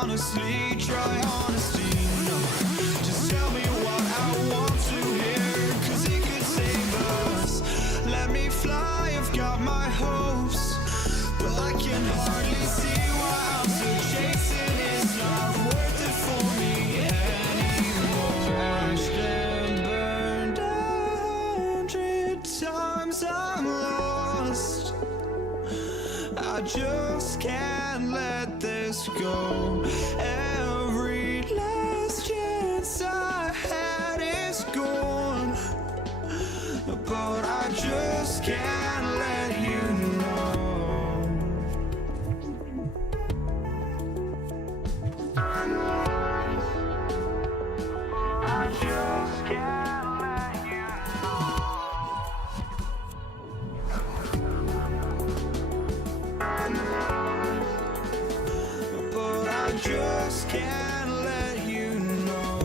honestly, try honesty. No, just tell me what I want to hear, 'cause it could save us. Let me fly, I've got my hopes, but I can hardly see why I'm still chasing. It's not worth it for me anymore. Crashed and burned 100 times, I'm lost. I just can't let this go. Every last chance I had is gone, but I just can't let you know. I just can't let you know. But I just can't let you know.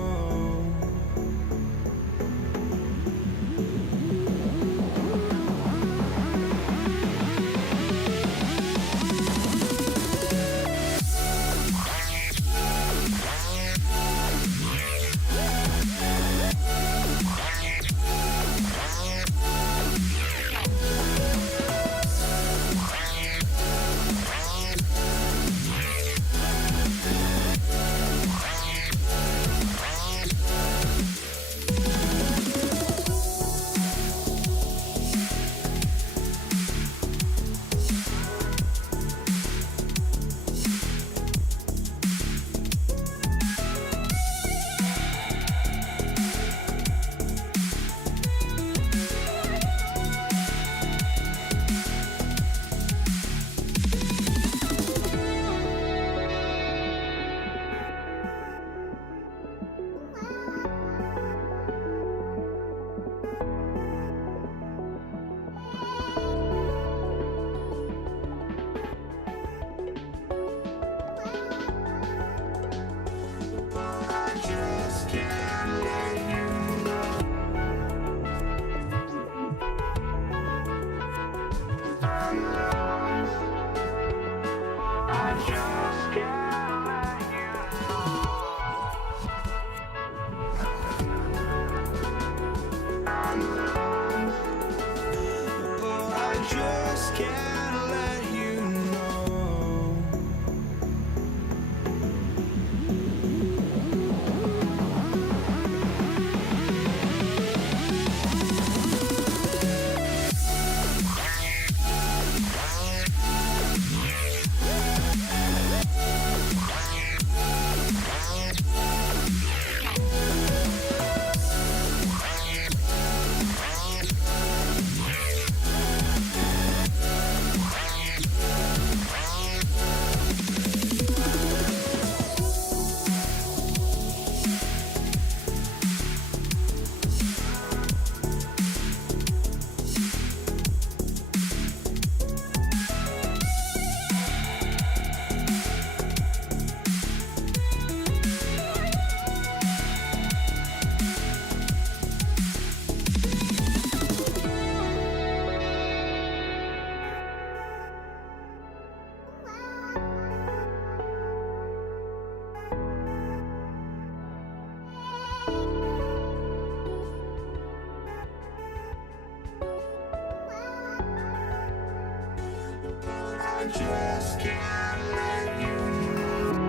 Just can't let you know.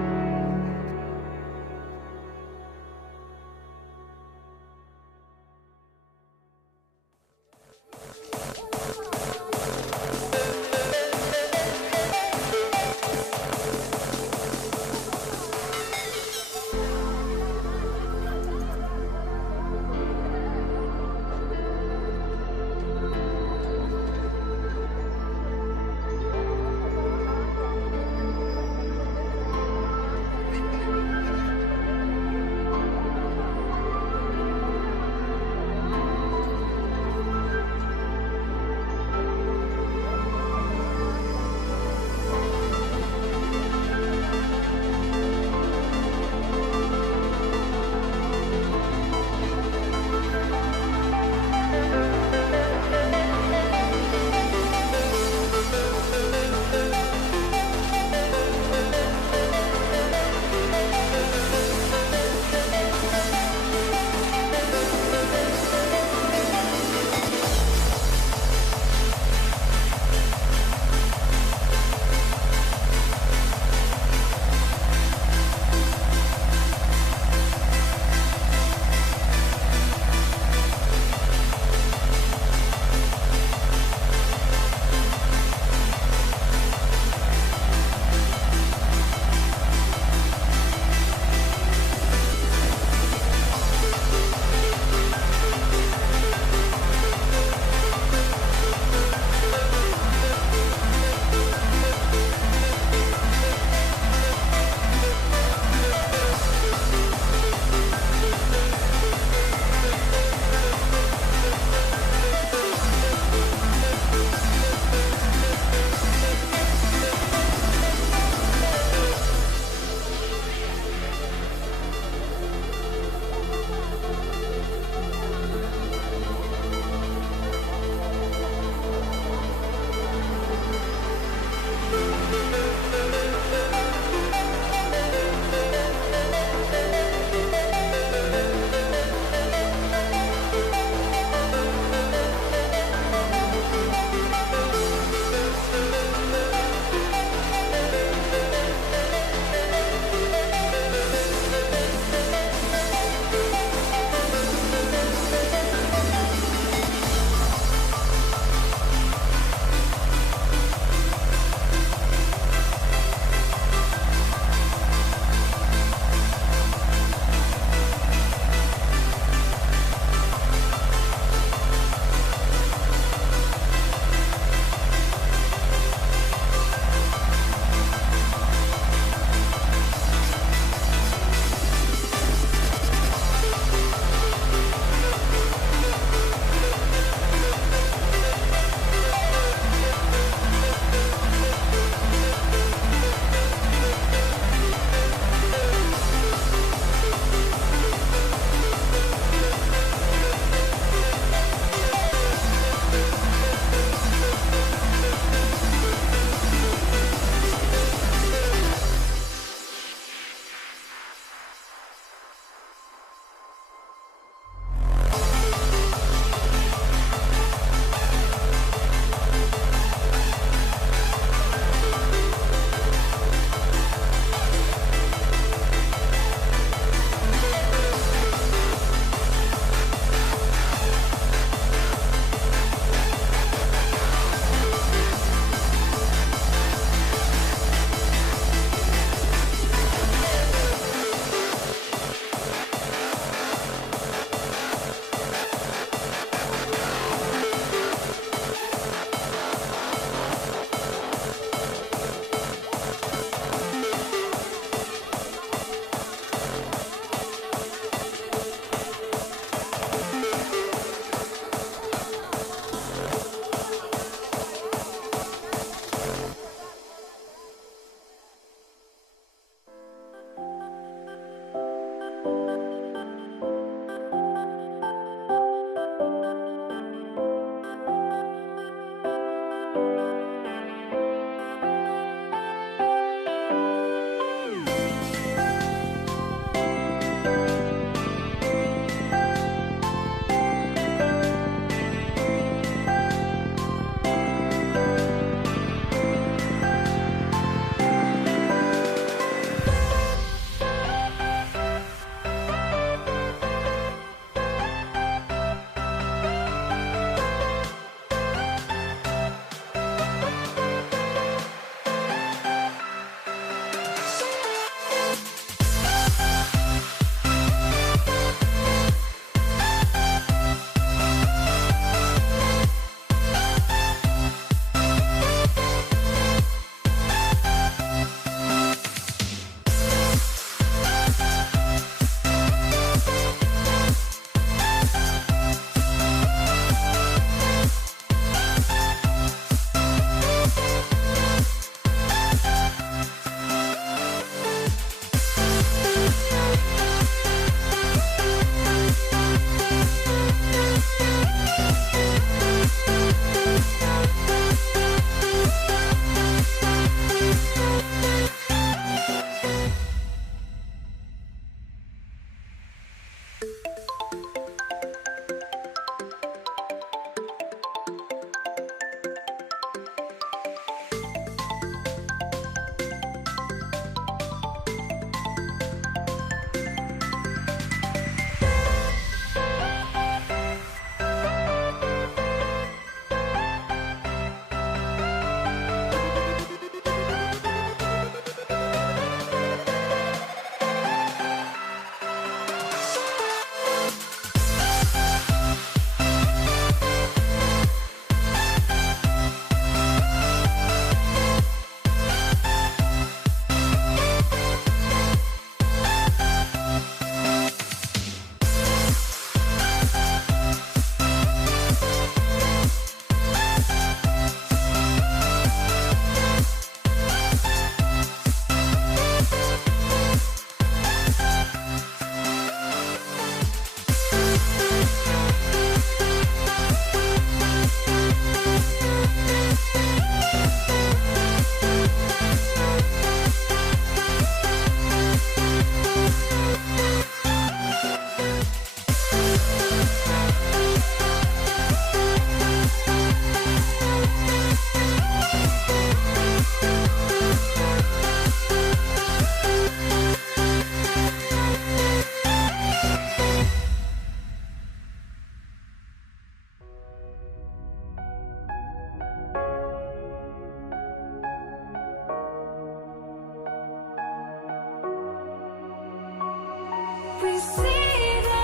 We see the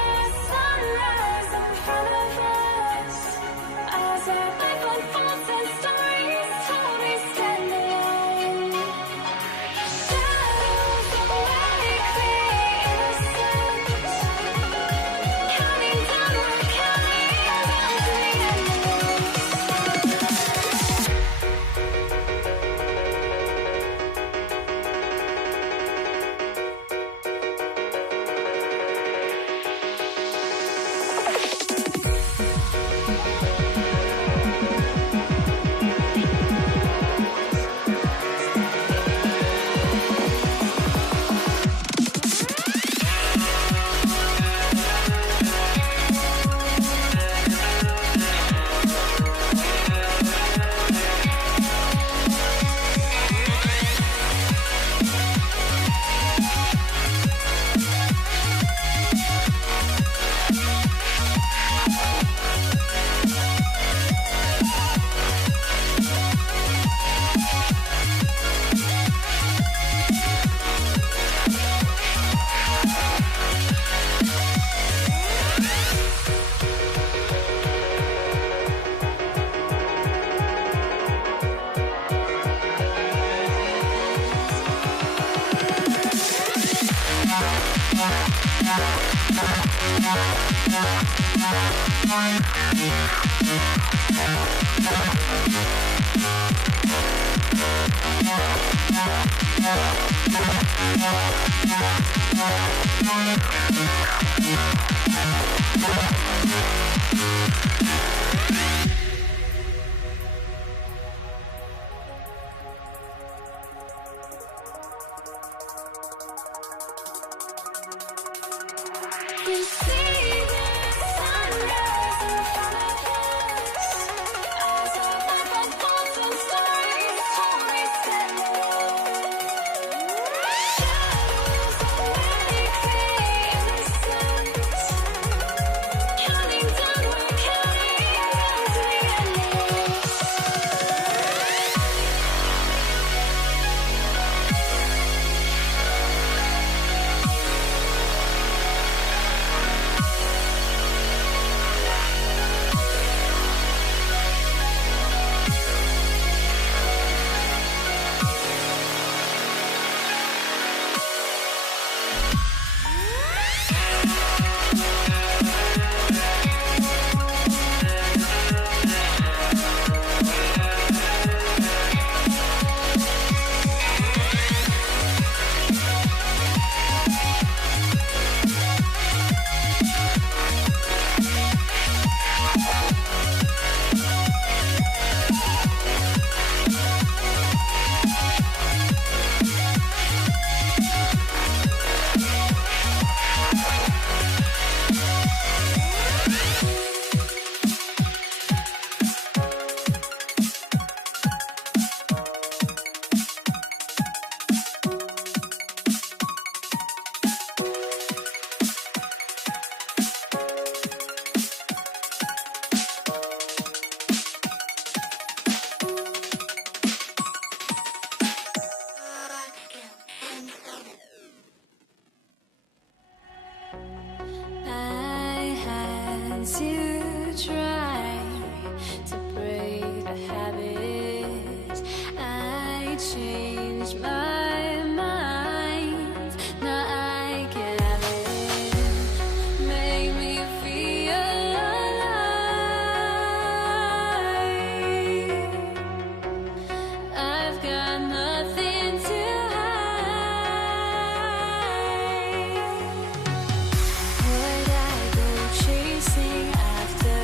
sunrise in front of us as our life unfolds and stories told we stand alone. Shadows awake the innocence, counting down, we're counting down to the end of changed my mind. Now I can have it. Make me feel alive. I've got nothing to hide. Would I go chasing after?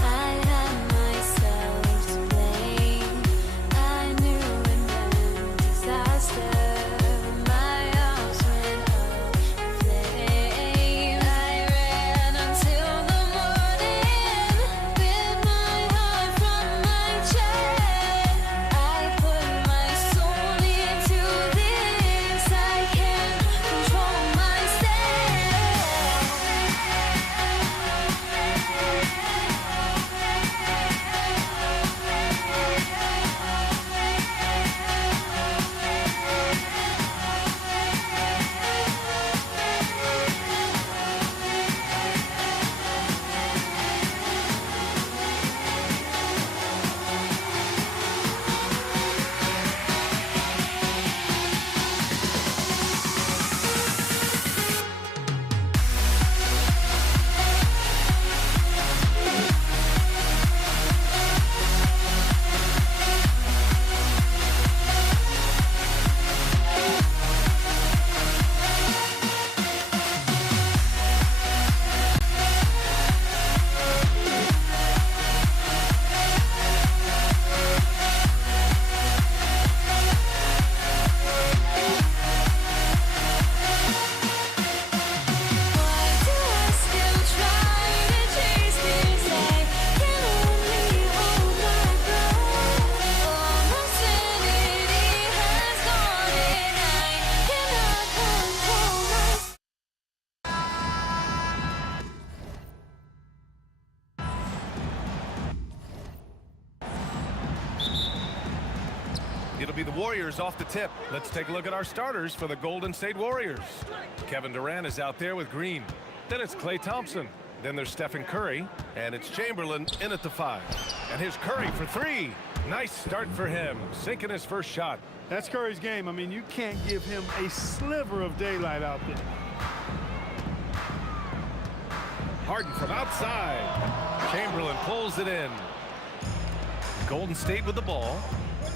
I had myself to blame. I knew it meant disaster. My arms went up in flames. I ran until the morning, bit my heart from my chest. I put my soul into this. I can't control It'll be the Warriors off the tip. Let's take a look at our starters for the Golden State Warriors. Kevin Durant is out there with Green. Then it's Klay Thompson. Then there's Stephen Curry. And it's Chamberlain in at the 5. And here's Curry for 3. Nice start for him, sinking his first shot. That's Curry's game. I mean, you can't give him a sliver of daylight out there. Harden from outside. Chamberlain pulls it in. Golden State with the ball.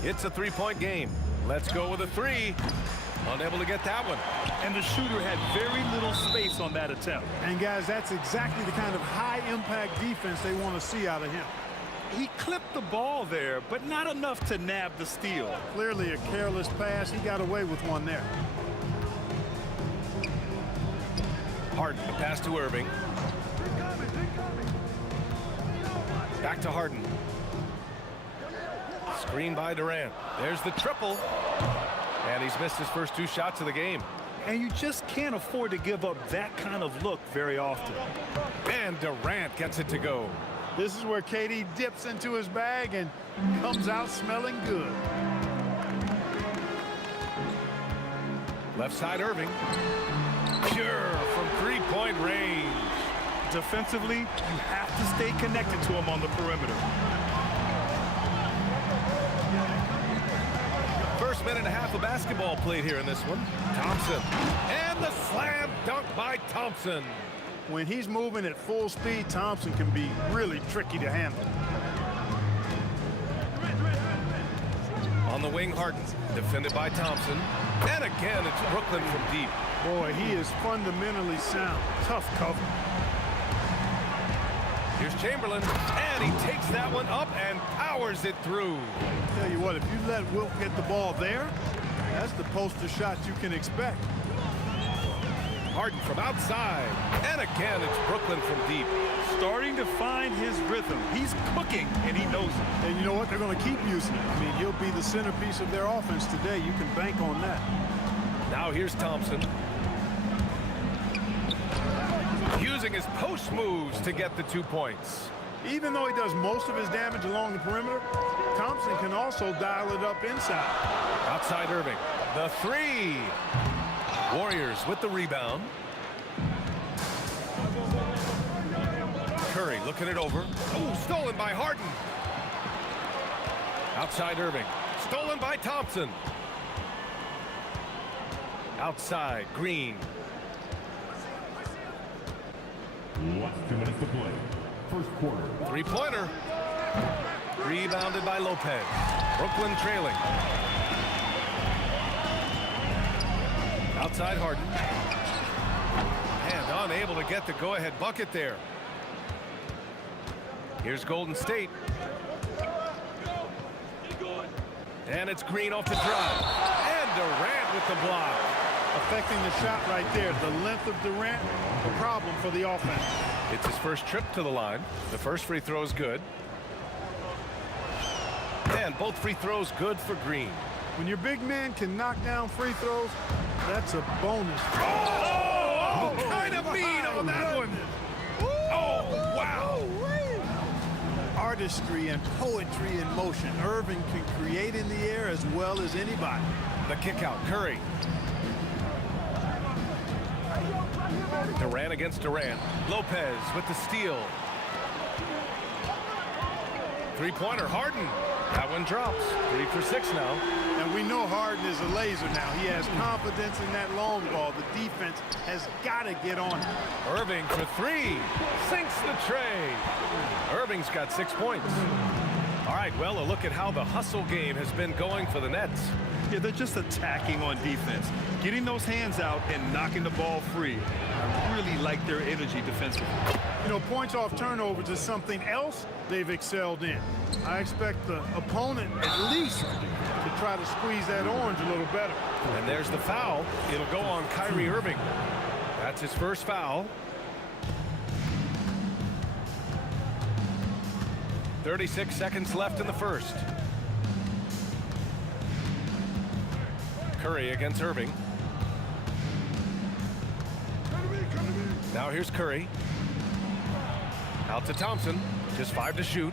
It's a 3-point game. Let's go with a 3. Unable to get that one. And the shooter had very little space on that attempt. And guys, that's exactly the kind of high-impact defense they want to see out of him. He clipped the ball there, but not enough to nab the steal. Clearly a careless pass. He got away with one there. Harden, the pass to Irving. Back to Harden. Screen by Durant. There's the triple. And he's missed his first 2 shots of the game. And you just can't afford to give up that kind of look very often. And Durant gets it to go. This is where KD dips into his bag and comes out smelling good. Left side Irving. Pure from 3-point range. Defensively, you have to stay connected to him on the perimeter. First minute and a half of basketball played here in this one. Thompson. And the slam dunk by Thompson. When he's moving at full speed, Thompson can be really tricky to handle. On the wing, Harden. Defended by Thompson. And again, it's Brooklyn from deep. Boy, he is fundamentally sound. Tough cover. Here's Chamberlain. And he takes that one up and powers it through. Tell you what, if you let Wilt get the ball there, that's the poster shot you can expect. Harden from outside. And again, it's Brooklyn from deep. Starting to find his rhythm. He's cooking, and he knows it. And you know what? They're going to keep using it. I mean, he'll be the centerpiece of their offense today. You can bank on that. Now here's Thompson. Using his post moves to get the 2 points. Even though he does most of his damage along the perimeter, Thompson can also dial it up inside. Outside Irving. The 3. Warriors with the rebound. Curry looking it over. Oh, stolen by Harden. Outside Irving. Stolen by Thompson. Outside, Green. Less 2 minutes to play. First quarter. Three-pointer. Rebounded by Lopez. Brooklyn trailing. Outside Harden. And unable to get the go-ahead bucket there. Here's Golden State. And it's Green off the drive. And Durant with the block. Affecting the shot right there. The length of Durant, a problem for the offense. It's his first trip to the line. The first free throw is good. And both free throws good for Green. When your big man can knock down free throws, that's a bonus. Oh, kind of mean on that one. Oh, wow. Artistry and poetry in motion. Irving can create in the air as well as anybody. The kick out, Curry. Durant against Durant. Lopez with the steal. Three-pointer, Harden. That one drops. 3 for 6 now. And we know Harden is a laser now. He has confidence in that long ball. The defense has got to get on him. Irving for 3. Sinks the tray. Irving's got 6 points. All right, well, a look at how the hustle game has been going for the Nets. Yeah, they're just attacking on defense, getting those hands out and knocking the ball free. I really like their energy defensively. You know, points off turnovers is something else they've excelled in. I expect the opponent at least to try to squeeze that orange a little better. And there's the foul. It'll go on Kyrie Irving. That's his first foul. 36 seconds left in the first. Curry against Irving. Now here's Curry. Out to Thompson. Just 5 to shoot.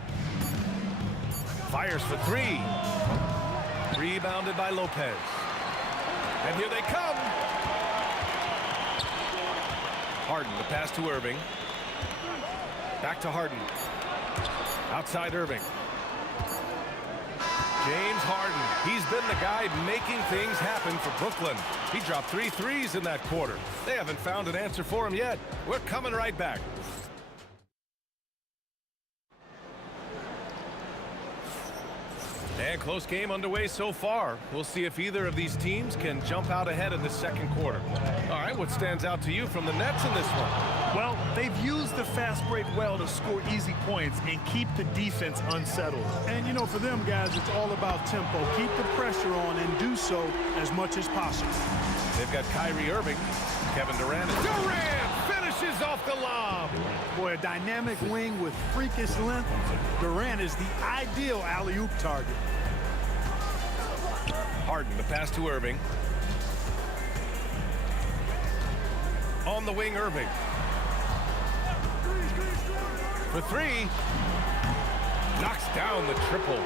Fires for 3. Rebounded by Lopez. And here they come. Harden, the pass to Irving. Back to Harden. Outside Irving. James Harden. He's been the guy making things happen for Brooklyn. He dropped 3 threes in that quarter. They haven't found an answer for him yet. We're coming right back. And close game underway so far. We'll see if either of these teams can jump out ahead in the second quarter. All right, what stands out to you from the Nets in this one? Well, they've used the fast break well to score easy points and keep the defense unsettled. And, you know, for them guys, it's all about tempo. Keep the pressure on and do so as much as possible. They've got Kyrie Irving. Kevin Durant. Durant finishes off the lob. Boy, a dynamic wing with freakish length. Durant is the ideal alley-oop target. Harden, the pass to Irving. On the wing, Irving. For 3. Knocks down the triple.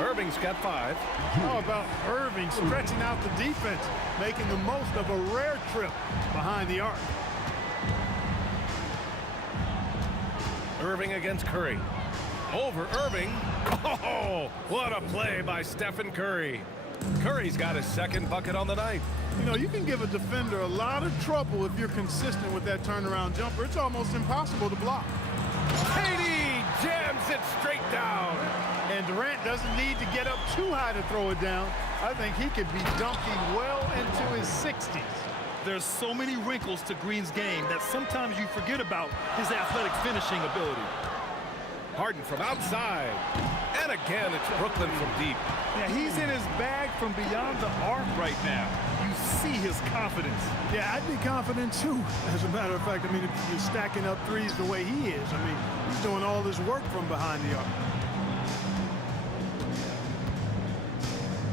Irving's got 5. How about Irving stretching out the defense, making the most of a rare trip behind the arc? Irving against Curry. Over Irving. Oh, what a play by Stephen Curry. Curry's got his second bucket on the night. You know, you can give a defender a lot of trouble if you're consistent with that turnaround jumper. It's almost impossible to block. KD jams it straight down. And Durant doesn't need to get up too high to throw it down. I think he could be dunking well into his 60s. There's so many wrinkles to Green's game that sometimes you forget about his athletic finishing ability. Harden from outside. And again, it's Brooklyn from deep. Yeah, he's in his bag from beyond the arc right now. You see his confidence. Yeah, I'd be confident too. As a matter of fact, I mean, if you're stacking up threes the way he is, I mean, he's doing all this work from behind the arc.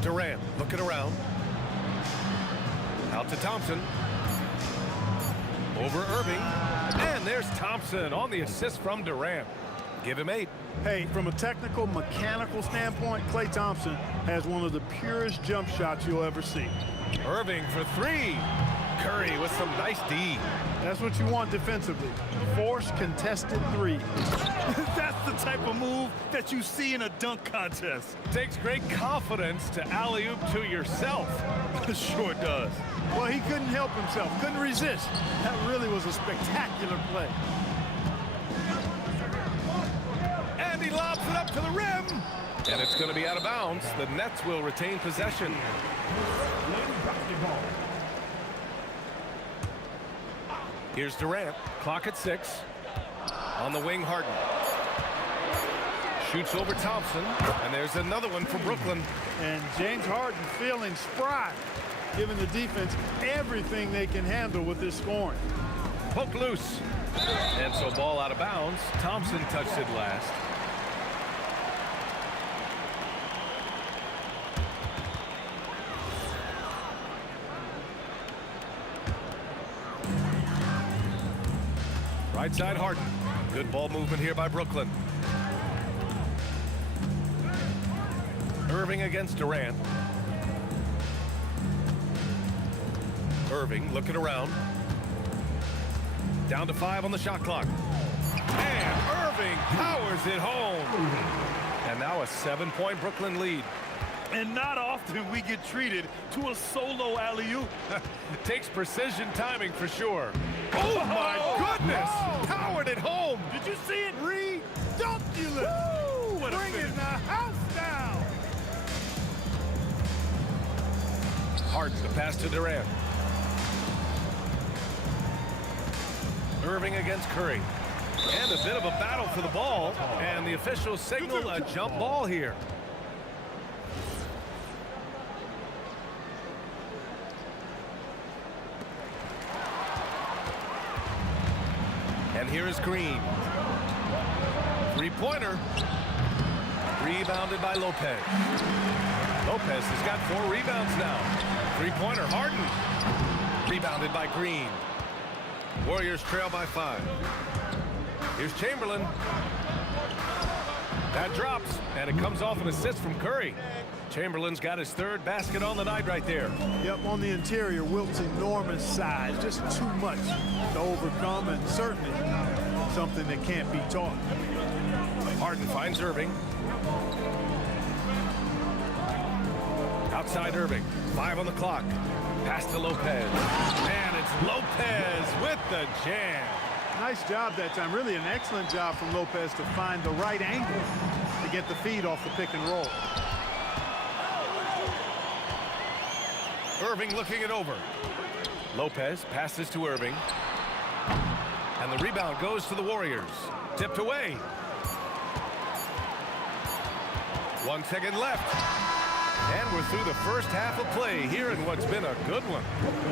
Durant looking around. Out to Thompson. Over Irving. And there's Thompson on the assist from Durant. Give him 8. Hey, from a technical, mechanical standpoint, Klay Thompson has one of the purest jump shots you'll ever see. Irving for 3. Curry with some nice D. That's what you want defensively. Force contested three. That's the type of move that you see in a dunk contest. Takes great confidence to alley-oop to yourself. Sure does. Well, he couldn't help himself, couldn't resist. That really was a spectacular play. And he lobs it up to the rim. And it's going to be out of bounds. The Nets will retain possession. Here's Durant. Clock at 6. On the wing, Harden. Shoots over Thompson. And there's another one for Brooklyn. And James Harden feeling spry, giving the defense everything they can handle with this scoring. Poke loose. And so ball out of bounds. Thompson touched it last. Right side, Harden. Good ball movement here by Brooklyn. Irving against Durant. Irving looking around. Down to 5 on the shot clock. And Irving powers it home. And now a 7-point Brooklyn lead. And not often we get treated to a solo alley-oop. Takes precision timing for sure. Oh my goodness! Powered it home. Did you see it? Redunculous! What a Bringing finish. the house down! Harden to pass to Durant. Irving against Curry. And a bit of a battle for the ball. And the officials signal a jump ball here. And here is Green. Three-pointer. Rebounded by Lopez. Lopez has got 4 rebounds now. Three-pointer, Harden. Rebounded by Green. Warriors trail by 5. Here's Chamberlain. That drops, and it comes off an assist from Curry. Chamberlain's got his 3rd basket on the night right there. Yep, on the interior, Wilt's enormous size, just too much to overcome, and certainly something that can't be taught. Harden finds Irving. Outside Irving, 5 on the clock. Pass to Lopez. And it's Lopez with the jam. Nice job that time. Really an excellent job from Lopez to find the right angle to get the feed off the pick and roll. Irving looking it over. Lopez passes to Irving. And the rebound goes to the Warriors. Tipped away. 1 second left. And we're through the first half of play here in what's been a good one.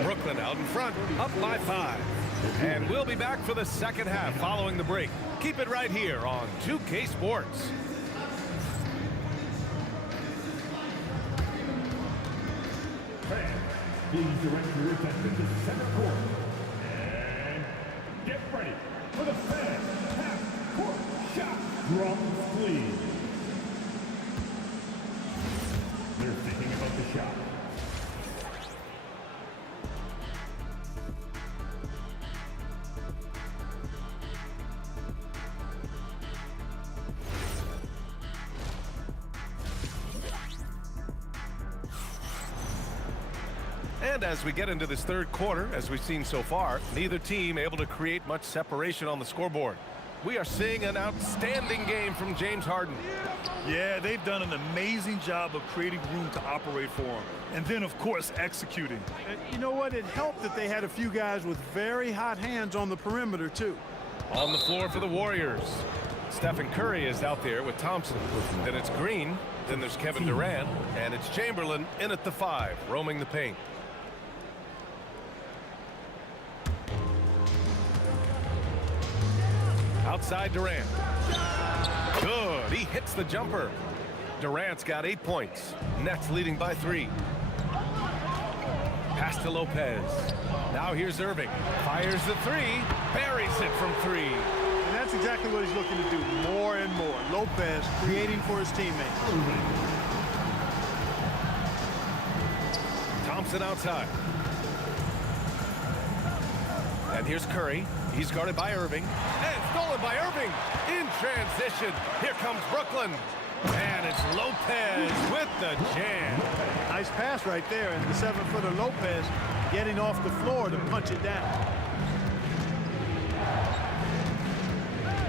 Brooklyn out in front, up by 5. And we'll be back for the second half following the break. Keep it right here on 2K Sports. Please direct your attention to center court. And get ready for the second half-court shot. Drums, please. They're thinking about the shot. And as we get into this 3rd quarter, as we've seen so far, neither team able to create much separation on the scoreboard. We are seeing an outstanding game from James Harden. Yeah, they've done an amazing job of creating room to operate for him. And then, of course, executing. And you know what? It helped that they had a few guys with very hot hands on the perimeter, too. On the floor for the Warriors. Stephen Curry is out there with Thompson. Then it's Green. Then there's Kevin Durant. And it's Chamberlain in at the 5, roaming the paint. Outside Durant. Good. He hits the jumper. Durant's got 8 points. Nets leading by 3. Pass to Lopez. Now here's Irving. Fires the 3. Buries it from 3. And that's exactly what he's looking to do more and more. Lopez creating for his teammates. Thompson outside. And here's Curry. He's guarded by Irving. And stolen by Irving. In transition. Here comes Brooklyn. And it's Lopez with the jam. Nice pass right there, and the 7-footer Lopez getting off the floor to punch it down.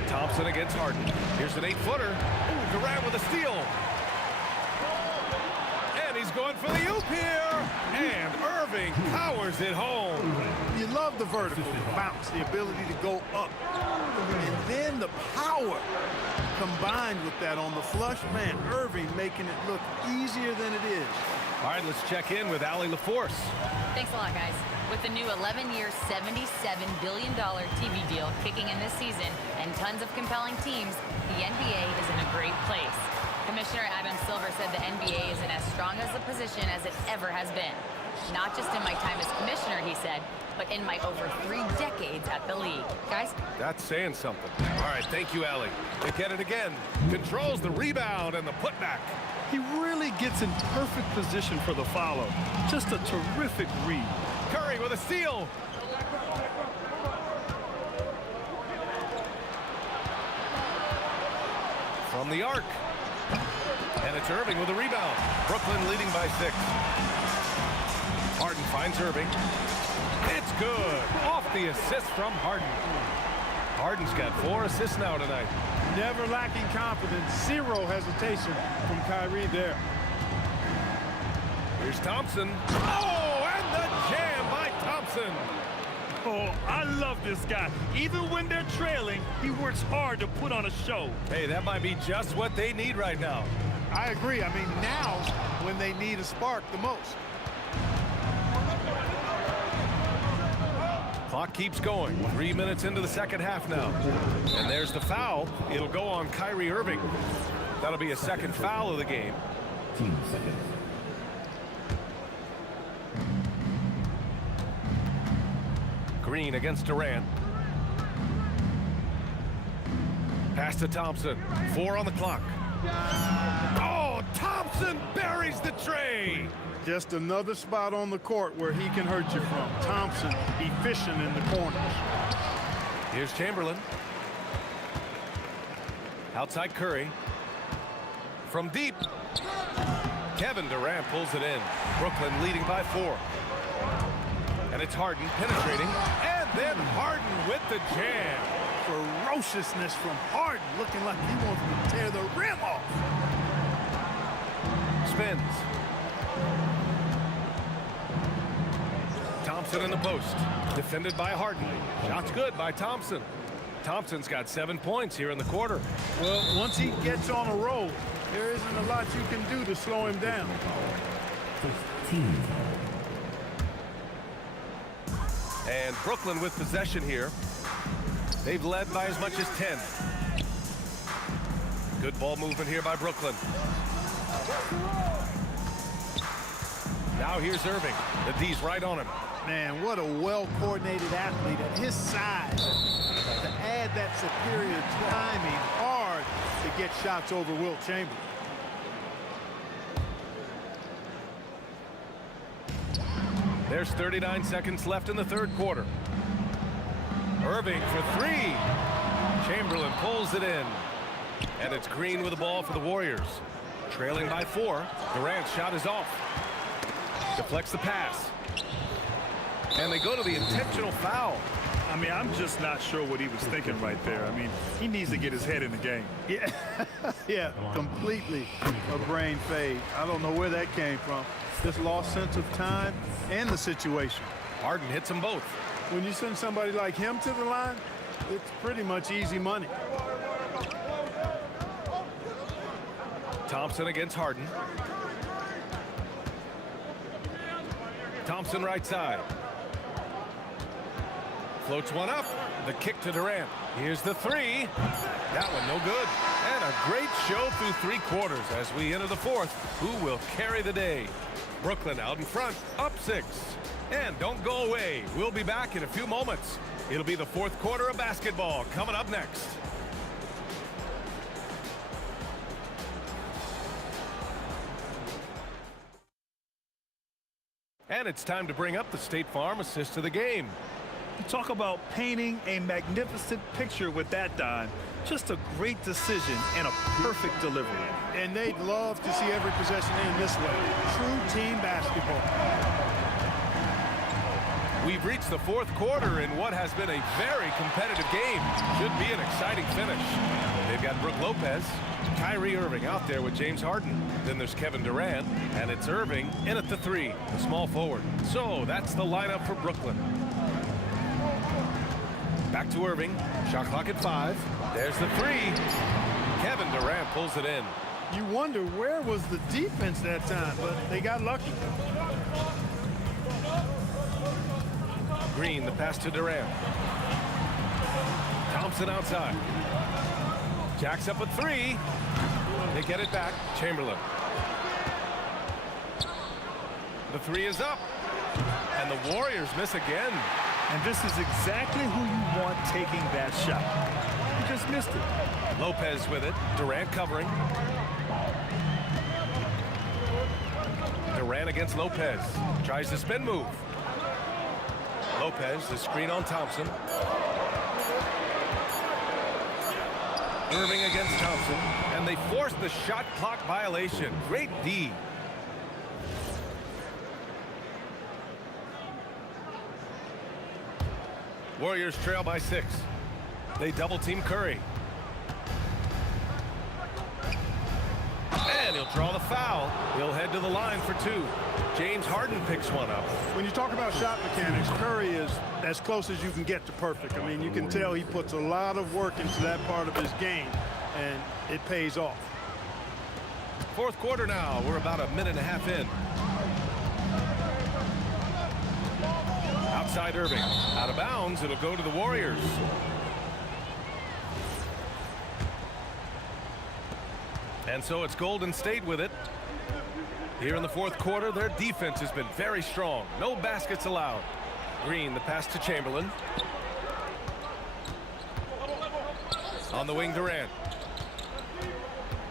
Thompson against Harden. Here's an 8-footer. Ooh, Durant with a steal. And he's going for the oop here. And Irving powers it home. You love the vertical, the bounce, the ability to go up. And then the power combined with that on the flush. Man, Irving making it look easier than it is. All right, let's check in with Allie LaForce. Thanks a lot, guys. With the new 11-year, $77 billion TV deal kicking in this season and tons of compelling teams, the NBA is in a great place. Commissioner Adam Silver said the NBA is in as strong as a position as it ever has been. Not just in my time as commissioner, he said, but in my over 3 decades at the league. Guys? That's saying something. All right, thank you, Allie. They get it again. Controls the rebound and the putback. He really gets in perfect position for the follow. Just a terrific read. Curry with a steal. From the arc. And it's Irving with a rebound. Brooklyn leading by 6. Harden finds Irving. It's good. Off the assist from Harden. Harden's got 4 assists now tonight. Never lacking confidence. Zero hesitation from Kyrie there. Here's Thompson. Oh, and the jam by Thompson. Oh, I love this guy. Even when they're trailing, he works hard to put on a show. Hey, that might be just what they need right now. I agree. I mean, now's when they need a spark the most. Clock keeps going. 3 minutes into the second half now. And there's the foul. It'll go on Kyrie Irving. That'll be a second foul of the game. 15 seconds. Green against Durant. Pass to Thompson. 4 on the clock. Oh, Thompson buries the tray. Just another spot on the court where he can hurt you from. Thompson efficient in the corners. Here's Chamberlain. Outside Curry. From deep. Kevin Durant pulls it in. Brooklyn leading by 4. And it's Harden penetrating. And then Harden with the jam. Ferociousness from Harden, looking like he wants to tear the rim off. Spins. Thompson in the post. Defended by Harden. Shot's good by Thompson. Thompson's got 7 points here in the quarter. Well, once he gets on a roll, there isn't a lot you can do to slow him down. 15. And Brooklyn with possession here. They've led by as much as 10. Good ball movement here by Brooklyn. Now here's Irving. The D's right on him. Man, what a well-coordinated athlete at his size. To add that superior timing, hard to get shots over Wilt Chamberlain. There's 39 seconds left in the third quarter. Irving for 3. Chamberlain pulls it in. And it's Green with the ball for the Warriors. Trailing by 4. Durant's shot is off. Deflects the pass. And they go to the intentional foul. I mean, I'm just not sure what he was thinking right there. I mean, he needs to get his head in the game. Yeah, yeah, completely a brain fade. I don't know where that came from. Just lost sense of time and the situation. Harden hits them both. When you send somebody like him to the line, it's pretty much easy money. Thompson against Harden. Thompson right side. Floats one up. The kick to Durant. Here's the 3. That one no good. And a great show through 3 quarters as we enter the 4th. Who will carry the day? Brooklyn out in front, up 6. And don't go away. We'll be back in a few moments. It'll be the 4th quarter of basketball coming up next. And it's time to bring up the State Farm assist of the game. Talk about painting a magnificent picture with that, Don. Just a great decision and a perfect delivery. And they'd love to see every possession end this way. True team basketball. We've reached the fourth quarter in what has been a very competitive game. Should be an exciting finish. They've got Brooke Lopez, Kyrie Irving out there with James Harden. Then there's Kevin Durant, and it's Irving in at the three, the small forward. So that's the lineup for Brooklyn. Back to Irving. Shot clock at 5. There's the three. Kevin Durant pulls it in. You wonder where was the defense that time, but they got lucky. Green, the pass to Durant. Thompson outside. Jacks up a three. They get it back. Chamberlain. The three is up. And the Warriors miss again. And this is exactly who you want taking that shot. You just missed it. Lopez with it. Durant covering. Durant against Lopez. Tries the spin move. Lopez, the screen on Thompson. Irving against Thompson. And they force the shot clock violation. Great D. Warriors trail by 6. They double team Curry. And he'll draw the foul. He'll head to the line for 2. James Harden picks one up. When you talk about shot mechanics, Curry is as close as you can get to perfect. I mean, you can tell he puts a lot of work into that part of his game, and it pays off. Fourth quarter now. We're about a minute and a half in. Outside Irving. Out of bounds. It'll go to the Warriors. And so it's Golden State with it. Here in the fourth quarter, their defense has been very strong. No baskets allowed. Green, the pass to Chamberlain. On the wing, Durant.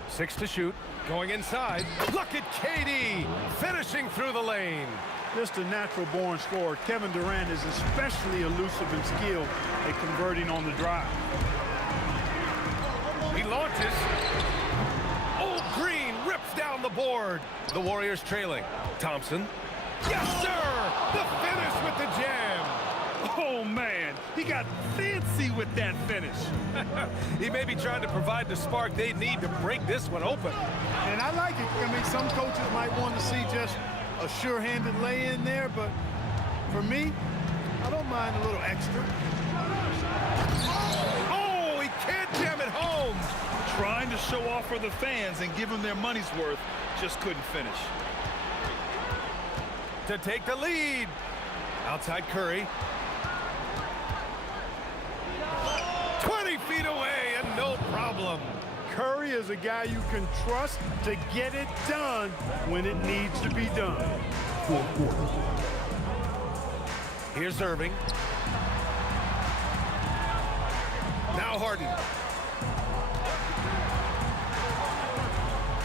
6 to shoot. Going inside. Look at KD finishing through the lane. Just a natural-born scorer. Kevin Durant is especially elusive and skilled at converting on the drive. He launches. Oh, Green rips down the board. The Warriors trailing. Thompson. Yes, sir! The finish with the jam. Oh, man. He got fancy with that finish. He may be trying to provide the spark they need to break this one open. And I like it. I mean, some coaches might want to see just a sure-handed lay-in there, but for me, I don't mind a little extra. Oh, he can't jam it home. Trying to show off for the fans and give them their money's worth, just couldn't finish. To take the lead. Outside Curry. 20 feet away and no problem. Curry is a guy you can trust to get it done when it needs to be done. Here's Irving. Now Harden.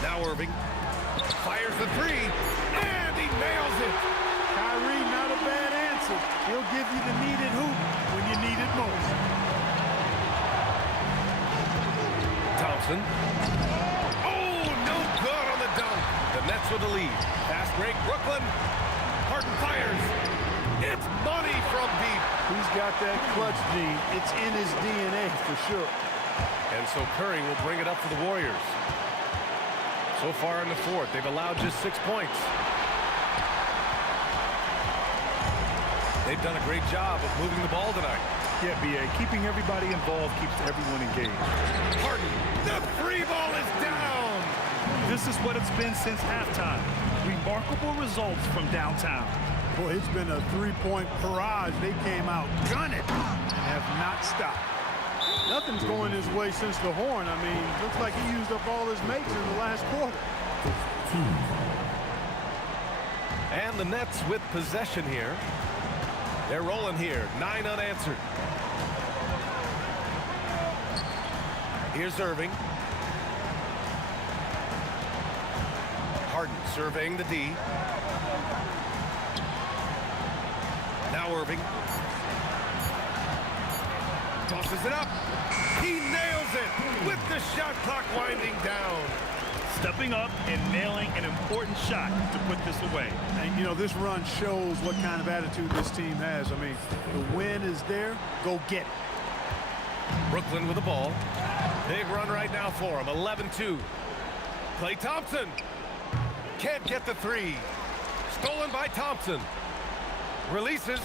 Now Irving. Fires the three. And he nails it. Kyrie, not a bad answer. He'll give you the needed hoop when you need it most. Thompson. Oh, no good on the dunk. The Nets with the lead. Fast break, Brooklyn. Harden fires. It's money from deep. He's got that clutch gene. It's in his DNA for sure. And so Curry will bring it up for the Warriors. So far in the fourth, they've allowed just 6 points. They've done a great job of moving the ball tonight. Yeah, B.A., keeping everybody involved keeps everyone engaged. Harden, the free ball is down. This is what it's been since halftime. Remarkable results from downtown. Boy, it's been a three-point barrage. They came out gunning and have not stopped. Nothing's going his way since the horn. I mean, looks like he used up all his mates in the last quarter. And the Nets with possession here. They're rolling here. 9 unanswered. Here's Irving. Harden surveying the D. Now Irving. Tosses it up. He nails it with the shot clock winding down. Stepping up and nailing an important shot to put this away. And, you know, this run shows what kind of attitude this team has. I mean, the win is there. Go get it. Brooklyn with the ball. Big run right now for him. 11-2. Klay Thompson. Can't get the three. Stolen by Thompson. Releases.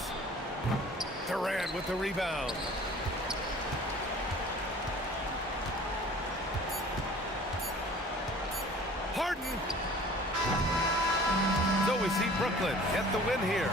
Durant with the rebound. Harden. So we see Brooklyn get the win here.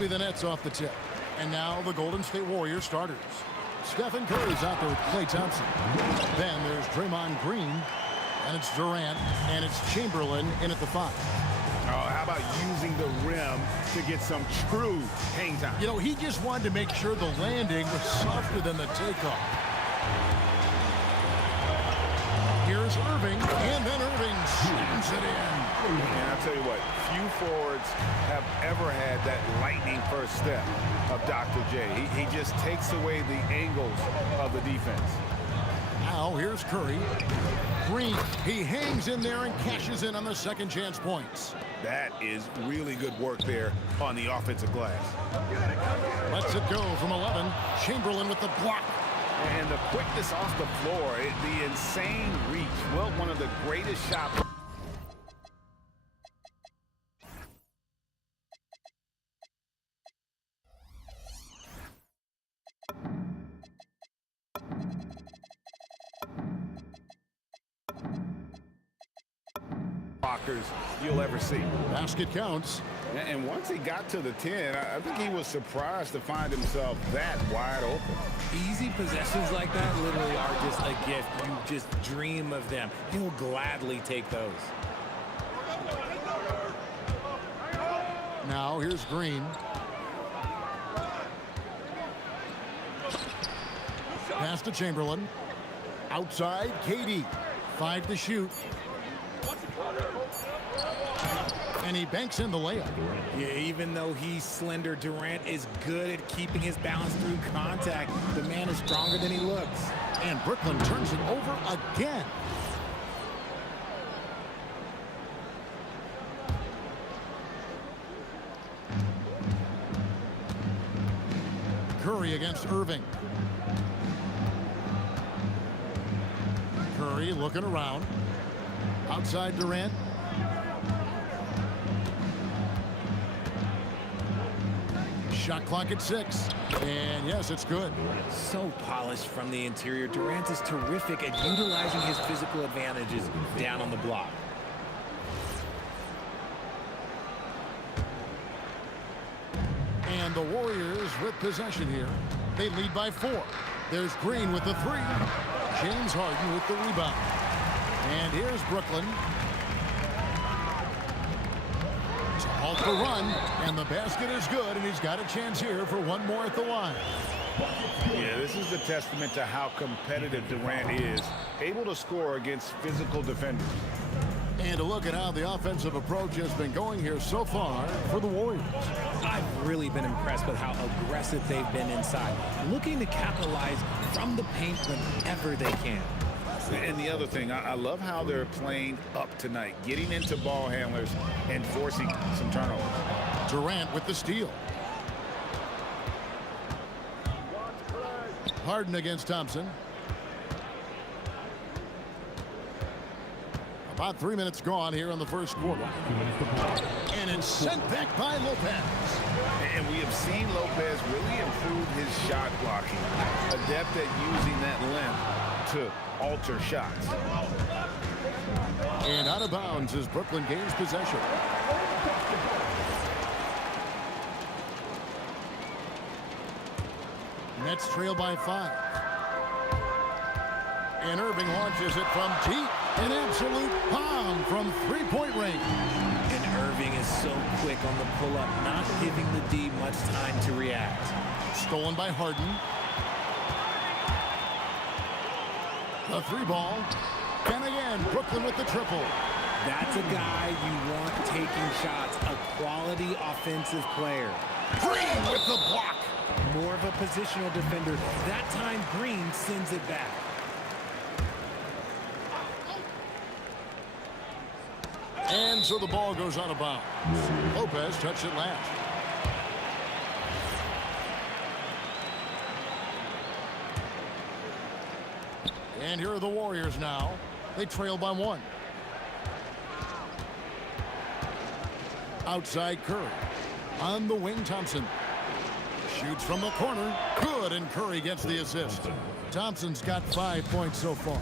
be the Nets off the tip. And now the Golden State Warriors starters. Stephen Curry's out there with Klay Thompson. Then there's Draymond Green, and it's Durant, and it's Chamberlain in at the 5. Oh, how about using the rim to get some true hang time? You know, he just wanted to make sure the landing was softer than the takeoff. Here's Irving, and then Irving slams it in. And I'll tell you what, few forwards have ever had that lightning first step of Dr. J. He just takes away the angles of the defense. Now here's Curry. Green, he hangs in there and cashes in on the second chance points. That is really good work there on the offensive glass. Lets it go from 11. Chamberlain with the block. And the quickness off the floor, the insane reach. Well, one of the greatest shots. Blockers you'll ever see. Basket counts. And once he got to the 10, I think he was surprised to find himself that wide open. Easy possessions like that literally are just a gift. You just dream of them. He'll gladly take those. Now here's Green. Pass to Chamberlain. Outside, KD. 5 to shoot. And he banks in the layup. Yeah, even though he's slender, Durant is good at keeping his balance through contact. The man is stronger than he looks. And Brooklyn turns it over again. Curry against Irving. Curry looking around. Outside Durant. Shot clock at 6. And yes, it's good. So polished from the interior. Durant is terrific at utilizing his physical advantages down on the block. And the Warriors with possession here. They lead by 4. There's Green with the 3. James Harden with the rebound. And here's Brooklyn. To halt the run, and the basket is good, and he's got a chance here for one more at the line. Yeah, this is the testament to how competitive Durant is, able to score against physical defenders. And to look at how the offensive approach has been going here so far for the Warriors. I've really been impressed with how aggressive they've been inside, looking to capitalize from the paint whenever they can. And the other thing, I love how they're playing up tonight, getting into ball handlers and forcing some turnovers. Durant with the steal. Harden against Thompson. About 3 minutes gone here in the first quarter. And it's sent back by Lopez. And we have seen Lopez really improve his shot blocking, adept at using that length to alter shots. And out of bounds as Brooklyn gains possession. Nets trail by 5. And Irving launches it from deep. An absolute bomb from three-point range. And Irving is so quick on the pull-up, not giving the D much time to react. Stolen by Harden. The 3 ball. And again, Brooklyn with the triple. That's a guy you want taking shots, a quality offensive player. Green with the block. More of a positional defender. That time, Green sends it back. And so the ball goes out of bounds. Lopez touched it last. And here are the Warriors now. They trail by 1. Outside Curry. On the wing, Thompson. Shoots from the corner. Good, and Curry gets the assist. Thompson's got 5 points so far.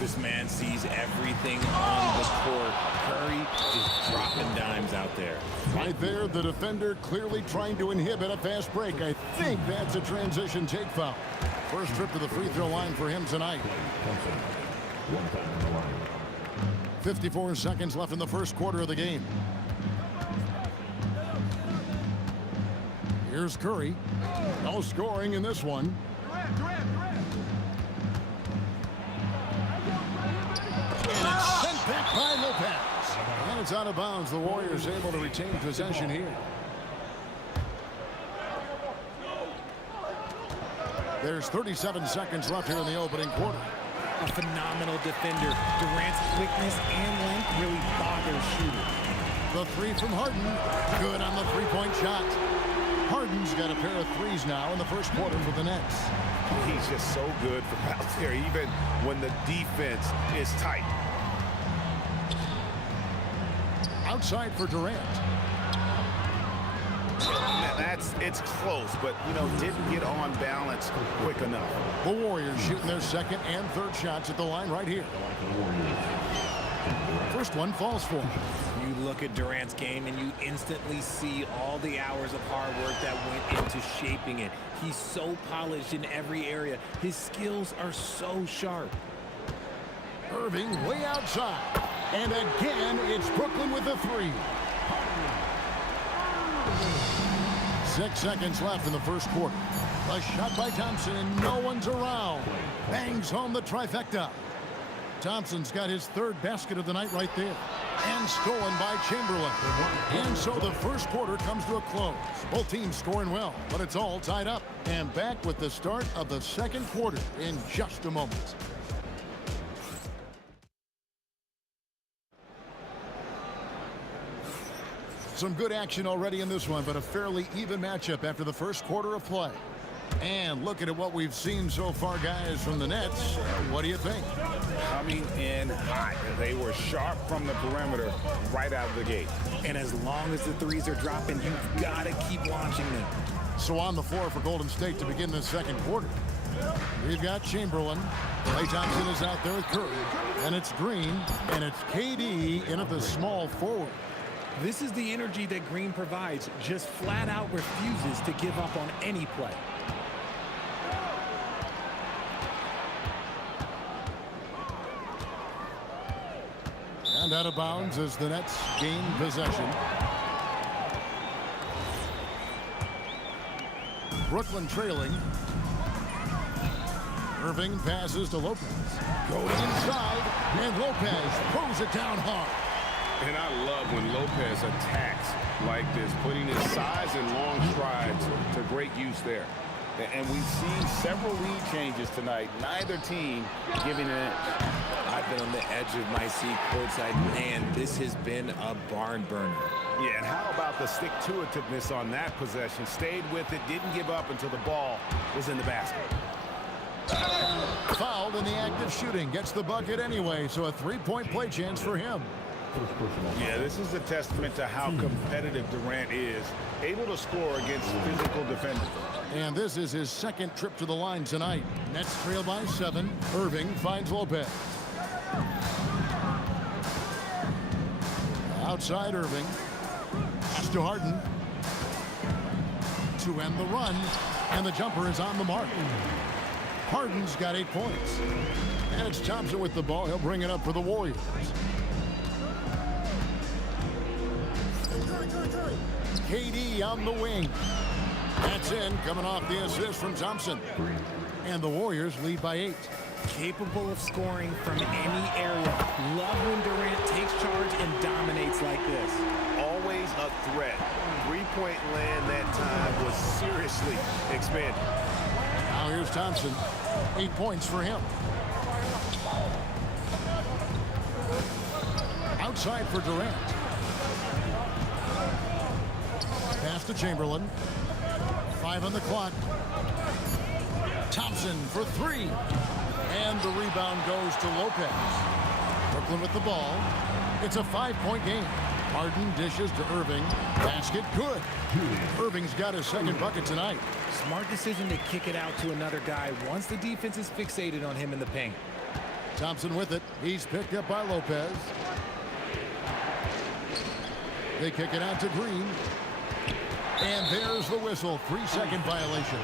This man sees everything on the court. Curry just dropping dimes out there. Right there, the defender clearly trying to inhibit a fast break. I think that's a transition take foul. First trip to the free throw line for him tonight. 54 seconds left in the first quarter of the game. Here's Curry. No scoring in this one. And it's sent back by Lopez. And it's out of bounds. The Warriors able to retain possession here. There's 37 seconds left here in the opening quarter. A phenomenal defender. Durant's quickness and length really bothers shooters. The three from Harden. Good on the three-point shot. Harden's got a pair of threes now in the first quarter for the Nets. He's just so good from out there, even when the defense is tight. Outside for Durant. It's close, but, didn't get on balance quick enough. The Warriors shooting their second and third shots at the line right here. First one falls for him. You look at Durant's game and you instantly see all the hours of hard work that went into shaping it. He's so polished in every area. His skills are so sharp. Irving way outside. And again, it's Brooklyn with a three. 6 seconds left in the first quarter. A shot by Thompson, and no one's around. Bangs home the trifecta. Thompson's got his third basket of the night right there. And stolen by Chamberlain. And so the first quarter comes to a close. Both teams scoring well, but it's all tied up. And back with the start of the second quarter in just a moment. Some good action already in this one, but a fairly even matchup after the first quarter of play. And looking at what we've seen so far, guys, from the Nets, what do you think? Coming in hot. They were sharp from the perimeter right out of the gate. And as long as the threes are dropping, you've got to keep launching them. So on the floor for Golden State to begin the second quarter. We've got Chamberlain. Klay Thompson is out there with Curry. And it's Green. And it's KD in at the small forward. This is the energy that Green provides. Just flat out refuses to give up on any play. And out of bounds as the Nets gain possession. Brooklyn trailing. Irving passes to Lopez. Goes inside, and Lopez throws it down hard. And I love when Lopez attacks like this, putting his size and long strides to great use there. And we've seen several lead changes tonight. Neither team giving an inch. I've been on the edge of my seat courtside. Man, this has been a barn burner. Yeah, and how about the stick-to-itiveness on that possession? Stayed with it, didn't give up until the ball was in the basket. Fouled in the act of shooting. Gets the bucket anyway, so a three-point play chance for him. Yeah, this is a testament to how competitive Durant is. Able to score against physical defenders. And this is his second trip to the line tonight. Nets trail by 7. Irving finds Lopez. Outside Irving. Pass to Harden. To end the run. And the jumper is on the mark. Harden's got 8 points. And it's Thompson with the ball. He'll bring it up for the Warriors. KD on the wing. That's in, coming off the assist from Thompson. And the Warriors lead by 8. Capable of scoring from any area. Love when Durant takes charge and dominates like this. Always a threat. Three-point land that time was seriously expanded. Now here's Thompson. 8 points for him. Outside for Durant. Pass to Chamberlain. 5 on the clock. Thompson for 3. And the rebound goes to Lopez. Brooklyn with the ball. It's a 5-point game. Harden dishes to Irving. Basket good. Irving's got his second bucket tonight. Smart decision to kick it out to another guy once the defense is fixated on him in the paint. Thompson with it. He's picked up by Lopez. They kick it out to Green. And there's the whistle. 3-second violation.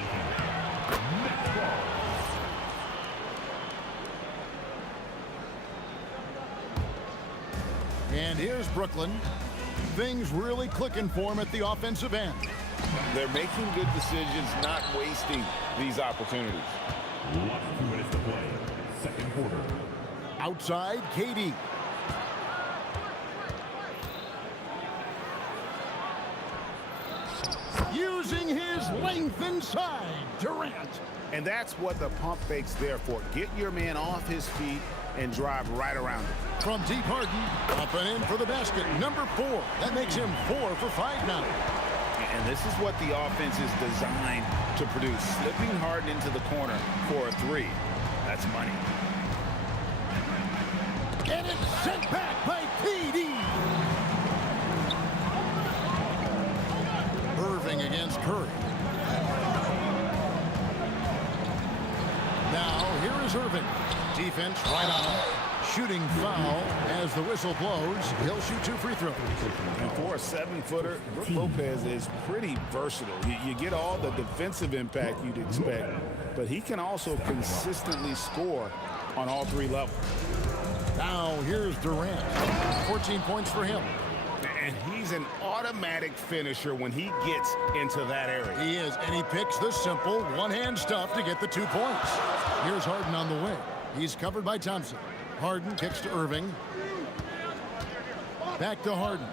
And here's Brooklyn. Things really clicking for him at the offensive end. They're making good decisions, not wasting these opportunities. Last 2 minutes to play. Second quarter. Outside, KD. Using his length inside, Durant. And that's what the pump fake's there for. Get your man off his feet and drive right around him. From deep, Harden, up and in for the basket. Number 4. That makes him 4 for 5 now. And this is what the offense is designed to produce. Slipping Harden into the corner for a 3. That's money. And it's sent back by KD. Irving against Curry. Now, here is Irving. Defense right on him. Shooting foul as the whistle blows. He'll shoot 2 free throws. And for a 7-footer, Brook Lopez is pretty versatile. You get all the defensive impact you'd expect, but he can also consistently score on all 3 levels. Now, here's Durant. 14 points for him. And he's an automatic finisher when he gets into that area. He is, and he picks the simple one-hand stuff to get the 2 points. Here's Harden on the wing. He's covered by Thompson. Harden kicks to Irving. Back to Harden.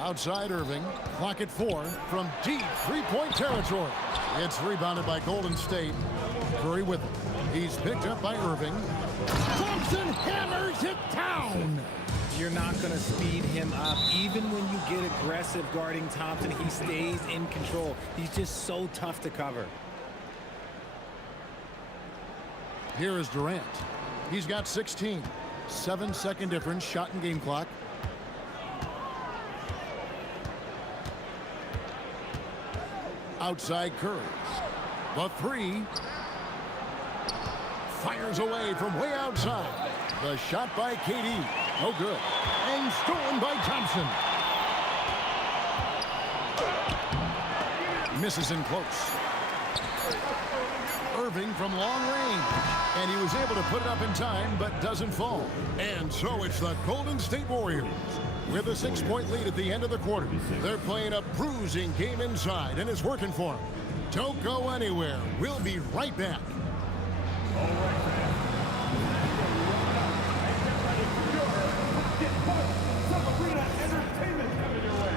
Outside Irving. Clock at 4 from deep 3-point territory. It's rebounded by Golden State. Curry with it. He's picked up by Irving. Thompson hammers it down. You're not going to speed him up. Even when you get aggressive guarding Thompson, he stays in control. He's just so tough to cover. Here is Durant. He's got 16. 7-second difference, shot and game clock. Outside Curry. The 3. Fires away from way outside. The shot by KD. No good. And stolen by Thompson. Misses in close. Irving from long range. And he was able to put it up in time, but doesn't fall. And so it's the Golden State Warriors with a 6-point lead at the end of the quarter. They're playing a bruising game inside, and it's working for them. Don't go anywhere. We'll be right back. All right, fans. Get pumped. Some arena entertainment coming your way.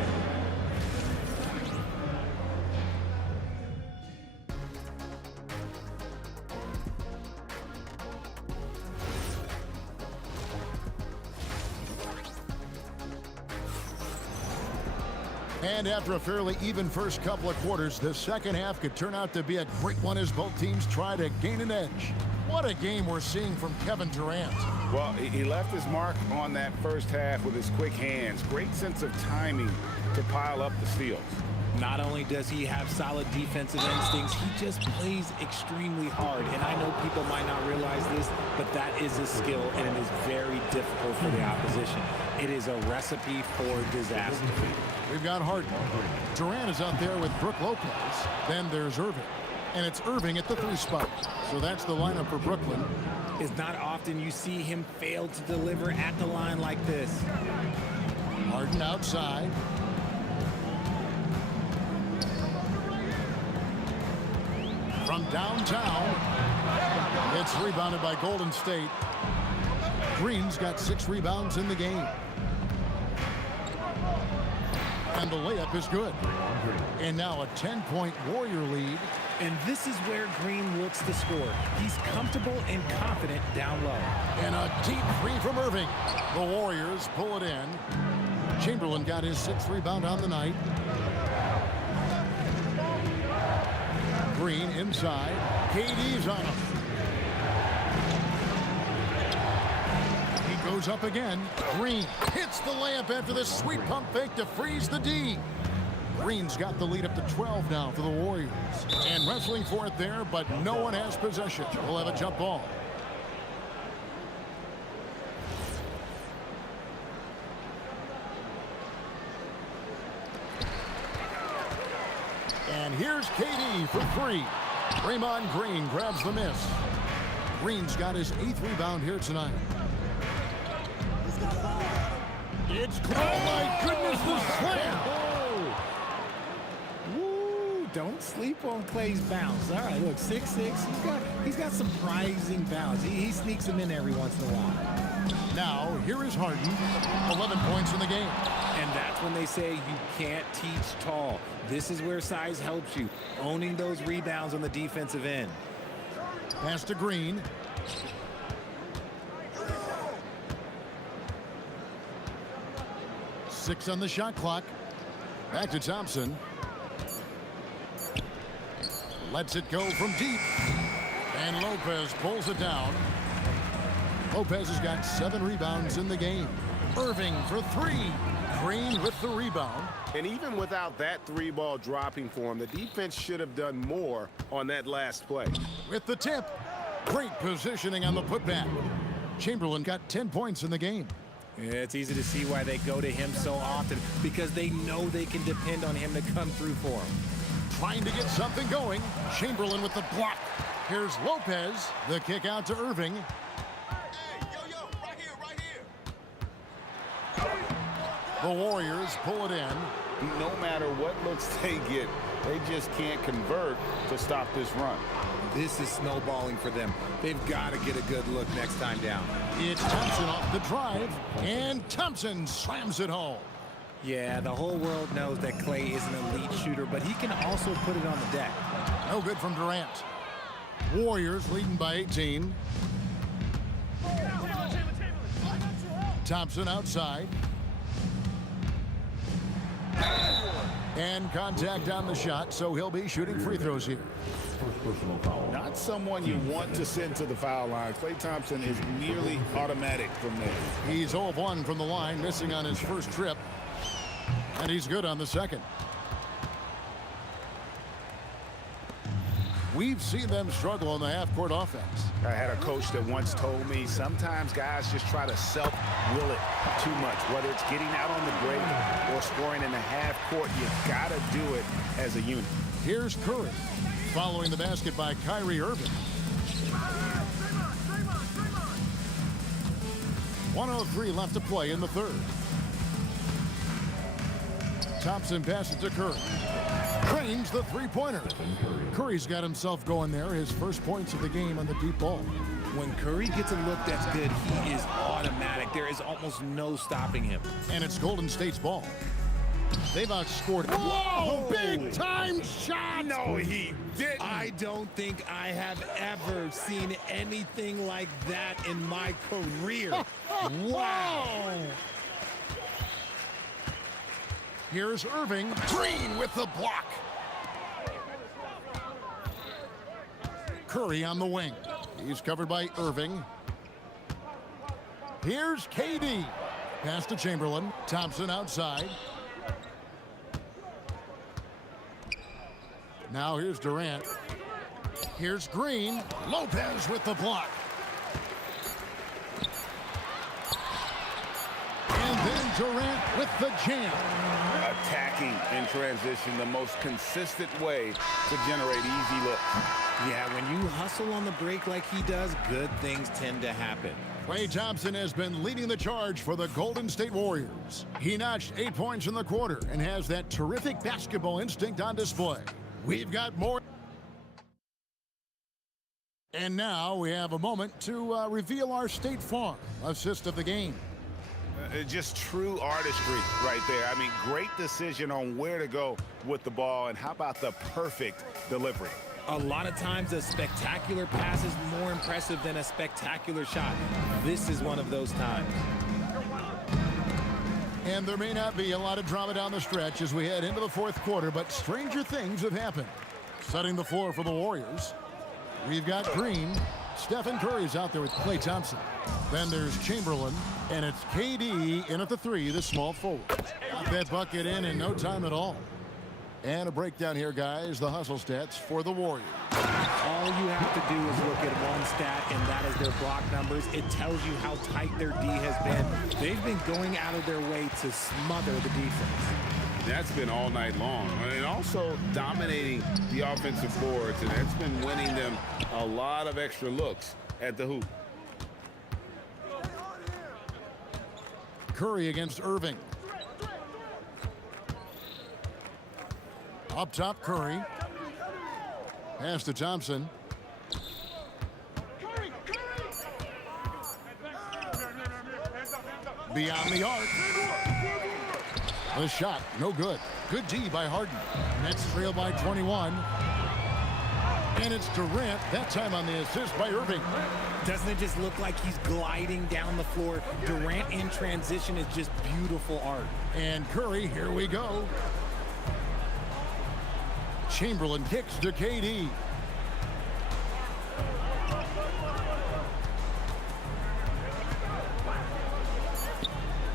And after a fairly even first couple of quarters, the second half could turn out to be a great one as both teams try to gain an edge. What a game we're seeing from Kevin Durant. Well, he left his mark on that first half with his quick hands. Great sense of timing to pile up the steals. Not only does he have solid defensive instincts, he just plays extremely hard. And I know people might not realize this, but that is a skill, and it is very difficult for the opposition. It is a recipe for disaster. We've got Harden. Durant is out there with Brook Lopez. Then there's Irving. And it's Irving at the 3 spot. So that's the lineup for Brooklyn. It's not often you see him fail to deliver at the line like this. Harden outside. From downtown, it's rebounded by Golden State. Green's got 6 rebounds in the game. And the layup is good. And now a 10-point Warrior lead. And this is where Green looks to score. He's comfortable and confident down low. And a deep 3 from Irving. The Warriors pull it in. Chamberlain got his 6th rebound on the night. Green inside. KD's on him. He Goes up again. Green hits the layup after the sweet pump fake to freeze the D. Green's got the lead up to 12 now for the Warriors. And wrestling for it there, but no one has possession. We'll have a jump ball. And here's KD for three. Draymond Green grabs the miss. Green's got his 8th rebound here tonight. It's close. Oh my goodness, the slam. Woo, don't sleep on Clay's bounce. All right, look, 6'6". He's got surprising bounce. He sneaks them in every once in a while. Now, here is Harden. 11 points in the game. And that's when they say you can't teach tall. This is where size helps you. Owning those rebounds on the defensive end. Pass to Green. Six on the shot clock. Back to Thompson. Lets it go from deep. And Lopez pulls it down. Lopez has got 7 rebounds in the game. Irving for 3. Green with the rebound. And even without that 3-ball dropping for him, the defense should have done more on that last play. With the tip. Great positioning on the putback. Chamberlain got 10 points in the game. Yeah, it's easy to see why they go to him so often, because they know they can depend on him to come through for them. Trying to get something going. Chamberlain with the block. Here's Lopez. The kick out to Irving. The Warriors pull it in. No matter what looks they get, they just can't convert to stop this run. This is snowballing for them. They've got to get a good look next time down. It's Thompson off the drive, and Thompson slams it home. Yeah, the whole world knows that Clay is an elite shooter, but he can also put it on the deck. No good from Durant. Warriors leading by 18. Thompson outside. And contact on the shot, so he'll be shooting free throws here. Not someone you want to send to the foul line. Klay Thompson is nearly automatic from there. He's 0 of 1 from the line, missing on his first trip. And he's good on the second. We've seen them struggle on the half-court offense. I had a coach that once told me sometimes guys just try to self-will it too much, whether it's getting out on the break or scoring in the half-court. You got to do it as a unit. Here's Curry, following the basket by Kyrie Irving. 1:03 left to play in the third. Thompson passes to Curry. Cranes the three-pointer. Curry's got himself going there, his first points of the game on the deep ball. When Curry gets a look that's good, he is automatic. There is almost no stopping him. And it's Golden State's ball. They've outscored. Whoa! Big-time shot! No, he didn't. I don't think I have ever seen anything like that in my career. Wow! Here's Irving. Green with the block. Curry on the wing. He's covered by Irving. Here's KD. Pass to Chamberlain. Thompson outside. Now here's Durant. Here's Green. Lopez with the block. And then Durant with the jam. Attacking in transition, the most consistent way to generate easy looks. Yeah, when you hustle on the break like he does, good things tend to happen. Klay Thompson has been leading the charge for the Golden State Warriors. He notched 8 points in the quarter and has that terrific basketball instinct on display. We've got more. And now we have a moment to reveal our State Farm assist of the game. Just true artistry right there. I mean, great decision on where to go with the ball, and how about the perfect delivery? A lot of times a spectacular pass is more impressive than a spectacular shot. This is one of those times. And there may not be a lot of drama down the stretch as we head into the fourth quarter, but stranger things have happened. Setting the floor for the Warriors. We've got Green. Stephen Curry's out there with Klay Thompson. Then there's Chamberlain, and it's KD in at the 3, the small forward. Got that bucket in no time at all. And a breakdown here, guys, the hustle stats for the Warriors. All you have to do is look at one stat, and that is their block numbers. It tells you how tight their D has been. They've been going out of their way to smother the defense. That's been all night long. And also dominating the offensive boards, and that's been winning them a lot of extra looks at the hoop. Curry against Irving. Up top, Curry. Pass to Thompson. Beyond the arc. The shot, no good. Good D by Harden. Nets trail by 21. And it's Durant, that time on the assist by Irving. Doesn't it just look like he's gliding down the floor? Durant in transition is just beautiful art. And Curry, here we go. Chamberlain kicks to KD.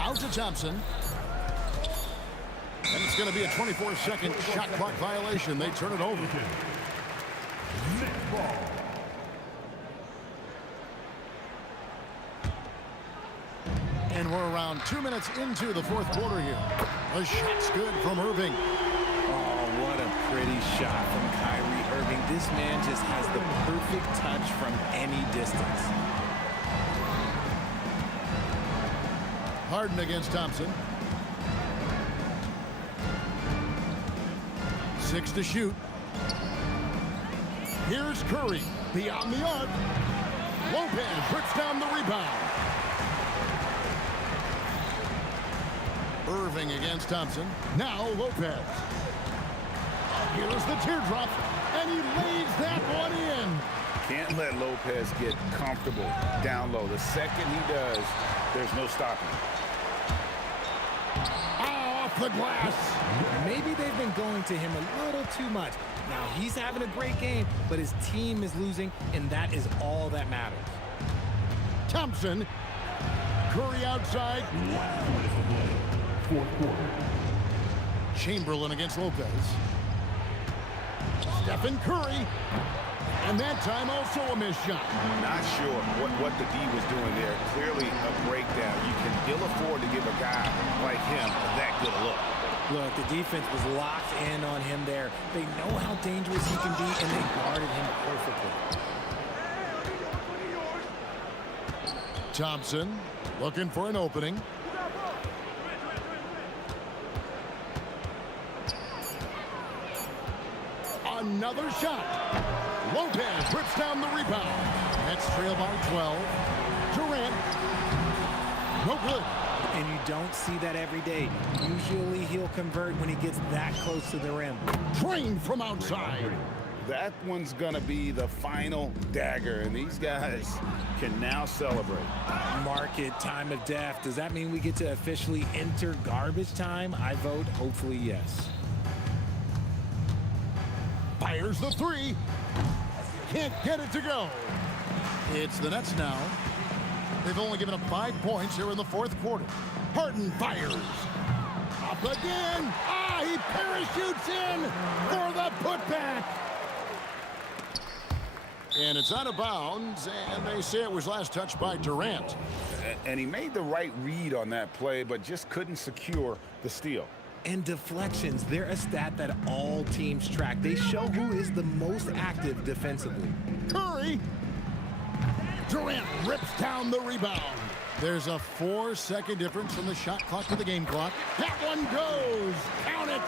Out to Thompson. And it's going to be a 24-second shot clock violation. They turn it over. And we're around 2 minutes into the fourth quarter here. The shot's good from Irving. Oh, what a pretty shot from Kyrie Irving. This man just has the perfect touch from any distance. Harden against Thompson. 6 to shoot. Here's Curry. Beyond the arc. Lopez puts down the rebound. Irving against Thompson. Now Lopez. Here's the teardrop. And he lays that one in. Can't let Lopez get comfortable down low. The second he does, there's no stopping. Off the glass. Maybe they've been going to him a little too much. Now he's having a great game, but his team is losing, and that is all that matters. Thompson. Curry outside. Fourth quarter. Chamberlain against Lopez. Stephen Curry. And that time also a missed shot. Not sure what the D was doing there. Clearly a breakdown. You can ill afford to give a guy like him that good a look. Look, the defense was locked in on him there. They know how dangerous he can be, and they guarded him perfectly. Thompson looking for an opening. Another shot. Lopez rips down the rebound. Nets trail by 12. Durant. No good. And you don't see that every day. Usually he'll convert when he gets that close to the rim. Drained from outside. That one's going to be the final dagger, and these guys can now celebrate. Market time of death. Does that mean we get to officially enter garbage time? I vote hopefully yes. Fires the 3. Can't get it to go. It's the Nets now. They've only given up 5 points here in the fourth quarter. Harden fires. Up again. He parachutes in for the putback. And it's out of bounds, and they say it was last touched by Durant. And he made the right read on that play, but just couldn't secure the steal. And deflections, they're a stat that all teams track. They show who is the most active defensively. Curry. Durant rips down the rebound. There's a 4-second difference from the shot clock to the game clock. That one goes. Count it.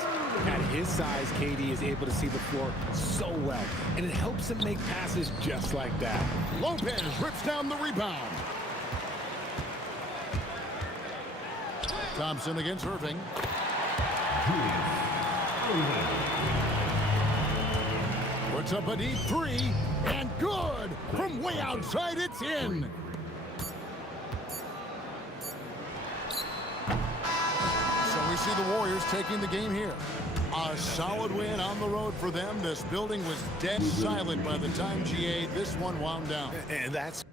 At his size, KD is able to see the floor so well, and it helps him make passes just like that. Lopez rips down the rebound. Thompson against Irving. Puts up a deep 3, and good! From way outside, it's in! So we see the Warriors taking the game here. A solid win on the road for them. This building was dead silent by the time GA this one wound down. And that's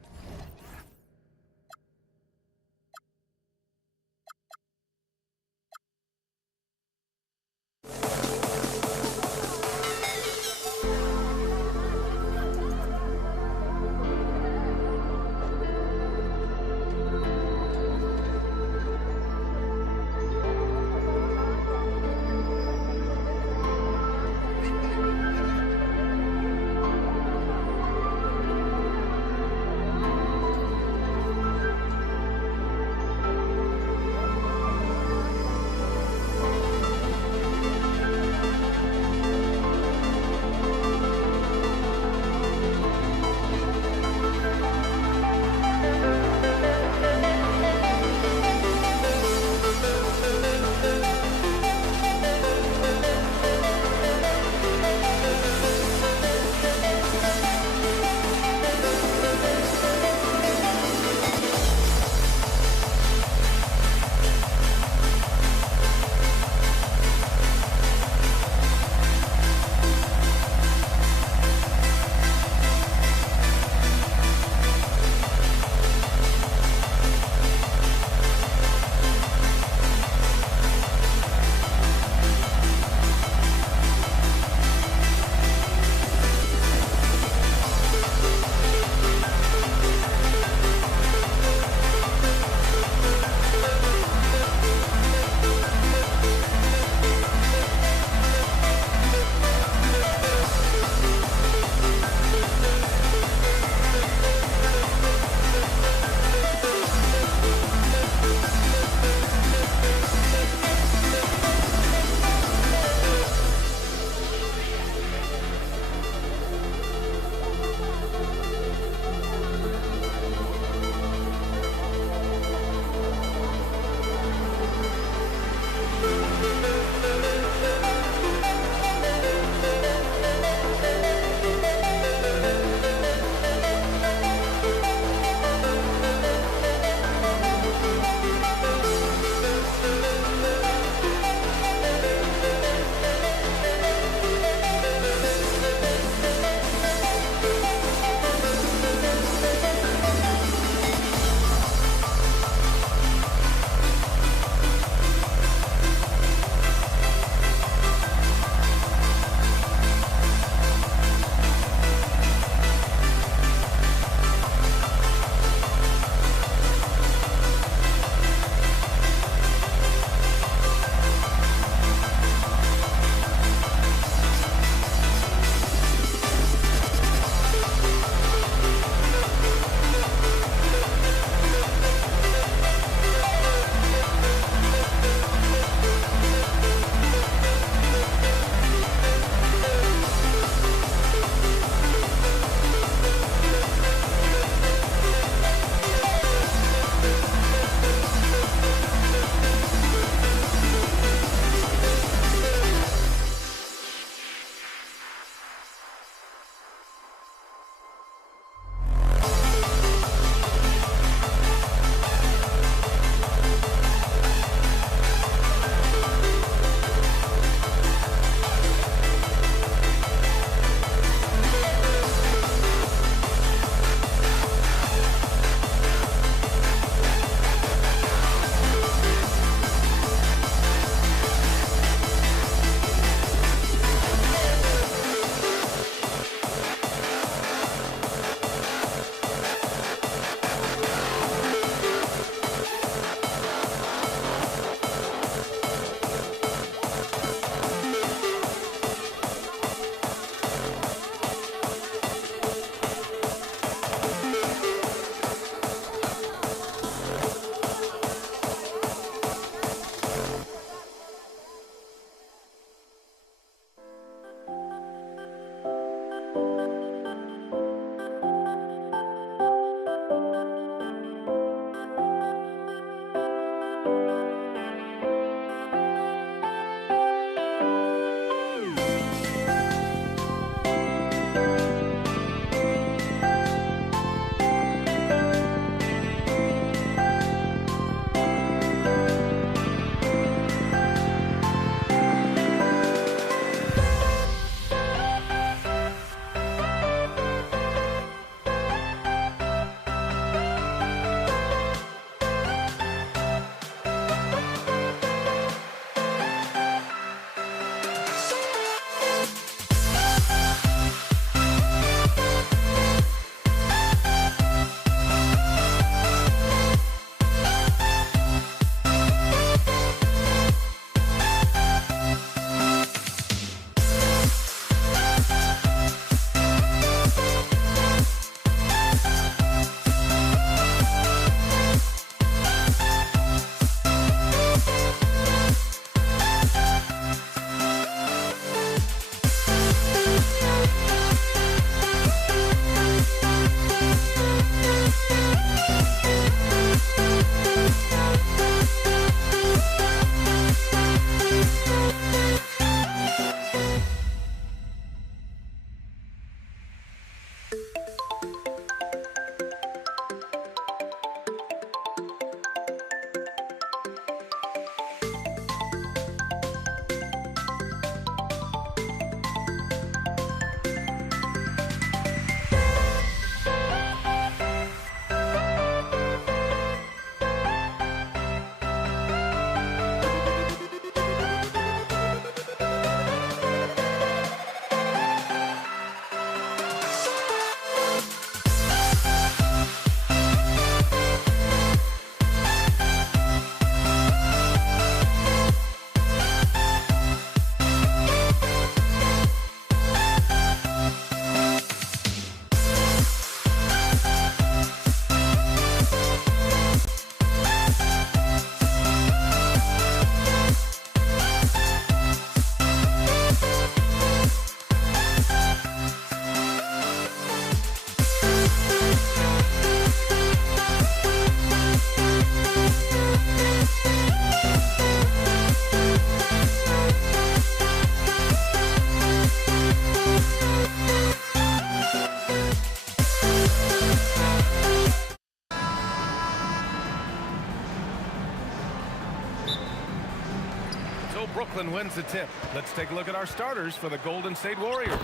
wins the tip. Let's take a look at our starters for the Golden State Warriors.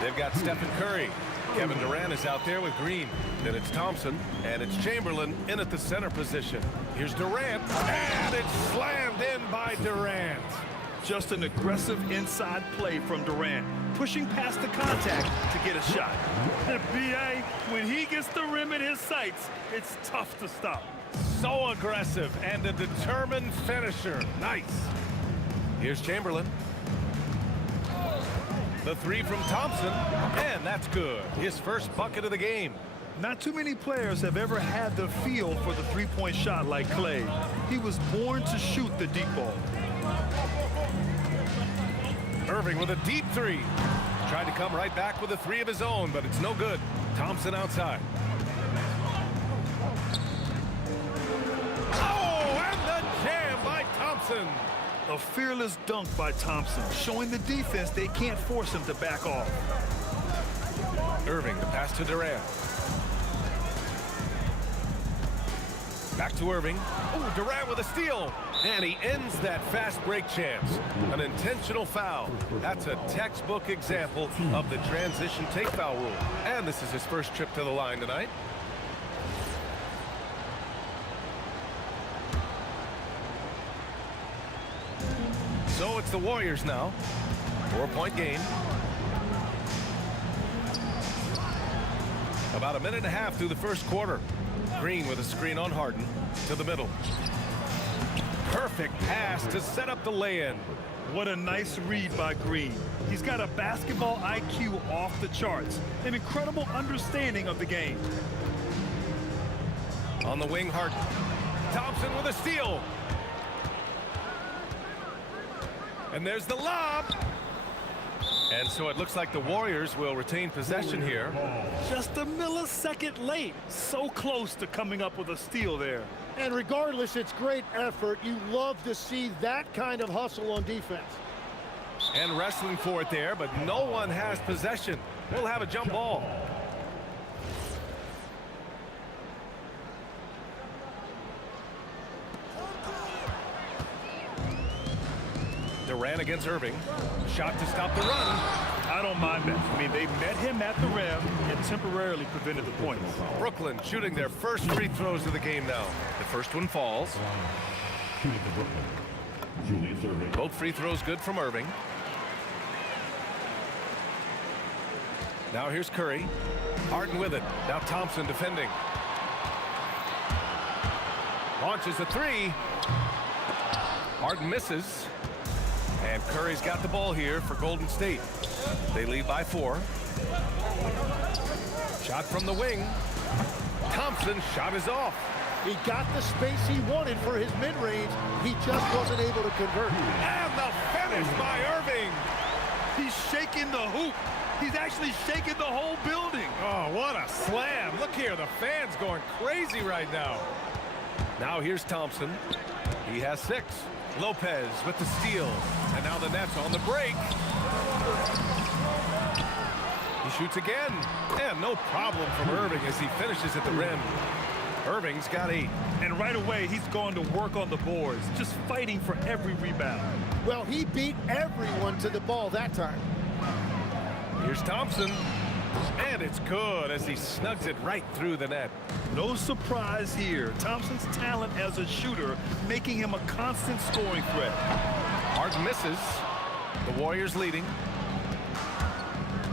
They've got Stephen Curry. Kevin Durant is out there with Green. Then it's Thompson, and it's Chamberlain in at the center position. Here's Durant, and it's slammed in by Durant. Just an aggressive inside play from Durant, pushing past the contact to get a shot. B.A., when he gets the rim in his sights, it's tough to stop. So aggressive and a determined finisher. Nice. Here's Chamberlain. The three from Thompson, and that's good. His first bucket of the game. Not too many players have ever had the feel for the three-point shot like Klay. He was born to shoot the deep ball. Irving with a deep three. Tried to come right back with a three of his own, but it's no good. Thompson outside. Oh, and the jam by Thompson. A fearless dunk by Thompson, showing the defense they can't force him to back off. Irving, the pass to Durant. Back to Irving. Oh, Durant with a steal. And he ends that fast break chance. An intentional foul. That's a textbook example of the transition take foul rule. And this is his first trip to the line tonight. So it's the Warriors now. 4-point game. About a minute and a half through the first quarter. Green with a screen on Harden to the middle. Perfect pass to set up the lay-in. What a nice read by Green. He's got a basketball IQ off the charts. An incredible understanding of the game. On the wing, Harden. Thompson with a steal. And there's the lob. And so it looks like the Warriors will retain possession here. Just a millisecond late. So close to coming up with a steal there. And regardless, it's great effort. You love to see that kind of hustle on defense. And wrestling for it there, but no one has possession. We'll have a jump ball. Durant against Irving. Shot to stop the run. I don't mind that. I mean, they met him at the rim and temporarily prevented the points. Brooklyn shooting their first free throws of the game now. The first one falls. Both free throws good from Irving. Now here's Curry. Harden with it. Now Thompson defending. Launches a three. Harden misses. And Curry's got the ball here for Golden State. They lead by 4. Shot from the wing. Thompson's shot is off. He got the space he wanted for his mid-range. He just wasn't able to convert. And the finish by Irving. He's shaking the hoop. He's actually shaking the whole building. Oh, what a slam. Look here, the fans going crazy right now. Now here's Thompson. He has 6. Lopez with the steal. And now the Nets on the break. He shoots again. And no problem from Irving as he finishes at the rim. Irving's got 8. And right away, he's gone to work on the boards, just fighting for every rebound. Well, he beat everyone to the ball that time. Here's Thompson. And it's good as he snugs it right through the net. No surprise here. Thompson's talent as a shooter making him a constant scoring threat. Harden misses. The Warriors leading.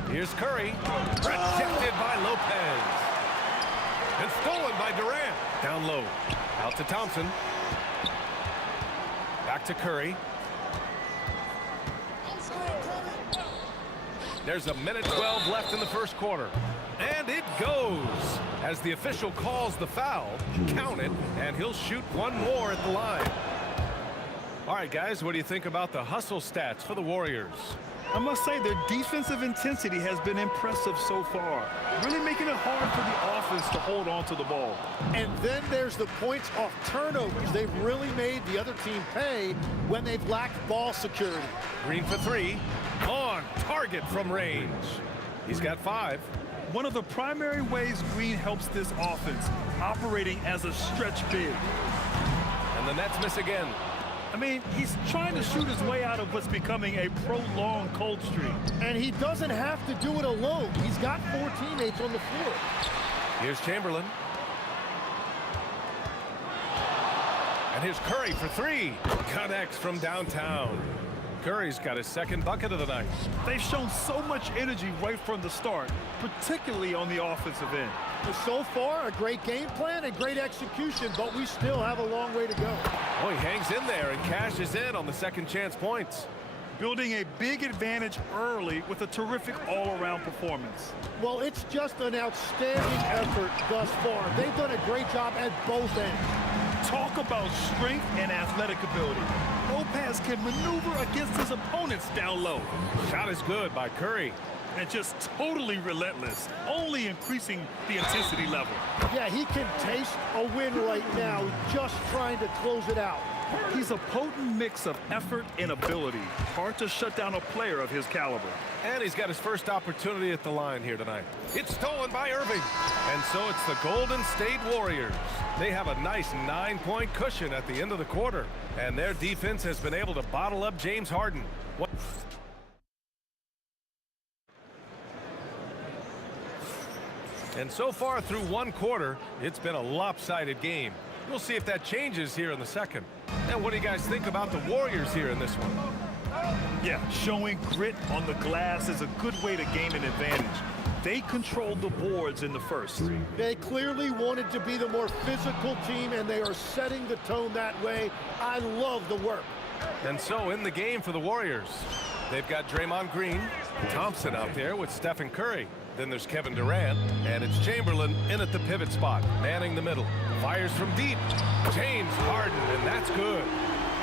Here's Curry. Rejected by Lopez. And stolen by Durant. Down low. Out to Thompson. Back to Curry. There's a minute 12 left in the first quarter. And it goes. As the official calls the foul, count it, and he'll shoot one more at the line. All right, guys, what do you think about the hustle stats for the Warriors? I must say their defensive intensity has been impressive so far, really making it hard for the offense to hold on to the ball. And then there's the points off turnovers. They've really made the other team pay when they've lacked ball security. Green for 3. On target from range. He's got 5. One of the primary ways Green helps this offense, operating as a stretch big. And the Nets miss again. I mean, he's trying to shoot his way out of what's becoming a prolonged cold streak. And he doesn't have to do it alone. He's got 4 teammates on the floor. Here's Chamberlain. And here's Curry for 3. Connects from downtown. Curry's got his second bucket of the night. They've shown so much energy right from the start, particularly on the offensive end. So far, a great game plan and great execution, but we still have a long way to go. Oh, he hangs in there and cashes in on the second chance points. Building a big advantage early with a terrific all-around performance. Well, it's just an outstanding effort thus far. They've done a great job at both ends. Talk about strength and athletic ability. Lopez can maneuver against his opponents down low. Shot is good by Curry. And just totally relentless, only increasing the intensity level. Yeah, he can taste a win right now, just trying to close it out. He's a potent mix of effort and ability. Hard to shut down a player of his caliber. And he's got his first opportunity at the line here tonight. It's stolen by Irving. And so it's the Golden State Warriors. They have a nice 9-point cushion at the end of the quarter. And their defense has been able to bottle up James Harden. And so far through one quarter, it's been a lopsided game. We'll see if that changes here in the second. And what do you guys think about the Warriors here in this one? Yeah, showing grit on the glass is a good way to gain an advantage. They controlled the boards in the first. They clearly wanted to be the more physical team, and they are setting the tone that way. I love the work. And so in the game for the Warriors, they've got Draymond Green, Thompson out there with Stephen Curry. Then there's Kevin Durant, and it's Chamberlain in at the pivot spot, manning the middle. Fires from deep. James Harden, and that's good.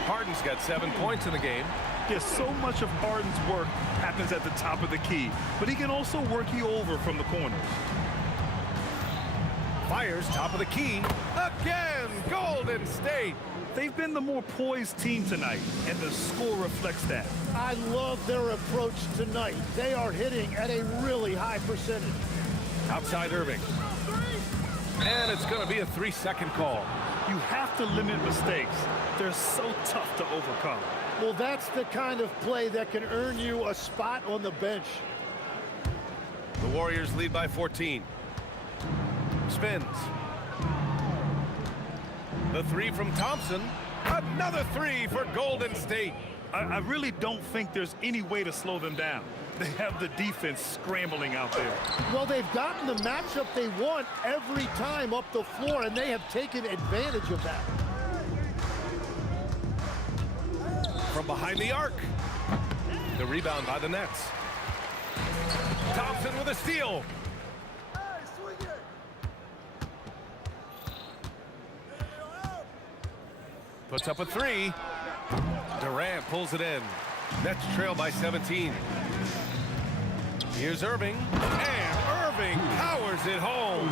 Harden's got 7 points in the game. Yes, so much of Harden's work happens at the top of the key, but he can also work you over from the corners. Fires top of the key. Again, Golden State. They've been the more poised team tonight, and the score reflects that. I love their approach tonight. They are hitting at a really high percentage. Outside Irving. And it's going to be a 3-second call. You have to limit mistakes. They're so tough to overcome. Well, that's the kind of play that can earn you a spot on the bench. The Warriors lead by 14. Spins. The 3 from Thompson. Another 3 for Golden State. I really don't think there's any way to slow them down. They have the defense scrambling out there. Well, they've gotten the matchup they want every time up the floor, and they have taken advantage of that. From behind the arc. The rebound by the Nets. Thompson with a steal. Puts up a 3. Durant pulls it in. Nets trail by 17. Here's Irving. And Irving powers it home.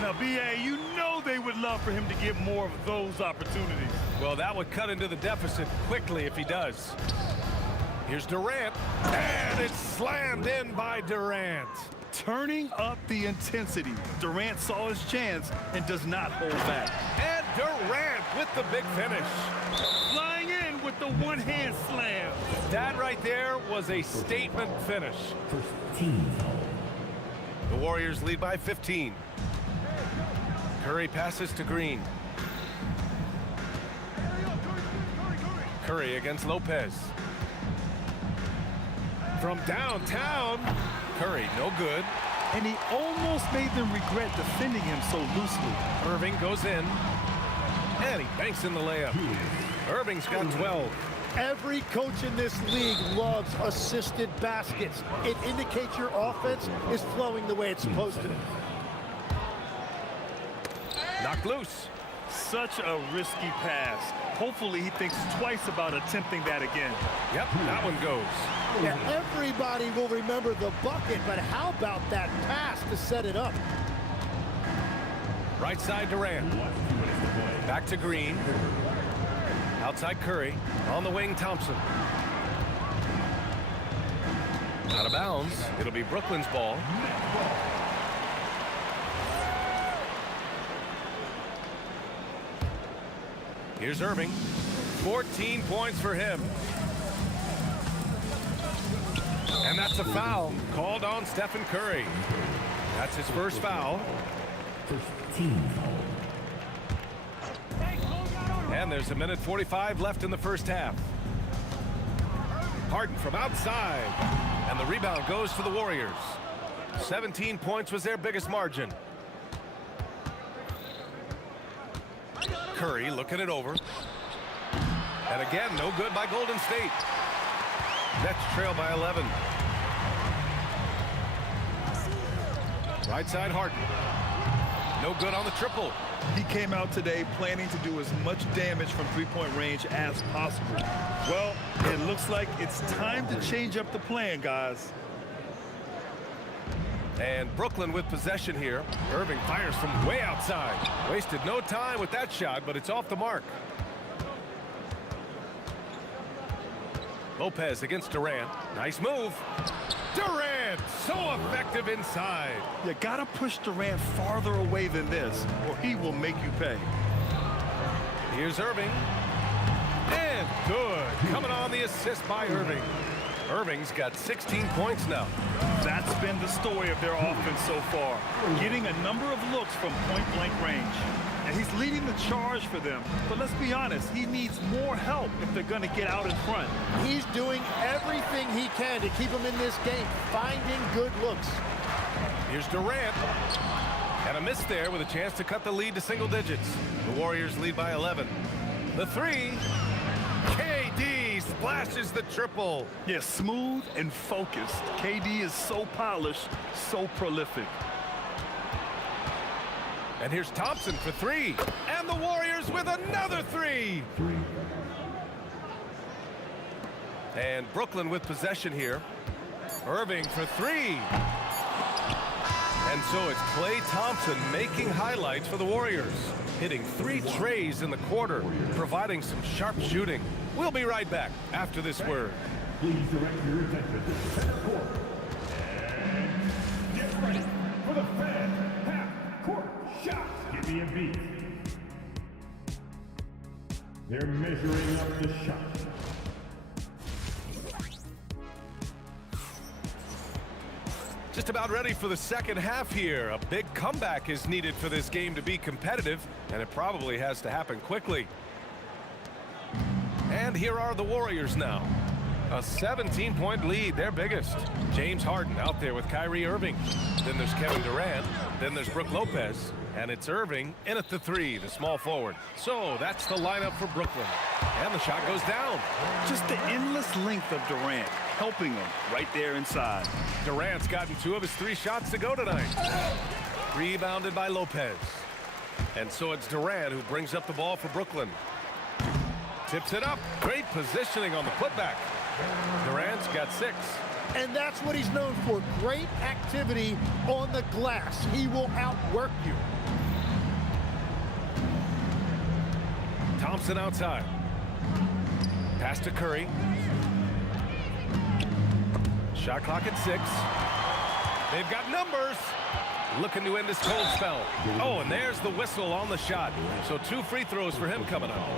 Now, B.A., you know they would love for him to get more of those opportunities. Well, that would cut into the deficit quickly if he does. Here's Durant. And it's slammed in by Durant. Turning up the intensity. Durant saw his chance and does not hold back. And Durant with the big finish. Flying in with the one-hand slam. That right there was a statement finish. The Warriors lead by 15. Curry passes to Green. Curry against Lopez. From downtown, Curry no good. And he almost made them regret defending him so loosely. Irving goes in. And he banks in the layup. Irving's got 12. Every coach in this league loves assisted baskets. It indicates your offense is flowing the way it's supposed to. Knocked loose. Such a risky pass. Hopefully he thinks twice about attempting that again. Yep, that one goes. Yeah, everybody will remember the bucket, but how about that pass to set it up? Right side Durant. Back to Green. Outside Curry. On the wing, Thompson. Out of bounds. It'll be Brooklyn's ball. Here's Irving. 14 points for him. And that's a foul called on Stephen Curry. That's his first foul. And there's 1:45 left in the first half. Harden from outside. And the rebound goes to the Warriors. 17 points was their biggest margin. Curry looking it over. And again, no good by Golden State. Nets trail by 11. Right side, Harden. No good on the triple. He came out today planning to do as much damage from three-point range as possible. Well, it looks like it's time to change up the plan, guys. And Brooklyn with possession here. Irving fires from way outside. Wasted no time with that shot, but it's off the mark. Lopez against Durant. Nice move. Durant, so effective inside. You gotta push Durant farther away than this, or he will make you pay. Here's Irving. And good. Coming on the assist by Irving. Irving's got 16 points now. That's been the story of their offense so far, getting a number of looks from point-blank range. And he's leading the charge for them. But let's be honest, he needs more help if they're going to get out in front. He's doing everything he can to keep them in this game, finding good looks. Here's Durant. And a miss there with a chance to cut the lead to single digits. The Warriors lead by 11. The three. KD splashes the triple. Yeah, smooth and focused. KD is so polished, so prolific. And here's Thompson for three. And the Warriors with another three. And Brooklyn with possession here. Irving for three. And so it's Klay Thompson making highlights for the Warriors. Hitting 3 trays in the quarter, providing some sharp shooting. We'll be right back after this word. Please direct your attention to the center court. And get ready for the fan half-court shot. Give me a beat. They're measuring up the shot. Just about ready for the second half here. A big comeback is needed for this game to be competitive, and it probably has to happen quickly. And here are the Warriors now. A 17-point lead, their biggest. James Harden out there with Kyrie Irving. Then there's Kevin Durant. Then there's Brook Lopez. And it's Irving in at the three, the small forward. So that's the lineup for Brooklyn. And the shot goes down. Just the endless length of Durant, helping him right there inside. Durant's gotten 2 of his 3 shots to go tonight. Rebounded by Lopez. And so it's Durant who brings up the ball for Brooklyn. Tips it up. Great positioning on the putback. Durant's got 6. And that's what he's known for. Great activity on the glass. He will outwork you. Thompson outside. Pass to Curry. Shot clock at 6. They've got numbers. Looking to end this cold spell. Oh, and there's the whistle on the shot. So 2 free throws for him coming up.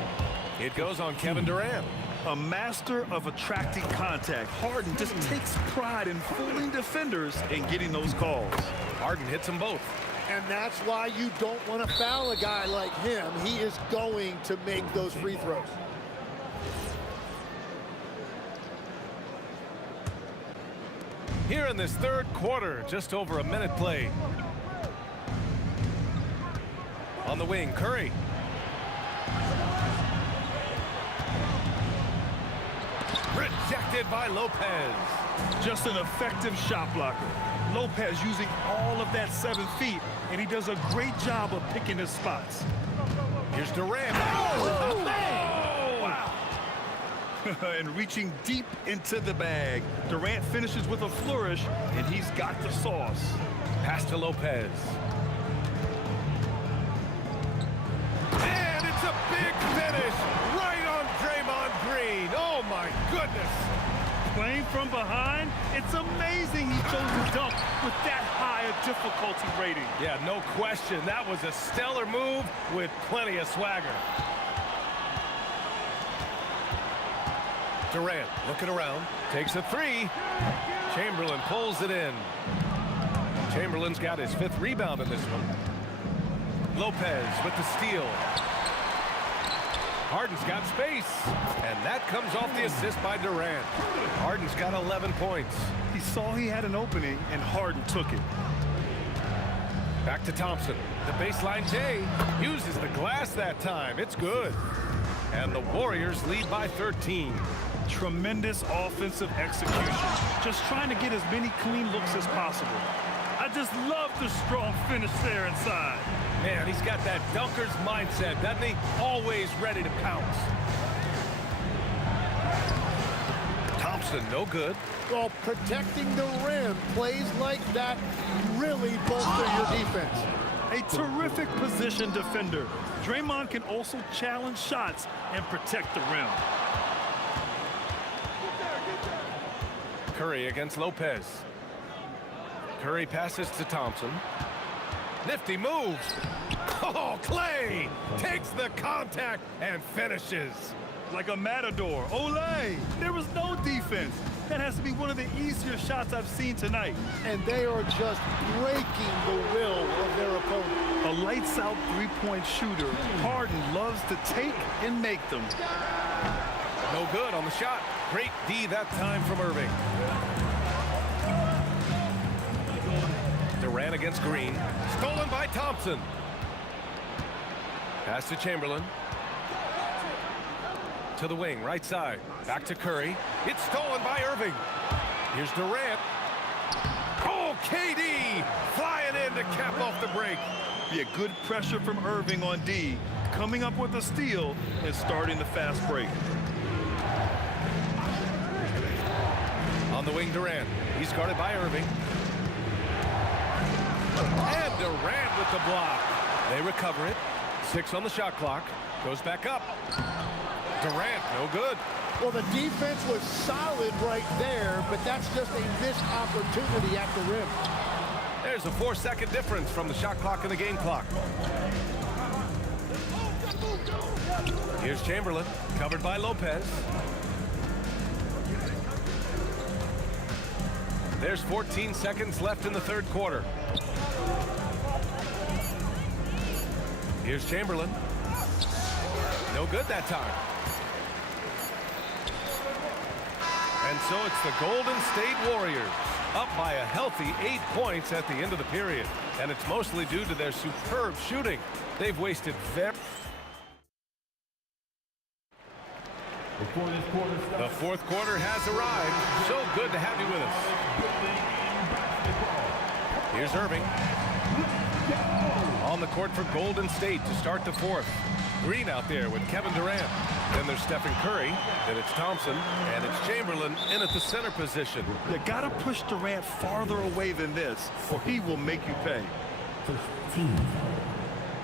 It goes on Kevin Durant. A master of attracting contact. Harden just takes pride in fooling defenders and getting those calls. Harden hits them both. And that's why you don't want to foul a guy like him. He is going to make those free throws. Here in this third quarter, just over a minute played. On the wing, Curry. Rejected by Lopez. Just an effective shot blocker. Lopez using all of that 7 feet, and he does a great job of picking his spots. Here's Durant. Oh! Wow. And reaching deep into the bag. Durant finishes with a flourish, and he's got the sauce. Pass to Lopez. And it's a big finish right on Draymond Green. Oh, my goodness. Playing from behind, it's amazing he chose to dunk with that high a difficulty rating. Yeah, no question. That was a stellar move with plenty of swagger. Durant looking around, takes a three. Chamberlain pulls it in. Chamberlain's got his 5th rebound in this one. Lopez with the steal. Harden's got space, and that comes off the assist by Durant. Harden's got 11 points. He saw he had an opening, and Harden took it. Back to Thompson. The baseline J uses the glass that time. It's good. And the Warriors lead by 13. Tremendous offensive execution. Just trying to get as many clean looks as possible. I just love the strong finish there inside. Man, he's got that dunker's mindset, doesn't he? Always ready to pounce. Thompson, no good. Well, protecting the rim, plays like that really bolster your defense. A terrific position defender. Draymond can also challenge shots and protect the rim. Curry against Lopez. Curry passes to Thompson. Nifty moves. Oh, Clay takes the contact and finishes. Like a matador. Olay! There was no defense. That has to be one of the easier shots I've seen tonight. And they are just breaking the will of their opponent. A lights-out three-point shooter. Harden loves to take and make them. No good on the shot. Great D that time from Irving. Durant against Green. Stolen by Thompson. Pass to Chamberlain. To the wing, right side. Back to Curry. It's stolen by Irving. Here's Durant. Oh, KD flying in to cap off the break. Yeah, good pressure from Irving on D. Coming up with a steal and starting the fast break. On the wing, Durant. He's guarded by Irving. And Durant with the block. They recover it. 6 on the shot clock. Goes back up. Durant, no good. Well, the defense was solid right there, but that's just a missed opportunity at the rim. There's a 4-second difference from the shot clock and the game clock. Here's Chamberlain, covered by Lopez. There's 14 seconds left in the 3rd quarter. Here's Chamberlain. No good that time. And so it's the Golden State Warriors, up by a healthy 8 points at the end of the period. And it's mostly due to their superb shooting. They've wasted very... The 4th quarter has arrived. So good to have you with us. Here's Irving. On the court for Golden State to start the 4th. Green out there with Kevin Durant. Then there's Stephen Curry. Then it's Thompson. And it's Chamberlain in at the center position. You gotta push Durant farther away than this, or he will make you pay.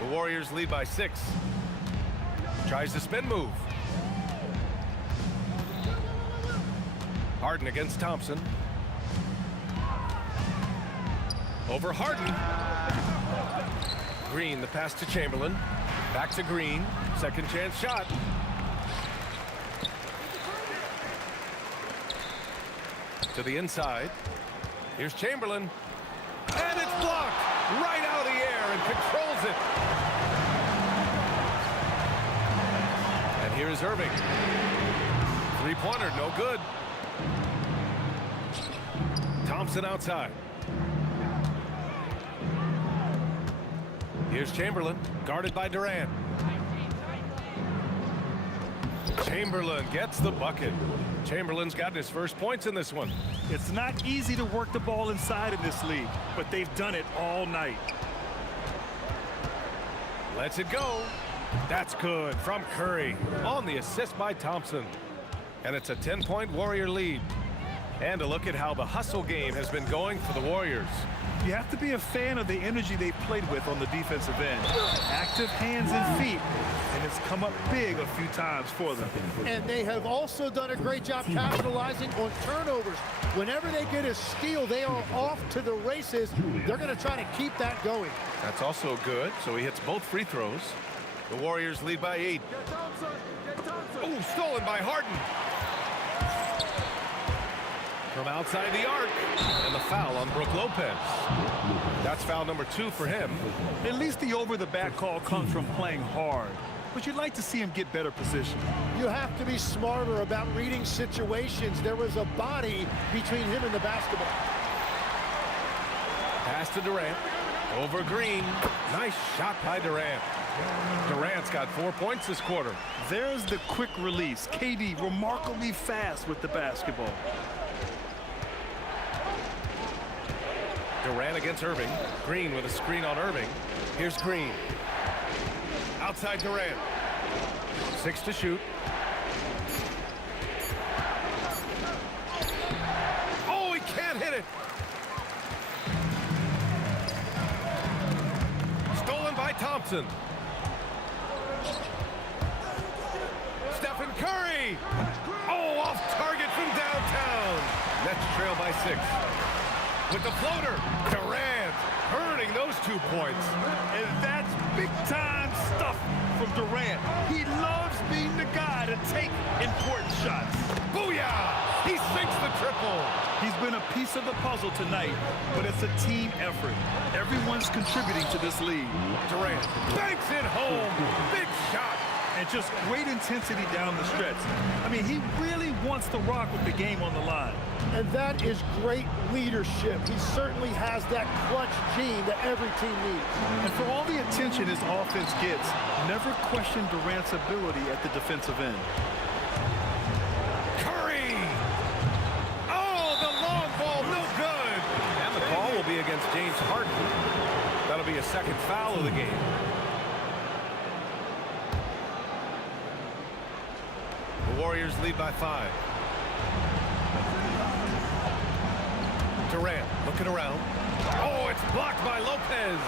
The Warriors lead by 6. Tries the spin move. Harden against Thompson. Over Harden. Green, the pass to Chamberlain. Back to Green. Second chance shot. To the inside. Here's Chamberlain. And it's blocked right out of the air and controls it. And here is Irving. Three-pointer, no good. Thompson outside. Here's Chamberlain, guarded by Durant. Chamberlain gets the bucket. Chamberlain's gotten his first points in this one. It's not easy to work the ball inside in this league, but they've done it all night. Lets it go. That's good from Curry on the assist by Thompson. And it's a 10-point Warrior lead. And a look at how the hustle game has been going for the Warriors. You have to be a fan of the energy they've played with on the defensive end. Active hands and feet, and it's come up big a few times for them. And they have also done a great job capitalizing on turnovers. Whenever they get a steal, they are off to the races. They're going to try to keep that going. That's also good. So he hits both free throws. The Warriors lead by 8. Oh, stolen by Harden. From outside the arc, and the foul on Brook Lopez. That's foul number 2 for him. At least the over-the-back call comes from playing hard. But you'd like to see him get better position. You have to be smarter about reading situations. There was a body between him and the basketball. Pass to Durant. Over Green. Nice shot by Durant. Durant's got 4 points this quarter. There's the quick release. KD remarkably fast with the basketball. Durant against Irving. Green with a screen on Irving. Here's Green. Outside Durant. 6 to shoot. Oh, he can't hit it. Stolen by Thompson. Stephen Curry. Oh, off target from downtown. Nets trail by 6. With the floater, Durant earning those 2 points. And that's big-time stuff from Durant. He loves being the guy to take important shots. Booyah! He sinks the triple. He's been a piece of the puzzle tonight, but it's a team effort. Everyone's contributing to this lead. Durant banks it home. Big shot. And just great intensity down the stretch. I mean, he really wants to rock with the game on the line. And that is great leadership. He certainly has that clutch gene that every team needs. And for all the attention his offense gets, never question Durant's ability at the defensive end. Curry! Oh, the long ball, no good. And the call will be against James Harden. That'll be a second foul of the game. The Warriors lead by 5. Durant looking around. Oh, it's blocked by Lopez.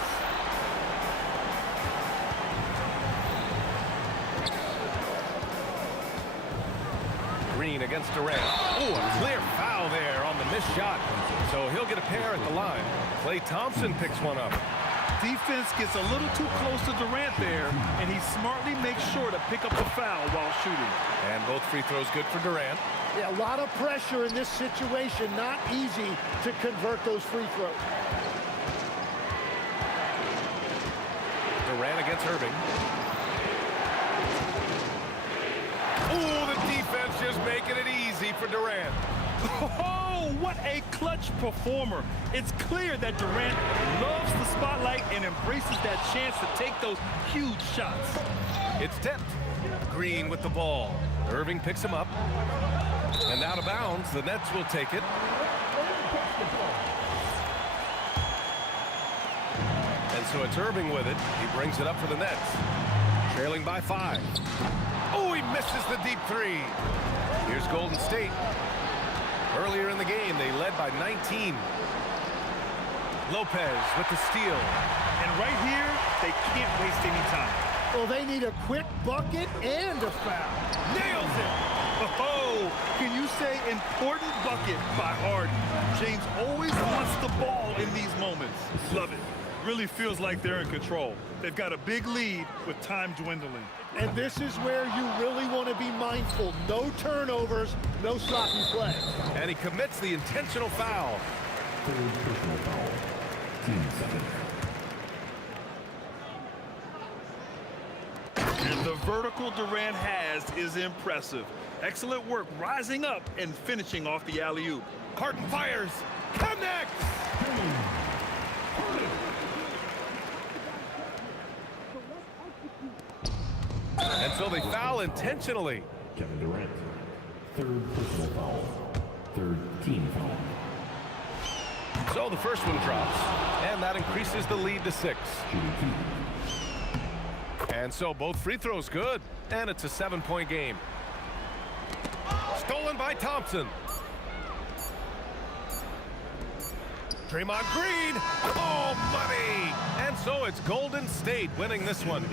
Green against Durant. Oh, a clear foul there on the missed shot. So he'll get a pair at the line. Klay Thompson picks one up. Defense gets a little too close to Durant there, and he smartly makes sure to pick up the foul while shooting. And both free throws good for Durant. Yeah, a lot of pressure in this situation. Not easy to convert those free throws. Durant against Irving. Oh, the defense just making it easy for Durant. Oh, what a clutch performer. It's clear that Durant loves the spotlight and embraces that chance to take those huge shots. It's tipped. Green with the ball. Irving picks him up. And out of bounds, the Nets will take it. And so it's Irving with it. He brings it up for the Nets. Trailing by 5. Oh, he misses the deep 3. Here's Golden State. Earlier in the game, they led by 19. Lopez with the steal. And right here, they can't waste any time. Well, they need a quick bucket and a foul. Nails it. Oh, can you say important bucket by Harden? James always wants the ball in these moments. Love it. Really feels like they're in control. They've got a big lead with time dwindling. And this is where you really want to be mindful. No turnovers, no sloppy play. And he commits the intentional foul. Third personal foul. Team 7. And the vertical Durant has is impressive. Excellent work rising up and finishing off the alley-oop. Harden fires. Connects. And so they foul intentionally. Kevin Durant. Third personal foul. Third team foul. So the first one drops, and that increases the lead to 6. Shooting 2. And so both free throws good, and it's a 7-point game. Stolen by Thompson. Draymond Green. Oh, money! And so it's Golden State winning this one.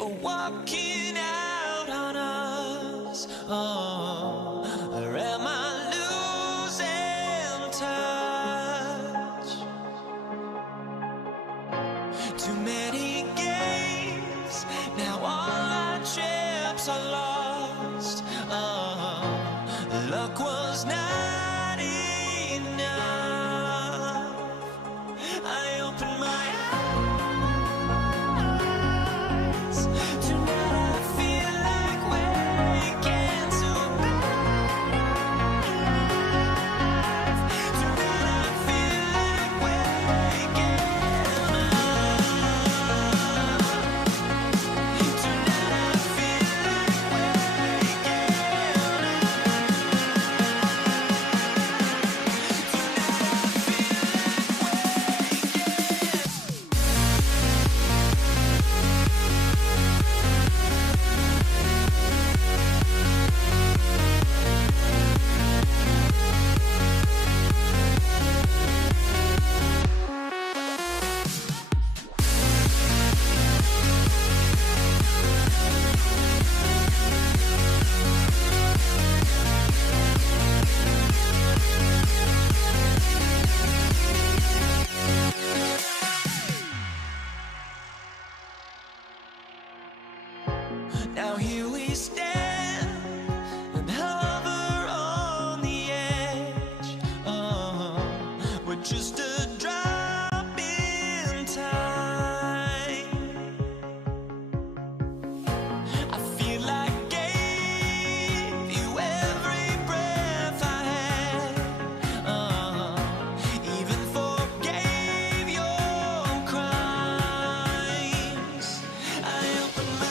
for walking out on us? Oh, or am I losing touch? Too many games, now all our chips are lost. Oh, luck was not enough. I opened my eyes. Tonight I feel like waking to a better life. Tonight I feel like waking up. Tonight I feel like waking Now here we stand and hover on the edge. Oh, we're just a drop in time. I feel like I gave you every breath I had. Oh, even forgave your crimes. I opened my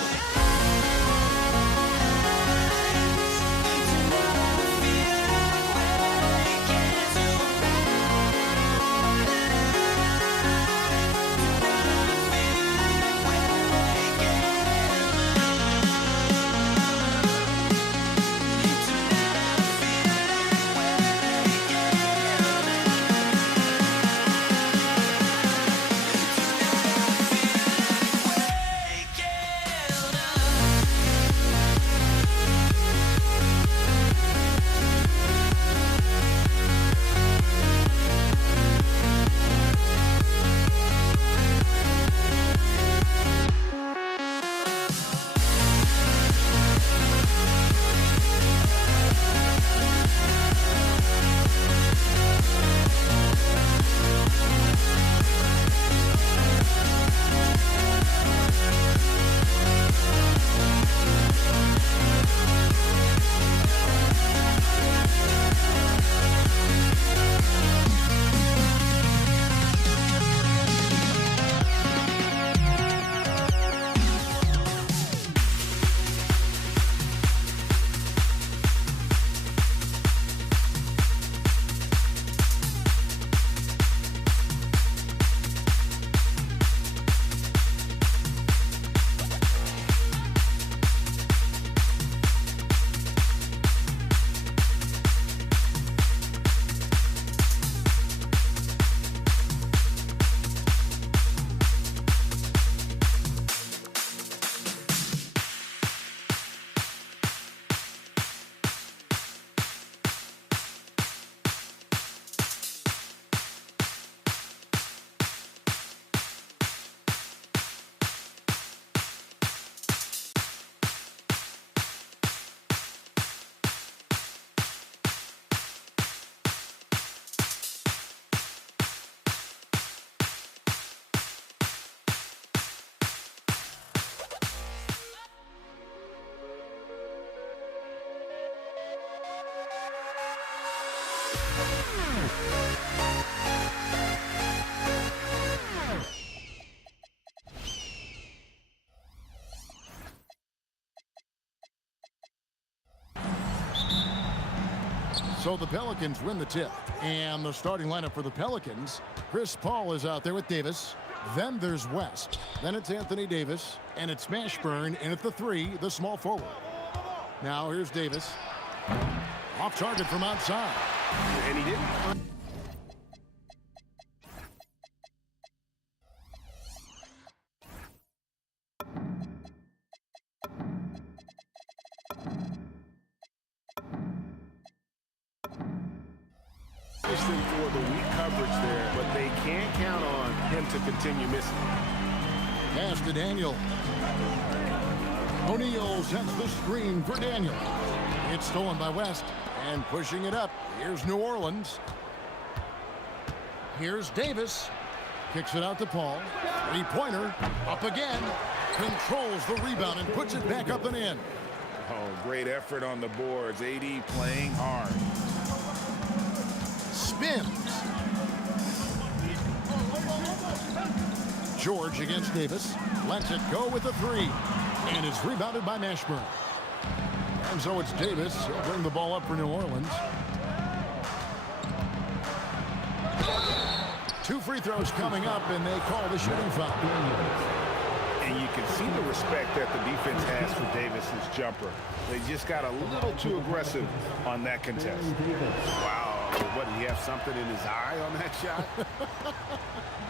So the Pelicans win the tip. And the starting lineup for the Pelicans, Chris Paul is out there with Davis. Then there's West. Then it's Anthony Davis. And it's Mashburn. And at the 3, the small forward. Now here's Davis. Off target from outside. And he didn't. coverage there, but they can't count on him to continue missing. Pass to Daniel. O'Neal sends the screen for Daniel. It's stolen by West, and pushing it up. Here's New Orleans. Here's Davis. Kicks it out to Paul. Three-pointer. Up again. Controls the rebound and puts it back up and in. Oh, great effort on the boards. AD playing hard. Spins. George against Davis. Lets it go with a three. And it's rebounded by Mashburn. And so it's Davis. He'll bring the ball up for New Orleans. 2 free throws coming up, and they call the shooting foul. And you can see the respect that the defense has for Davis's jumper. They just got a little too aggressive on that contest. Wow, what, did he have something in his eye on that shot?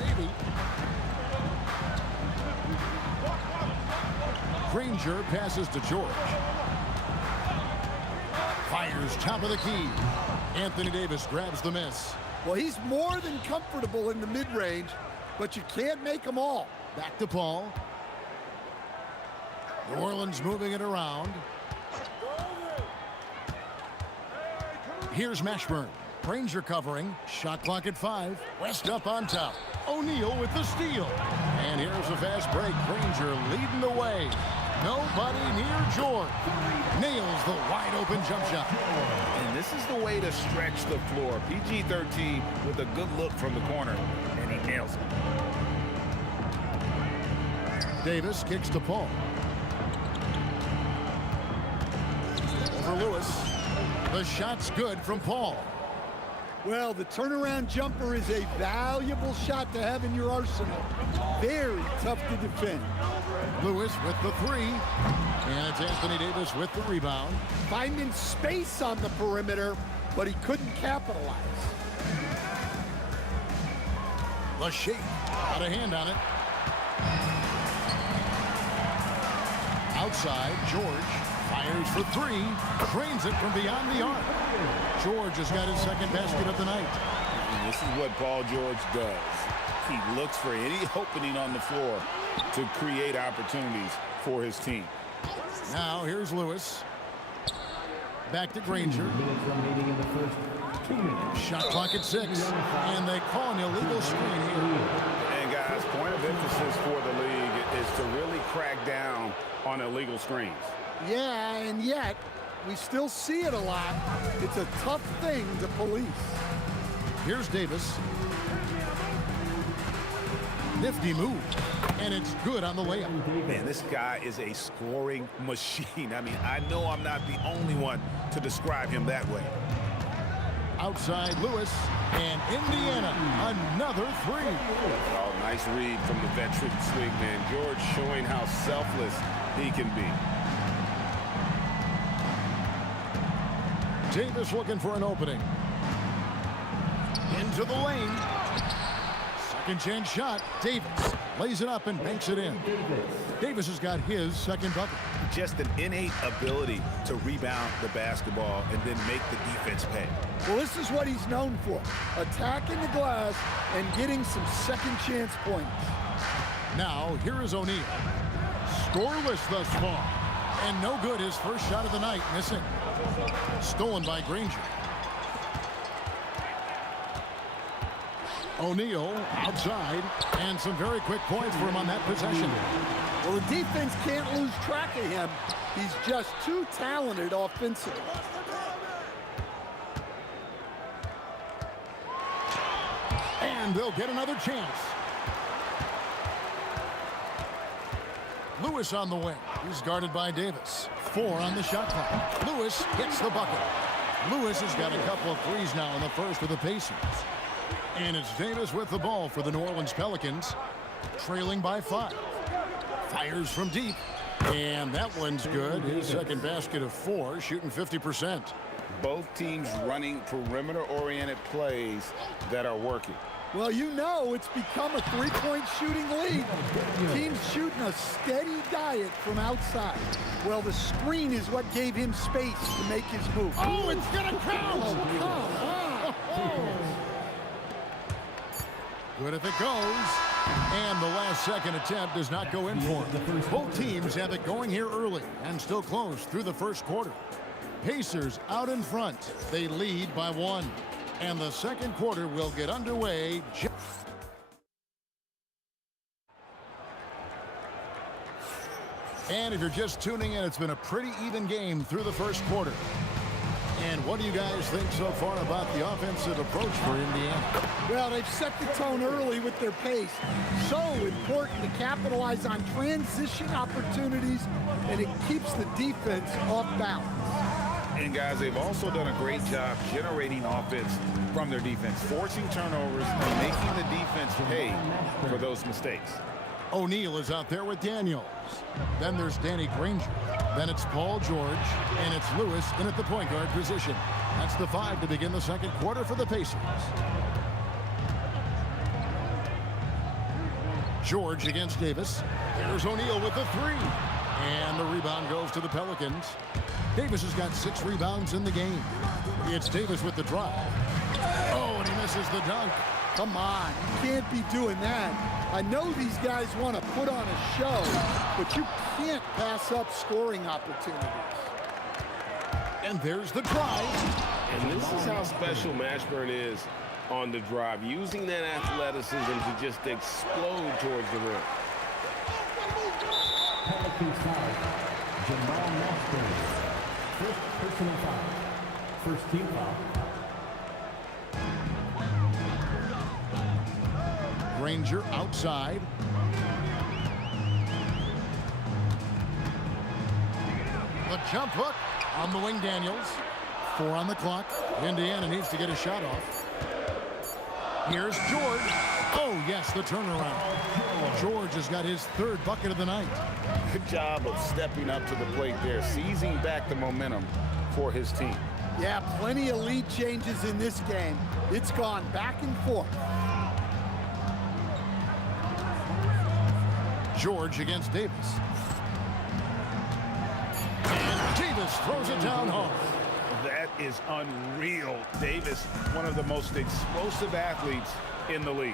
Maybe. Granger passes to George. Fires top of the key. Anthony Davis grabs the miss. Well, he's more than comfortable in the mid-range, but you can't make them all. Back to Paul. New Orleans moving it around. Here's Mashburn. Granger covering. Shot clock at 5. West up on top. O'Neal with the steal. And here's a fast break. Granger leading the way. Nobody near George. Nails the wide open jump shot. And this is the way to stretch the floor. PG-13 with a good look from the corner, and he nails it. Davis kicks to Paul. Over Lewis. The shot's good from Paul. Well, the turnaround jumper is a valuable shot to have in your arsenal. Very tough to defend. Lewis with the three. And it's Anthony Davis with the rebound. Finding space on the perimeter, but he couldn't capitalize. Lachey got a hand on it. Outside, George fires for three. Drains it from beyond the arc. George has got his second basket of the night. And this is what Paul George does. He looks for any opening on the floor to create opportunities for his team. Now here's Lewis. Back to Granger. Shot clock at 6. And they call an illegal screen here. And guys, point of emphasis for the league is to really crack down on illegal screens. Yeah, and yet we still see it a lot. It's a tough thing to police. Here's Davis. Nifty move. And it's good on the layup. Man, this guy is a scoring machine. I mean, I know I'm not the only one to describe him that way. Outside Lewis, and Indiana, another three. Oh, nice read from the veteran swingman. George showing how selfless he can be. Davis looking for an opening. Into the lane. Second chance shot. Davis lays it up and banks it in. Davis has got his second bucket. Just an innate ability to rebound the basketball and then make the defense pay. Well, this is what he's known for. Attacking the glass and getting some second chance points. Now, here is O'Neal. Scoreless thus far. And no good, his first shot of the night, missing. Stolen by Granger. O'Neal outside, and some very quick points for him on that possession. Well, the defense can't lose track of him. He's just too talented offensively. And they'll get another chance. Lewis on the wing. He's guarded by Davis. 4 on the shot clock. Lewis gets the bucket. Lewis has got a couple of threes now in the first for the Pacers. And it's Davis with the ball for the New Orleans Pelicans, trailing by 5. Fires from deep, and that one's good. His second basket of 4, shooting 50%. Both teams running perimeter-oriented plays that are working. Well, you know it's become a three-point shooting league. Teams shooting a steady diet from outside. Well, the screen is what gave him space to make his move. Oh, it's gonna count! Oh, come on. Good if it goes. And the last second attempt does not go in for him. Both teams have it going here early and still close through the first quarter. Pacers out in front. They lead by 1. And the second quarter will get underway. And if you're just tuning in, it's been a pretty even game through the first quarter. And what do you guys think so far about the offensive approach for Indiana? Well, they've set the tone early with their pace. So important to capitalize on transition opportunities, and it keeps the defense off balance. And guys, they've also done a great job generating offense from their defense, forcing turnovers and making the defense pay for those mistakes. O'Neal is out there with Daniels. Then there's Danny Granger. Then it's Paul George, and it's Lewis in at the point guard position. That's the 5 to begin the second quarter for the Pacers. George against Davis. Here's O'Neal with the 3. And the rebound goes to the Pelicans. Davis has got 6 rebounds in the game. It's Davis with the drive. Oh, and he misses the dunk. Come on, you can't be doing that. I know these guys want to put on a show, but you can't pass up scoring opportunities. And there's the drive. And this is how special Mashburn is on the drive, using that athleticism to just explode towards the rim. Penalty foul. Jamal Mashburn. First personal foul. First team foul. Granger outside. The jump hook on the wing, Daniels. 4 on the clock. Indiana needs to get a shot off. Here's George. Oh, yes, the turnaround. George has got his 3rd bucket of the night. Good job of stepping up to the plate there, seizing back the momentum for his team. Yeah, plenty of lead changes in this game. It's gone back and forth. George against Davis. And Davis throws it down hard. That is unreal. Davis, one of the most explosive athletes in the league.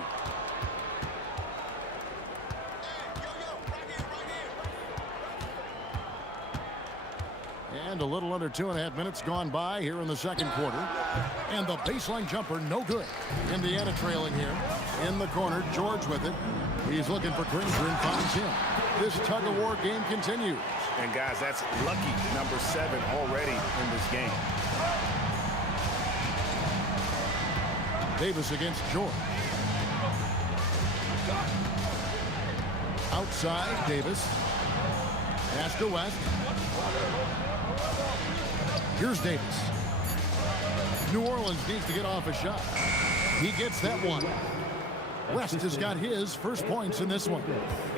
And a little under 2.5 minutes gone by here in the second quarter. And the baseline jumper, no good. Indiana trailing here. In the corner, George with it. He's looking for Granger and finds him. This tug-of-war game continues. And guys, that's lucky number 7 already in this game. Davis against George. Outside, Davis. Pass to West. Here's Davis. New Orleans needs to get off a shot. He gets that one. West has got his first points in this one.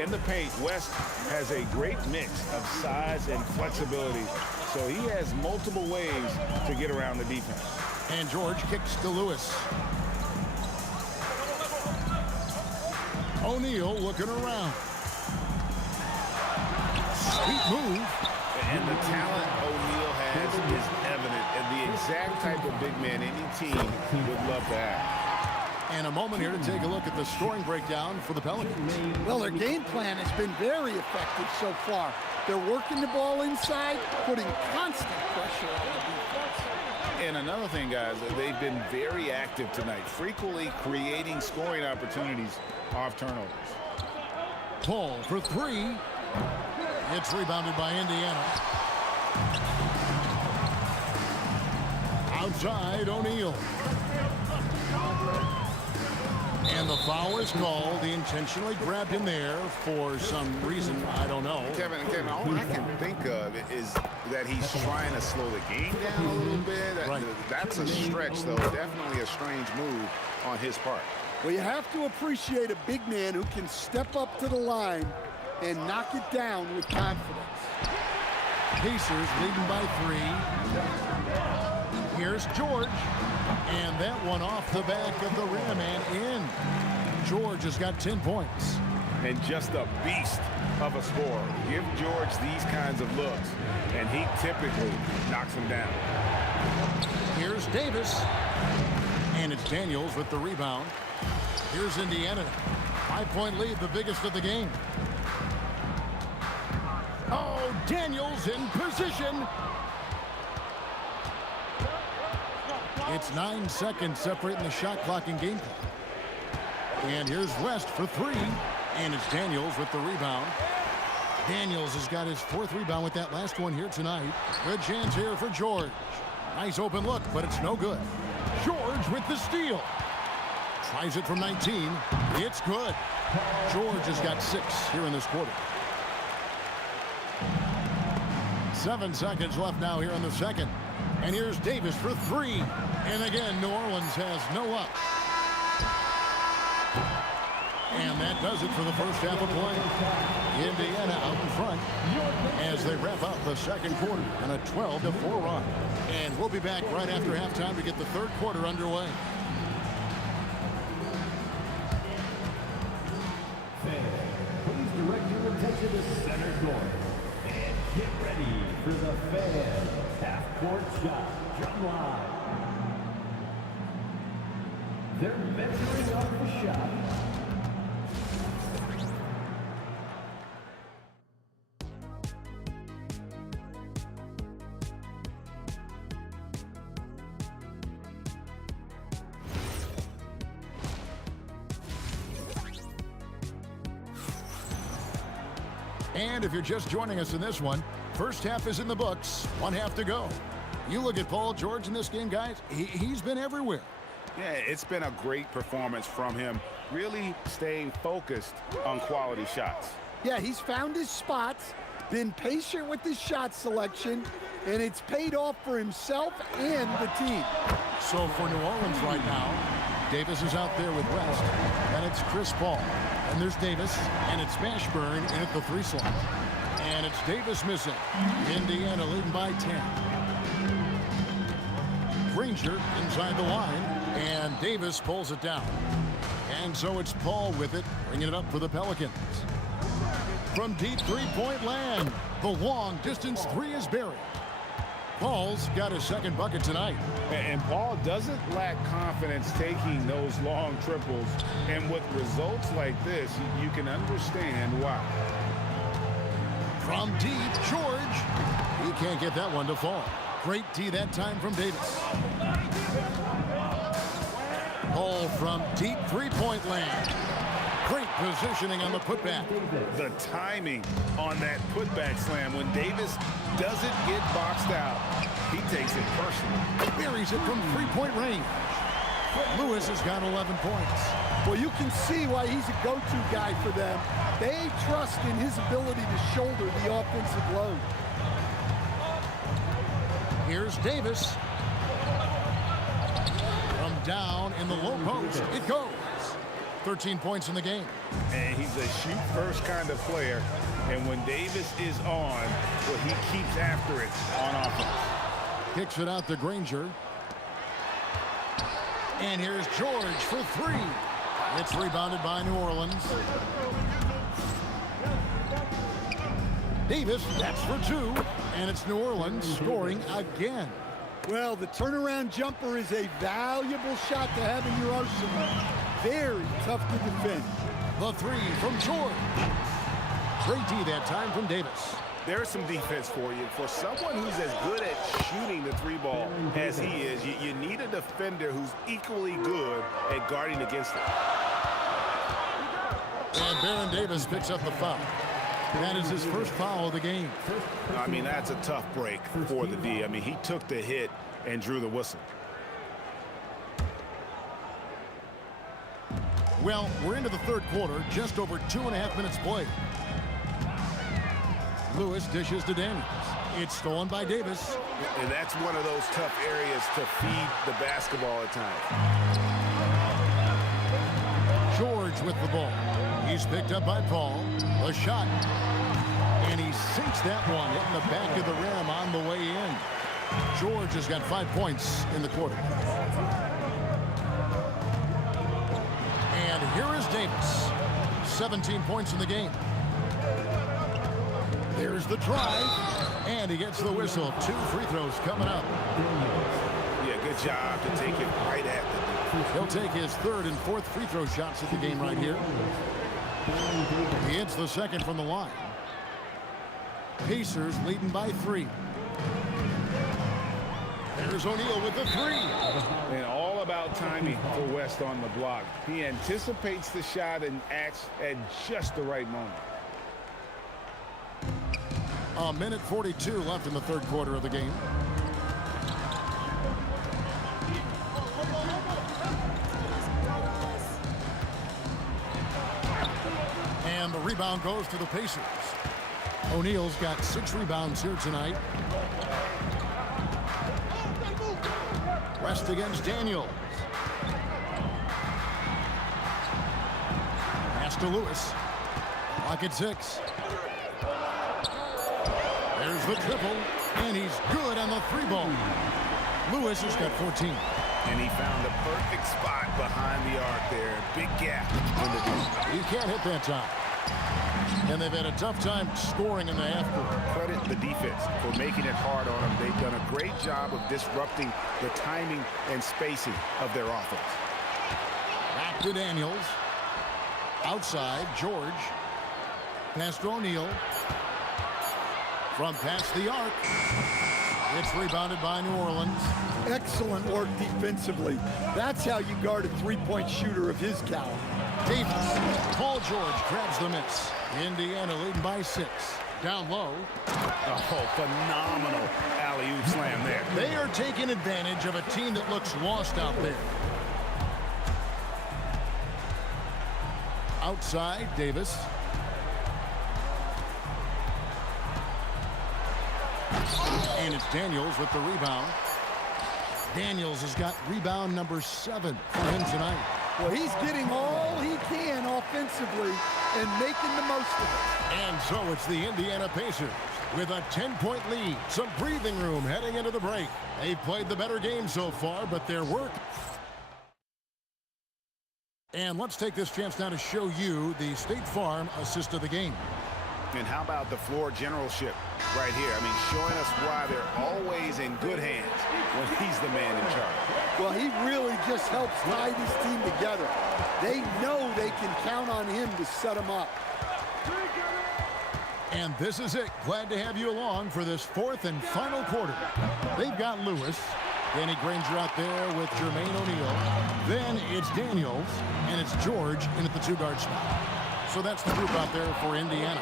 In the paint, West has a great mix of size and flexibility, so he has multiple ways to get around the defense. And George kicks to Lewis. O'Neal looking around. Sweet move. And the talent O'Neal has is evident, and the exact type of big man any team would love to have. And a moment here to take a look at the scoring breakdown for the Pelicans. Well, their game plan has been very effective so far. They're working the ball inside, putting constant pressure on the defense. And another thing, guys, they've been very active tonight, frequently creating scoring opportunities off turnovers. Paul for 3. It's rebounded by Indiana. Outside, O'Neal. And the foul is called. He intentionally grabbed him there for some reason. I don't know. Kevin, all I can think of is that he's trying to slow the game down a little bit. Right. That's a stretch, though. Definitely a strange move on his part. Well, you have to appreciate a big man who can step up to the line and knock it down with confidence. Pacers leading by 3. Here's George. And that one off the back of the rim and in. George has got 10 points. And just a beast of a scorer. Give George these kinds of looks, and he typically knocks them down. Here's Davis. And it's Daniels with the rebound. Here's Indiana. 5-point lead, the biggest of the game. Oh, Daniels in position. It's 9 seconds separating the shot clock and game clock. And here's West for 3. And it's Daniels with the rebound. Daniels has got his 4th rebound with that last one here tonight. Good chance here for George. Nice open look, but it's no good. George with the steal. Tries it from 19. It's good. George has got 6 here in this quarter. 7 seconds left now here in the second. And here's Davis for 3. And again, New Orleans has no up. And that does it for the first half of play. Indiana out in front as they wrap up the second quarter on a 12-4 run. And we'll be back right after halftime to get the third quarter underway. Please direct your attention to center court. And get ready for the fan half-court shot drum line. They're measuring up the shot. And if you're just joining us in this one, first half is in the books, 1 half to go. You look at Paul George in this game, guys, he's been everywhere. Yeah, it's been a great performance from him, really staying focused on quality shots. Yeah, he's found his spots, been patient with his shot selection, and it's paid off for himself and the team. So for New Orleans right now, Davis is out there with West, and it's Chris Paul. And there's Davis, and it's Mashburn in at the 3 slot. And it's Davis missing. Indiana leading by 10. Granger inside the line, and Davis pulls it down. And so it's Paul with it, bringing it up for the Pelicans. From deep 3-point land, the long distance 3 is buried. Paul's got his 2nd bucket tonight. And Paul doesn't lack confidence taking those long triples. And with results like this, you can understand why. From deep, George. He can't get that one to fall. Great D that time from Davis. Paul from deep 3-point land. Great positioning on the putback. The timing on that putback slam when Davis doesn't get boxed out. He takes it personally. Buries it from 3-point range. Lewis has got 11 points. Well, you can see why he's a go-to guy for them. They trust in his ability to shoulder the offensive load. Here's Davis. From down in the low post, it goes. 13 points in the game. And he's a shoot-first kind of player. And when Davis is on, well, he keeps after it on offense. Kicks it out to Granger. And here's George for 3. It's rebounded by New Orleans. Davis, that's for 2. And it's New Orleans scoring again. Well, the turnaround jumper is a valuable shot to have in your arsenal. Very tough to defend. The 3 from George. Great D that time from Davis. There's some defense for you. For someone who's as good at shooting the 3-ball as he is, you need a defender who's equally good at guarding against it. And Baron Davis picks up the foul. That is his first foul of the game. I mean, that's a tough break for the D. I mean, he took the hit and drew the whistle. Well, we're into the third quarter, just over 2.5 minutes played. Lewis dishes to Daniels. It's stolen by Davis. And that's one of those tough areas to feed the basketball at times. George with the ball. He's picked up by Paul. A shot. And he sinks that one, hitting the back of the rim on the way in. George has got 5 points in the quarter. And here is Davis. 17 points in the game. There's the drive. And he gets the whistle. 2 free throws coming up. Yeah, good job to take it right at the He'll take his third and fourth free throw shots at the game right here. He hits the second from the line. Pacers leading by 3. There's O'Neal with the 3. And all about timing for West on the block. He anticipates the shot and acts at just the right moment. A minute 42 left in the third quarter of the game. And the rebound goes to the Pacers. O'Neal's got 6 rebounds here tonight. West against Daniels. Pass to Lewis. Clock at 6. There's the triple, and he's good on the 3-ball. Lewis has got 14. And he found the perfect spot behind the arc there. Big gap in the defense. He can't hit that time. And they've had a tough time scoring in the half court. Credit the defense for making it hard on them. They've done a great job of disrupting the timing and spacing of their offense. Back to Daniels. Outside, George. Pass to O'Neal. From past the arc. It's rebounded by New Orleans. Excellent work defensively. That's how you guard a three-point shooter of his caliber. Davis. Paul George grabs the miss. Indiana leading by 6. Down low. Oh, phenomenal alley-oop slam there. They are taking advantage of a team that looks lost out there. Outside, Davis. And it's Daniels with the rebound. Daniels has got rebound number 7 for him tonight. Well, he's getting all he can offensively and making the most of it. And so it's the Indiana Pacers with a 10-point lead. Some breathing room heading into the break. They've played the better game so far, but their work. And let's take this chance now to show you the State Farm assist of the game. And how about the floor generalship right here? I mean, showing us why they're always in good hands when he's the man in charge. Well, he really just helps tie this team together. They know they can count on him to set them up. And this is it. Glad to have you along for this fourth and final quarter. They've got Lewis. Danny Granger out there with Jermaine O'Neal. Then it's Daniels, and it's George in at the 2-guard spot. So that's the group out there for Indiana.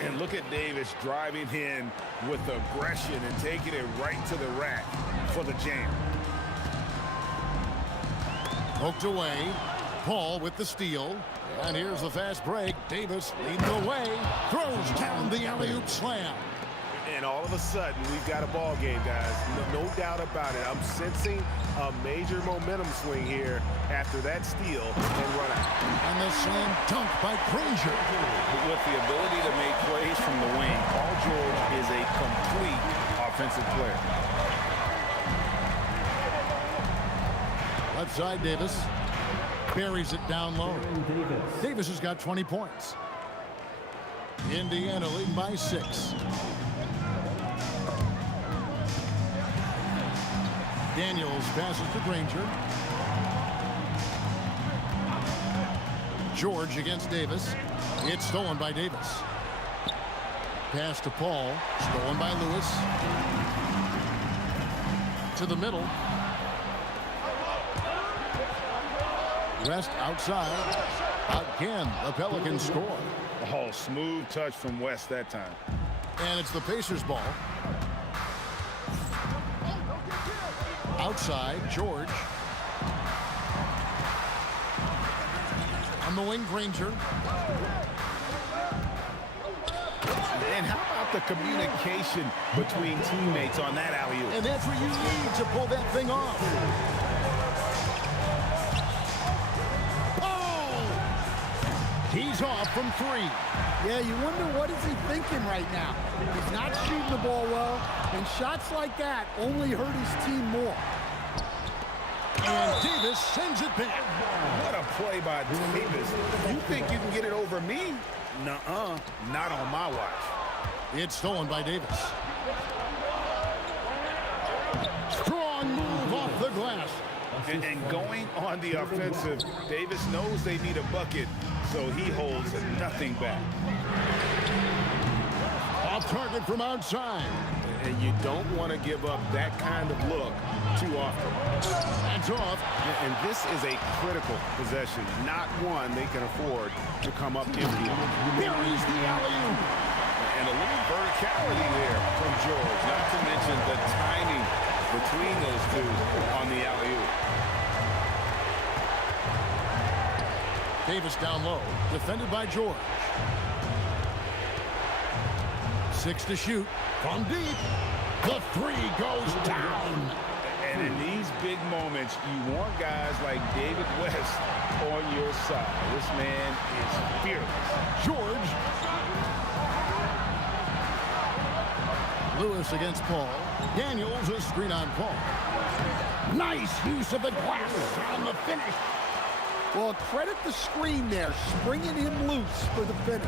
And look at Davis driving in with aggression and taking it right to the rack for the jam. Poked away. Paul with the steal. And here's the fast break. Davis leading the way. Throws down the alley-oop slam. And all of a sudden, we've got a ball game, guys. No doubt about it. I'm sensing a major momentum swing here after that steal and run out. And the slam dunk by Granger. With the ability to make plays from the wing, Paul George is a complete offensive player. Left side, Davis. Buries it down low. Davis has got 20 points. Indiana leading by 6. Daniels passes to Granger. George against Davis. It's stolen by Davis. Pass to Paul. Stolen by Lewis. To the middle. West outside. Again, the Pelicans score. Oh, smooth touch from West that time. And it's the Pacers ball. Outside, George. On the wing, Granger. And how about the communication between teammates on that alley-oop? And that's what you need to pull that thing off. Oh! He's off from 3. Yeah, you wonder what is he thinking right now. He's not shooting the ball well, and shots like that only hurt his team more. And Davis sends it back. What a play by Davis. You think you can get it over me? Nuh-uh, not on my watch. It's stolen by Davis. Strong move off the glass. And going on the offensive, Davis knows they need a bucket, so he holds nothing back. Off target from outside. And you don't want to give up that kind of look too often. That's off. And this is a critical possession, not one they can afford to come up empty on. There is the alley-oop. And a little verticality there from George, not to mention the timing between those two on the alley-oop. Davis down low, defended by George. 6 to shoot from deep. The 3 goes down. And in these big moments, you want guys like David West on your side. This man is fearless. George. Lewis against Paul. Daniels a screen on Paul. Nice use of the glass on the finish. Well, credit the screen there, springing him loose for the finish.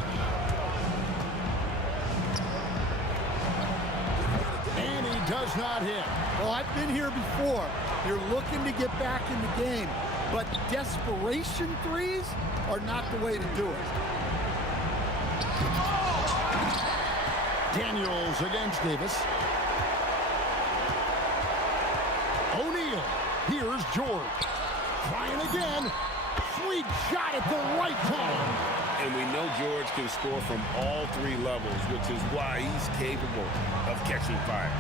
And he does not hit. Well, I've been here before. You're looking to get back in the game, but desperation threes are not the way to do it. Daniels against Davis. O'Neal. Here's George. Trying again. Sweet shot at the right time. And we know George can score from all 3 levels, which is why he's capable of catching fire.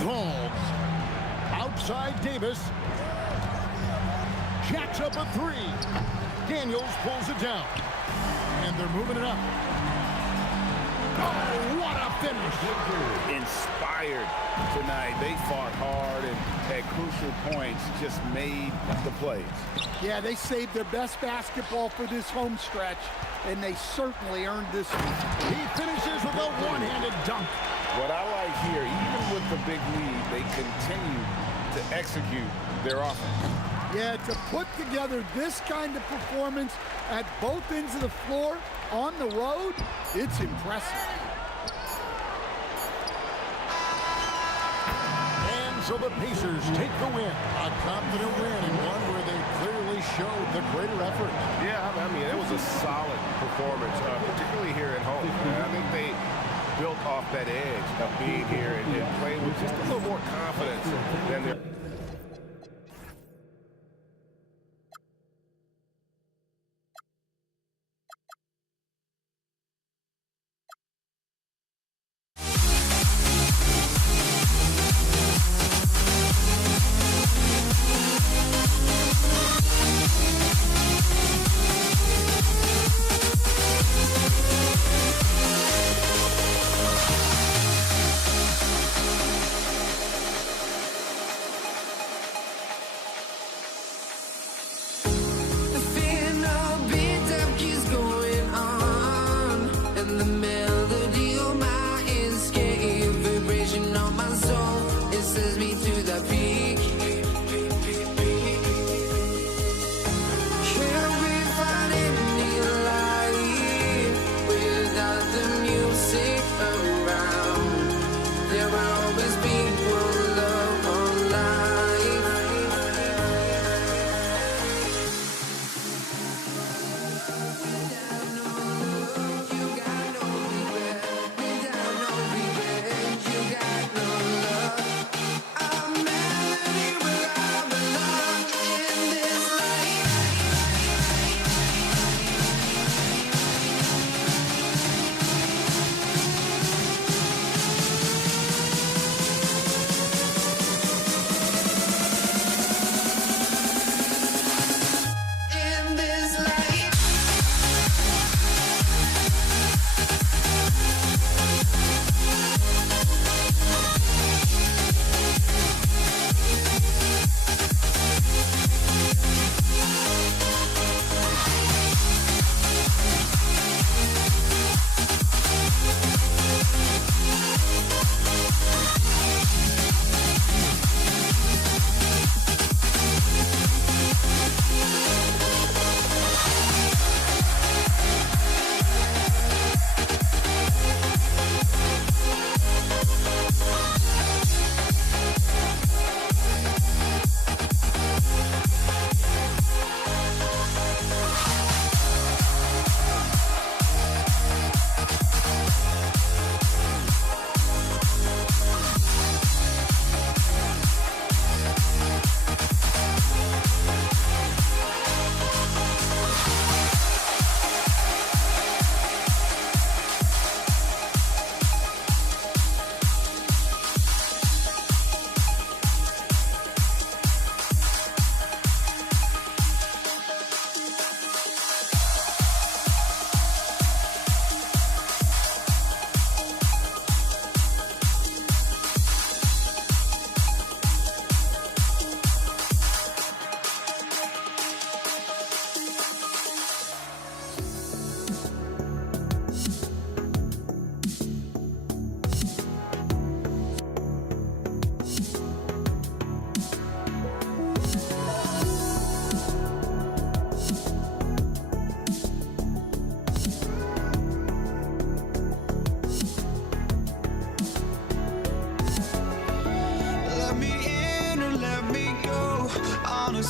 Balls. Outside Davis. Jacks up a 3. Daniels pulls it down. And they're moving it up. Oh, what a finish. Inspired tonight. They fought hard and at crucial points just made the plays. Yeah, they saved their best basketball for this home stretch, and they certainly earned this one. He finishes with a one-handed dunk. What I like here, even with the big lead, they continue to execute their offense. Yeah, to put together this kind of performance at both ends of the floor on the road, it's impressive. And so the Pacers take the win. A confident win and one where they clearly showed the greater effort. Yeah, I mean, it was a solid performance, particularly here at home. I think they built off that edge of being here and playing with just a little more confidence than their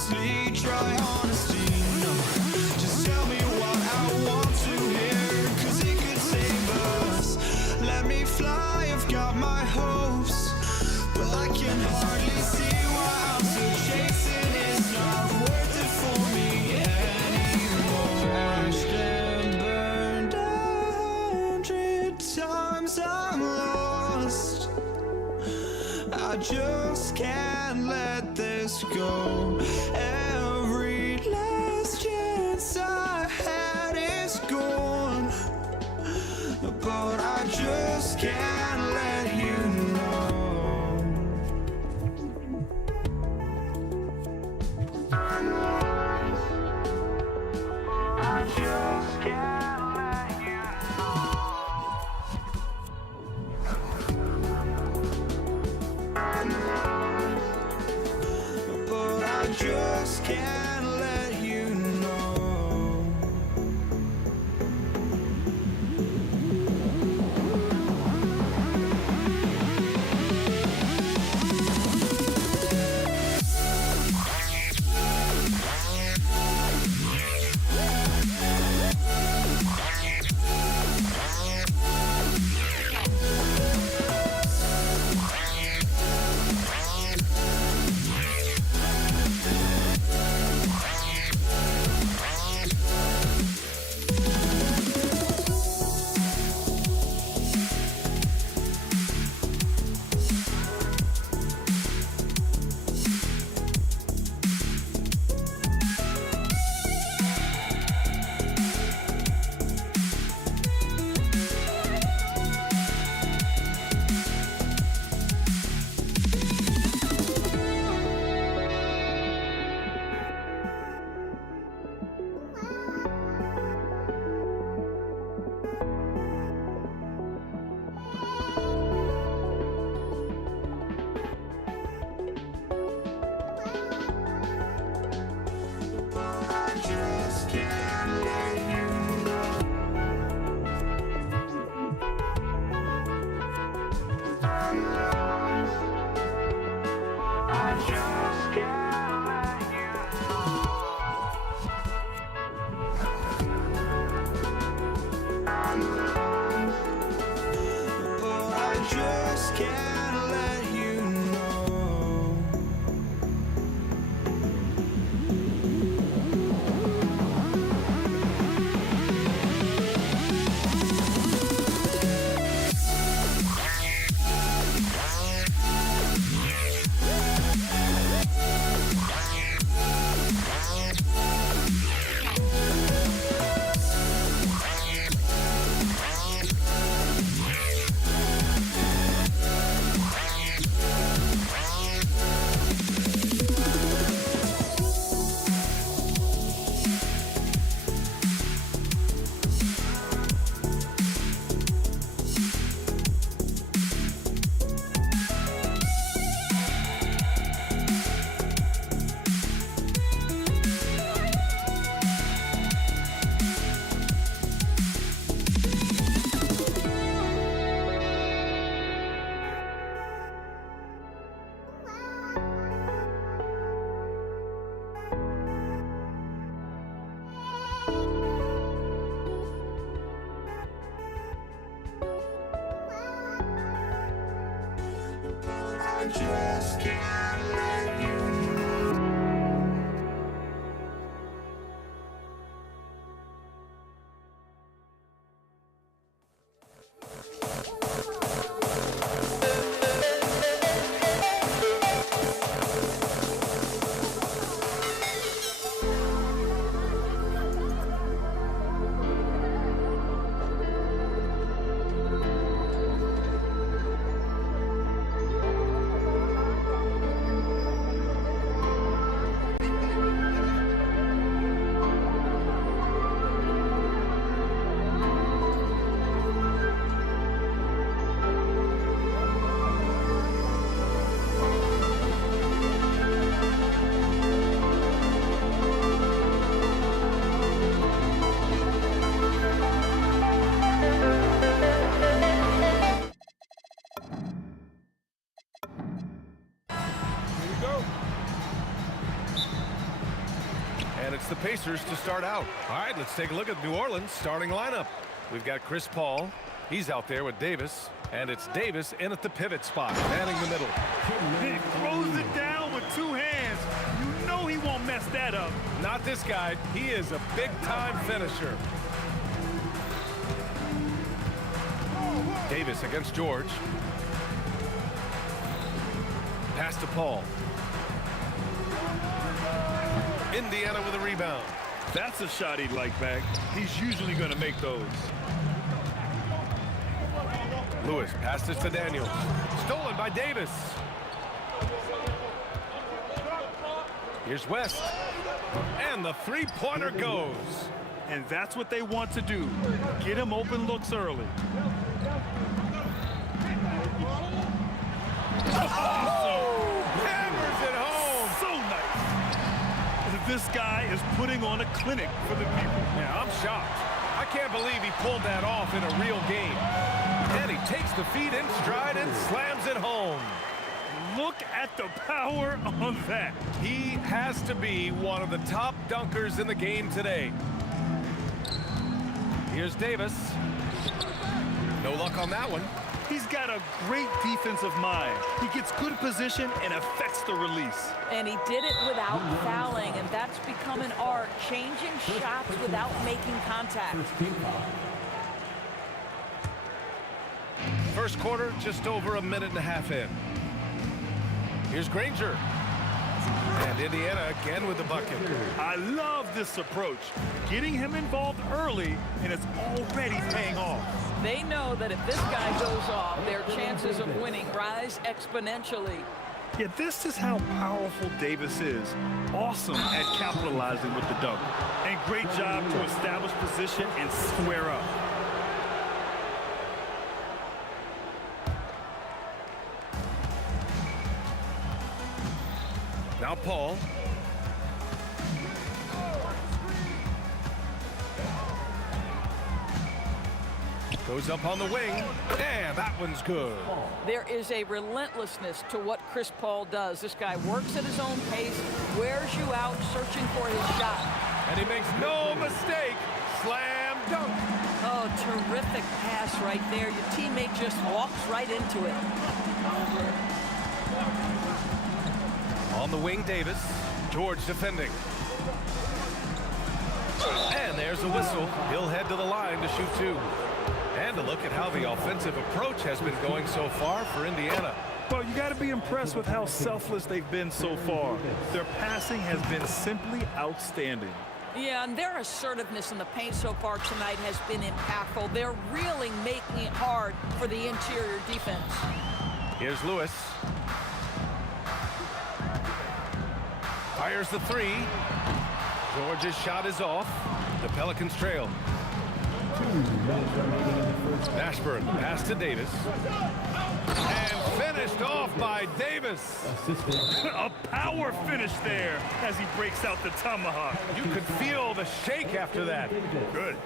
honestly, try honesty. No, just tell me what I want to hear, 'cause it could save us. Let me fly, I've got my hopes, but I can hardly see why I'm still chasing. It's not worth it for me anymore. Crashed and burned 100 times, I'm lost. I just can't let this go. Every last chance I had is gone, but I just can't let you know. I just can't let you know. But I just can't let you know. just can't let you know. Pacers to start out. All right, let's take a look at New Orleans starting lineup. We've got Chris Paul. He's out there with Davis. And it's Davis in at the pivot spot, manning the middle. He throws it down with two hands. You know he won't mess that up. Not this guy. He is a big-time finisher. Davis against George. Pass to Paul. Indiana with a rebound. That's a shot he'd like back. He's usually going to make those. Lewis passes to Daniels. Stolen by Davis. Here's West. And the three-pointer goes. And that's what they want to do. Get him open looks early. Oh! Hammers it home. So nice. This guy is putting on a clinic for the people. Yeah, I'm shocked. I can't believe he pulled that off in a real game. And he takes the feed in stride and slams it home. Look at the power on that. He has to be one of the top dunkers in the game today. Here's Davis. No luck on that one. He's got a great defensive mind. He gets good position and affects the release. And he did it without fouling, and that's become an art, changing shots without making contact. First quarter, just over a minute and a half in. Here's Granger. And Indiana again with the bucket. I love this approach. Getting him involved early, and it's already paying off. They know that if this guy goes off, their chances of winning rise exponentially. Yeah, this is how powerful Davis is. Awesome at capitalizing with the dunk. And great job to establish position and square up. Now Paul. Goes up on the wing, and that one's good. There is a relentlessness to what Chris Paul does. This guy works at his own pace, wears you out, searching for his shot. And he makes no mistake. Slam dunk. Oh, terrific pass right there. Your teammate just walks right into it. On the wing, Davis. George defending. And there's a whistle. He'll head to the line to shoot two. And a look at how the offensive approach has been going so far for Indiana. Well, you got to be impressed with how selfless they've been so far. Their passing has been simply outstanding. Yeah, and their assertiveness in the paint so far tonight has been impactful. They're really making it hard for the interior defense. Here's Lewis. Fires the three. George's shot is off. The Pelicans trail. Mashburn pass to Davis. And finished off by Davis. A power finish there as he breaks out the tomahawk. You could feel the shake after that. Good.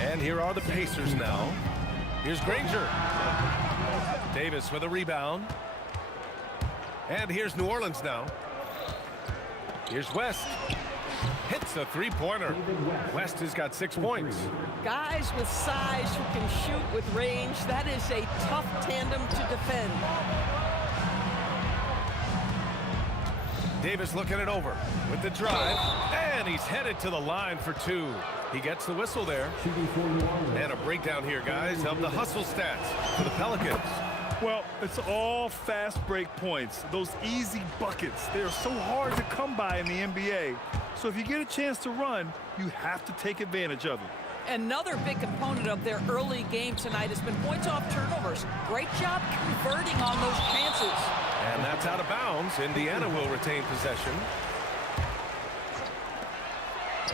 And here are the Pacers now. Here's Granger. Davis with a rebound. And here's New Orleans now. Here's West. Hits a three-pointer. West has got 6 points. Guys with size who can shoot with range, that is a tough tandem to defend. Davis looking it over with the drive. And he's headed to the line for two. He gets the whistle there. And a breakdown here, guys, of the hustle stats for the Pelicans. Well, it's all fast break points. Those easy buckets. They're so hard to come by in the NBA. So if you get a chance to run, you have to take advantage of it. Another big component of their early game tonight has been points off turnovers. Great job converting on those chances. And that's out of bounds. Indiana will retain possession.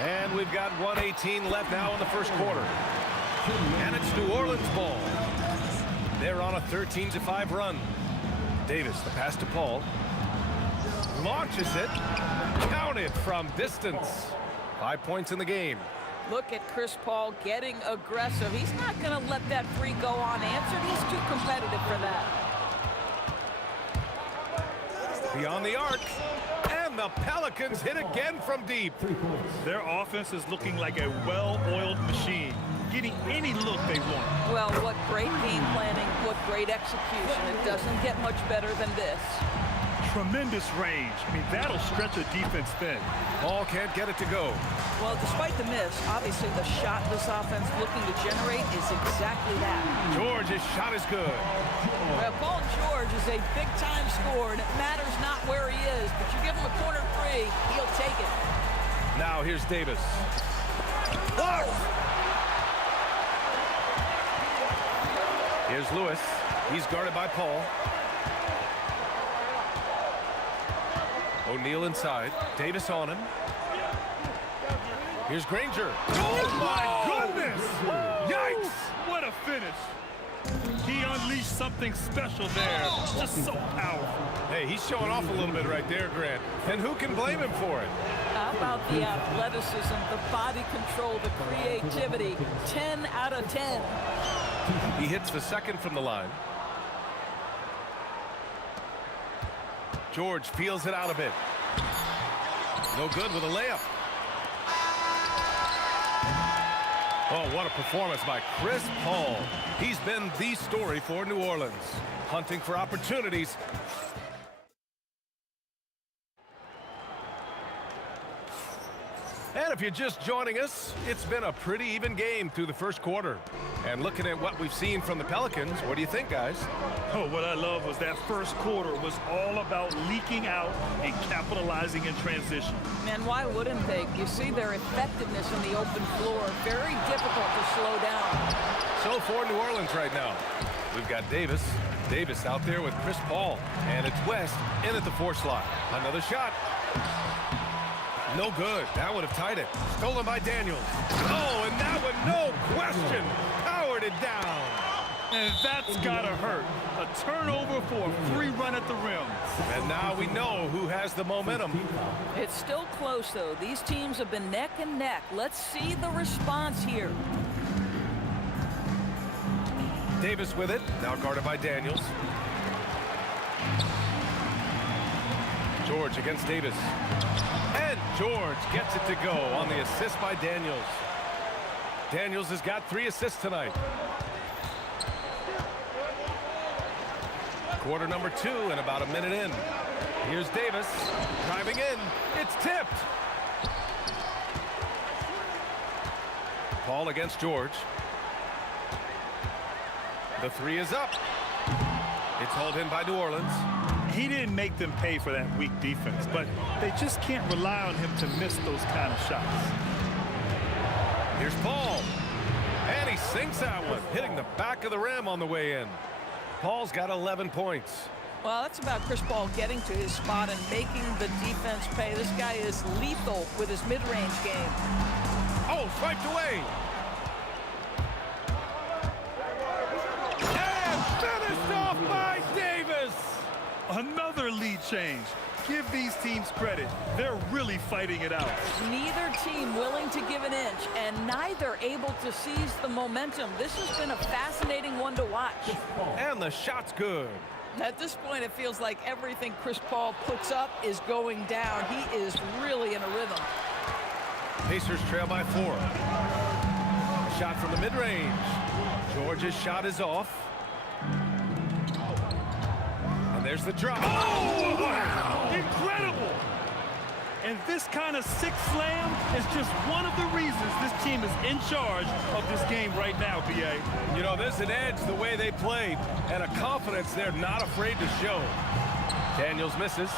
And we've got 1:18 left now in the first quarter. And it's New Orleans ball. They're on a 13-5 run. Davis, the pass to Paul. Launches it. Counted from distance. 5 points in the game. Look at Chris Paul getting aggressive. He's not going to let that three go unanswered. He's too competitive for that. Beyond the arc. And And the Pelicans hit again from deep. Their offense is looking like a well-oiled machine, getting any look they want. Well, what great game planning, what great execution. It doesn't get much better than this. Tremendous range. I mean, that'll stretch a defense thin. Ball can't get it to go. Well, despite the miss, obviously the shot this offense looking to generate is exactly that. George's shot is good. Well, Paul George is a big-time scorer, and it matters not where he is, but you give him a corner three, he'll take it. Now here's Davis. Whoa! Here's Lewis. He's guarded by Paul. O'Neal inside. Davis on him. Here's Granger. Oh, my goodness! Yikes! What a finish. He unleashed something special there. Just so powerful. Hey, he's showing off a little bit right there, Grant. And who can blame him for it? How about the athleticism, the body control, the creativity? 10 out of 10. He hits the second from the line. George feels it out a bit. No good with a layup. Oh, what a performance by Chris Paul. He's been the story for New Orleans. Hunting for opportunities. And if you're just joining us, it's been a pretty even game through the first quarter. And looking at what we've seen from the Pelicans, what do you think, guys? Oh, what I love was that first quarter was all about leaking out and capitalizing in transition. Man, why wouldn't they? You see their effectiveness in the open floor. Very difficult to slow down. So for New Orleans right now, we've got Davis. Davis out there with Chris Paul. And it's West in at the 4 slot. Another shot. No good. That would have tied it. Stolen by Daniels. Oh, and that one, no question, powered it down. And that's gotta hurt. A turnover for a free run at the rim. And now we know who has the momentum. It's still close, though. These teams have been neck and neck. Let's see the response here. Davis with it. Now guarded by Daniels. George against Davis. And George gets it to go on the assist by Daniels. Daniels has got 3 assists tonight. Quarter number 2 and about a minute in. Here's Davis driving in. It's tipped. Paul against George. The 3 is up. It's hauled in by New Orleans. He didn't make them pay for that weak defense, but they just can't rely on him to miss those kind of shots. Here's Paul. And he sinks that one, hitting the back of the rim on the way in. Paul's got 11 points. Well, that's about Chris Paul getting to his spot and making the defense pay. This guy is lethal with his mid-range game. Oh, swiped away. And finished off by Davis. Another lead change. Give these teams credit. They're really fighting it out. Neither team willing to give an inch, and neither able to seize the momentum. This has been a fascinating one to watch. And the shot's good. At this point, it feels like everything Chris Paul puts up is going down. He is really in a rhythm. Pacers trail by 4. Shot from the mid-range. George's shot is off. And there's the drop. Oh, wow. Incredible! And this kind of sick slam is just one of the reasons this team is in charge of this game right now, B.A. You know, there's an edge the way they played and a confidence they're not afraid to show. Daniels misses,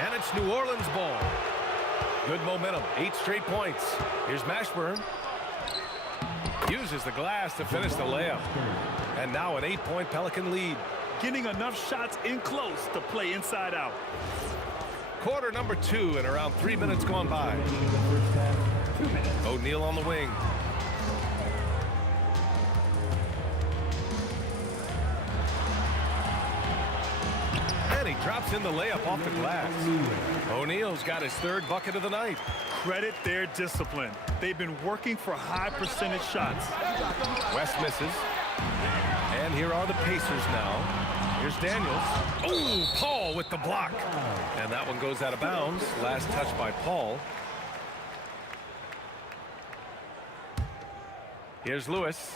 and it's New Orleans ball. Good momentum, 8 straight points. Here's Mashburn. Uses the glass to finish the layup. And now an 8-point Pelican lead. Getting enough shots in close to play inside out. Quarter number 2 and around 3 minutes gone by. O'Neal on the wing. And he drops in the layup off the glass. O'Neal's got his 3rd bucket of the night. Credit their discipline. They've been working for high percentage shots. West misses. And here are the Pacers now. Here's Daniels. Oh, Paul with the block. And that one goes out of bounds. Last touch by Paul. Here's Lewis.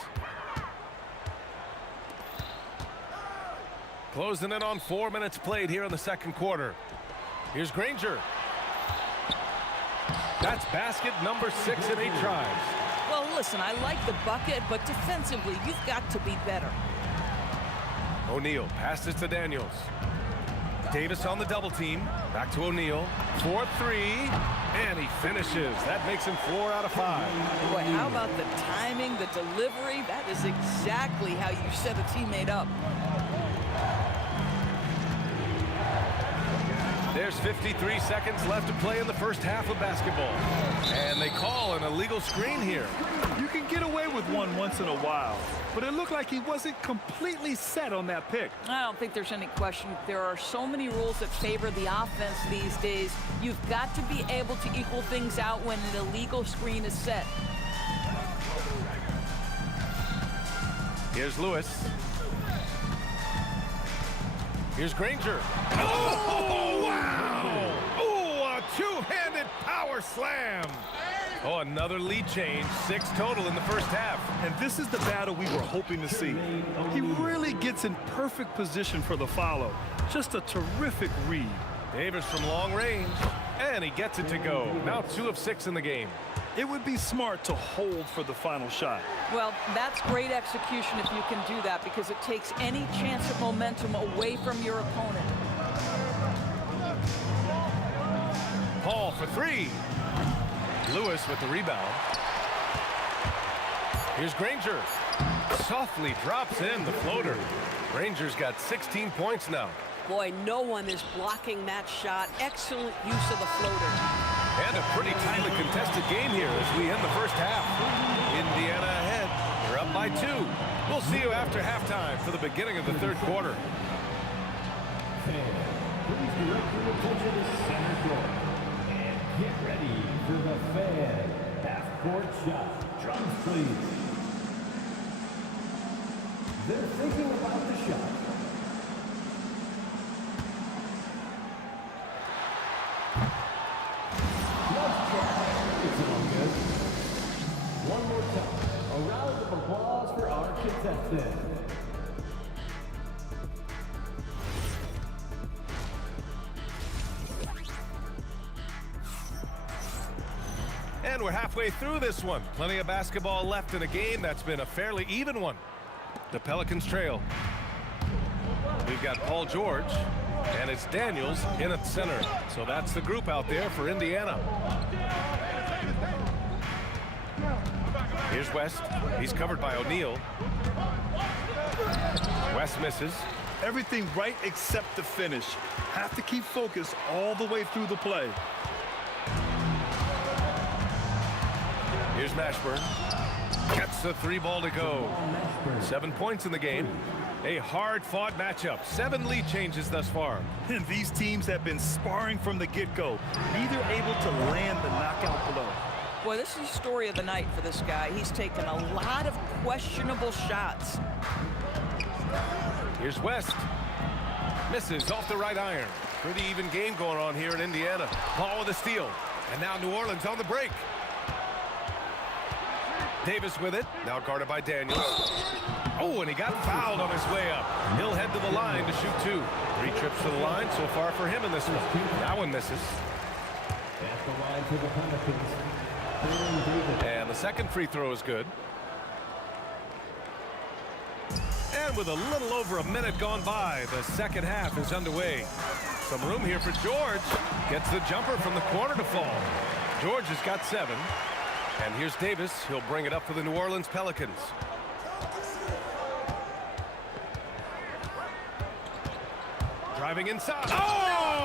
Closing in on 4 minutes played here in the second quarter. Here's Granger. That's basket number 6 in 8 tries. Well, listen, I like the bucket, but defensively, you've got to be better. O'Neal passes to Daniels. Davis on the double team. Back to O'Neal. 4-3. And he finishes. That makes him 4 out of 5. Boy, how about the timing, the delivery? That is exactly how you set a teammate up. There's 53 seconds left to play in the first half of basketball. And they call an illegal screen here. You can get away with one once in a while, but it looked like he wasn't completely set on that pick. I don't think there's any question. There are so many rules that favor the offense these days. You've got to be able to equal things out when an illegal screen is set. Here's Lewis. Here's Granger. Oh, wow! Oh, a two-handed power slam. Oh, another lead change. 6 total in the first half. And this is the battle we were hoping to see. He really gets in perfect position for the follow. Just a terrific read. Davis from long range. And he gets it to go. Now 2 of 6 in the game. It would be smart to hold for the final shot. Well, that's great execution if you can do that, because it takes any chance of momentum away from your opponent. Paul for 3. Lewis with the rebound. Here's Granger. Softly drops in the floater. Granger's got 16 points now. Boy, no one is blocking that shot. Excellent use of the floater. And a pretty tightly contested game here as we end the first half. Indiana ahead. They're up by 2. We'll see you after halftime for the beginning of the third quarter. Please direct your attention to center court. And get ready for the Fan half-court shot. Drums, please. They're thinking about the shot. It's all good. One more time. A round of applause for our contestant. And we're halfway through this one. Plenty of basketball left in a game that's been a fairly even one. The Pelicans trail. We've got Paul George, and it's Daniels in at center. So that's the group out there for Indiana. Here's West. He's covered by O'Neal. West misses. Everything right except the finish. Have to keep focused all the way through the play. Here's Mashburn. Gets the 3 ball to go. 7 points in the game. A hard-fought matchup. 7 lead changes thus far. And these teams have been sparring from the get-go. Neither able to land the knockout blow. Boy, this is the story of the night for this guy. He's taken a lot of questionable shots. Here's West. Misses off the right iron. Pretty even game going on here in Indiana. Paul with a steal. And now New Orleans on the break. Davis with it. Now guarded by Daniels. Oh, and he got fouled on his way up. He'll head to the line to shoot 2. 3 trips to the line so far for him in this one. That one misses. At the line for the Pelicans. And the second free throw is good. And with a little over a minute gone by, the second half is underway. Some room here for George. Gets the jumper from the corner to fall. George has got 7. And here's Davis. He'll bring it up for the New Orleans Pelicans. Driving inside. Oh!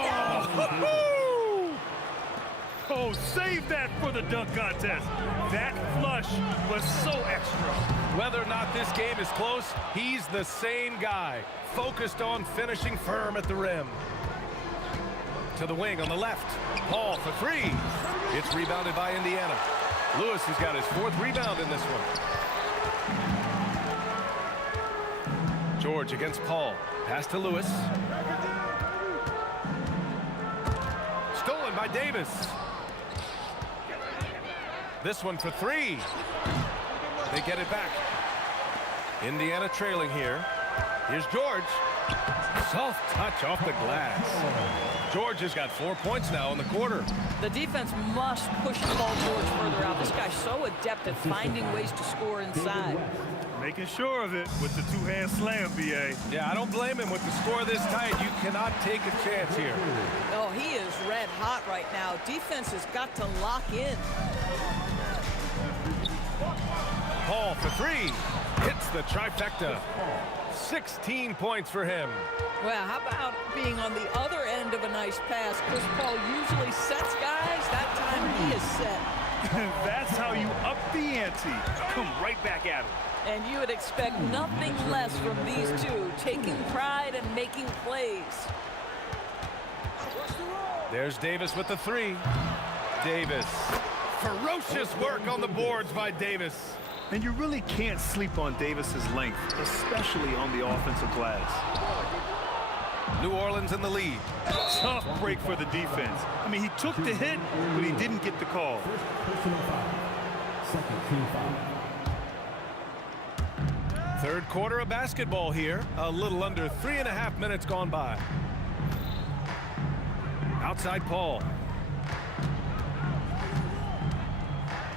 Oh, save that for the dunk contest. That flush was so extra. Whether or not this game is close, he's the same guy. Focused on finishing firm at the rim. To the wing on the left. Paul for 3. It's rebounded by Indiana. Lewis has got his 4th rebound in this one. George against Paul. Pass to Lewis. Stolen by Davis. This one for three. They get it back. Indiana trailing here. Here's George. Soft touch off the glass. George has got 4 points now in the quarter. The defense must push the ball George further out. This guy's so adept at finding ways to score inside. Making sure of it with the two-hand slam, B.A. Yeah, I don't blame him with the score this tight. You cannot take a chance here. Oh, he is red hot right now. Defense has got to lock in. Paul for three. Hits the trifecta. 16 points for him. Well, how about being on the other end of a nice pass? Chris Paul usually sets guys. That time he is set. That's how you up the ante. Come right back at him. And you would expect nothing less from these two, taking pride and making plays. There's Davis with the three. Davis. Ferocious work on the boards by Davis. And you really can't sleep on Davis's length, especially on the offensive glass. New Orleans in the lead. Tough break for the defense. I mean, he took the hit, but he didn't get the call. Third quarter of basketball here. A little under 3.5 minutes gone by. Outside Paul.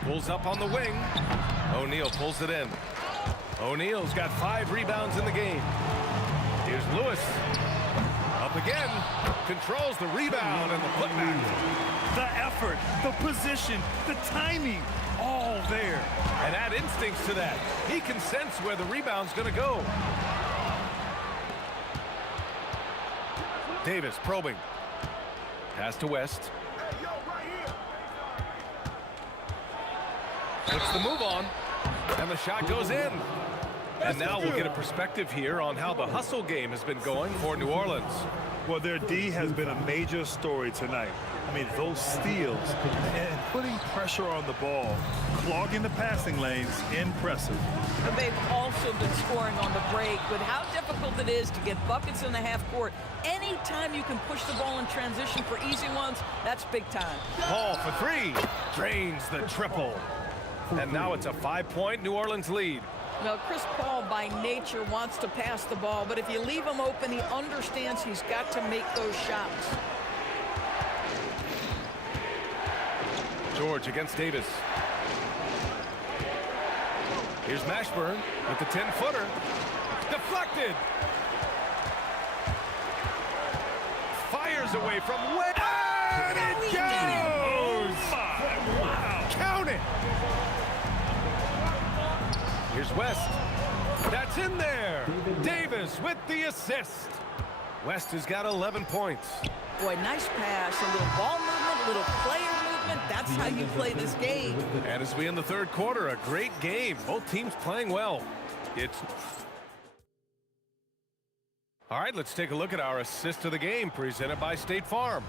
Pulls up on the wing. O'Neal pulls it in. O'Neal's got 5 rebounds in the game. Here's Lewis. Up again. Controls the rebound and the putback. The effort, the position, the timing, all there. And add instincts to that. He can sense where the rebound's going to go. Davis probing. Pass to West. Puts the move on. And the shot goes in. And now we'll get a perspective here on how the hustle game has been going for New Orleans. Well, their D has been a major story tonight. I mean, those steals and putting pressure on the ball, clogging the passing lanes, impressive. But they've also been scoring on the break. With how difficult it is to get buckets in the half court, anytime you can push the ball in transition for easy ones, that's big time. Paul for three. Drains the triple. And now it's a 5-point New Orleans lead. Well, Chris Paul by nature wants to pass the ball, but if you leave him open, he understands he's got to make those shots. George against Davis. Here's Mashburn with the 10-footer. Deflected. Fires away from way. And it goes! Wow. Count it! Here's West. That's in there. Davis with the assist. West has got 11 points. Boy, nice pass. A little ball movement, a little player movement. That's how you play this game. And as we end the third quarter, a great game. Both teams playing well. All right, let's take a look at our assist of the game presented by State Farm.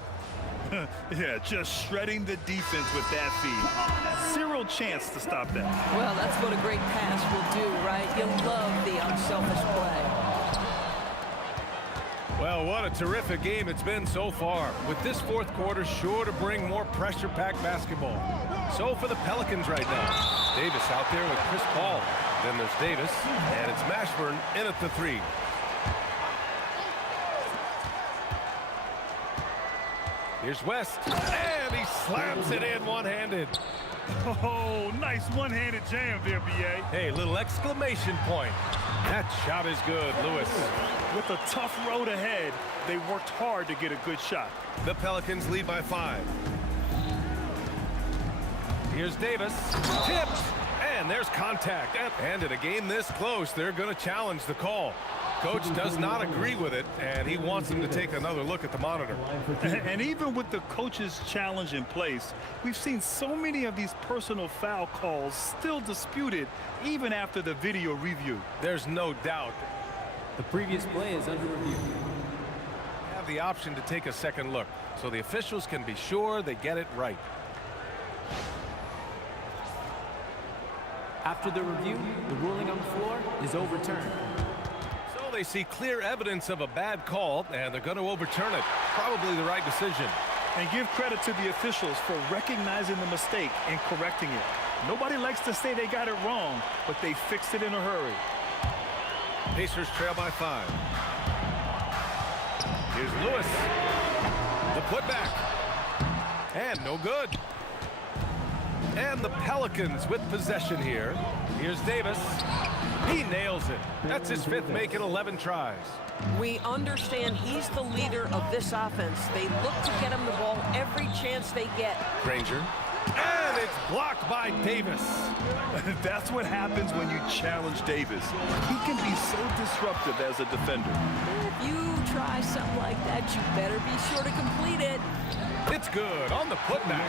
Yeah, just shredding the defense with that feed. Zero chance to stop that. Well, that's what a great pass will do, right? You love the unselfish play. Well, what a terrific game it's been so far. With this fourth quarter sure to bring more pressure-packed basketball. So for the Pelicans right now, Davis out there with Chris Paul. Then there's Davis, and it's Mashburn in at the three. Here's West, and he slams it in one-handed. Oh, nice one-handed jam there, B.A. Hey, little exclamation point. That shot is good, Lewis. With a tough road ahead, they worked hard to get a good shot. The Pelicans lead by 5. Here's Davis, tipped, and there's contact. And in a game this close, they're going to challenge the call. Coach does not agree with it, and he wants them to take another look at the monitor. And even with the coach's challenge in place, we've seen so many of these personal foul calls still disputed even after the video review. There's no doubt. The previous play is under review. Have the option to take a second look, so the officials can be sure they get it right. After the review, the ruling on the floor is overturned. So they see clear evidence of a bad call, and they're going to overturn it. Probably the right decision. And give credit to the officials for recognizing the mistake and correcting it. Nobody likes to say they got it wrong, but they fixed it in a hurry. Pacers trail by 5. Here's Lewis. The putback. And no good. And the Pelicans with possession here. Here's Davis. He nails it. That's his 5th make in 11 tries. We understand he's the leader of this offense. They look to get him the ball every chance they get. Granger. And it's blocked by Davis. That's what happens when you challenge Davis. He can be so disruptive as a defender. If you try something like that, you better be sure to complete it. It's good on the putback.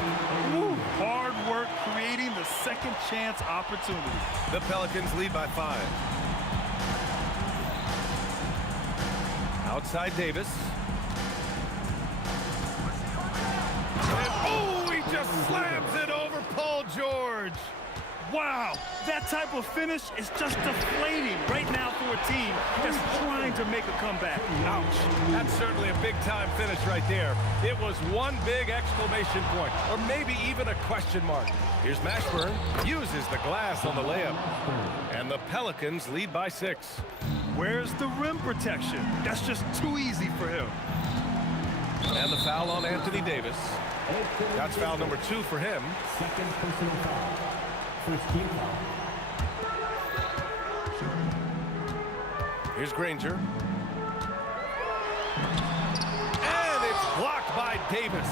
Woo. Hard work creating the second chance opportunity. The Pelicans lead by 5. Outside Davis. And, oh, he just slams it over Paul George. Wow, that type of finish is just deflating right now for a team that's trying to make a comeback. Ouch. That's certainly a big-time finish right there. It was one big exclamation point, or maybe even a question mark. Here's Mashburn. Uses the glass on the layup. And the Pelicans lead by 6. Where's the rim protection? That's just too easy for him. And the foul on Anthony Davis. That's foul number 2 for him. Second personal foul. First team foul. Here's Granger. And it's blocked by Davis.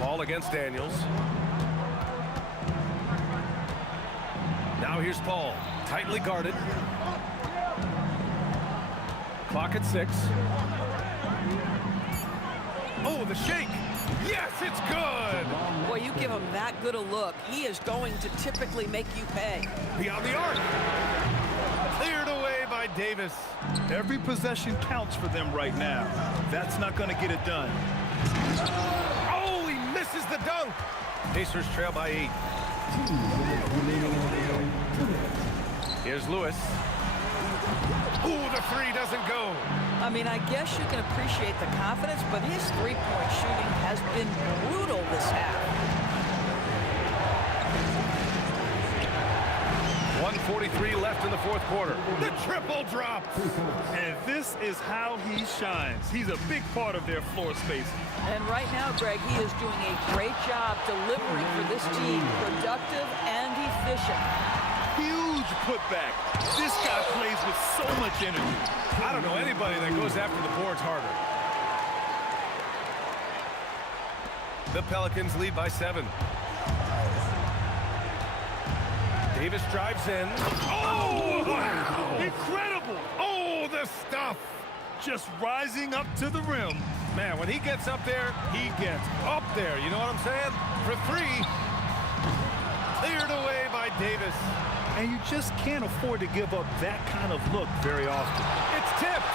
Ball against Daniels. Now here's Paul. Tightly guarded. Clock at 6. Oh, the shake. Yes, it's good. Boy, you give him that good a look, he is going to typically make you pay. Beyond the arc. Cleared away by Davis. Every possession counts for them right now. That's not going to get it done. Oh, he misses the dunk. Pacers trail by 8. Here's Lewis. Ooh, the 3 doesn't go. I mean, I guess you can appreciate the confidence, but his three-point shooting has been brutal this half. 1:43 left in the 4th quarter. The triple drop. And this is how he shines. He's a big part of their floor space. And right now, Greg, he is doing a great job delivering for this team, productive and efficient. Huge putback. This guy plays with so much energy. I don't know anybody that goes after the boards harder. The Pelicans lead by 7. Davis drives in. Oh, wow! Incredible! Oh, the stuff! Just rising up to the rim. Man, when he gets up there, he gets up there. You know what I'm saying? For 3. Cleared away by Davis. And you just can't afford to give up that kind of look very often. It's tipped.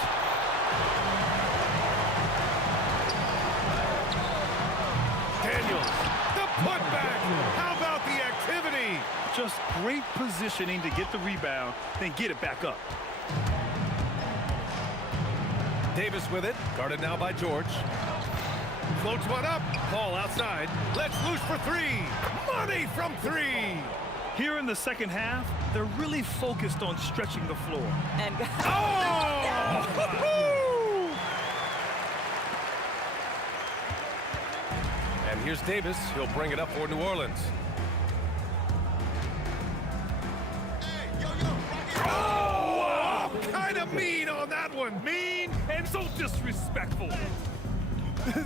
Daniels, the putback. How about the activity? Just great positioning to get the rebound, then get it back up. Davis with it, guarded now by George. Floats one up. Paul outside. Let's loose for 3. Money from 3. Here in the second half, they're really focused on stretching the floor. And And here's Davis. He'll bring it up for New Orleans. Oh, kind of mean on that one. Mean and so disrespectful.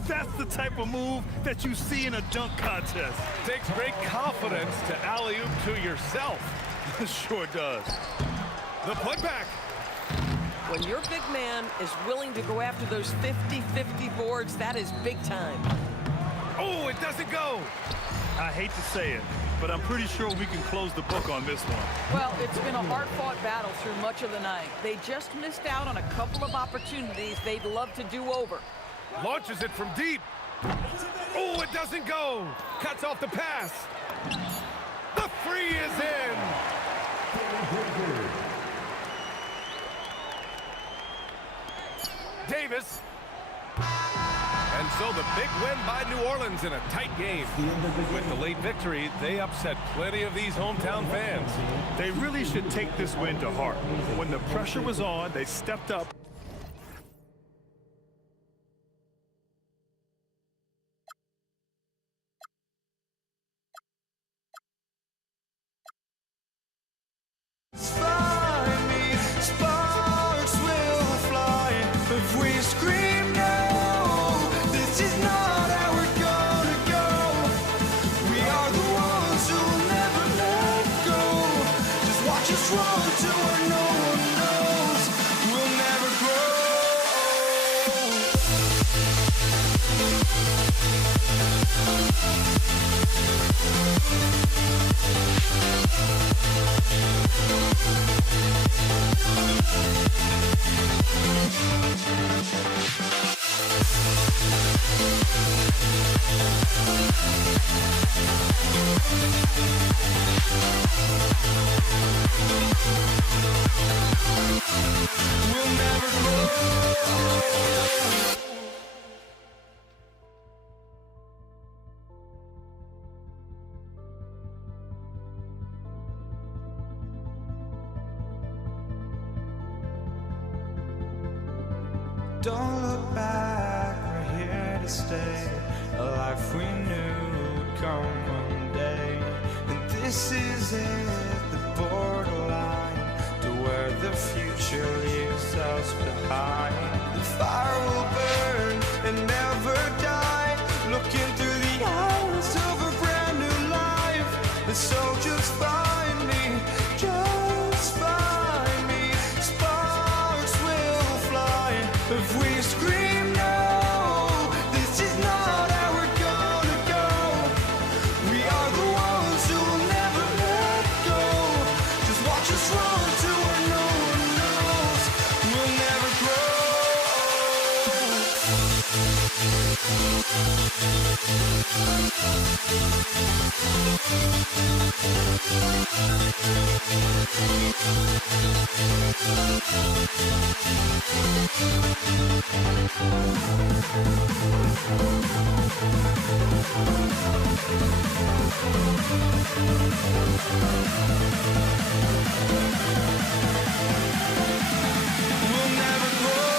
That's the type of move that you see in a dunk contest. Takes great confidence to alley-oop to yourself. Sure does. The putback. When your big man is willing to go after those 50-50 boards, that is big time. Oh, it doesn't go. I hate to say it, but I'm pretty sure we can close the book on this one. well, it's been a hard-fought battle through much of the night. They just missed out on a couple of opportunities they'd love to do over. Launches it from deep. Oh, it doesn't go. Cuts off the pass. The 3 is in. Davis. And so the big win by New Orleans in a tight game. With the late victory, they upset plenty of these hometown fans. They really should take this win to heart. When the pressure was on, they stepped up. Find me, sparks will fly if we scream no. This is not how we're gonna go. We are the ones who'll never let go. Just watch us run to where no one knows. We'll never grow. We'll never grow. Don't look back, we're here to stay. A life we knew would come one day. And this is it, the borderline to where the future leaves us behind. The fire will burn and never die, looking through the eyes of a brand new life. And so just find me, just find me. Sparks will fly if we scream no. This is not how we're gonna go. We are the ones who will never let go. Just watch us run to where no one knows. We'll never grow. We'll never grow.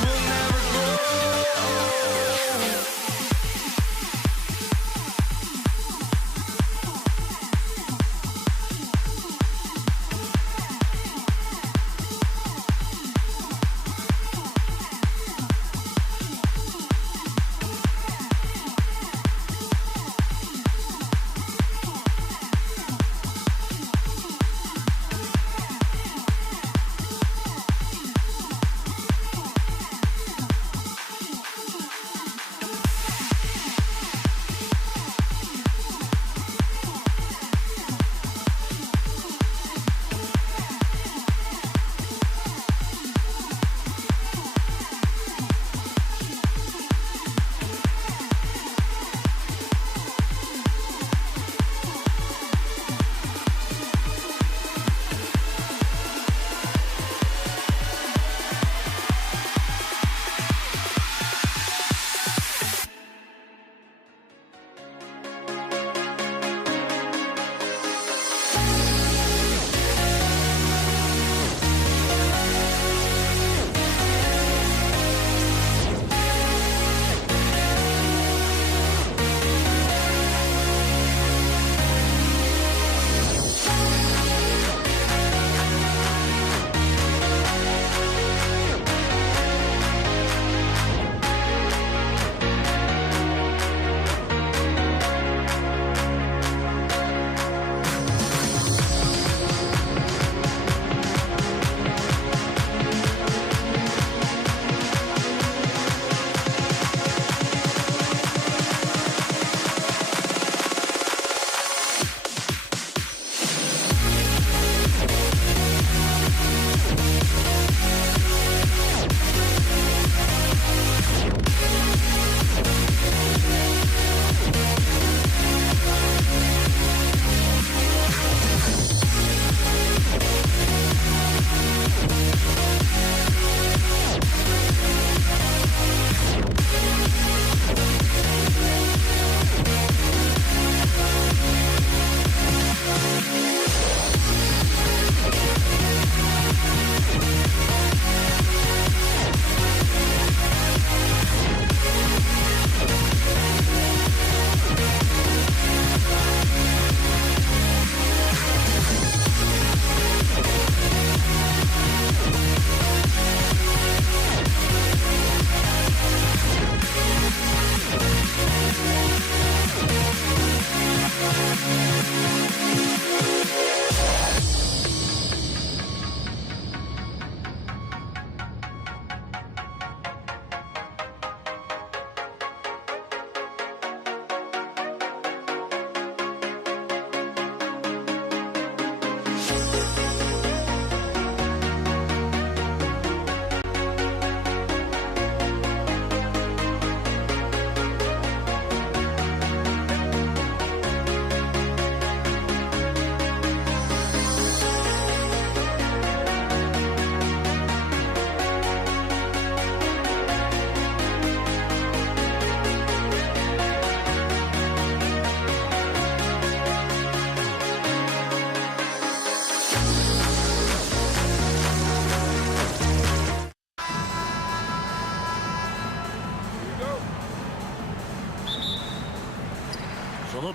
We'll never grow.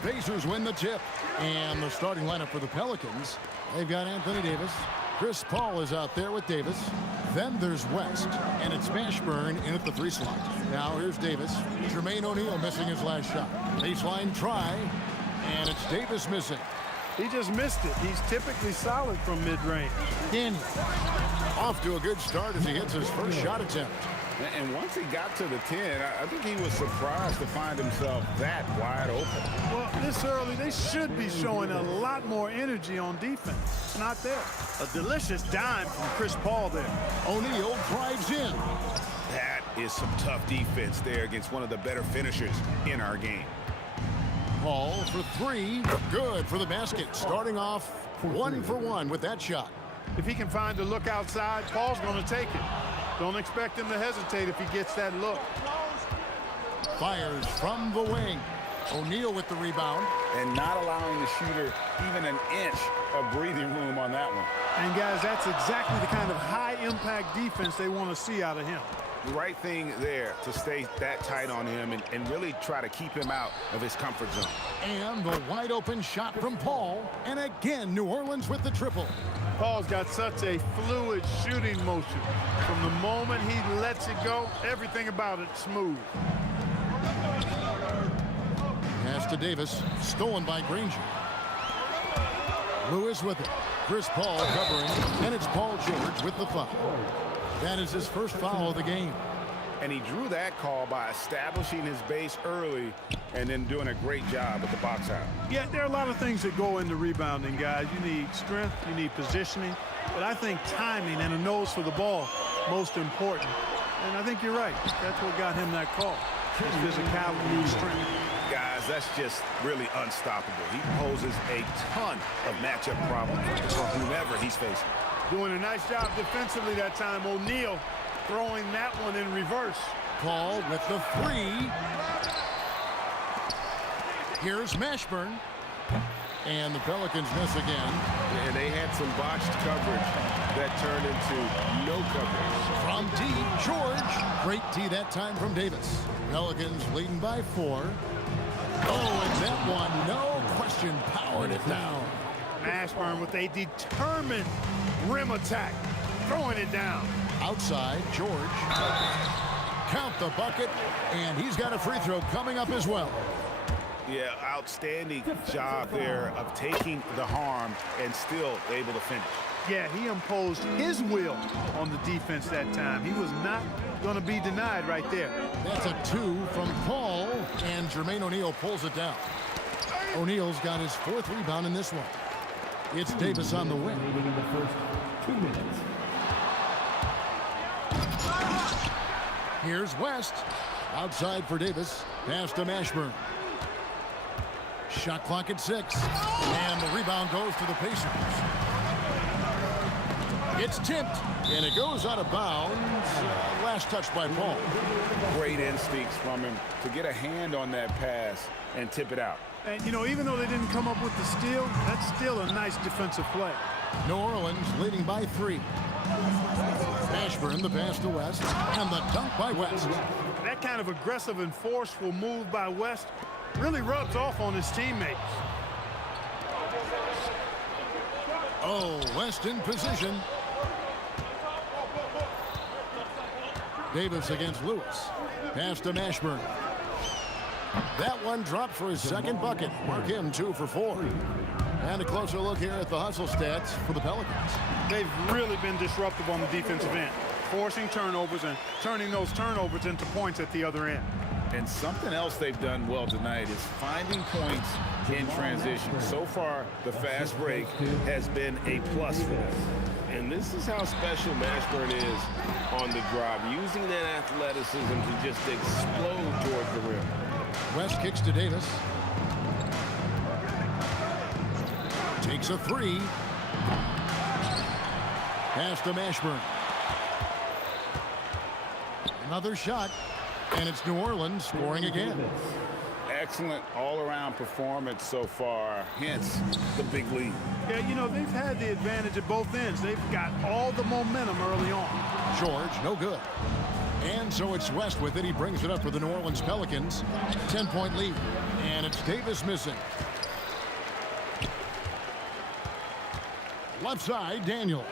Pacers win the tip. And the starting lineup for the Pelicans, they've got Anthony Davis. Chris Paul is out there with Davis. Then there's West, and it's Mashburn in at the 3 slot. Now here's Davis. Jermaine O'Neal missing his last shot. Baseline try, and it's Davis missing. He just missed it. He's typically solid from mid-range. Daniel off to a good start as he hits his first shot attempt. And once he got to the 10, I think he was surprised to find himself that wide open. Well, this early, they should be showing a lot more energy on defense. It's not there. A delicious dime from Chris Paul there. O'Neal drives in. That is some tough defense there against one of the better finishers in our game. Paul for 3. Good for the basket. Starting off 1 for 1 with that shot. If he can find a look outside, Paul's going to take it. Don't expect him to hesitate if he gets that look. Fires from the wing. O'Neal with the rebound. And not allowing the shooter even an inch of breathing room on that one. And guys, that's exactly the kind of high-impact defense they want to see out of him. The right thing there to stay that tight on him and really try to keep him out of his comfort zone. And the wide open shot from Paul. And again, New Orleans with the triple. Paul's got such a fluid shooting motion. From the moment he lets it go, everything about it smooth. Pass to Davis, stolen by Granger. Lewis with it. Chris Paul covering, and it's Paul George with the foul. That is his first foul of the game. And he drew that call by establishing his base early and then doing a great job with the box out. Yeah, there are a lot of things that go into rebounding, guys. You need strength, you need positioning, but I think timing and a nose for the ball, most important. And I think you're right. That's what got him that call. His physicality and strength. Guys, that's just really unstoppable. He poses a ton of matchup problems for whomever he's facing. Doing a nice job defensively that time. O'Neal throwing that one in reverse. Paul with the 3. Here's Mashburn. And the Pelicans miss again. And they had some botched coverage that turned into no coverage. From deep, George. Great D that time from Davis. Pelicans leading by 4. Oh, and that one, no question, powered it down. Mashburn with a determined rim attack, throwing it down. Outside, George. Count the bucket, and he's got a free throw coming up as well. Yeah, outstanding job there of taking the harm and still able to finish. Yeah, he imposed his will on the defense that time. He was not going to be denied right there. That's a 2 from Paul, and Jermaine O'Neal pulls it down. O'Neal's got his 4th rebound in this one. It's Davis on the wing. In the first 2 minutes. Here's West. Outside for Davis. Pass to Mashburn. Shot clock at 6. And the rebound goes to the Pacers. It's tipped, and it goes out of bounds. Last touch by Paul. Great instincts from him to get a hand on that pass and tip it out. And, you know, even though they didn't come up with the steal, that's still a nice defensive play. New Orleans leading by 3. Mashburn, the pass to West, and the dunk by West. That kind of aggressive and forceful move by West really rubs off on his teammates. Oh, West in position. Davis against Lewis. Pass to Mashburn. That one dropped for his 2nd bucket. Mark him 2 for 4. And a closer look here at the hustle stats for the Pelicans. They've really been disruptive on the defensive end, forcing turnovers and turning those turnovers into points at the other end. And something else they've done well tonight is finding points in transition. So far, the fast break has been a plus for them. And this is how special Mashburn is on the drive, using that athleticism to just explode towards the rim. West kicks to Davis. Takes a 3. Pass to Mashburn. Another shot, and it's New Orleans scoring again. Excellent all-around performance so far, hence the big lead. Yeah, you know, they've had the advantage at both ends. They've got all the momentum early on. George, no good. And so it's West with it. He brings it up for the New Orleans Pelicans. 10-point lead. And it's Davis missing. Left side, Daniel.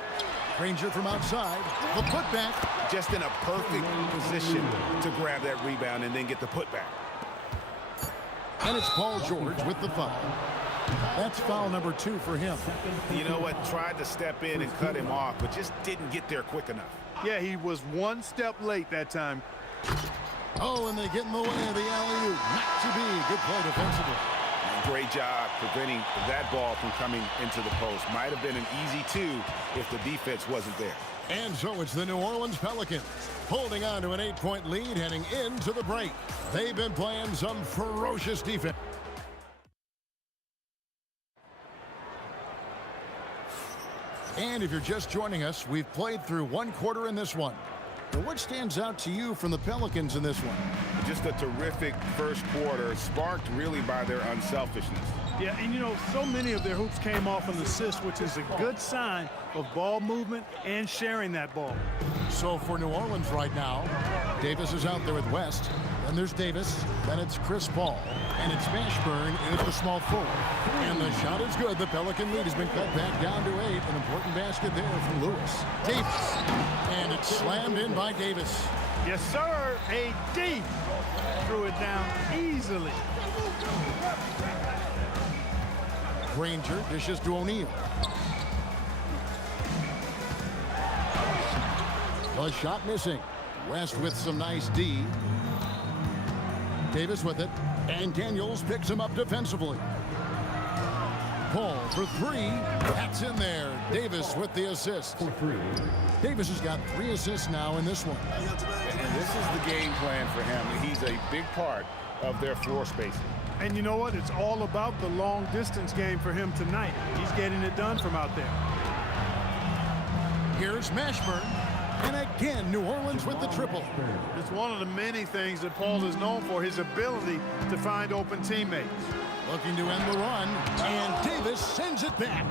Granger from outside. The putback. Just in a perfect position to grab that rebound and then get the putback. And it's Paul George with the foul. That's foul number 2 for him. You know what? Tried to step in and cut him off, but just didn't get there quick enough. Yeah, he was one step late that time. Oh, and they get in the way of the alley-oop. Not to be. Good play defensively. Great job preventing that ball from coming into the post. Might have been an easy 2 if the defense wasn't there. And so it's the New Orleans Pelicans holding on to an 8-point lead heading into the break. They've been playing some ferocious defense. And if you're just joining us, we've played through 1 quarter in this one. Now, what stands out to you from the Pelicans in this one? Just a terrific first quarter, sparked really by their unselfishness. Yeah, and you know, so many of their hoops came off an assist, which is a good sign of ball movement and sharing that ball. So for New Orleans right now, Davis is out there with West. Then there's Davis. Then it's Chris Paul. And it's Mashburn in at the small forward. And the shot is good. The Pelican lead has been cut back down to 8. An important basket there from Lewis. Davis. And it's slammed in by Davis. Yes, sir. AD threw it down easily. Granger dishes to O'Neal. The shot missing. West with some nice D. Davis with it. And Daniels picks him up defensively. Paul for 3. That's in there. Davis with the assist. Davis has got 3 assists now in this one. And this is the game plan for him. He's a big part of their floor spacing. And you know what? It's all about the long distance game for him tonight. He's getting it done from out there. Here's Mashburn. And again, New Orleans with the triple. It's one of the many things that Paul is known for, his ability to find open teammates. Looking to end the run. And Davis sends it back.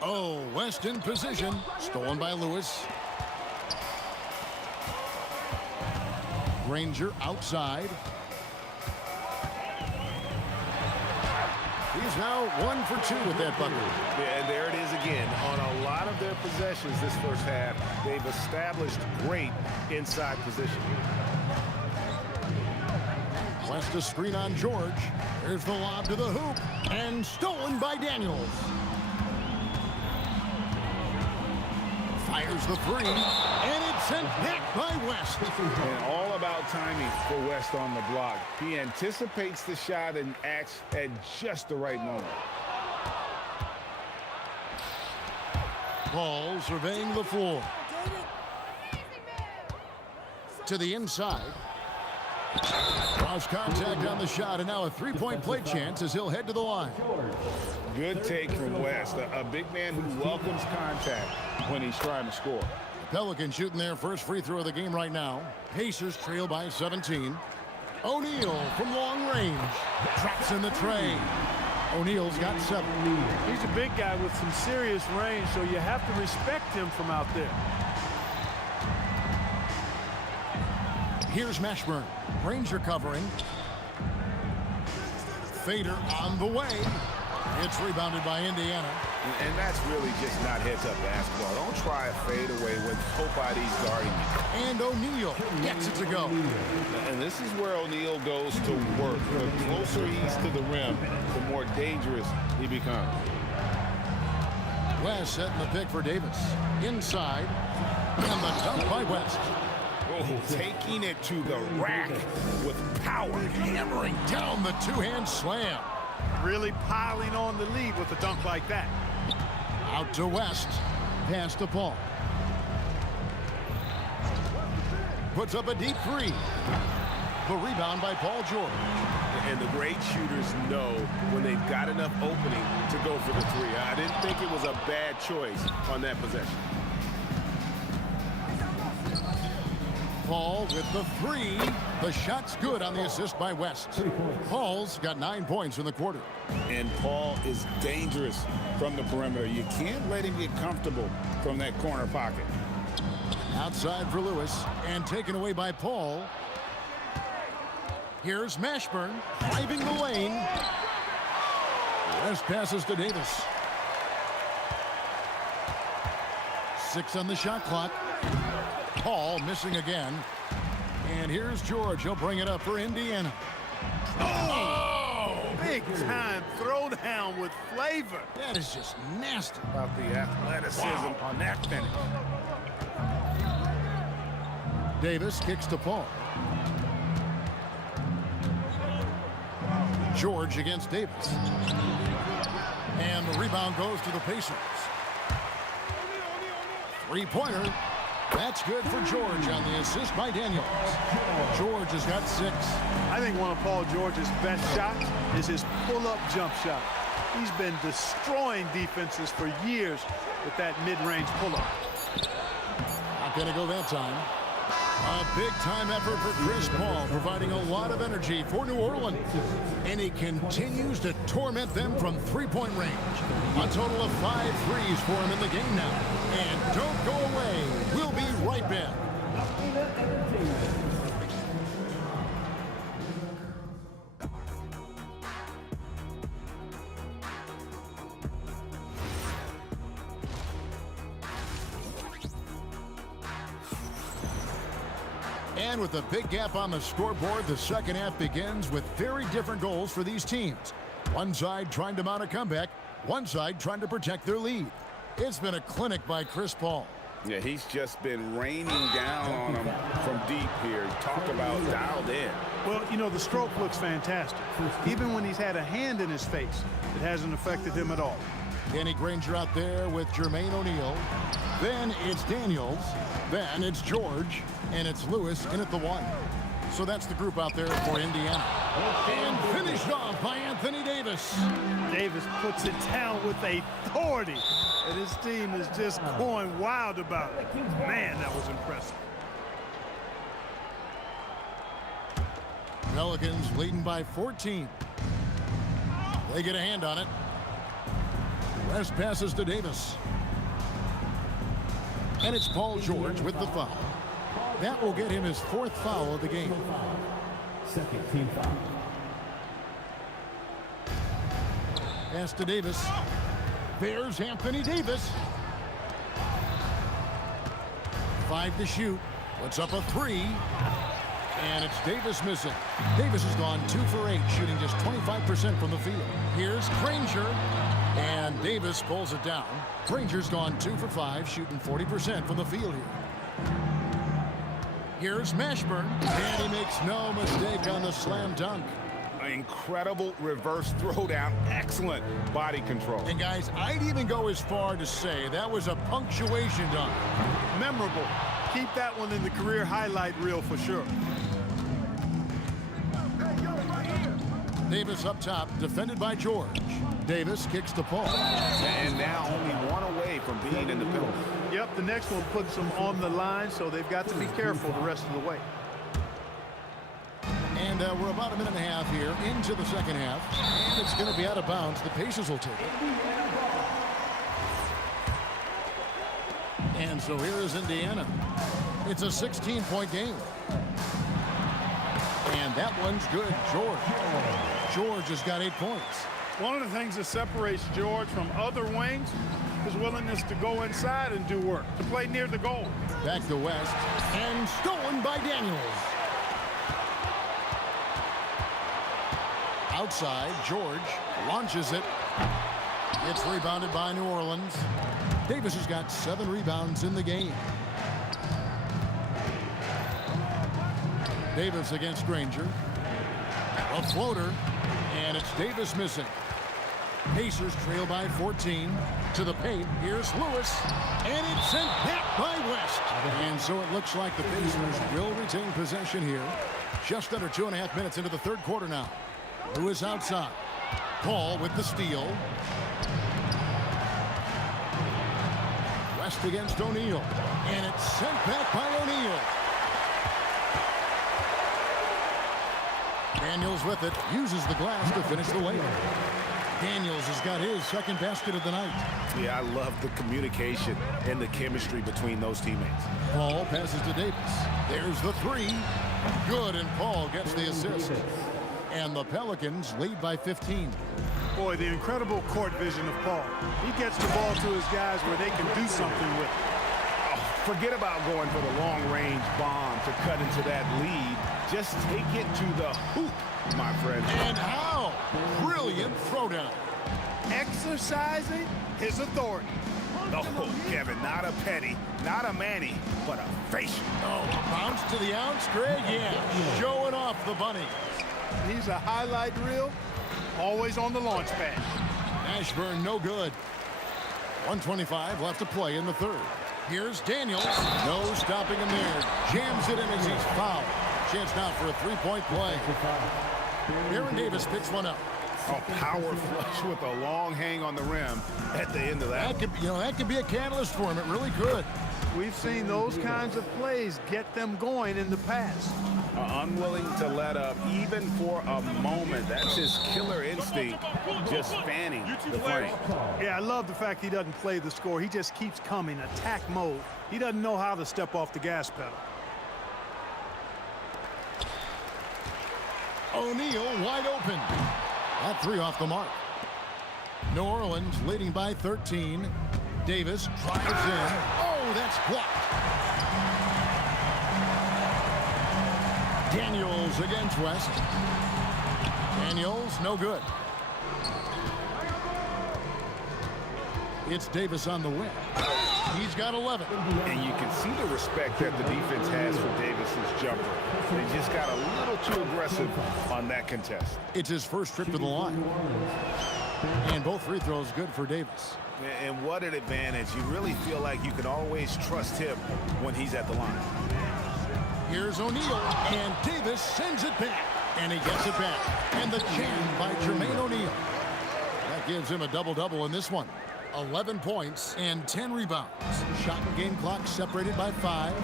Oh, West in position. Stolen by Lewis. Granger outside. He's now 1 for 2 with that bucket. Yeah, and there it is again. On a lot of their possessions this first half, they've established great inside position. West a screen on George. There's the lob to the hoop. And stolen by Daniels. Fires the 3. And it's sent back by West. And all about timing for West on the block. He anticipates the shot and acts at just the right moment. Paul surveying the floor. To the inside. Lost contact on the shot, and now a 3-point play chance as he'll head to the line. Good take from West. A big man who welcomes contact when he's trying to score. Pelicans shooting their first free throw of the game right now. Pacers trail by 17. O'Neal from long range. Drops in the tray. O'Neal's got 7. He's a big guy with some serious range, so you have to respect him from out there. Here's Mashburn. Granger covering. Fader on the way. It's rebounded by Indiana. And that's really just not heads-up basketball. Don't try a fadeaway when nobody's guarding you. And O'Neal gets it to go. And this is where O'Neal goes to work. The closer he's to the rim, the more dangerous he becomes. West setting the pick for Davis. Inside. And the dunk by West. Oh, taking it to the rack with power. Hammering down the two-hand slam. Really piling on the lead with a dunk like that. Out to West. Pass to Paul. Puts up a deep 3. The rebound by Paul George. And the great shooters know when they've got enough opening to go for the 3. I didn't think it was a bad choice on that possession. Paul with the 3. The shot's good on the assist by West. Paul's got 9 points in the quarter. And Paul is dangerous from the perimeter. You can't let him get comfortable from that corner pocket. Outside for Lewis, and taken away by Paul. Here's Mashburn, driving the lane. West passes to Davis. 6 on the shot clock. Paul missing again. And here's George. He'll bring it up for Indiana. Oh! Big time throwdown with flavor. That is just nasty. About the athleticism on that finish. Davis kicks to Paul. George against Davis. And the rebound goes to the Pacers. Three-pointer. That's good for George on the assist by Daniels. George has got 6. I think one of Paul George's best shots is his pull-up jump shot. He's been destroying defenses for years with that mid-range pull-up. Not going to go that time. A big-time effort for Chris Paul, providing a lot of energy for New Orleans. And he continues to torment them from three-point range. A total of 5 threes for him in the game now. And don't go away. We'll be right back. And with a big gap on the scoreboard, the second half begins with very different goals for these teams. One side trying to mount a comeback, one side trying to protect their lead. It's been a clinic by Chris Paul. Yeah, he's just been raining down on him from deep here. Talk about dialed in. Well, you know, the stroke looks fantastic. Even when he's had a hand in his face, it hasn't affected him at all. Danny Granger out there with Jermaine O'Neal. Then it's Daniels. Then it's George. And it's Lewis in at the 1. So that's the group out there for Indiana. And finished off by Anthony Davis. Davis puts it down with authority. And his team is just going wild about it. Man, that was impressive. Pelicans leading by 14. They get a hand on it. West passes to Davis. And it's Paul George with the foul. That will get him his 4th foul of the game. Second team foul. Pass to Davis. There's Anthony Davis. 5 to shoot. Puts up a 3. And it's Davis missing. Davis has gone 2 for 8, shooting just 25% from the field. Here's Granger. And Davis pulls it down. Granger's gone 2 for 5, shooting 40% from the field here. Here's Mashburn, and he makes no mistake on the slam dunk. An incredible reverse throwdown. Excellent body control. And guys, I'd even go as far to say that was a punctuation dunk. Memorable. Keep that one in the career highlight reel for sure. Davis up top, defended by George. Davis kicks to Paul. And now only 1 away from being in the penalty. Yep, the next one puts them on the line, so they've got to be careful the rest of the way. And we're about a minute and a half here into the second half. And it's going to be out of bounds. The Pacers will take it. And so here is Indiana. It's a 16-point game. And that one's good. George has got 8 points. One of the things that separates George from other wings is willingness to go inside and do work, to play near the goal. Back to West, and stolen by Daniels. Outside, George launches it. It's rebounded by New Orleans. Davis has got 7 rebounds in the game. Davis against Granger. A floater, and it's Davis missing. Pacers trail by 14 to the paint. Here's Lewis, and it's sent back by West. And so it looks like the Pacers will retain possession here. Just under 2.5 minutes into the third quarter now. Lewis outside. Paul with the steal. West against O'Neal, and it's sent back by O'Neal. Daniels with it, uses the glass to finish the layup. Daniels has got his second basket of the night. Yeah, I love the communication and the chemistry between those teammates. Paul passes to Davis. There's the three. Good, and Paul gets the assist. And the Pelicans lead by 15. Boy, the incredible court vision of Paul. He gets the ball to his guys where they can do something with it. Oh, forget about going for the long-range bomb to cut into that lead. Just take it to the hoop, my friend. And how? Brilliant throwdown. Exercising his authority. Oh, Kevin, not a penny, not a manny, but a facial. Oh, a bounce to the ounce, Greg? Yeah, showing off the bunny. He's a highlight reel, always on the launch pad. Ashburn, no good. 1:25 left to play in the third. Here's Daniels. No stopping him there. Jams it in as he's fouled. Chance now for a three-point play. Aaron Davis picks one up. A power flush with a long hang on the rim at the end of that. That could be a catalyst for him. It really could. We've seen those kinds of plays get them going in the past. Unwilling to let up even for a moment. That's his killer instinct, just fanning the flame. Yeah, I love the fact he doesn't play the score. He just keeps coming, attack mode. He doesn't know how to step off the gas pedal. O'Neal wide open. That three off the mark. New Orleans leading by 13. Davis drives in. Oh, that's blocked. Daniels against West. Daniels, no good. It's Davis on the wing. He's got 11. And you can see the respect that the defense has for Davis's jumper. They just got a little too aggressive on that contest. It's his first trip to the line. And both free throws good for Davis. And what an advantage. You really feel like you can always trust him when he's at the line. Here's O'Neal, and Davis sends it back. And he gets it back. And the jam by Jermaine O'Neal. That gives him a double-double in this one. 11 points and 10 rebounds. Shot and game clock separated by 5.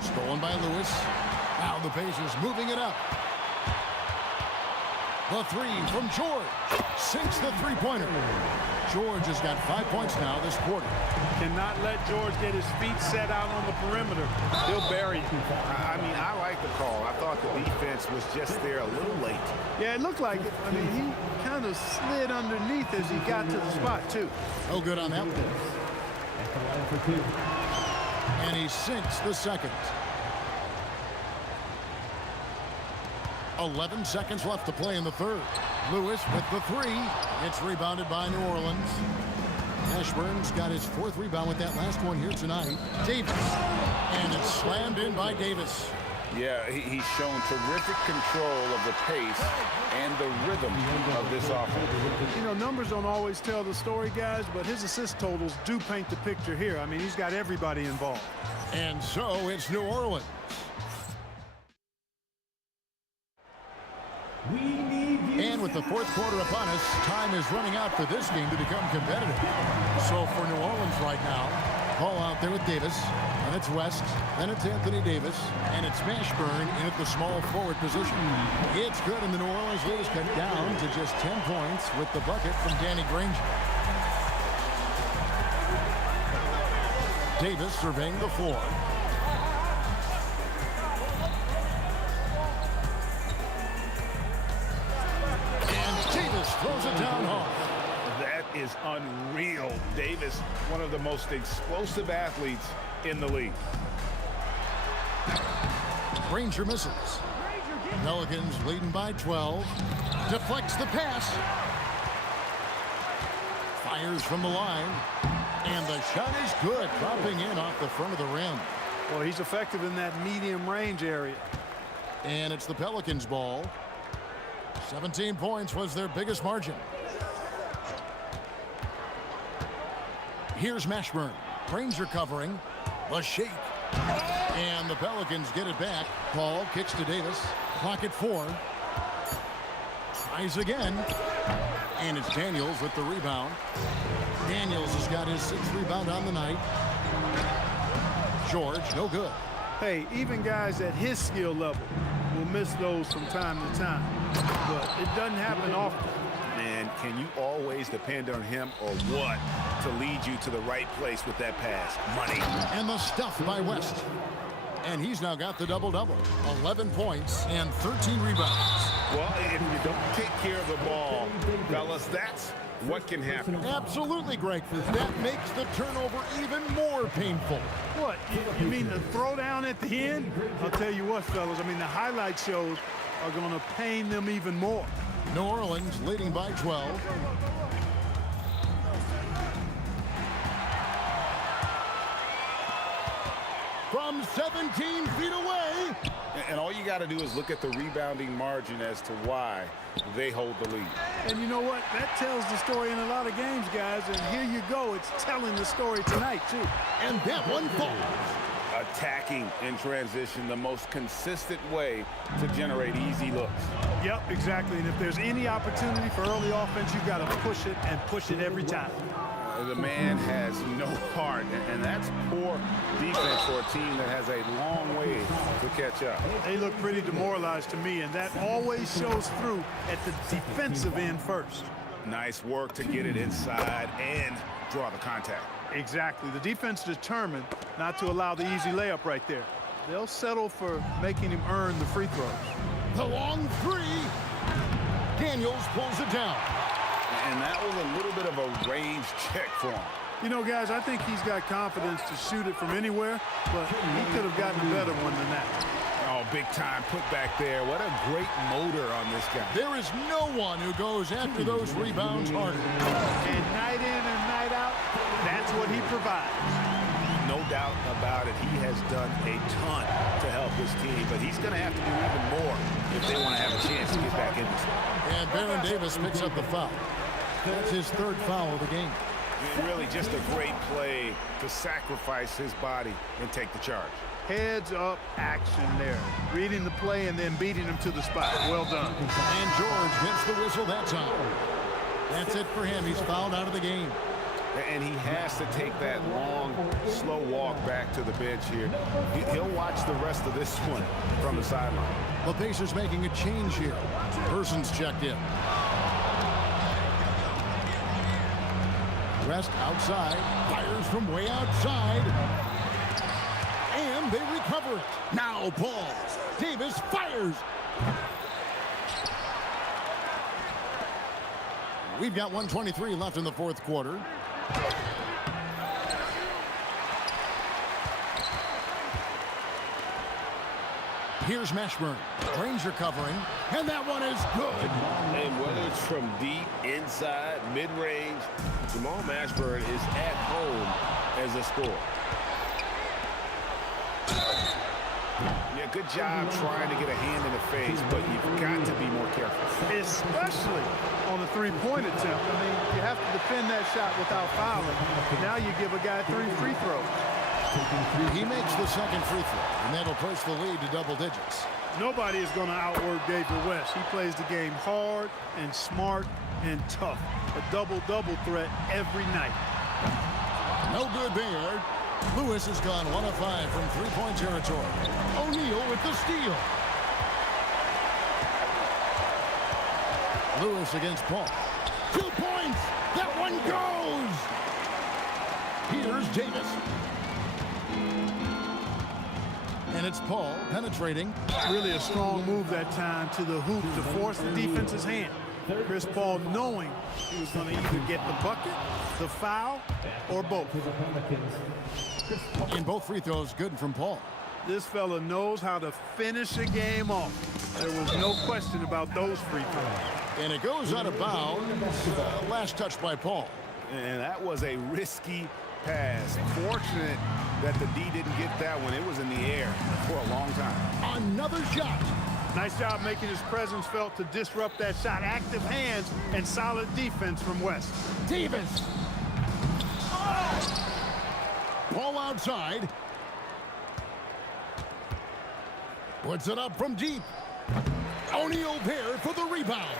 Stolen by Lewis. Now the Pacers moving it up. The three from George. Sinks the three-pointer. George has got 5 points now this quarter. Cannot let George get his feet set out on the perimeter. He'll bury you. I mean, I like the call. I thought the defense was just there a little late. Yeah, it looked like it. I mean, he kind of slid underneath as he got to the spot, too. No good on that one. And he sinks the second. 11 seconds left to play in the third. Lewis with the three. It's rebounded by New Orleans. Ashburn's got his 4th rebound with that last one here tonight. Davis. And it's slammed in by Davis. Yeah, he's shown terrific control of the pace and the rhythm of this offense. You know, numbers don't always tell the story, guys, but his assist totals do paint the picture here. I mean, he's got everybody involved. And so it's New Orleans. And with the 4th quarter upon us, time is running out for this game to become competitive. So for New Orleans right now, Paul out there with Davis, and it's West, then it's Anthony Davis, and it's Mashburn in at the small forward position. It's good, and the New Orleans lead is cut down to just 10 points with the bucket from Danny Granger. Davis surveying the floor. Throws it down hard. That is unreal. Davis, one of the most explosive athletes in the league. Granger misses. Pelicans leading by 12. Deflects the pass. Fires from the line. And the shot is good. Dropping in off the front of the rim. Well, he's effective in that medium range area. And it's the Pelicans' ball. 17 points was their biggest margin. Here's Mashburn. Granger covering. The shake. And the Pelicans get it back. Paul kicks to Davis. Clock at 4. Tries again. And it's Daniels with the rebound. Daniels has got his 6th rebound on the night. George, no good. Hey, even guys at his skill level will miss those from time to time. But it doesn't happen often. Man, can you always depend on him or what to lead you to the right place with that pass? Money. And the stuff by West. And he's now got the double-double. 11 points and 13 rebounds. Well, if you don't take care of the ball, fellas, that's what can happen. Absolutely, Greg. That makes the turnover even more painful. What? You mean the throwdown at the end? I'll tell you what, fellas. I mean, the highlight shows are going to pain them even more. New Orleans leading by 12. From 17 feet away. And all you got to do is look at the rebounding margin as to why they hold the lead. And you know what? That tells the story in a lot of games, guys. And here you go. It's telling the story tonight, too. And that one falls. Attacking in transition, the most consistent way to generate easy looks. Yep, exactly. And if there's any opportunity for early offense, you've got to push it and push it every time. The man has no heart, and that's poor defense for a team that has a long way to catch up. They look pretty demoralized to me, and that always shows through at the defensive end first. Nice work to get it inside and draw the contact. Exactly. The defense determined not to allow the easy layup right there. They'll settle for making him earn the free throws. The long three. Daniels pulls it down. And that was a little bit of a range check for him. You know, guys, I think he's got confidence to shoot it from anywhere, but he could have gotten a better one than that. Oh, big time put back there. What a great motor on this guy. There is no one who goes after those rebounds harder. And night in and night out, that's what he provides. No doubt about it. He has done a ton to help his team, but he's going to have to do even more if they want to have a chance to get back in this one. And Baron Davis picks up the foul. That's his third foul of the game. Really just a great play to sacrifice his body and take the charge. Heads up action there. Reading the play and then beating him to the spot. Well done. And George gets the whistle that time. That's it for him. He's fouled out of the game. And he has to take that long, slow walk back to the bench here. He'll watch the rest of this one from the sideline. The Pacers making a change here. Person's checked in. West outside, fires from way outside. And they recover it. Now Paul. Davis fires. We've got 1:23 left in the fourth quarter. Here's Mashburn. Granger covering, and that one is good. And whether it's from deep, inside, mid-range, Jamal Mashburn is at home as a scorer. Yeah, good job trying to get a hand in the face, but you've got to be more careful. Especially on the three-point attempt. I mean, you have to defend that shot without fouling. Now you give a guy 3 free throws. He makes the second free throw, and that'll push the lead to double digits. Nobody is going to outwork David West. He plays the game hard and smart and tough. A double-double threat every night. No good there. Lewis has gone 1 of 5 from three-point territory. O'Neal with the steal. Lewis against Paul. 2 points. That one goes. Here's Davis. And it's Paul penetrating. Really a strong move that time to the hoop to force the defense's hand. Chris Paul knowing he was going to either get the bucket, the foul, or both. And both free throws good from Paul. This fella knows how to finish a game off. There was no question about those free throws. And it goes out of bounds. Last touch by Paul. And that was a risky pass. Fortunate that the D didn't get that one. It was in the air for a long time. Another shot. Nice job making his presence felt to disrupt that shot. Active hands and solid defense from West. Davis. Paul outside. Puts it up from deep. O'Neal there for the rebound.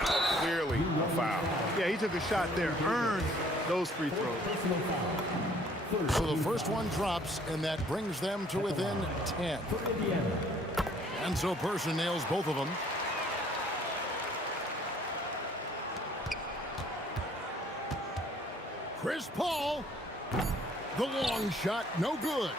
Clearly a foul. Yeah, he took a shot there. Earned those free throws. So the first one drops, and that brings them to within 10. And so Person nails both of them. Chris Paul, the long shot, no good.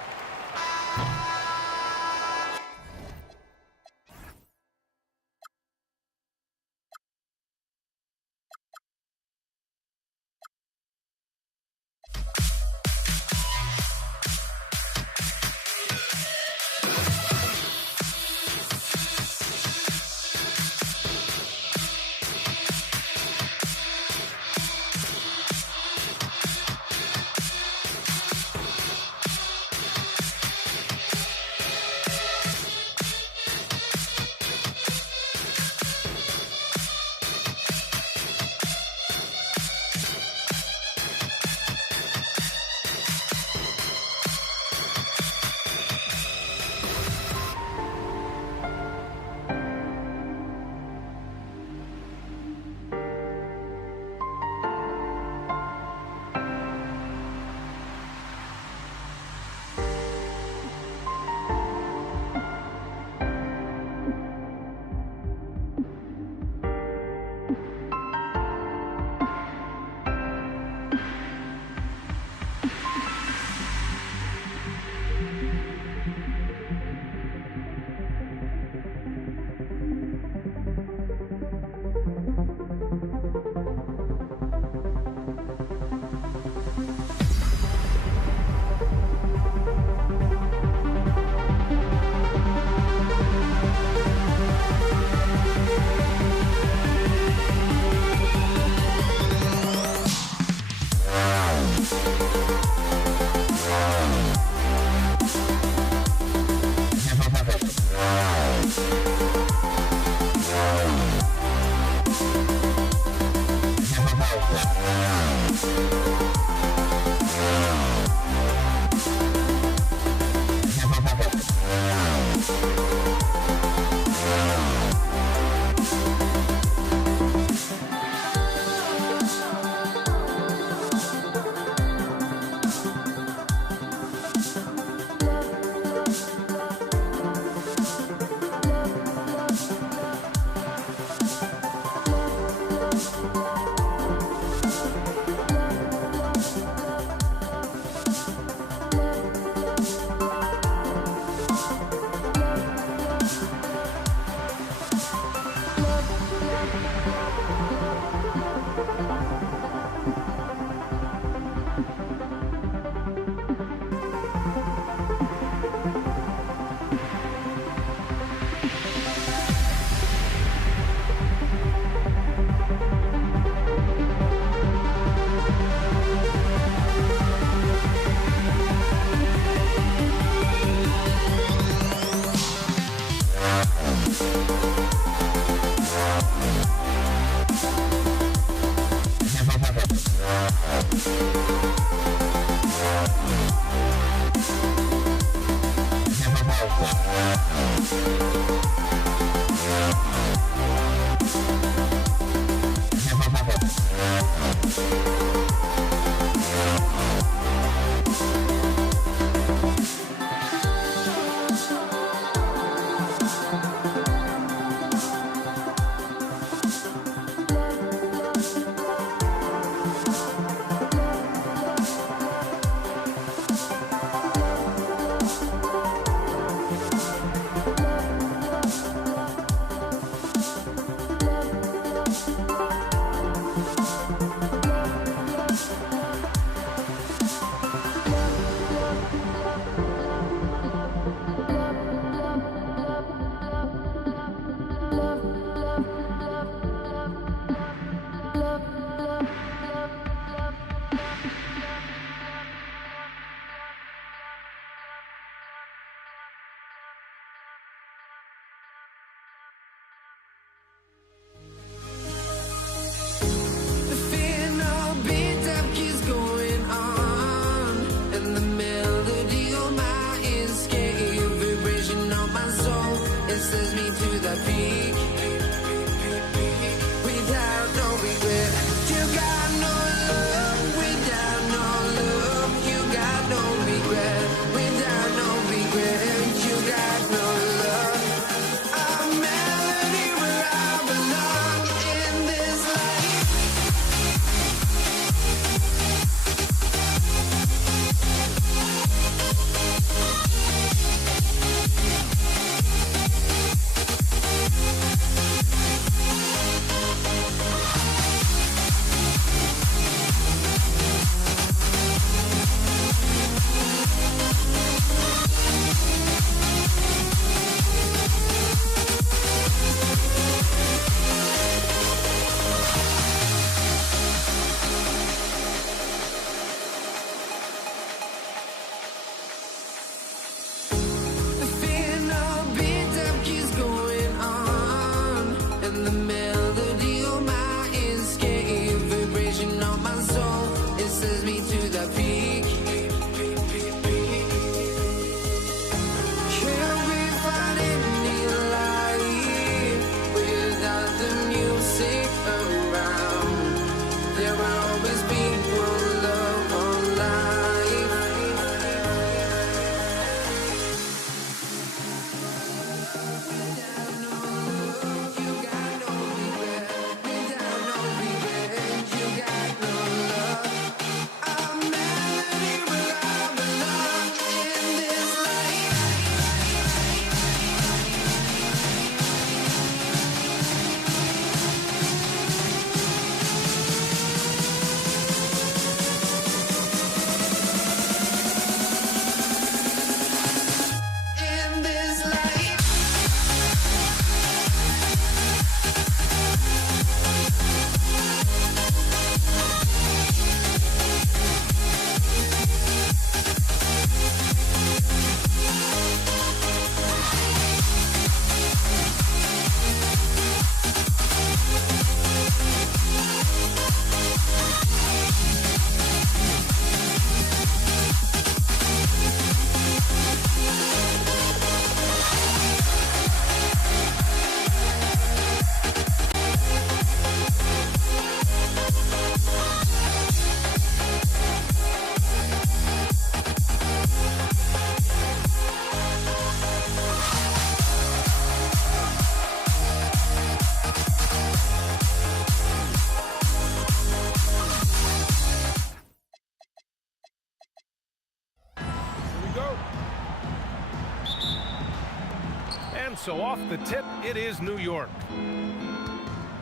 So off the tip, it is New York.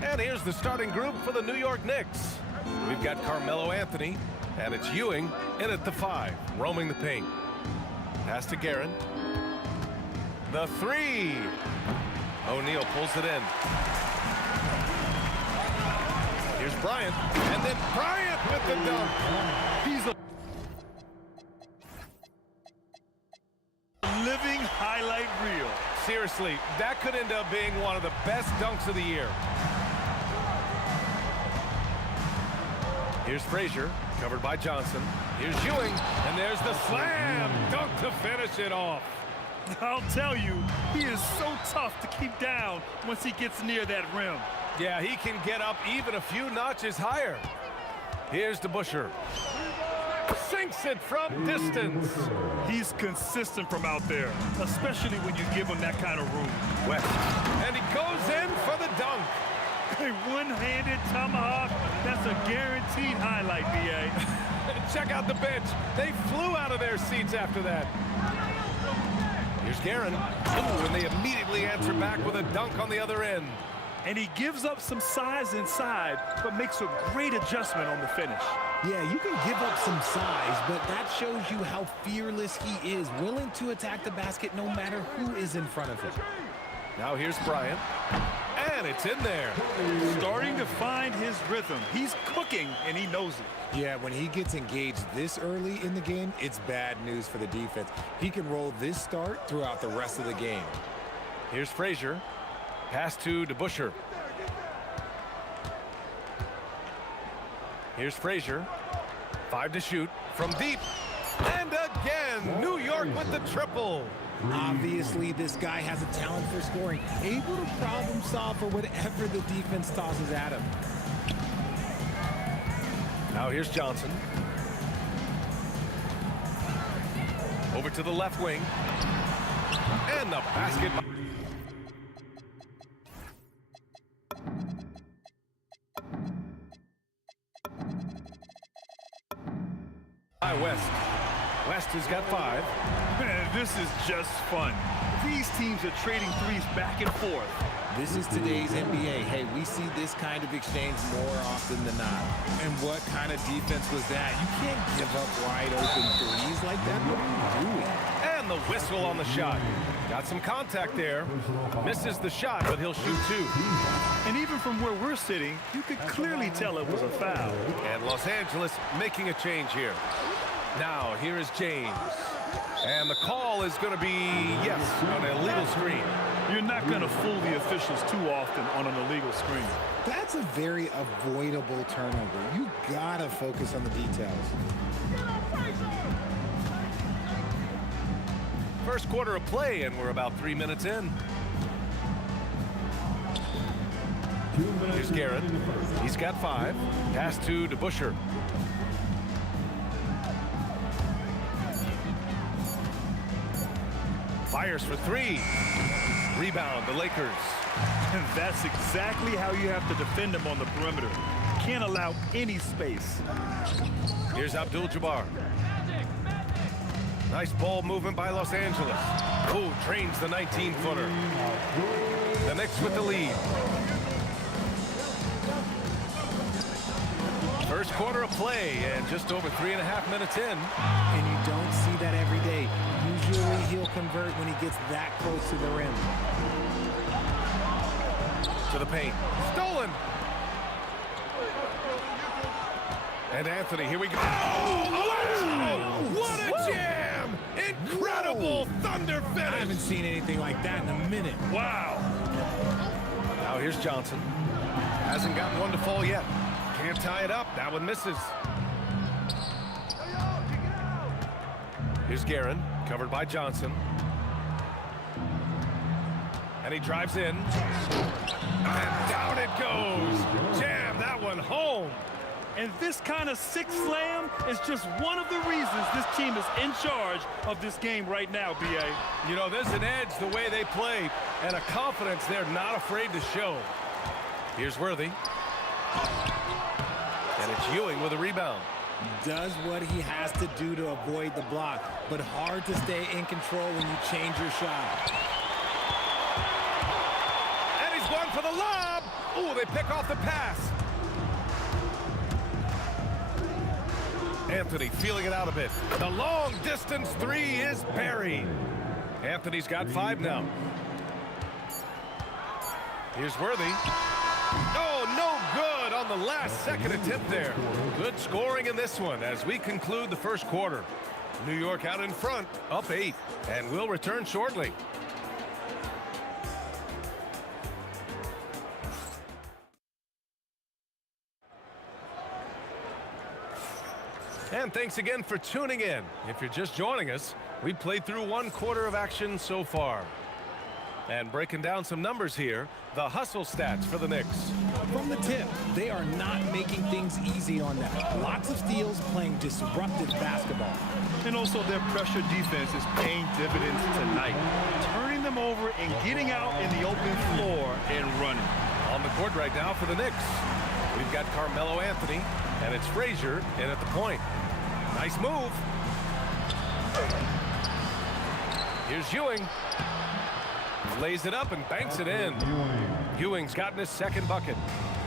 And here's the starting group for the New York Knicks. We've got Carmelo Anthony, and it's Ewing in at the 5, roaming the paint. Pass to Guerin. The 3. O'Neal pulls it in. Here's Bryant, and then Bryant with the dunk. He's a living highlight reel. Seriously, that could end up being one of the best dunks of the year. Here's Frazier, covered by Johnson. Here's Ewing, and there's the slam dunk to finish it off. I'll tell you, he is so tough to keep down once he gets near that rim. Yeah, he can get up even a few notches higher. Here's DeBusschere. Sinks it from distance. He's consistent from out there, especially when you give him that kind of room. West, and he goes in for the dunk. A one-handed tomahawk, that's a guaranteed highlight, B.A. Check out the bench. They flew out of their seats after that. Here's Guerin. Ooh, and they immediately answer back with a dunk on the other end. And he gives up some size inside, but makes a great adjustment on the finish. Yeah, you can give up some size, but that shows you how fearless he is, willing to attack the basket no matter who is in front of him. Now here's Bryant, and it's in there. Starting to find his rhythm. He's cooking, and he knows it. Yeah, when he gets engaged this early in the game, it's bad news for the defense. He can roll this start throughout the rest of the game. Here's Frazier. Pass to DeBusschere. Here's Frazier. 5 to shoot from deep. And again, New York with the triple. Obviously, this guy has a talent for scoring, able to problem solve for whatever the defense tosses at him. Now here's Johnson. Over to the left wing. And the basket. West has got 5. Man, this is just fun. These teams are trading threes back and forth. This is today's NBA. Hey, we see this kind of exchange more often than not. And what kind of defense was that? You can't give up wide open threes like that. What are you doing? And the whistle on the shot. Got some contact there. Misses the shot, but he'll shoot 2. And even from where we're sitting, you could clearly tell it was a foul. And Los Angeles making a change here. Now, here is James. And the call is going to be, yes, an illegal screen. You're not going to fool the officials too often on an illegal screen. That's a very avoidable turnover. You got to focus on the details. First quarter of play, and we're about 3 minutes in. Here's Guerin. He's got 5. Pass to DeBusschere. Fires for 3. Rebound, the Lakers. And that's exactly how you have to defend him on the perimeter. Can't allow any space. Here's Abdul-Jabbar. Nice ball movement by Los Angeles. Oh, drains the 19-footer. The Knicks with the lead. First quarter of play, and just over 3.5 minutes in. And you don't see that every day. Usually he'll convert when he gets that close to the rim. To the paint. Stolen! And Anthony, here we go. Oh, what a jam! Incredible thunder finish! I haven't seen anything like that in a minute. Wow! Now here's Johnson. Hasn't gotten one to fall yet. Can't tie it up. That one misses. Here's Guerin, covered by Johnson. And he drives in. And down it goes. Jam that one home. And this kind of six slam is just one of the reasons this team is in charge of this game right now, B.A. You know, there's an edge the way they play and a confidence they're not afraid to show. Here's Worthy. And it's Ewing with a rebound. Does what he has to do to avoid the block, but hard to stay in control when you change your shot. they pick off the pass. Anthony feeling it out a bit. The long distance three is buried. Anthony's got 5 now. Here's Worthy. Oh, no good on the last second attempt there. Good scoring in this one as we conclude the first quarter. New York out in front, up 8, and we'll return shortly. And thanks again for tuning in. If you're just joining us, we played through 1 quarter of action so far. And breaking down some numbers here, the hustle stats for the Knicks. From the tip, they are not making things easy on them. Lots of steals, playing disruptive basketball. And also their pressure defense is paying dividends tonight. Turning them over and getting out in the open floor and running. On the court right now for the Knicks, we've got Carmelo Anthony, and it's Frazier in at the point. Nice move. Here's Ewing. Lays it up and banks it in. Ewing's gotten his 2nd bucket.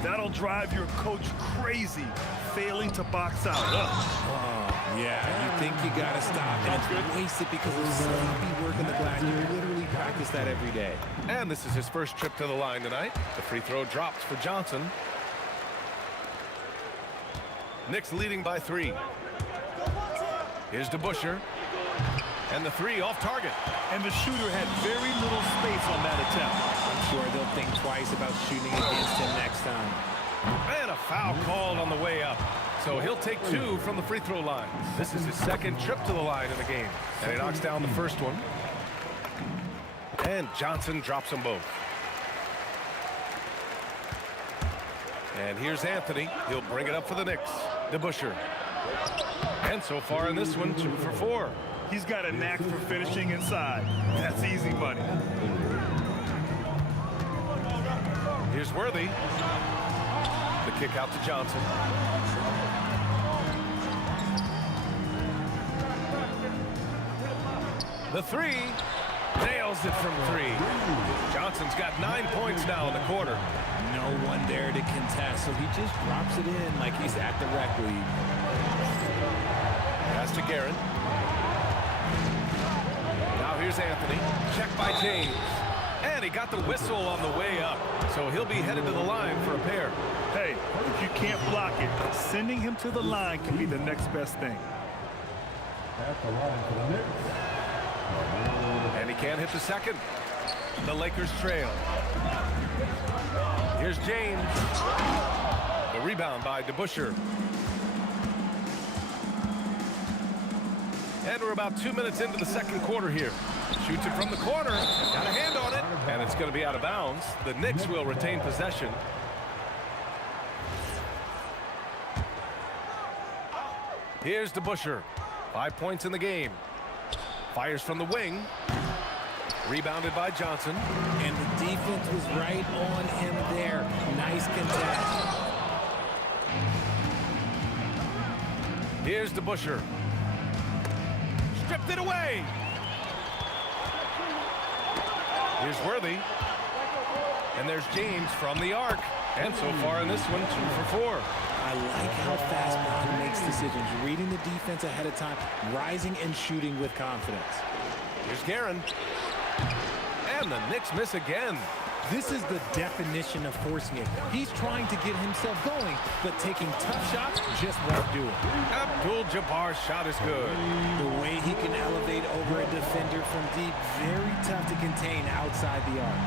That'll drive your coach crazy, failing to box out. Yeah, you think you got to stop, and it's wasted because of sloppy work in the glass. You literally practice that every day. And this is his first trip to the line tonight. The free throw drops for Johnson. Knicks leading by 3. Here's DeBusschere. And the 3 off target. And the shooter had very little space on that attempt. I'm sure they'll think twice about shooting against him next time. And a foul called on the way up. So he'll take 2 from the free throw line. This is his 2nd trip to the line in the game. And he knocks down the first one. And Johnson drops them both. And here's Anthony. He'll bring it up for the Knicks. DeBusschere. And so far in this one, 2 for 4. He's got a knack for finishing inside. That's easy money. Here's Worthy. The kick out to Johnson. The 3. Nails it from 3. Johnson's got 9 points now in the quarter. No one there to contest, so he just drops it in like he's at the rec league. Pass to Guerin. Now here's Anthony. Check by James. And he got the whistle on the way up. So he'll be headed to the line for a pair. Hey, if you can't block it, sending him to the line can be the next best thing. At the line for the Knicks. And he can't hit the 2nd. The Lakers trail. Here's James. The rebound by DeBusschere. And we're about 2 minutes into the 2nd quarter here. Shoots it from the corner. Got a hand on it. And it's going to be out of bounds. The Knicks will retain possession. Here's DeBusschere. 5 points in the game. Fires from the wing. Rebounded by Johnson. And the defense was right on him there. Nice contest. Here's DeBusschere. Stripped it away. Here's Worthy. And there's James from the arc. And so far in this one, 2 for 4. I like how fast Bond makes decisions, reading the defense ahead of time, rising and shooting with confidence. Here's Guerin. And the Knicks miss again. This is the definition of forcing it. He's trying to get himself going, but taking tough shots just won't do it. Abdul-Jabbar's shot is good. The way he can elevate over a defender from deep, very tough to contain outside the arc.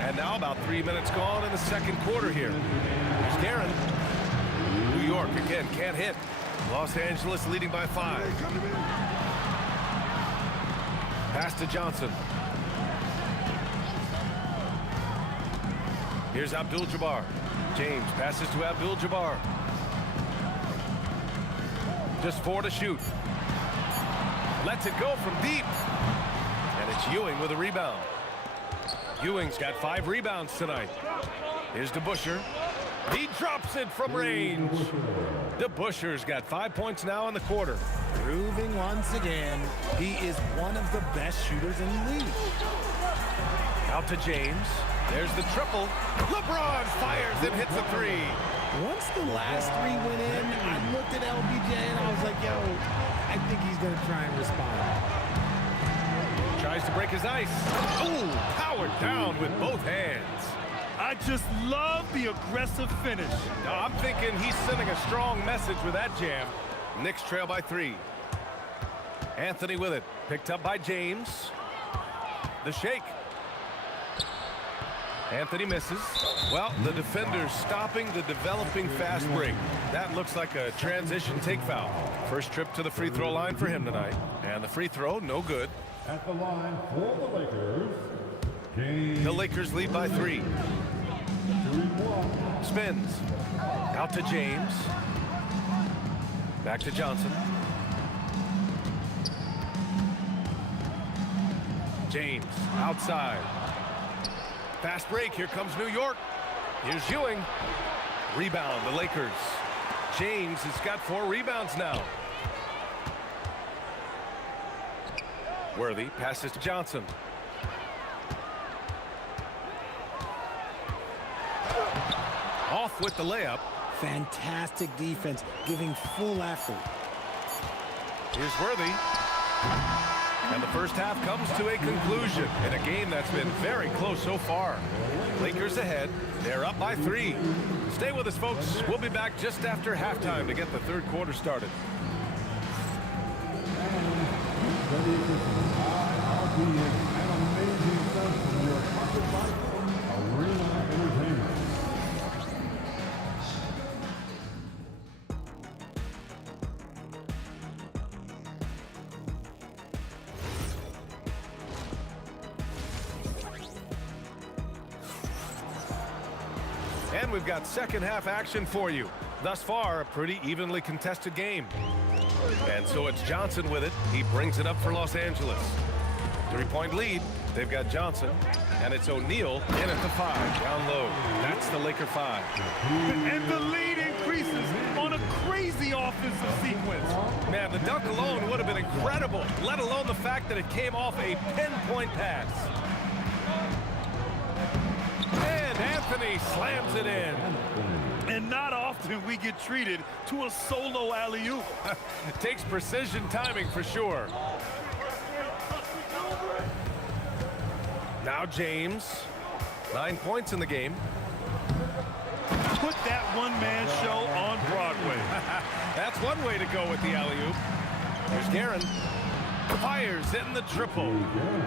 And now about 3 minutes gone in the 2nd quarter here. Here's Guerin. New York again can't hit. Los Angeles leading by 5. Pass to Johnson. Here's Abdul-Jabbar. James passes to Abdul-Jabbar. Just 4 to shoot. Lets it go from deep. And it's Ewing with a rebound. Ewing's got 5 rebounds tonight. Here's DeBusschere. He drops it from range. DeBusschere's got 5 points now in the quarter. Proving once again, he is one of the best shooters in the league. Out to James. There's the triple. LeBron fires and hits a three. Once the last three went in, I looked at LBJ and I was like, yo, I think he's going to try and respond. Tries to break his ice. Ooh, powered down with both hands. I just love the aggressive finish. I'm thinking he's sending a strong message with that jam. Knicks trail by 3. Anthony with it. Picked up by James. The shake. Anthony misses. Well, the defender's stopping the developing fast break. That looks like a transition take foul. First trip to the free throw line for him tonight. And the free throw, no good. At the line for the Lakers, James. The Lakers lead by 3. Spins. Out to James. Back to Johnson. James outside. Fast break. Here comes New York. Here's Ewing. Rebound, the Lakers. James has got 4 rebounds now. Worthy passes to Johnson. Off with the layup. Fantastic defense, giving full effort. Here's Worthy. And the first half comes to a conclusion in a game that's been very close so far. Lakers ahead. They're up by 3. Stay with us, folks. We'll be back just after halftime to get the third quarter started. And we've got second half action for you. Thus far, a pretty evenly contested game. And so it's Johnson with it. He brings it up for Los Angeles. 3-point lead. They've got Johnson. And it's O'Neal in at the 5. Down low. That's the Laker 5. And the lead increases on a crazy offensive sequence. Man, the dunk alone would have been incredible, let alone the fact that it came off a pinpoint pass. And Anthony slams it in. And not often we get treated to a solo alley-oop. Takes precision timing for sure. Now James. 9 points in the game. Put that one-man show on Broadway. That's one way to go with the alley-oop. Here's Guerin. Fires in the triple.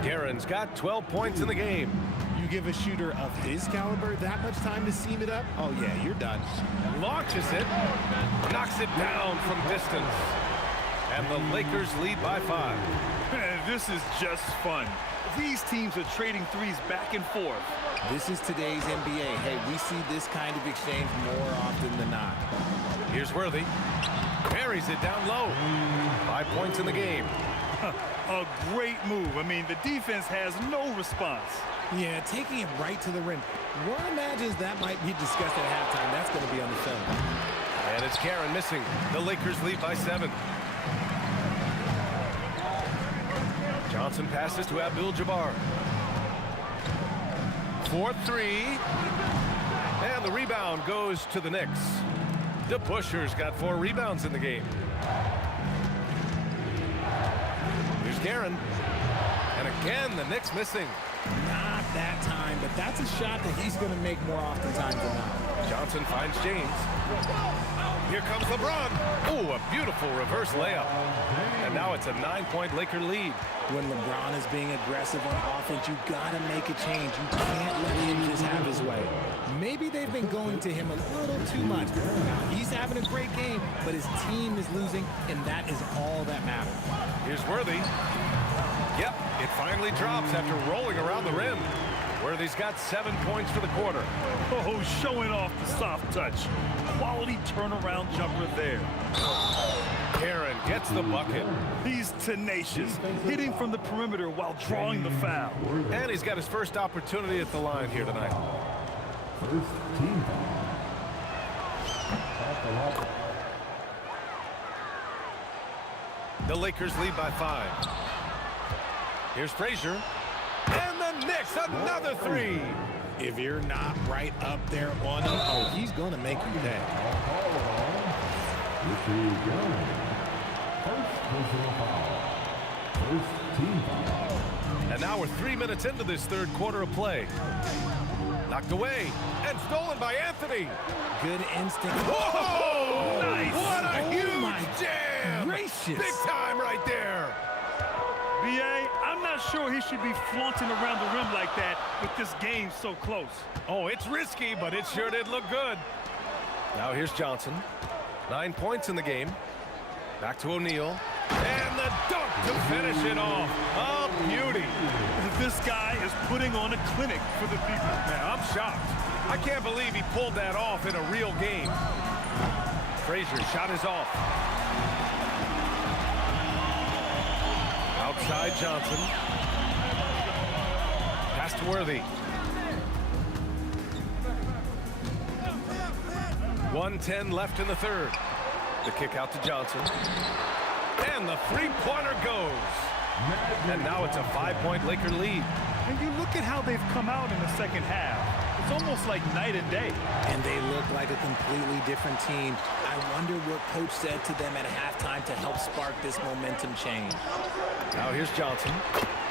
Guerin's got 12 points in the game. You give a shooter of his caliber that much time to seam it up, oh yeah, you're done. Launches it. Knocks it down from distance. And the Lakers lead by 5. This is just fun. These teams are trading threes back and forth. This is today's NBA. Hey, we see this kind of exchange more often than not. Here's Worthy. Buries it down low. 5 points in the game. A great move. I mean, the defense has no response. Yeah, taking it right to the rim. One imagines that might be discussed at halftime. That's going to be on the film. And it's Guerin missing. The Lakers lead by 7. Johnson passes to Abdul-Jabbar. 4-3. And the rebound goes to the Knicks. DeBuscher's got 4 rebounds in the game. Here's Guerin. And again, the Knicks missing. Not that time, but that's a shot that he's going to make more oftentimes than not. Johnson finds James. Here comes LeBron. Oh, a beautiful reverse layup. And now it's a 9-point Laker lead. When LeBron is being aggressive on offense, you got to make a change. You can't let him just have his way. Maybe they've been going to him a little too much. Now, he's having a great game, but his team is losing, and that is all that matters. Here's Worthy. Yep, it finally drops after rolling around the rim. Worthy's got 7 points for the quarter. Oh, showing off the soft touch. Quality turnaround jumper there. Guerin gets the bucket. He's tenacious, hitting from the perimeter while drawing the foul. And he's got his first opportunity at the line here tonight. First team foul. The Lakers lead by 5. Here's Frazier. And the And Knicks another three. If you're not right up there on him, oh, he's going to make you pay. And now we're 3 minutes into this third quarter of play. Knocked away and stolen by Anthony. Good instinct. Whoa! Nice! What a huge jam! Gracious. Big time right there. B.A., I'm not sure he should be flaunting around the rim like that with this game so close. Oh, it's risky, but it sure did look good. Now here's Johnson. 9 points in the game. Back to O'Neal. And the dunk to finish it off. A beauty. This guy is putting on a clinic for the people. Man, I'm shocked. I can't believe he pulled that off in a real game. Frazier shot is off. Outside Johnson. Pass to Worthy. 1:10 left in the third. The kick out to Johnson. And the three-pointer goes. And now it's a 5-point Laker lead. And you look at how they've come out in the second half. It's almost like night and day. And they look like a completely different team. I wonder what coach said to them at halftime to help spark this momentum change. Now here's Johnson.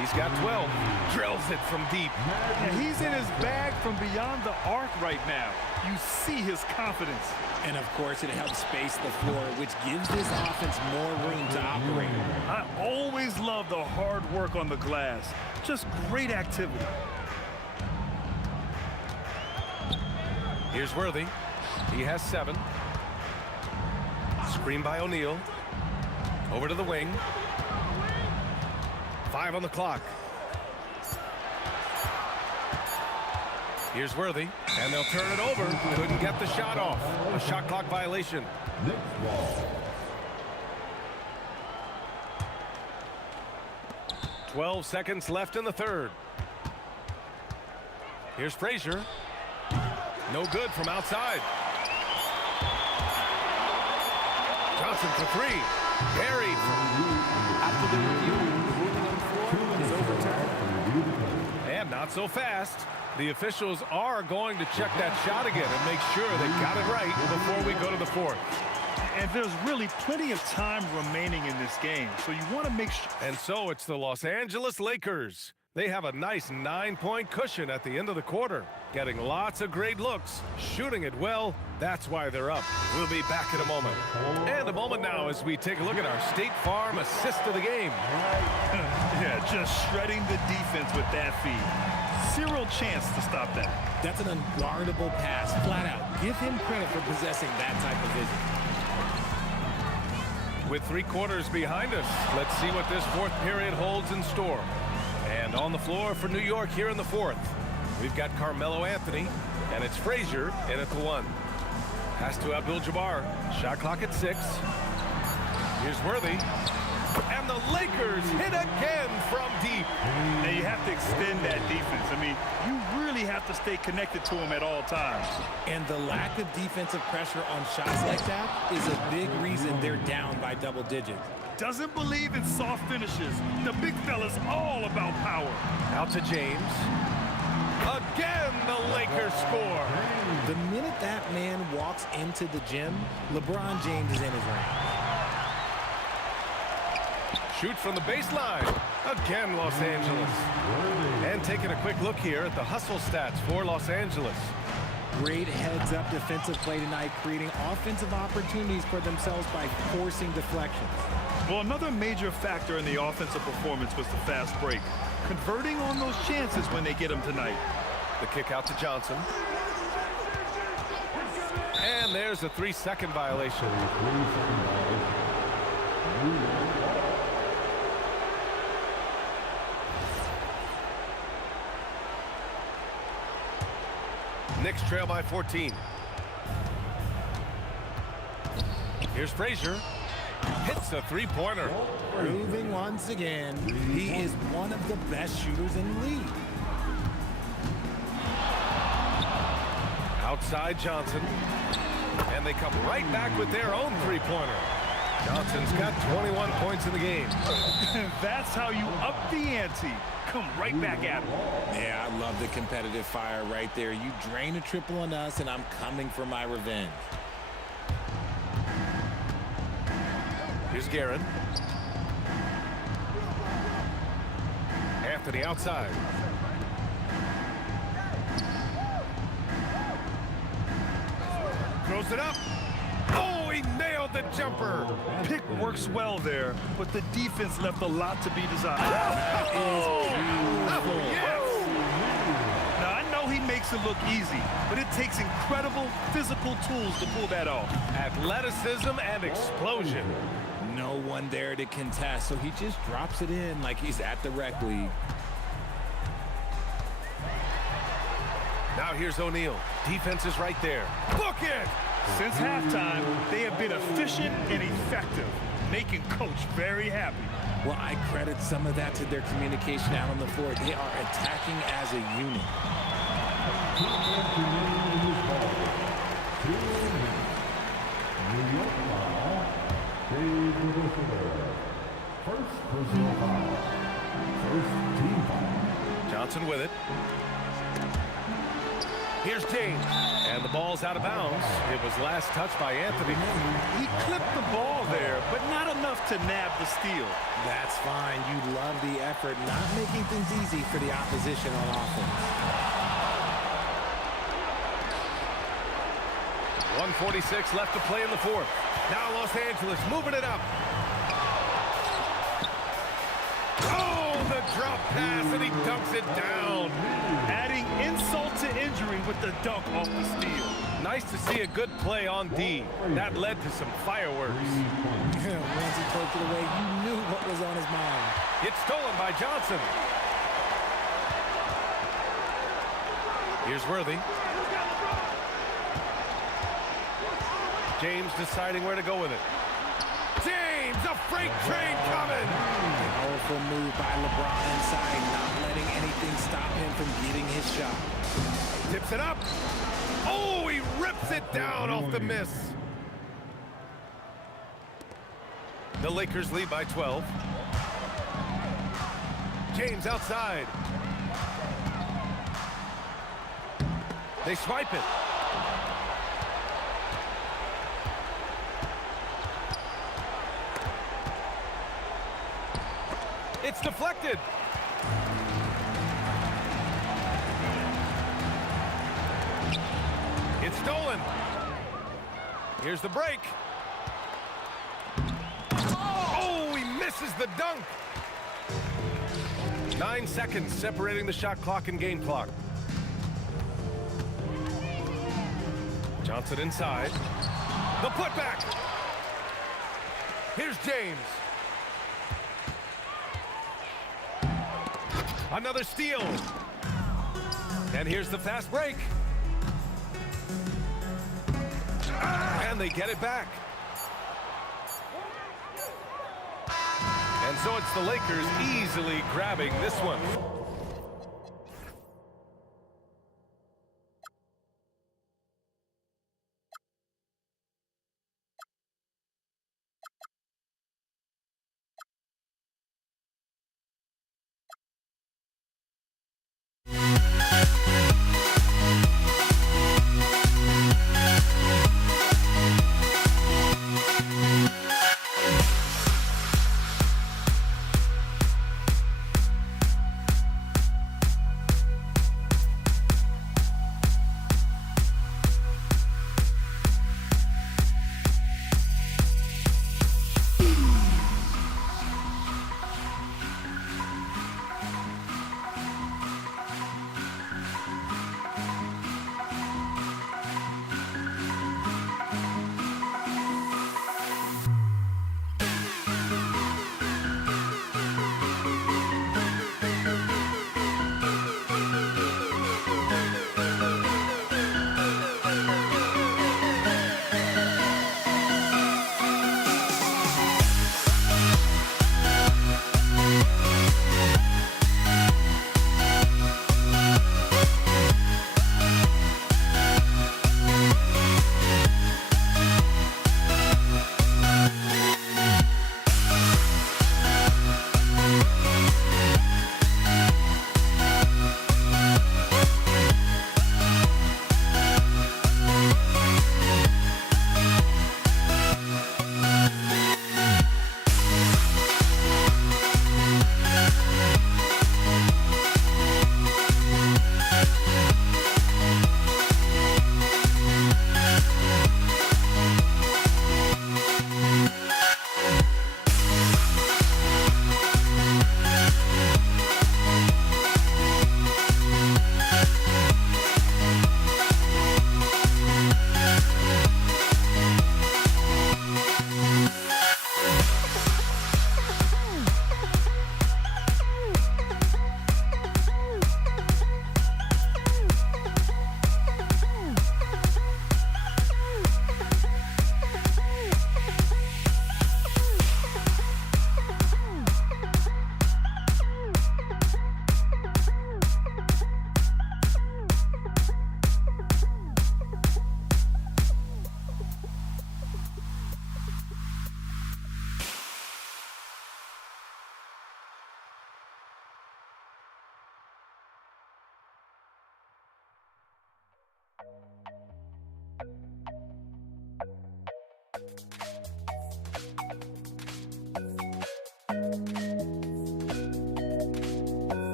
He's got 12. Drills it from deep. And he's in his bag from beyond the arc right now. You see his confidence. And of course, it helps space the floor, which gives this offense more room to operate. I always love the hard work on the glass. Just great activity. Here's Worthy. He has 7. Screen by O'Neal. Over to the wing. 5 on the clock. Here's Worthy, and they'll turn it over. Couldn't get the shot off. A shot clock violation. 12 seconds left in the third. Here's Frazier. No good from outside. Johnson for 3. Buried. After the review, the ruling on the floor is overturned. And not so fast. The officials are going to check that shot again and make sure they got it right before we go to the fourth. And there's really plenty of time remaining in this game, so you want to make sure. And so it's the Los Angeles Lakers. They have a nice 9-point cushion at the end of the quarter, getting lots of great looks, shooting it well. That's why they're up. We'll be back in a moment. And a moment now as we take a look at our State Farm assist of the game. Yeah, just shredding the defense with that feed. Zero chance to stop that. That's an unguardable pass, flat out. Give him credit for possessing that type of vision. With 3 quarters behind us, let's see what this fourth period holds in store. And on the floor for New York here in the fourth, we've got Carmelo Anthony, and it's Frazier in at the 1. Pass to Abdul-Jabbar. Shot clock at 6. Here's Worthy. And the Lakers hit again from deep. Now you have to extend that defense. I mean, you really have to stay connected to him at all times. And the lack of defensive pressure on shots like that is a big reason they're down by double digits. Doesn't believe in soft finishes. The big fella's all about power. Out to James. Again, the Lakers score. The minute that man walks into the gym, LeBron James is in his range. Shoot from the baseline. Again, Los Angeles. And taking a quick look here at the hustle stats for Los Angeles. Great heads-up defensive play tonight, creating offensive opportunities for themselves by forcing deflections. Well, another major factor in the offensive performance was the fast break. Converting on those chances when they get them tonight. The kick out to Johnson. And there's a 3-second violation. Knicks trail by 14. Here's Frazier. Hits a 3-pointer. Proving once again, he is one of the best shooters in the league. Outside Johnson. And they come right back with their own 3-pointer. Johnson's got 21 points in the game. That's how you up the ante. come right back at him. Yeah, I love the competitive fire right there. You drain a triple on us, and I'm coming for my revenge. Here's Guerin. Anthony outside. Throws it up. Oh, he nailed the jumper. Pick works well there, but the defense left a lot to be desired. Now, I know he makes it look easy, but it takes incredible physical tools to pull that off. Athleticism and explosion. No one there to contest, so he just drops it in like he's at the rec league. Now here's O'Neal. Defense is right there. Book it! Since halftime, they have been efficient and effective, making Coach very happy. Well, I credit some of that to their communication out on the floor. They are attacking as a unit. First personal foul. First team foul. Johnson with it. Here's James. And the ball's out of bounds. It was last touched by Anthony. He clipped the ball there, but not enough to nab the steal. That's fine. You love the effort, not making things easy for the opposition on offense. 1:46 left to play in the fourth. Now Los Angeles moving it up. Oh, the drop pass, and he dunks it down. Adding insult to injury with the dunk off the steal. Nice to see a good play on D. That led to some fireworks. Once he took it away, you knew what was on his mind. It's stolen by Johnson. Here's Worthy. James deciding where to go with it. James, a freight train coming. Powerful move by LeBron inside, not letting anything stop him from getting his shot. Tips it up. Oh, he rips it down off the miss. The Lakers lead by 12. James outside. They swipe it. It's deflected. It's stolen. Here's the break. Oh, he misses the dunk. 9 seconds separating the shot clock and game clock. Johnson inside. The putback. Here's James. Another steal. And here's the fast break. And they get it back. And so it's the Lakers easily grabbing this one.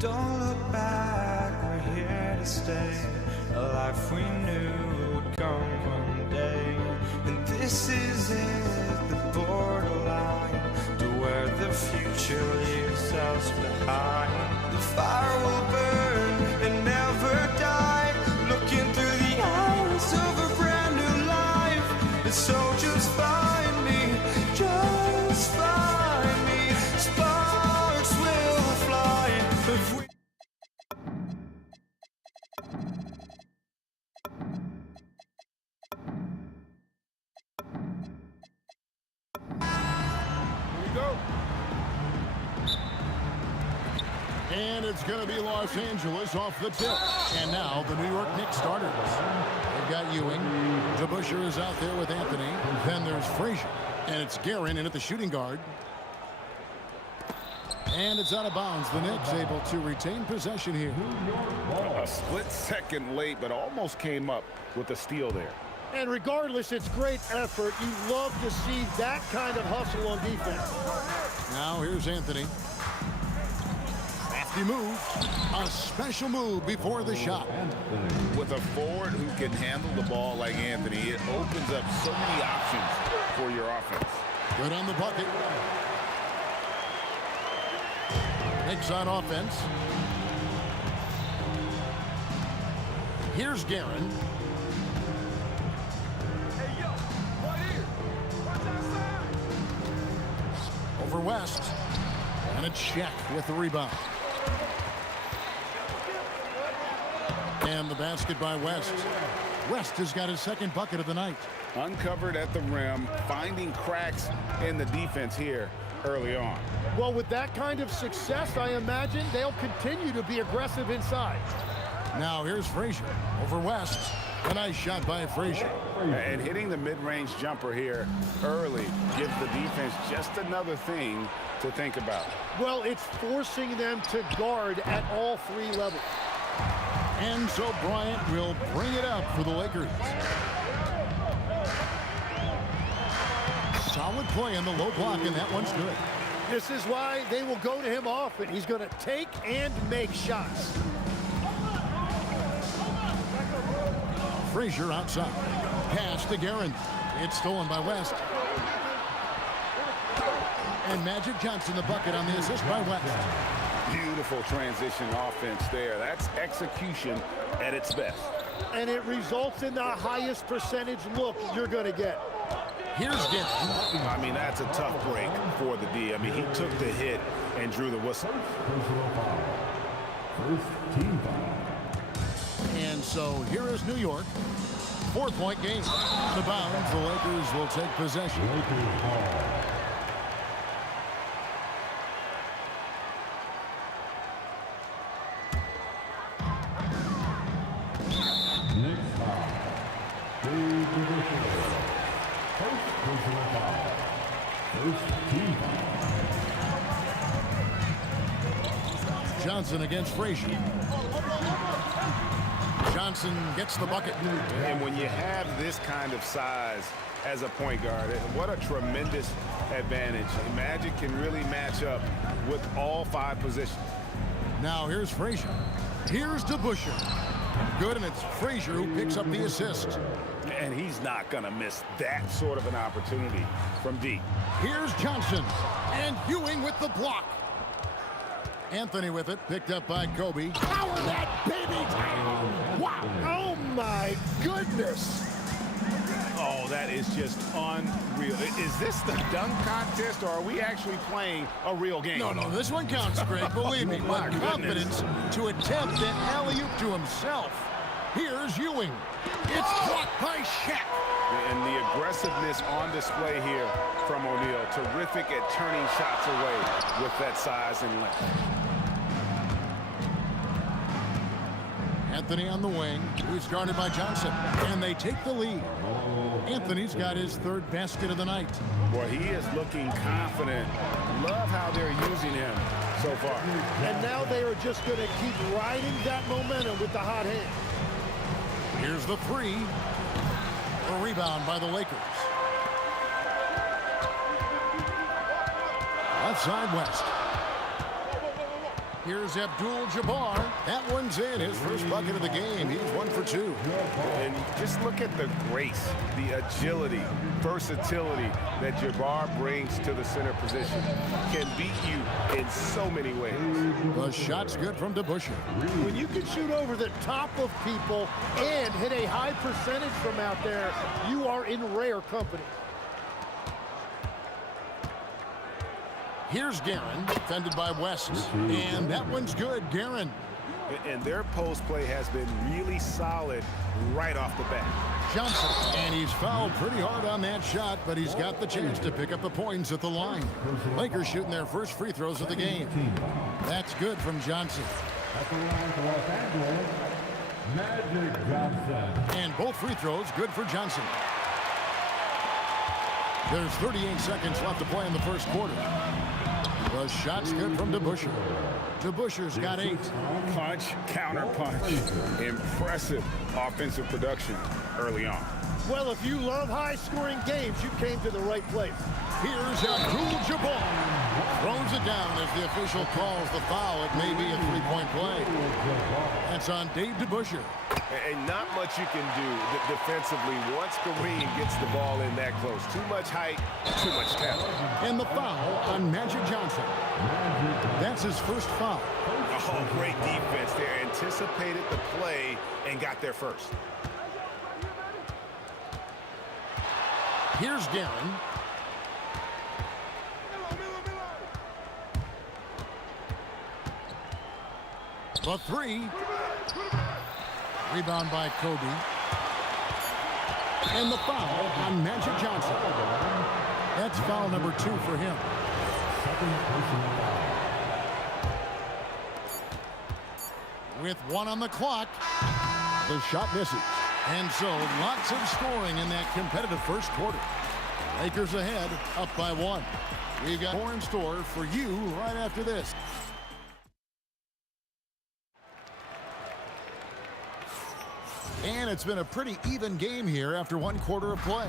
Don't look back, we're here to stay. A life we knew would come one day. And this is it, the borderline to where the future leaves us behind. The fire will burn and never die, looking through the eyes of a brand new life. And so just find me, just find me. Sparks will fly if we And it's going to be Los Angeles off the tip. And now the New York Knicks starters. They've got Ewing. DeBusschere is out there with Anthony. Then there's Frazier. And it's Guerin in at the shooting guard. And it's out of bounds. The Knicks able to retain possession here. A split second late, but almost came up with a steal there. And regardless, it's great effort. You love to see that kind of hustle on defense. Now here's Anthony. Crafty move. A special move before the shot. With a forward who can handle the ball like Anthony, it opens up so many options for your offense. Good on the bucket. Knicks on offense. Here's Guerin. Over West. And it's Shaq with the rebound. And the basket by West. West has got his second bucket of the night. Uncovered at the rim, finding cracks in the defense here early on. Well, with that kind of success, I imagine they'll continue to be aggressive inside. Now here's Frazier over West. A nice shot by Frazier. And hitting the mid-range jumper here early gives the defense just another thing to think about. Well, it's forcing them to guard at all three levels. And so Bryant will bring it up for the Lakers. Solid play in the low block, and that one's good. This is why they will go to him often. He's going to take and make shots. Frazier outside. Pass to Guerin. It's stolen by West. And Magic Johnson the bucket on the assist by West. Beautiful transition offense there. That's execution at its best. And it results in the highest percentage look you're going to get. Here's Guerin. I mean, that's a tough break for the D. I mean, he took the hit and drew the whistle. First team foul. And so here is New York. 4-point game. The bounds, the Lakers will take possession. Lakers ball. Next foul. Dave DeBusschere. First personal foul. First team foul. Johnson against Frazier. Johnson gets the bucket. And when you have this kind of size as a point guard, what a tremendous advantage. Magic can really match up with all five positions. Now here's Frazier. Here's DeBusschere. Good, and it's Frazier who picks up the assist. And he's not going to miss that sort of an opportunity from deep. Here's Johnson. And Ewing with the block. Anthony with it, picked up by Kobe. Power that baby down! Wow! Oh my goodness! Oh, that is just unreal. Is this the dunk contest, or are we actually playing a real game? No, this one counts, Greg, believe me. But confidence to attempt an alley-oop to himself. Here's Ewing. It's blocked by Shaq. And the aggressiveness on display here from O'Neal. Terrific at turning shots away with that size and length. Anthony on the wing. He's guarded by Johnson. And they take the lead. Anthony's got his third basket of the night. Boy, he is looking confident. Love how they're using him so far. And now they are just going to keep riding that momentum with the hot hand. Here's the three. A rebound by the Lakers. Left side West. Here's Abdul-Jabbar. That one's in. His first bucket of the game. He's 1 for 2. And just look at the grace, the agility, versatility that Jabbar brings to the center position. Can beat you in so many ways. The shot's good from DeBusschere. When you can shoot over the top of people and hit a high percentage from out there, you are in rare company. Here's Guerin, defended by West. And that one's good. Guerin. And their post play has been really solid right off the bat. Johnson, and he's fouled pretty hard on that shot, but he's got the chance to pick up the points at the line. Lakers shooting their first free throws of the game. That's good from Johnson. At the line for Los Angeles, Magic Johnson. And both free throws good for Johnson. There's 38 seconds left to play in the first quarter. The shot's good from DeBusschere. DeBusschere's got 8. Punch, counter punch. Impressive offensive production early on. Well, if you love high-scoring games, you came to the right place. Here's Abdul-Jabbar. Throws it down as the official calls the foul. It may be a three-point play. That's on Dave DeBusschere. And not much you can do defensively once Kareem gets the ball in that close. Too much height, too much talent. And the foul on Magic Johnson. That's his first foul. Oh, great defense there. Anticipated the play and got there first. Here's Guerin. The three. Rebound by Kobe. And the foul on Magic Johnson. That's foul number 2 for him. With 1 on the clock, the shot misses. And so lots of scoring in that competitive first quarter. Lakers ahead, up by 1. We've got more in store for you right after this. And it's been a pretty even game here after 1 quarter of play.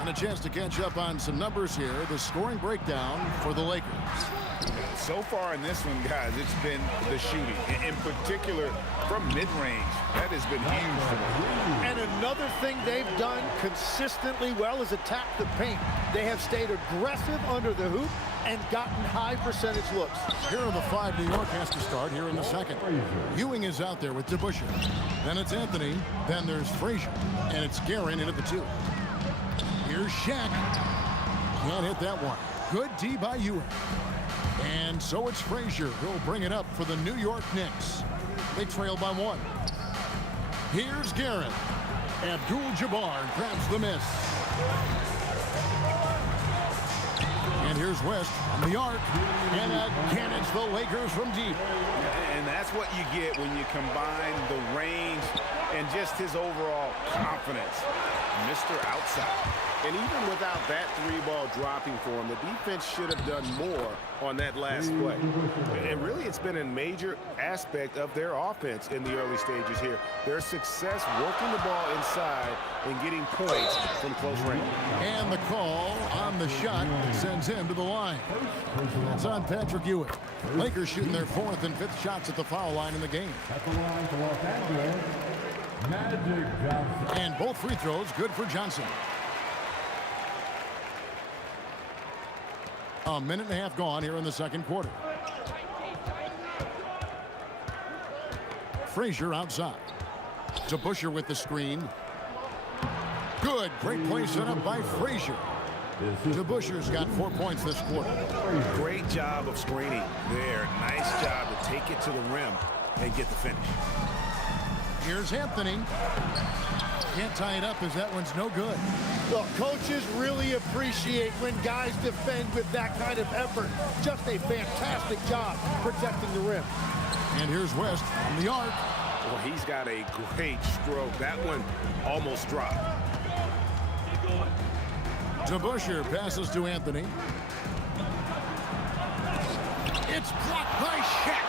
And a chance to catch up on some numbers here. The scoring breakdown for the Lakers. So far in this one, guys, it's been the shooting. In particular, from mid-range. That has been huge for them. And another thing they've done consistently well is attack the paint. They have stayed aggressive under the hoop and gotten high percentage looks. Here are the 5 New York has to start here in the second. Ewing is out there with DeBusschere. Then it's Anthony. Then there's Frazier. And it's Guerin in at the 2. Here's Shaq. Can't hit that one. Good D by Ewing. And so it's Frazier who'll bring it up for the New York Knicks. They trail by 1. Here's Guerin. Abdul-Jabbar grabs the miss. And here's West on the arc. And again, it's the Lakers from deep. And that's what you get when you combine the range and just his overall confidence. Mr. Outside. And even without that 3-ball dropping for him, the defense should have done more on that last play. And really, it's been a major aspect of their offense in the early stages here. Their success working the ball inside and getting points from close range. And the call on the shot sends him to the line. That's on Patrick Ewing. Lakers shooting their 4th and 5th shots at the foul line in the game. At the line for Los Angeles, Magic Johnson. And both free throws good for Johnson. A minute and a half gone here in the second quarter. Frazier outside. DeBusschere with the screen. Good. Great play set up by Frazier. DeBusschere's got 4 points this quarter. Great job of screening there. Nice job to take it to the rim and get the finish. Here's Anthony. Can't tie it up as that one's no good. Look, coaches really appreciate when guys defend with that kind of effort. Just a fantastic job protecting the rim. And here's West from the arc. Well, he's got a great stroke. That one almost dropped. DeBusschere passes to Anthony. It's blocked by Shaq.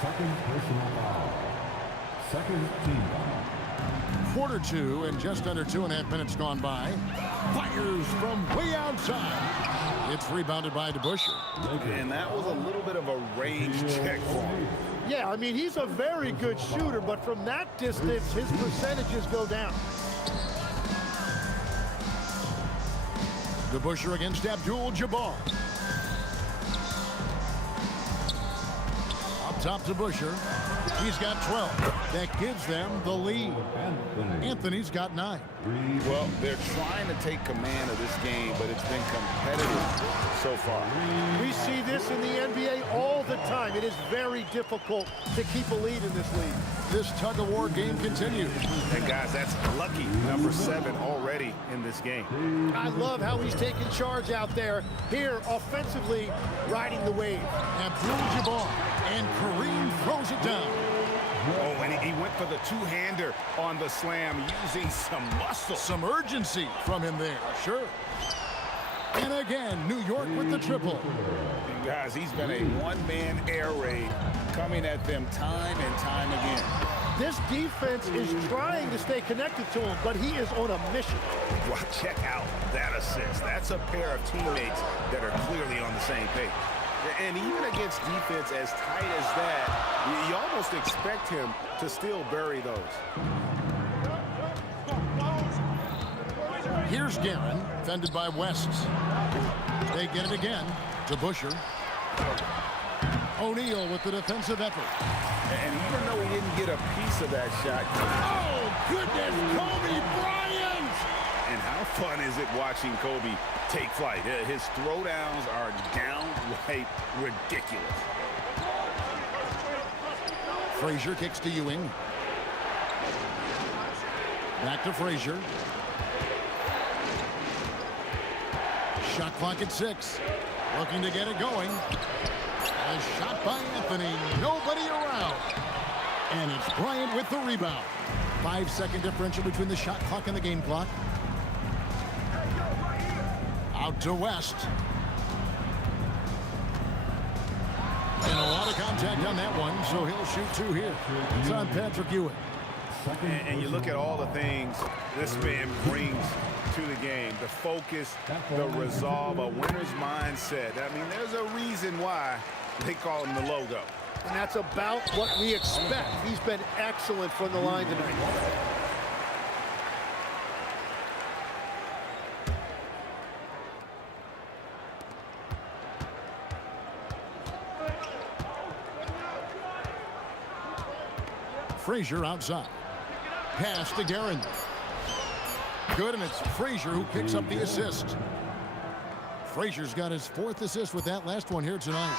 Second personal foul. Second team foul. Quarter 2 and just under 2.5 minutes gone by. Fires from way outside. It's rebounded by DeBusschere. And that was a little bit of a range check for him. Yeah, I mean, he's a very good shooter, but from that distance, his percentages go down. DeBusschere against Abdul-Jabbar. Up top to DeBusschere. He's got 12. That gives them the lead. Anthony's got 9. Well, they're trying to take command of this game, but it's been competitive so far. We see this in the NBA all the time. It is very difficult to keep a lead in this league. This tug-of-war game continues. And guys, that's lucky number 7 already in this game. I love how he's taking charge out there. Here, offensively, riding the wave. Abdul-Jabbar, and Kareem throws it down. Oh, and he went for the two-hander on the slam, using some muscle. Some urgency from him there, sure. And again, New York with the triple. And guys, he's been a one-man air raid coming at them time and time again. This defense is trying to stay connected to him, but he is on a mission. Well, check out that assist. That's a pair of teammates that are clearly on the same page. And even against defense as tight as that, you almost expect him to still bury those. Here's Guerin, fended by West. They get it again to Busher. O'Neal with the defensive effort. And even though he didn't get a piece of that shot, oh, goodness, Kobe Bryant! And how fun is it watching Kobe take flight? His throwdowns are downright ridiculous. Frazier kicks to Ewing. Back to Frazier. Shot clock at 6. Looking to get it going. A shot by Anthony. Nobody around. And it's Bryant with the rebound. 5-second differential between the shot clock and the game clock. Out to West. And a lot of contact on that one, so he'll shoot 2 here. It's on Patrick Ewing. And you look at all the things this man brings to the game. The focus, the resolve, a winner's mindset. I mean, there's a reason why they call him the logo. And that's about what we expect. He's been excellent from the line tonight. Frazier outside. Pass to Guerin. Good, and it's Frazier who picks up the assist. Frazier's got his 4th assist with that last one here tonight.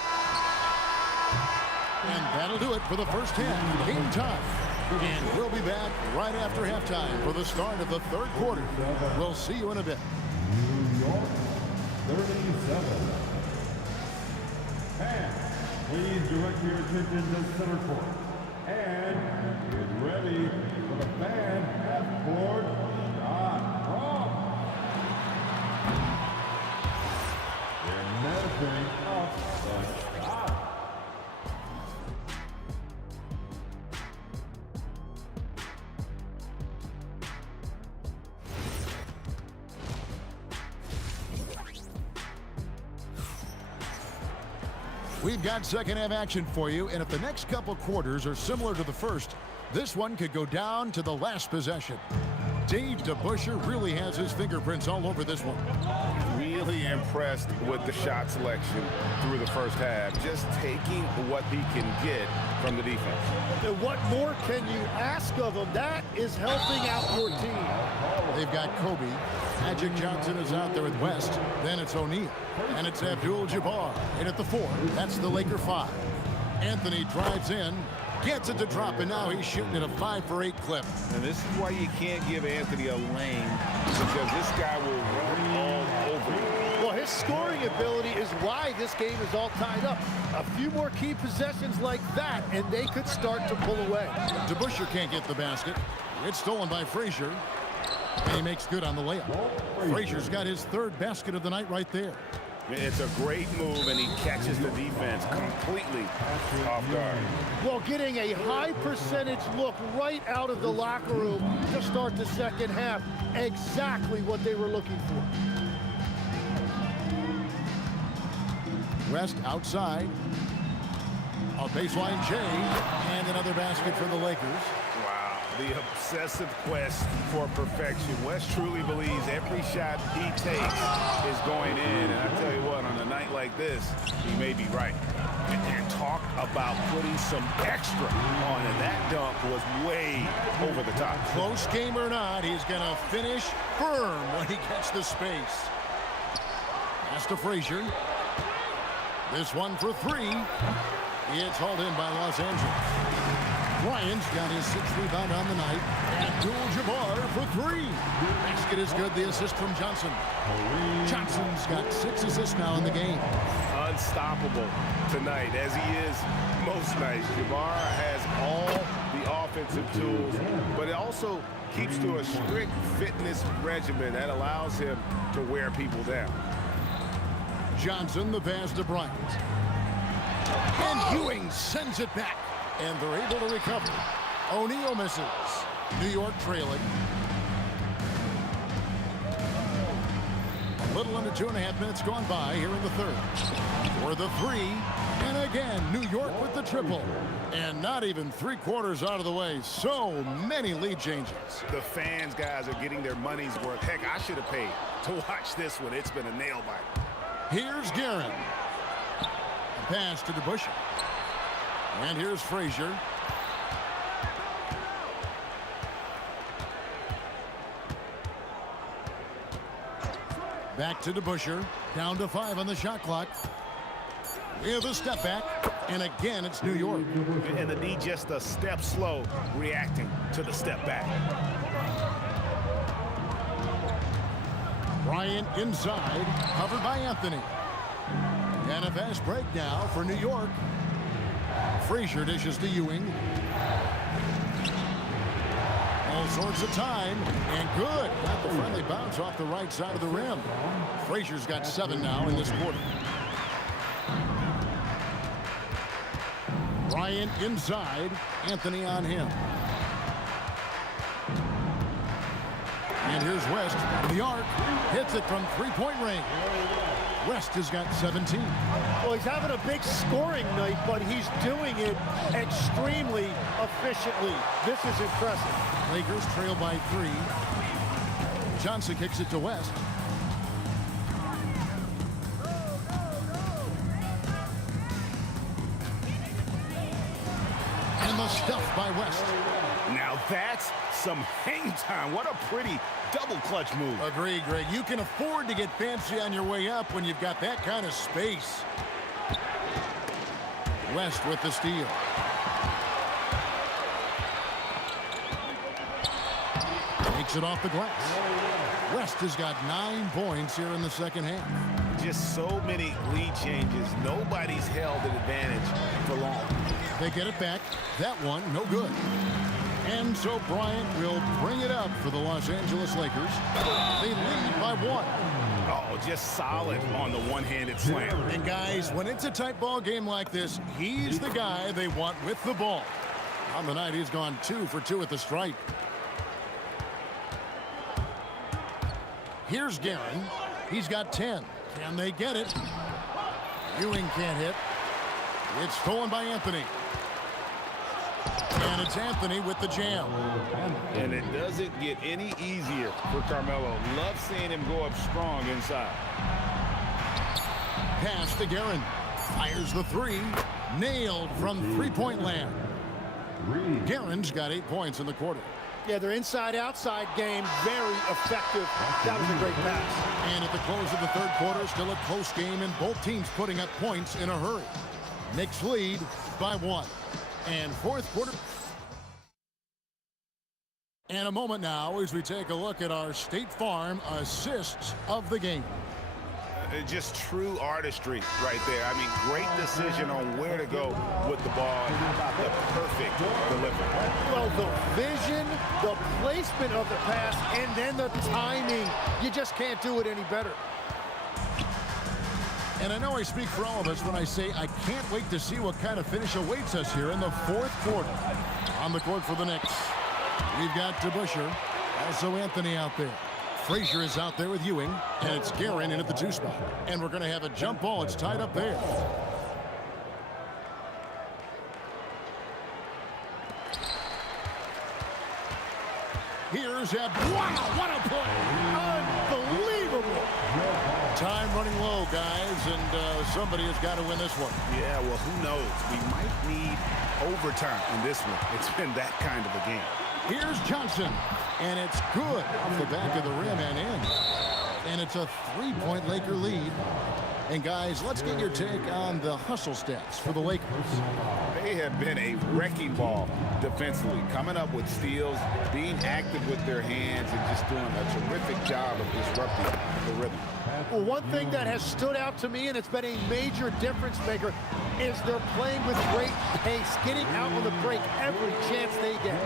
And that'll do it for the first half. Game time. And we'll be back right after halftime for the start of the 3rd quarter. We'll see you in a bit. New York, 37. And please direct your attention to center court. And get ready for the fan half-court shot from. They're measuring up the shot. We've got second half action for you, and if the next couple quarters are similar to the first, this one could go down to the last possession. Dave DeBusschere really has his fingerprints all over this one. really impressed with the shot selection through the first half, just taking what he can get from the defense. And what more can you ask of him? That is helping out your team. They've got Kobe. Magic Johnson is out there with West. Then it's O'Neal. And it's Abdul-Jabbar in at the 4. That's the Laker 5. Anthony drives in, gets it to drop, and now he's shooting at a 5-for-8 clip. And this is why you can't give Anthony a lane, because this guy will run all over you. Well, his scoring ability is why this game is all tied up. A few more key possessions like that, and they could start to pull away. DeBusschere can't get the basket. It's stolen by Frazier. And he makes good on the layup. Frazier's got his 3rd basket of the night right there. It's a great move, and he catches the defense completely off guard. Well, getting a high percentage look right out of the locker room to start the second half. Exactly what they were looking for. West outside. A baseline J. And another basket for the Lakers. The obsessive quest for perfection. West truly believes every shot he takes is going in. And I tell you what, on a night like this, he may be right. And talk about putting some extra on, and that dunk was way over the top. Close game or not, he's going to finish firm when he gets the space. Pass to Frazier. This one for three. It's hauled in by Los Angeles. Bryant's got his 6th rebound on the night. Abdul-Jabbar for three. Basket is good. The assist from Johnson. Johnson's got 6 assists now in the game. Unstoppable tonight, as he is most nights. Jabbar has all the offensive tools, but it also keeps to a strict fitness regimen that allows him to wear people down. Johnson, the pass to Bryant. And Ewing sends it back. And they're able to recover. O'Neal misses. New York trailing. A little under 2.5 minutes gone by here in the third. For the three. And again, New York with the triple. And not even 3/4 out of the way. So many lead changes. The fans, guys, are getting their money's worth. Heck, I should have paid to watch this one. It's been a nail biter. Here's Guerin. A pass to DeBusschere. And here's Frazier. Back to DeBusschere. Down to 5 on the shot clock. We have a step back. And again, it's New York. And the D just a step slow reacting to the step back. Bryant inside. Covered by Anthony. And a fast break now for New York. Frazier dishes to Ewing. All sorts of time. And good. Got the friendly bounce off the right side of the rim. Frazier's got 7 now in this quarter. Bryant inside. Anthony on him. And here's West. The arc. Hits it from 3-point range. West has got 17. Well, he's having a big scoring night, but he's doing it extremely efficiently. This is impressive. Lakers trail by 3. Johnson kicks it to West. And the stuff by West. Now that's some hang time. What a pretty double clutch move. Agreed, Greg. You can afford to get fancy on your way up when you've got that kind of space. West with the steal. Takes it off the glass. West has got 9 points here in the second half. Just so many lead changes. Nobody's held an advantage for long. They get it back. That one, no good. And so Bryant will bring it up for the Los Angeles Lakers. They lead by 1. Oh, just solid on the one-handed slam. And guys, when it's a tight ball game like this, he's the guy they want with the ball. On the night, he's gone 2 for 2 at the stripe. Here's Guerin. He's got 10. Can they get it? Ewing can't hit. It's stolen by Anthony. And it's Anthony with the jam. And it doesn't get any easier for Carmelo. Love seeing him go up strong inside. Pass to Guerin. Fires the 3. Nailed from 3-point land. Guerin's got 8 points in the quarter. Yeah, their inside-outside game, very effective. That was a great pass. And at the close of the third quarter, still a close game, and both teams putting up points in a hurry. Knicks lead by 1. And fourth quarter. And a moment now as we take a look at our State Farm assists of the game. Just true artistry right there. I mean, great decision on where to go with the ball. The perfect delivery. Well, the vision, the placement of the pass, and then the timing. You just can't do it any better. And I know I speak for all of us when I say I can't wait to see what kind of finish awaits us here in the fourth quarter. On the court for the Knicks, we've got DeBusschere, also Anthony out there. Frazier is out there with Ewing, and it's Guerin in at the 2 spot. And we're going to have a jump ball. It's tied up there. Here's Wow, what a play! Unbelievable Unbelievable. Time running low, guys, and somebody has got to win this one. Yeah, well, who knows? We might need overtime in this one. It's been that kind of a game. Here's Johnson, and it's good off the back of the rim and in. And it's a 3-point Laker lead. And guys, let's get your take on the hustle stats for the Lakers. They have been a wrecking ball defensively, coming up with steals, being active with their hands, and just doing a terrific job of disrupting the rhythm. Well, one thing that has stood out to me, and it's been a major difference maker, is they're playing with great pace, getting out on the break every chance they get.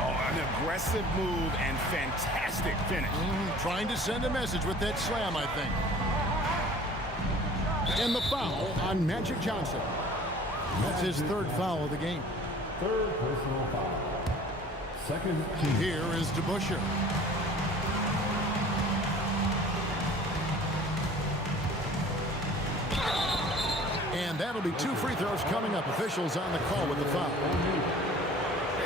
Oh, an aggressive move and fantastic finish. Trying to send a message with that slam, I think. And the foul on Magic Johnson. That's his third foul of the game. Third personal foul. Second team. Here is DeBusschere. And that'll be 2 free throws coming up. Officials on the call with the foul.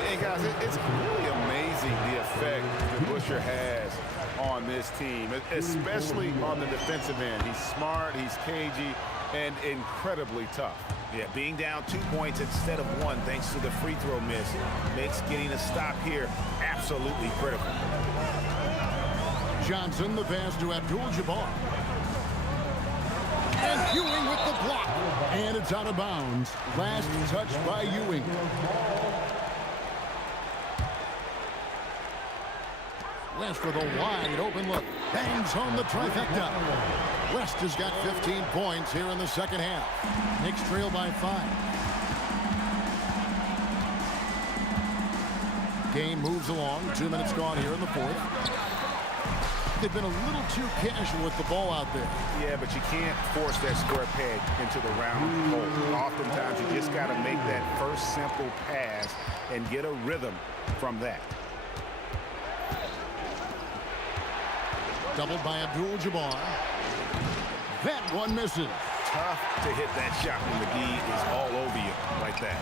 Hey, guys, it's really amazing the effect DeBusschere has on this team, especially on the defensive end. He's smart, he's cagey, and incredibly tough. Yeah, being down 2 points instead of 1 thanks to the free throw miss makes getting a stop here absolutely critical. Johnson, the pass to Abdul-Jabbar. And Ewing with the block. And it's out of bounds. Last touch by Ewing. West with a wide open look. Bangs home the trifecta. West has got 15 points here in the second half. Knicks trail by 5. Game moves along. 2 minutes gone here in the fourth. They've been a little too casual with the ball out there. Yeah, but you can't force that square peg into the round hole. Oftentimes, you just got to make that first simple pass and get a rhythm from that. Doubled by Abdul-Jabbar. That one misses. Tough to hit that shot when McGee is all over you like that.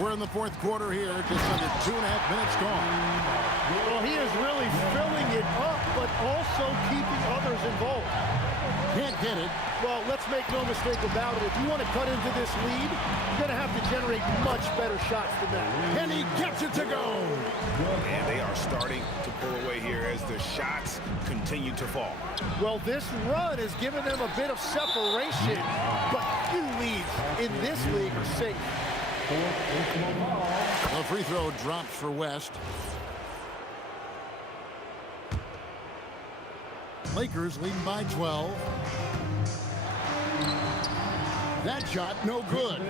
We're in the fourth quarter here, just under 2.5 minutes gone. Well, he is really filling it up, but also keeping others involved. Can't get it. Well, let's make no mistake about it. If you want to cut into this lead, you're going to have to generate much better shots than that. And he gets it to go. And they are starting to pull away here as the shots continue to fall. Well, this run has given them a bit of separation, but few leads in this league are safe. The free throw drops for West. Lakers leading by 12. That shot no good.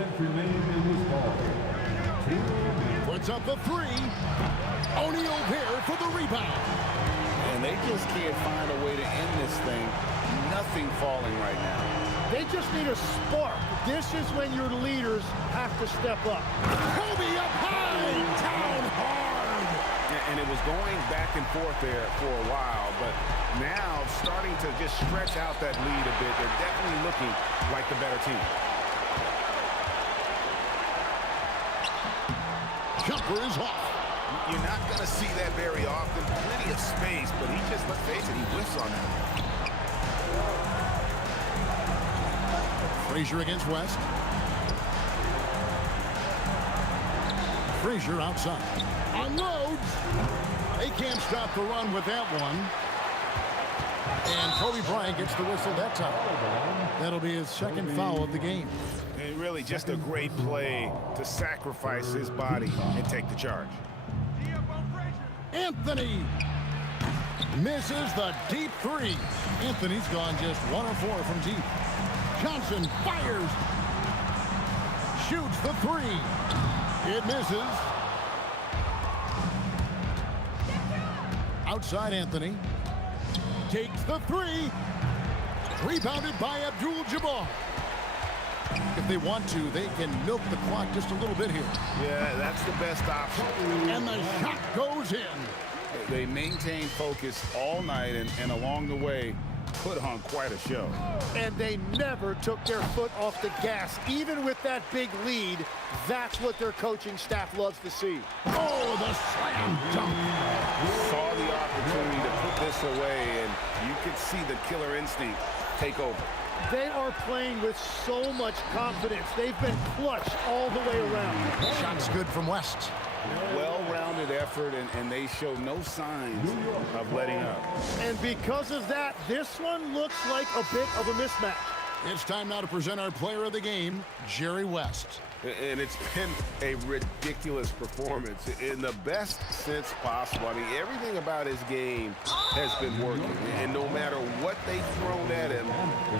Puts up a 3. O'Neal there for the rebound. And they just can't find a way to end this thing. Nothing falling right now. They just need a spark. This is when your leaders have to step up. Kobe up high, down hard. And it was going back and forth there for a while, but now starting to just stretch out that lead a bit. They're definitely looking like the better team. Jumper is off. You're not going to see that very often. Plenty of space, but he just, let's face it, he whiffs on that. Frazier against West. Frazier outside. Unloads. They can't stop the run with that one. And Kobe Bryant gets the whistle that time. That'll be his second foul of the game. And really just a great play to sacrifice his body and take the charge. Anthony misses the deep 3. Anthony's gone just 1 of 4 from deep. Johnson fires. Shoots the 3. It misses. Outside Anthony. Takes the 3. Rebounded by Abdul-Jabbar. If they want to, they can milk the clock just a little bit here. Yeah, that's the best option. And the shot goes in. They maintain focus all night and along the way put on quite a show. And they never took their foot off the gas. Even with that big lead, that's what their coaching staff loves to see. Oh, the slam dunk. Saw the opportunity to put this away, and you could see the killer instinct take over. They are playing with so much confidence. They've been clutch all the way around. Shot's good from West. Well-rounded effort, and they show no signs of letting up. And because of that, this one looks like a bit of a mismatch. It's time now to present our player of the game, Jerry West. And it's been a ridiculous performance in the best sense possible. I mean, everything about his game has been working. And no matter what they've thrown at him,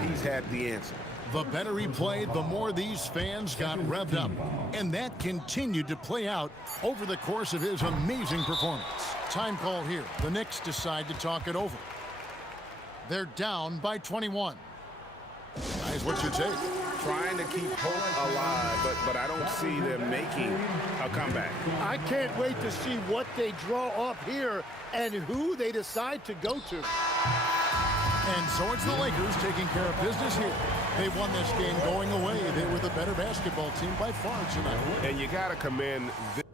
he's had the answer. The better he played, the more these fans got revved up. And that continued to play out over the course of his amazing performance. Time call here. The Knicks decide to talk it over. They're down by 21. Guys, what's your take? Trying to keep hope alive, but I don't see them making a comeback. I can't wait to see what they draw up here and who they decide to go to. And so it's the Lakers taking care of business here. They won this game going away. They were the better basketball team by far tonight. And you got to commend this.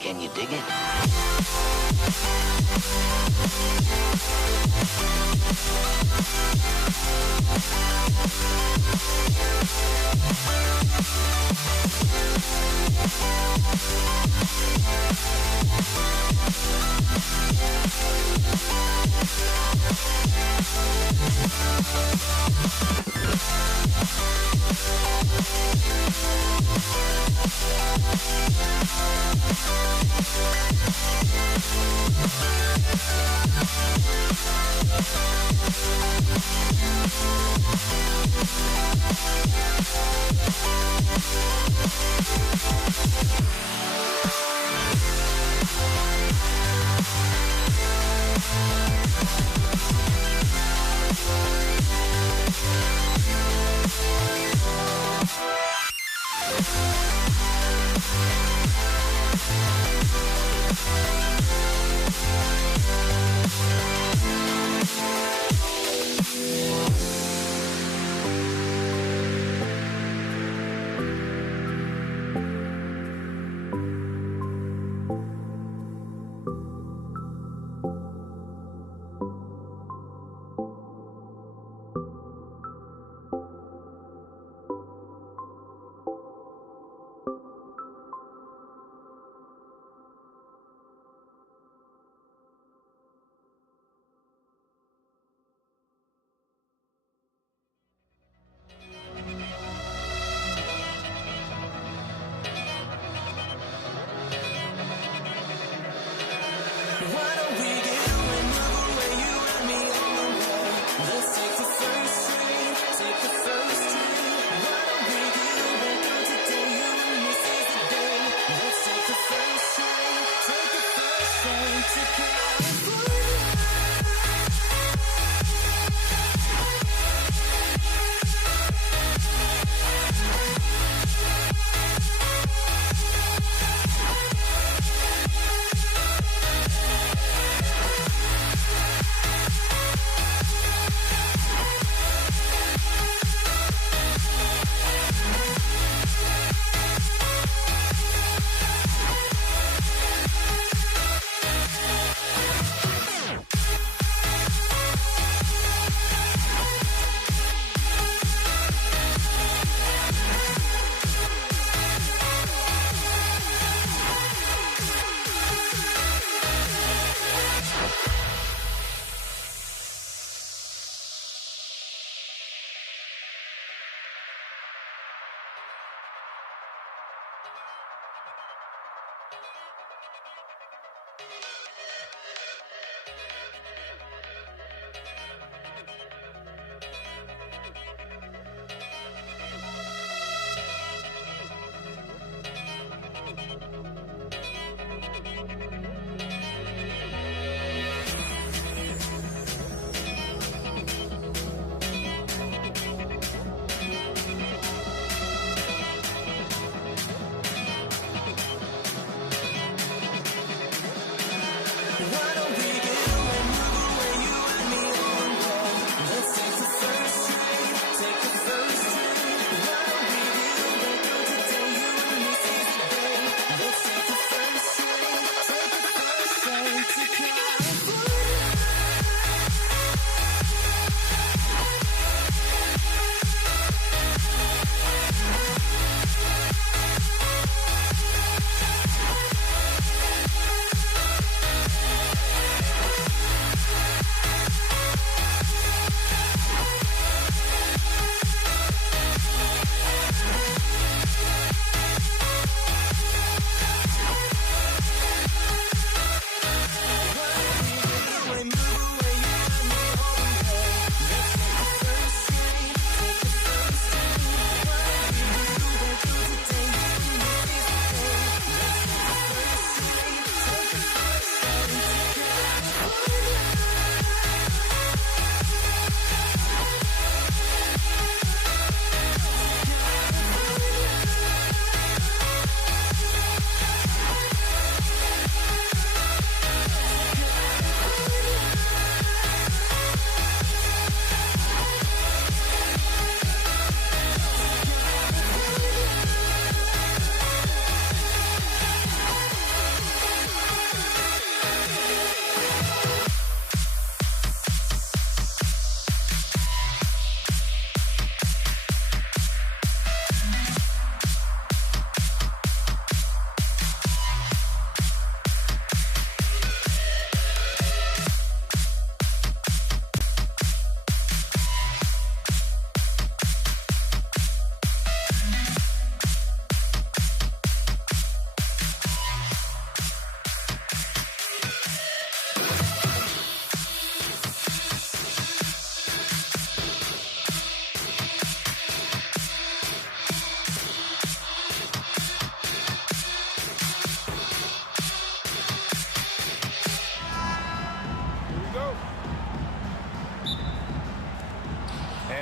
Can you dig it?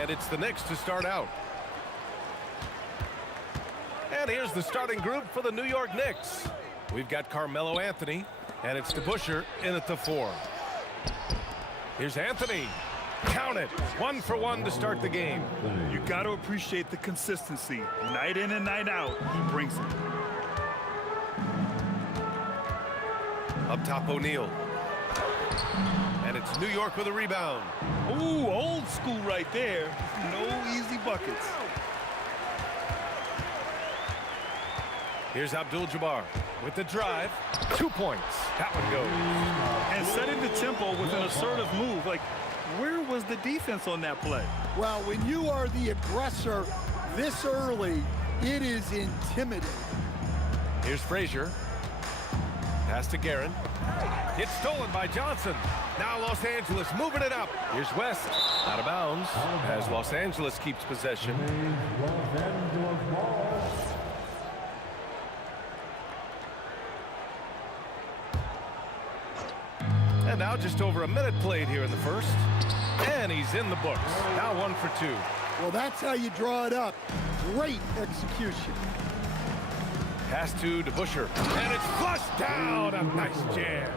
And it's the Knicks to start out. And here's the starting group for the New York Knicks. We've got Carmelo Anthony, and it's DeBusschere in at the 4. Here's Anthony. Count it. 1 for 1 to start the game. You got to appreciate the consistency. Night in and night out, he brings it. Up top, O'Neal. And it's New York with a rebound. Ooh, old school right there. No easy buckets. Here's Abdul-Jabbar with the drive. 2 points. That one goes. And setting the tempo with an assertive move. Like, where was the defense on that play? Well, when you are the aggressor this early, it is intimidating. Here's Frazier. Pass to Guerin. It's stolen by Johnson. Now Los Angeles moving it up. Here's West. Out of bounds as Los Angeles keeps possession. And now just over a minute played here in the first. And he's in the books. Now 1 for 2. Well, that's how you draw it up. Great execution. Pass to DeBusschere. And it's flushed down. A nice jam.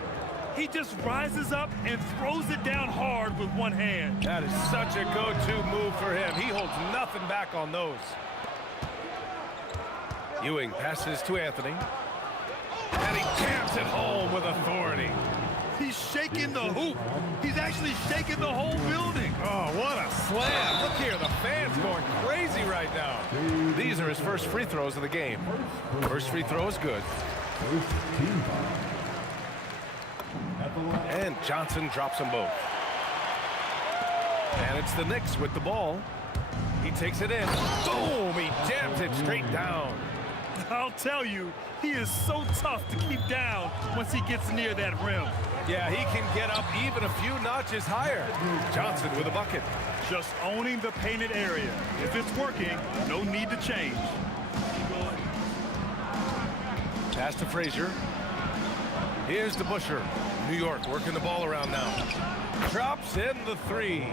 He just rises up and throws it down hard with one hand. That is such a go-to move for him. He holds nothing back on those. Ewing passes to Anthony. And he jams it home with authority. He's shaking the hoop. He's actually shaking the whole building. Oh, what a slam. Look here, the fans going crazy right now. These are his first free throws of the game. First free throw is good. And Johnson drops them both. And it's the Knicks with the ball. He takes it in. Boom! He jams it straight down. I'll tell you, he is so tough to keep down once he gets near that rim. Yeah, he can get up even a few notches higher. Johnson with a bucket. Just owning the painted area. If it's working, no need to change. Pass to Frazier. Here's DeBusschere. New York working the ball around now. Drops in the 3.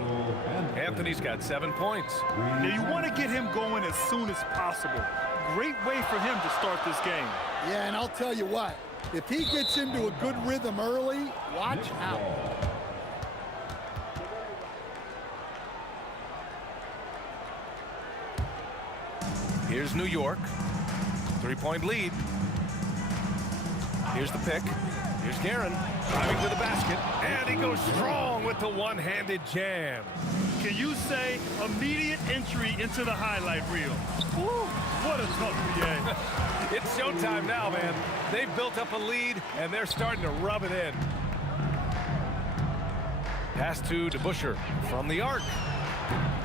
Anthony's got 7 points. Now you want to get him going as soon as possible. Great way for him to start this game. Yeah, and I'll tell you what, if he gets into a good rhythm early, watch out. Here's New York. 3-point lead. Here's the pick. Here's Guerin driving to the basket, and he goes strong with the one-handed jam. Can you say immediate entry into the highlight reel? Woo, what a tough PA. It's showtime now, man. They've built up a lead, and they're starting to rub it in. Pass to DeBusschere from the arc.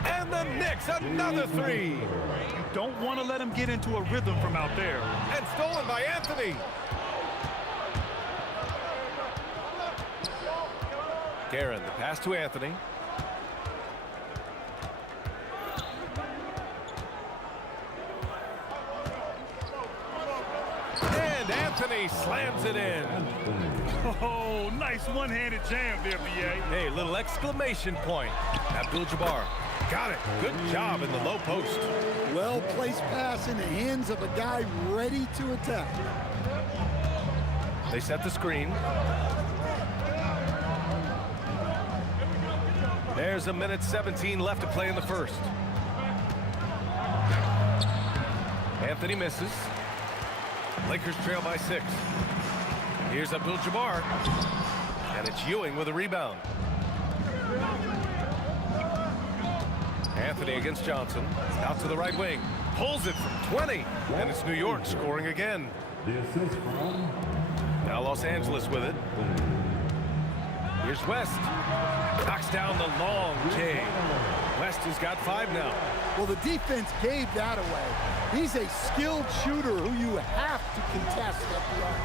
And the Knicks, another 3. You don't want to let him get into a rhythm from out there. And stolen by Anthony. Guerin, the pass to Anthony. And Anthony slams it in. Oh, nice one-handed jam there, B.A. Hey, little exclamation point. Abdul-Jabbar. Got it. Good job in the low post. Well-placed pass in the hands of a guy ready to attack. They set the screen. There's a minute 17 left to play in the first. Anthony misses. Lakers trail by 6. Here's Abdul-Jabbar. And it's Ewing with a rebound. Anthony against Johnson. Out to the right wing. Pulls it from 20. And it's New York scoring again. Now Los Angeles with it. Here's West. Knocks down the long J. West has got 5 now. Well, the defense gave that away. He's a skilled shooter who you have to contest at the arc.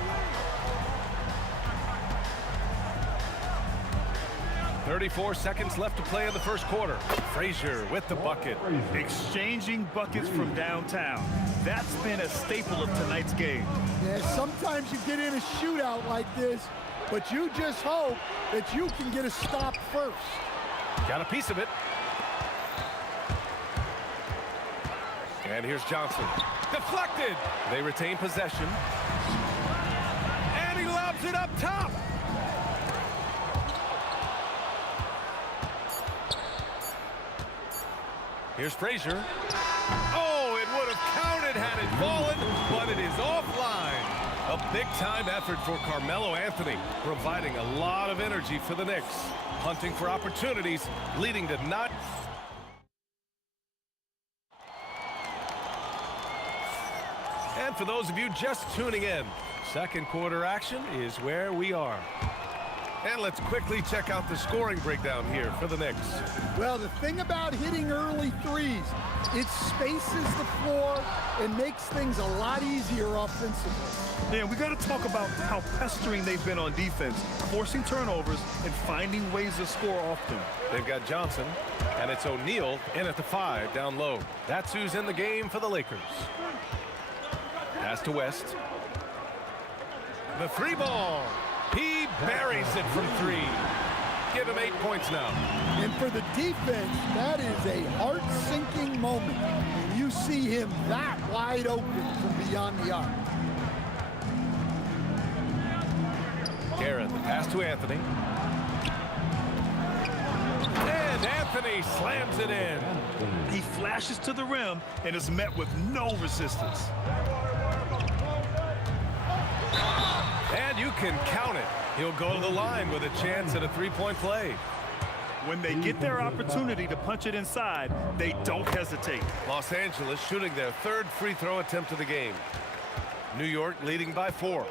34 seconds left to play in the first quarter. Frazier with the bucket. Exchanging buckets from downtown. That's been a staple of tonight's game. Yeah, sometimes you get in a shootout like this, but you just hope that you can get a stop first. Got a piece of it. And here's Johnson. Deflected. They retain possession. And he lobs it up top. Here's Frazier. Oh, it would have counted had it fallen, but it is offline. A big-time effort for Carmelo Anthony, providing a lot of energy for the Knicks. Hunting for opportunities, leading to not... And for those of you just tuning in, second quarter action is where we are. And let's quickly check out the scoring breakdown here for the Knicks. Well, the thing about hitting early threes, it spaces the floor and makes things a lot easier offensively. Yeah, we got to talk about how pestering they've been on defense, forcing turnovers and finding ways to score often. They've got Johnson, and it's O'Neal in at the 5 down low. That's who's in the game for the Lakers. Pass to West. The 3 ball. He buries it from 3. Give him 8 points now. And for the defense, that is a heart-sinking moment when you see him that wide open from beyond the arc. Garrett, the pass to Anthony. And Anthony slams it in. He flashes to the rim and is met with no resistance. And you can count it. He'll go to the line with a chance at a 3-point play. When they get their opportunity to punch it inside, they don't hesitate. Los Angeles shooting their 3rd free throw attempt of the game. New York leading by 4.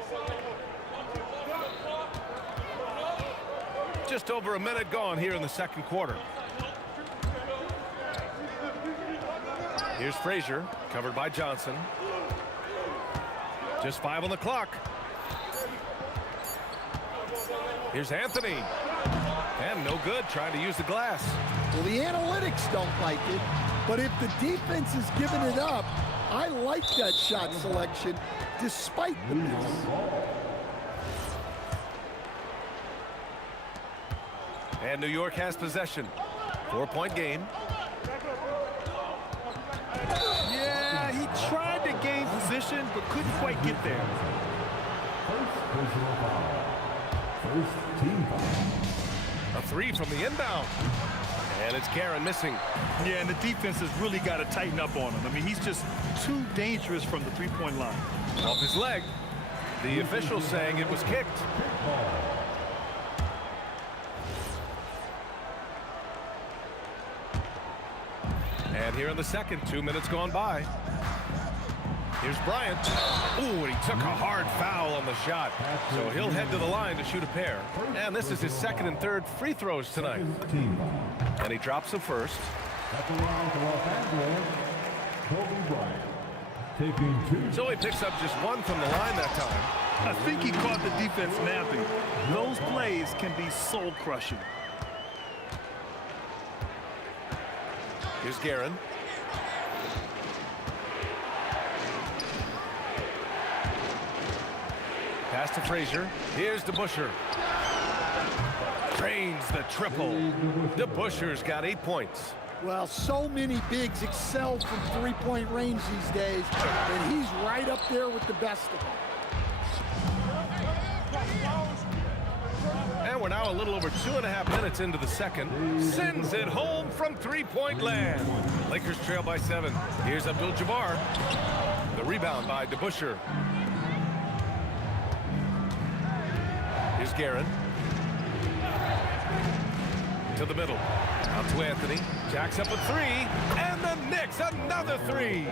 Just over a minute gone here in the second quarter. Here's Frazier, covered by Johnson. Just 5 on the clock. Here's Anthony. And no good, trying to use the glass. Well, the analytics don't like it, but if the defense is giving it up, I like that shot selection despite the miss. And New York has possession. 4-point game. Yeah, he tried to gain position, but couldn't quite get there. First team foul. A 3 from the inbound. And it's Karen missing. Yeah, and the defense has really got to tighten up on him. I mean, he's just too dangerous from the 3-point line. Off his leg. The official saying it was kicked. And here in the second, 2 minutes gone by. Here's Bryant. Ooh, and he took a hard foul on the shot. So he'll head to the line to shoot a pair. And this is his 2nd and 3rd free throws tonight. And he drops the first. At the line for Los Angeles, Kobe Bryant. Taking 2. So he picks up just 1 from the line that time. I think he caught the defense napping. Those plays can be soul-crushing. Here's Guerin. Pass to Frazier. Here's DeBusschere. Drains the triple. DeBusschere's got 8 points. Well, so many bigs excel from 3-point range these days, and he's right up there with the best of them. And we're now a little over 2.5 minutes into the second. Sends it home from 3-point land. Lakers trail by 7. Here's Abdul-Jabbar. The rebound by DeBusschere. Here's Guerin. To the middle. Out to Anthony. Jacks up a 3. And the Knicks another 3.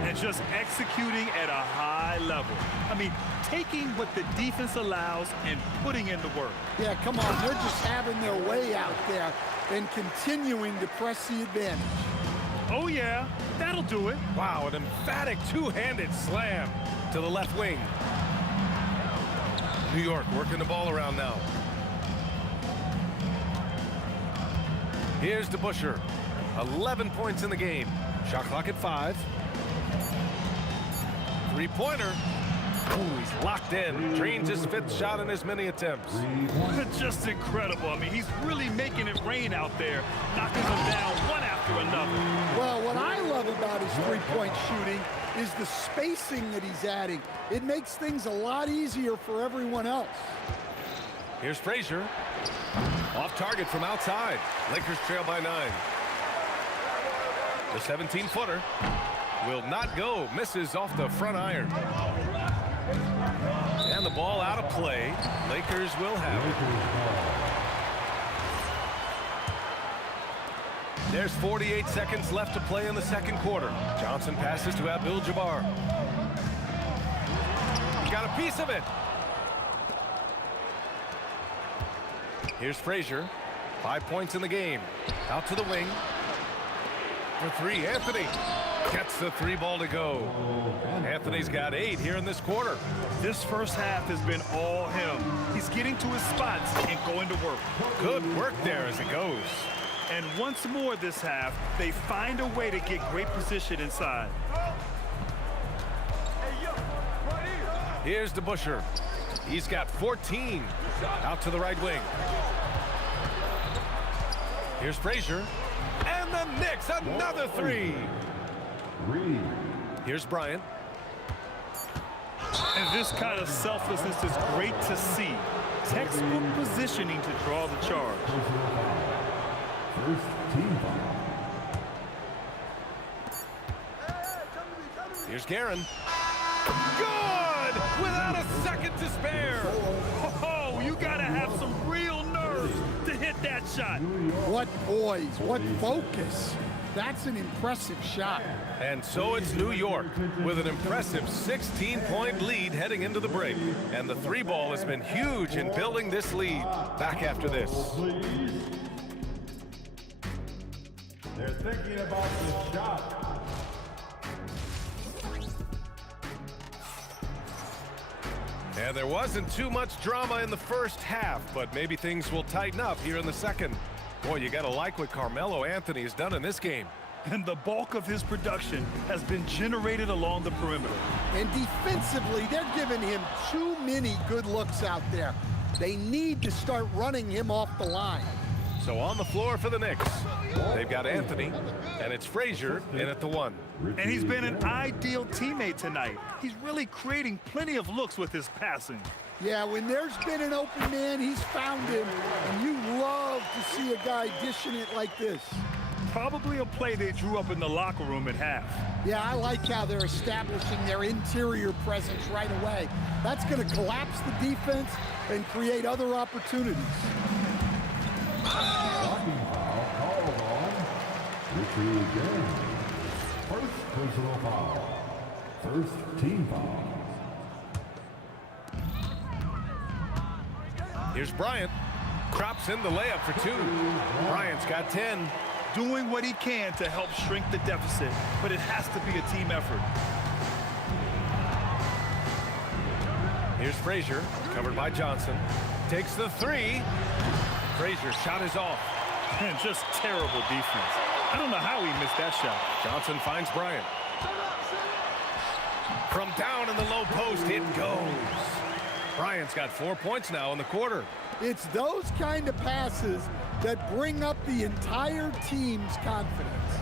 And just executing at a high level. I mean, taking what the defense allows and putting in the work. Yeah, come on. They're just having their way out there and continuing to press the advantage. Oh, yeah. That'll do it. Wow, an emphatic two-handed slam to the left wing. New York working the ball around now. Here's DeBusschere. 11 points in the game. Shot clock at 5. 3-pointer. Ooh, he's locked in. Drains his 5th shot in as many attempts. Just incredible. I mean, he's really making it rain out there, knocking them down one after another. Well, what I love about his three-point shooting is the spacing that he's adding. It makes things a lot easier for everyone else. Here's Frazier. Off target from outside. Lakers trail by 9. The 17-footer will not go. Misses off the front iron. And the ball out of play. Lakers will have it. There's 48 seconds left to play in the second quarter. Johnson passes to Abdul-Jabbar. He got a piece of it. Here's Frazier. 5 points in the game. Out to the wing. For 3, Anthony gets the 3 ball to go. Anthony's got 8 here in this quarter. This first half has been all him. He's getting to his spots and going to work. Good work there as it goes. And once more this half, they find a way to get great position inside. Here's DeBusschere. He's got 14. Out to the right wing. Here's Frazier. And the Knicks, another 3. Here's Bryant. And this kind of selflessness is great to see. Textbook positioning to draw the charge. First team foul. Here's Guerin. Good! Without a second to spare. Oh, you gotta have some real nerves to hit that shot. What poise, what focus. That's an impressive shot. And so it's New York with an impressive 16-point lead heading into the break. And the 3 ball has been huge in building this lead. Back after this. They're thinking about the shot. And there wasn't too much drama in the first half, but maybe things will tighten up here in the second. Boy, you got to like what Carmelo Anthony has done in this game. And the bulk of his production has been generated along the perimeter. And defensively, they're giving him too many good looks out there. They need to start running him off the line. So on the floor for the Knicks, they've got Anthony, and it's Frazier in at the 1. And he's been an ideal teammate tonight. He's really creating plenty of looks with his passing. Yeah, when there's been an open man, he's found him, and you love to see a guy dishing it like this. Probably a play they drew up in the locker room at half. Yeah, I like how they're establishing their interior presence right away. That's going to collapse the defense and create other opportunities. Blocking foul called on Richard Guerin. First personal foul. First team foul. Here's Bryant. Crops in the layup for 2. Bryant's got 10. Doing what he can to help shrink the deficit, but it has to be a team effort. Here's Frazier, covered by Johnson. Takes the 3. Frazier's shot is off. And just terrible defense. I don't know how he missed that shot. Johnson finds Bryant. From down in the low post, it goes. Bryant's got 4 points now in the quarter. It's those kind of passes that bring up the entire team's confidence.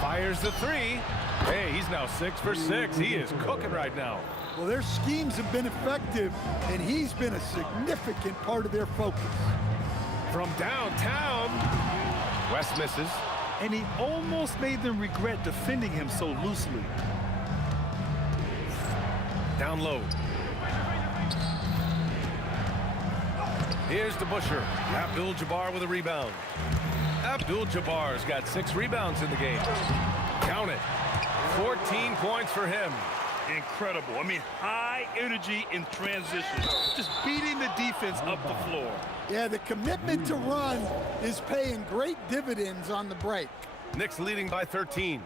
Fires the 3. Hey, he's now 6 for 6. He is cooking right now. Well, their schemes have been effective, and he's been a significant part of their focus. From downtown, West misses. And he almost made them regret defending him so loosely. Down low. Here's DeBusschere. Abdul-Jabbar with a rebound. Abdul-Jabbar's got 6 rebounds in the game. Count it. 14 points for him. Incredible. I mean, high energy in transition. Just beating the defense up the floor. Yeah, the commitment to run is paying great dividends on the break. Knicks leading by 13.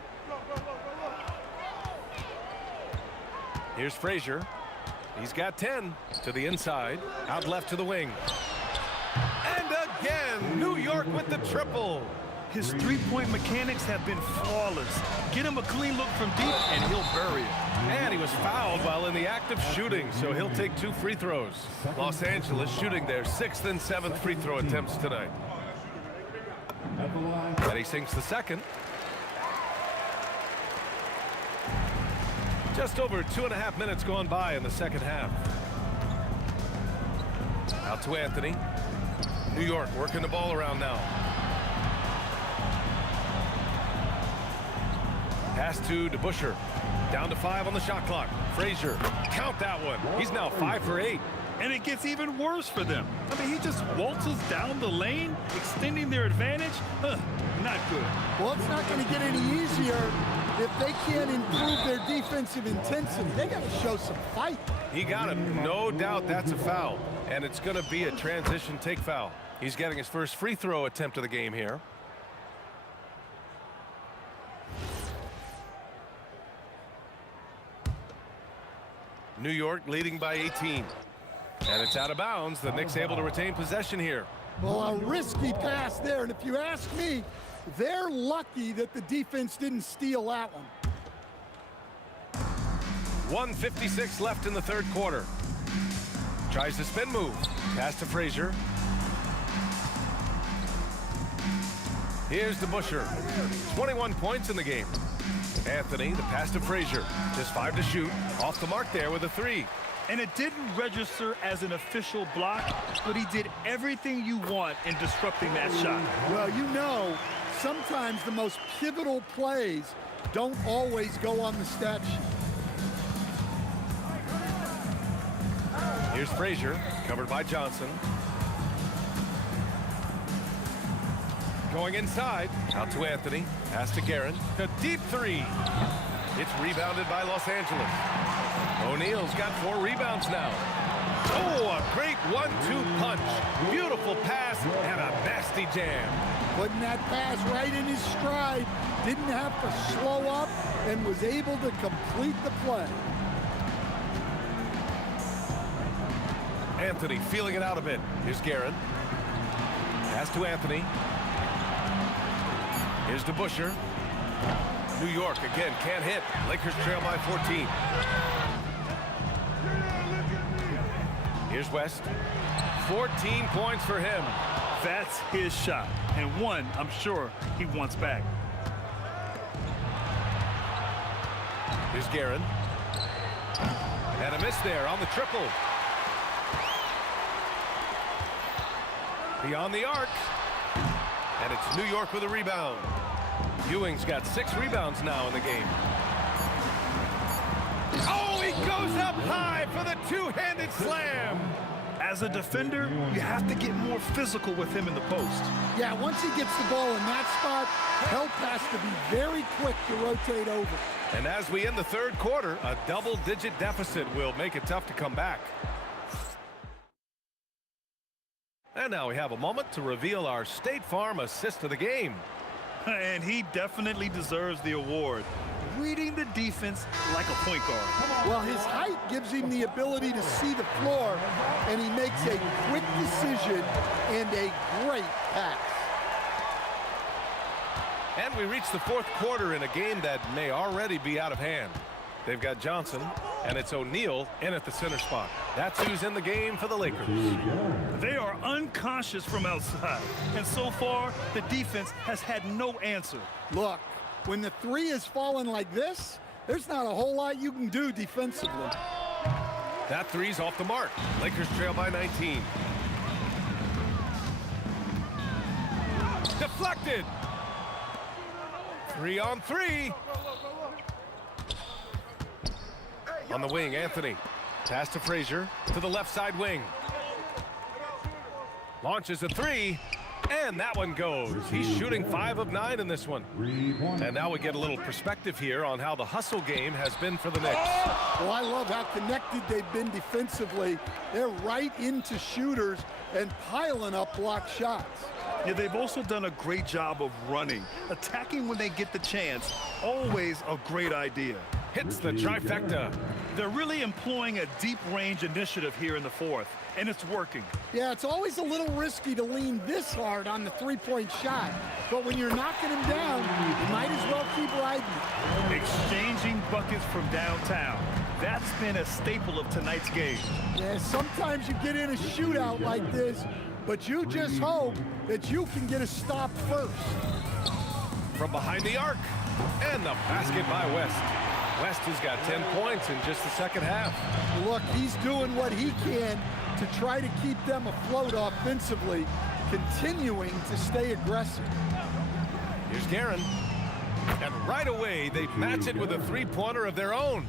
Here's Frazier. He's got 10 to the inside. Out left to the wing. And again, New York with the triple. His three-point mechanics have been flawless. Get him a clean look from deep, and he'll bury it. And he was fouled while in the act of shooting, so he'll take 2 free throws. Los Angeles shooting their 6th and 7th free throw attempts tonight. And he sinks the second. Just over 2.5 minutes gone by in the second half. Out to Anthony. New York working the ball around now. Pass to DeBusschere. Down to 5 on the shot clock. Frazier, count that one. He's now 5 for 8. And it gets even worse for them. I mean, he just waltzes down the lane, extending their advantage. Not good. Well, it's not going to get any easier if they can't improve their defensive intensity. They got to show some fight. He got him. No doubt that's a foul. And it's going to be a transition take foul. He's getting his first free throw attempt of the game here. New York leading by 18. And it's out of bounds. The Knicks able to retain possession here. Well, a risky pass there. And if you ask me, they're lucky that the defense didn't steal that one. 1:56 left in the third quarter. Tries the spin move. Pass to Frazier. Here's DeBusschere. 21 points in the game. Anthony, the pass to Frazier. Just 5 to shoot. Off the mark there with a 3. And it didn't register as an official block, but he did everything you want in disrupting that shot. Well, you know, sometimes the most pivotal plays don't always go on the stat sheet. Here's Frazier, covered by Johnson. Going inside, out to Anthony. Pass to Guerin. A deep 3. It's rebounded by Los Angeles. O'Neal's got 4 rebounds now. Oh, a great 1-2 punch. Beautiful pass and a nasty jam. Putting that pass right in his stride. Didn't have to slow up and was able to complete the play. Anthony feeling it out a bit. Here's Guerin. Pass to Anthony. Here's DeBusschere. New York again can't hit. Lakers trail by 14. Here's West. 14 points for him. That's his shot, and one I'm sure he wants back. Here's Guerin. And a miss there on the triple. Beyond the arc. And it's New York with a rebound. Ewing's got 6 rebounds now in the game. Oh, he goes up high for the 2-handed slam. As a defender, you have to get more physical with him in the post. Yeah, once he gets the ball in that spot, help has to be very quick to rotate over. And as we end the third quarter, a double-digit deficit will make it tough to come back. And now we have a moment to reveal our State Farm assist of the game. And he definitely deserves the award. Reading the defense like a point guard. Well, his height gives him the ability to see the floor, and he makes a quick decision and a great pass. And we reach the fourth quarter in a game that may already be out of hand. They've got Johnson, and it's O'Neal in at the center spot. That's who's in the game for the Lakers. They are unconscious from outside, and so far, the defense has had no answer. Look, when the 3 is falling like this, there's not a whole lot you can do defensively. That 3's off the mark. Lakers trail by 19. Deflected. 3 on 3. On the wing, Anthony. Pass to Frazier to the left side wing. Launches a 3, and that one goes. He's shooting 5 of 9 in this one. And now we get a little perspective here on how the hustle game has been for the Knicks. Well, I love how connected they've been defensively. They're right into shooters and piling up block shots. Yeah, they've also done a great job of running. Attacking when they get the chance, always a great idea. Hits the trifecta. They're really employing a deep range initiative here in the fourth, and it's working. Yeah, it's always a little risky to lean this hard on the three-point shot, but when you're knocking him down, you might as well keep riding it. Exchanging buckets from downtown. That's been a staple of tonight's game. Yeah, sometimes you get in a shootout like this, but you just hope that you can get a stop first. From behind the arc, and the basket by West. West has got 10 points in just the second half. Look, he's doing what he can to try to keep them afloat offensively, continuing to stay aggressive. Here's Guerin. And right away, they match it with a three-pointer of their own.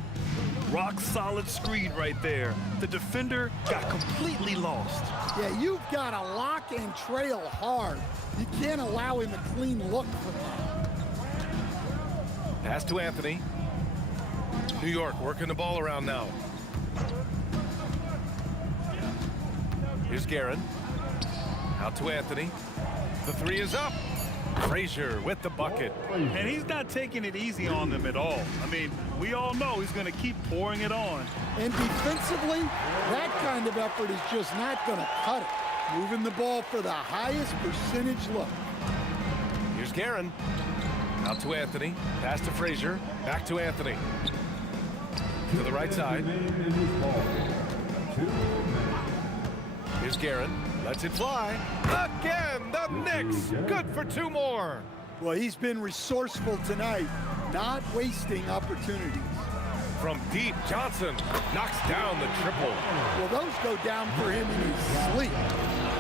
Rock solid screen right there. The defender got completely lost. Yeah, you've got to lock and trail hard. You can't allow him a clean look from that. Pass to Anthony. New York working the ball around now. Here's Guerin. Out to Anthony. The three is up. Frazier with the bucket. And he's not taking it easy on them at all. I mean, we all know he's going to keep pouring it on. And defensively, that kind of effort is just not going to cut it. Moving the ball for the highest percentage look. Here's Guerin. Out to Anthony. Pass to Frazier. Back to Anthony. To the right side. Here's Guerin. Lets it fly. Again, the Knicks. Good for two more. Well, he's been resourceful tonight, not wasting opportunities. From deep, Johnson knocks down the triple. Well, those go down for him in his sleep.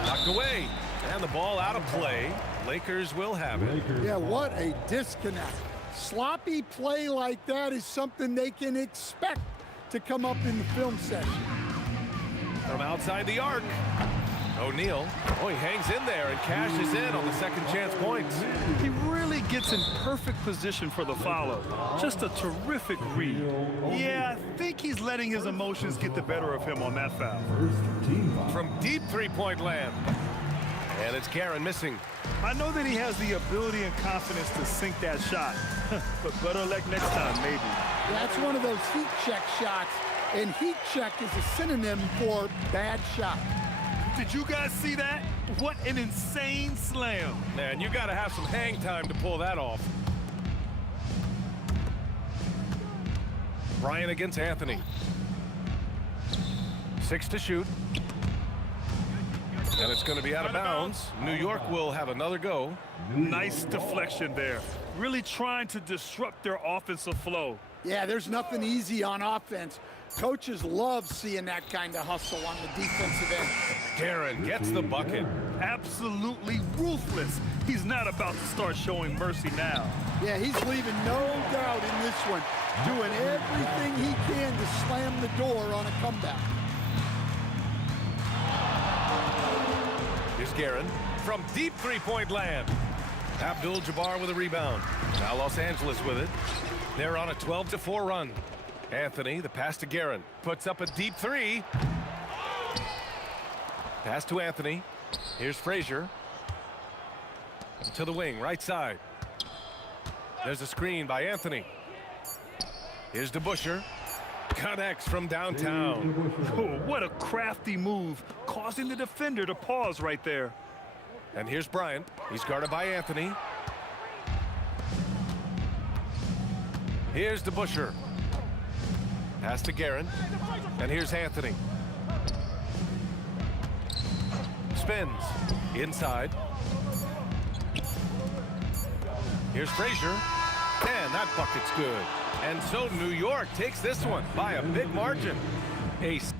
Knocked away. And the ball out of play. Lakers will have it. Yeah, what a disconnect. Sloppy play like that is something they can expect to come up in the film session. From outside the arc. O'Neal, he hangs in there and cashes in on the second chance points. He really gets in perfect position for the follow. Just a terrific read. Yeah, I think he's letting his emotions get the better of him on that foul. From deep three-point land. And it's Guerin missing. I know that he has the ability and confidence to sink that shot, but better luck next time, maybe. That's one of those heat check shots, and heat check is a synonym for bad shot. Did you guys see that? What an insane slam. Man, you got to have some hang time to pull that off. Bryant against Anthony. 6 to shoot. And it's going to be out of bounds. New York will have another go. Nice deflection there. Really trying to disrupt their offensive flow. Yeah, there's nothing easy on offense. Coaches love seeing that kind of hustle on the defensive end. Guerin gets the bucket. Absolutely ruthless. He's not about to start showing mercy now. Yeah, he's leaving no doubt in this one. Doing everything he can to slam the door on a comeback. Here's Guerin from deep three-point land. Abdul-Jabbar with a rebound. Now Los Angeles with it. They're on a 12-4 run. Anthony, the pass to Guerin. Puts up a deep three. Pass to Anthony. Here's Frazier. To the wing, right side. There's a screen by Anthony. Here's DeBusschere. Connects from downtown. Oh, what a crafty move, causing the defender to pause right there. And here's Bryant. He's guarded by Anthony. Here's DeBusschere. Pass to Guerin. And here's Anthony. Spins. Inside. Here's Frazier. And that bucket's good. And so New York takes this one by a big margin. Ace.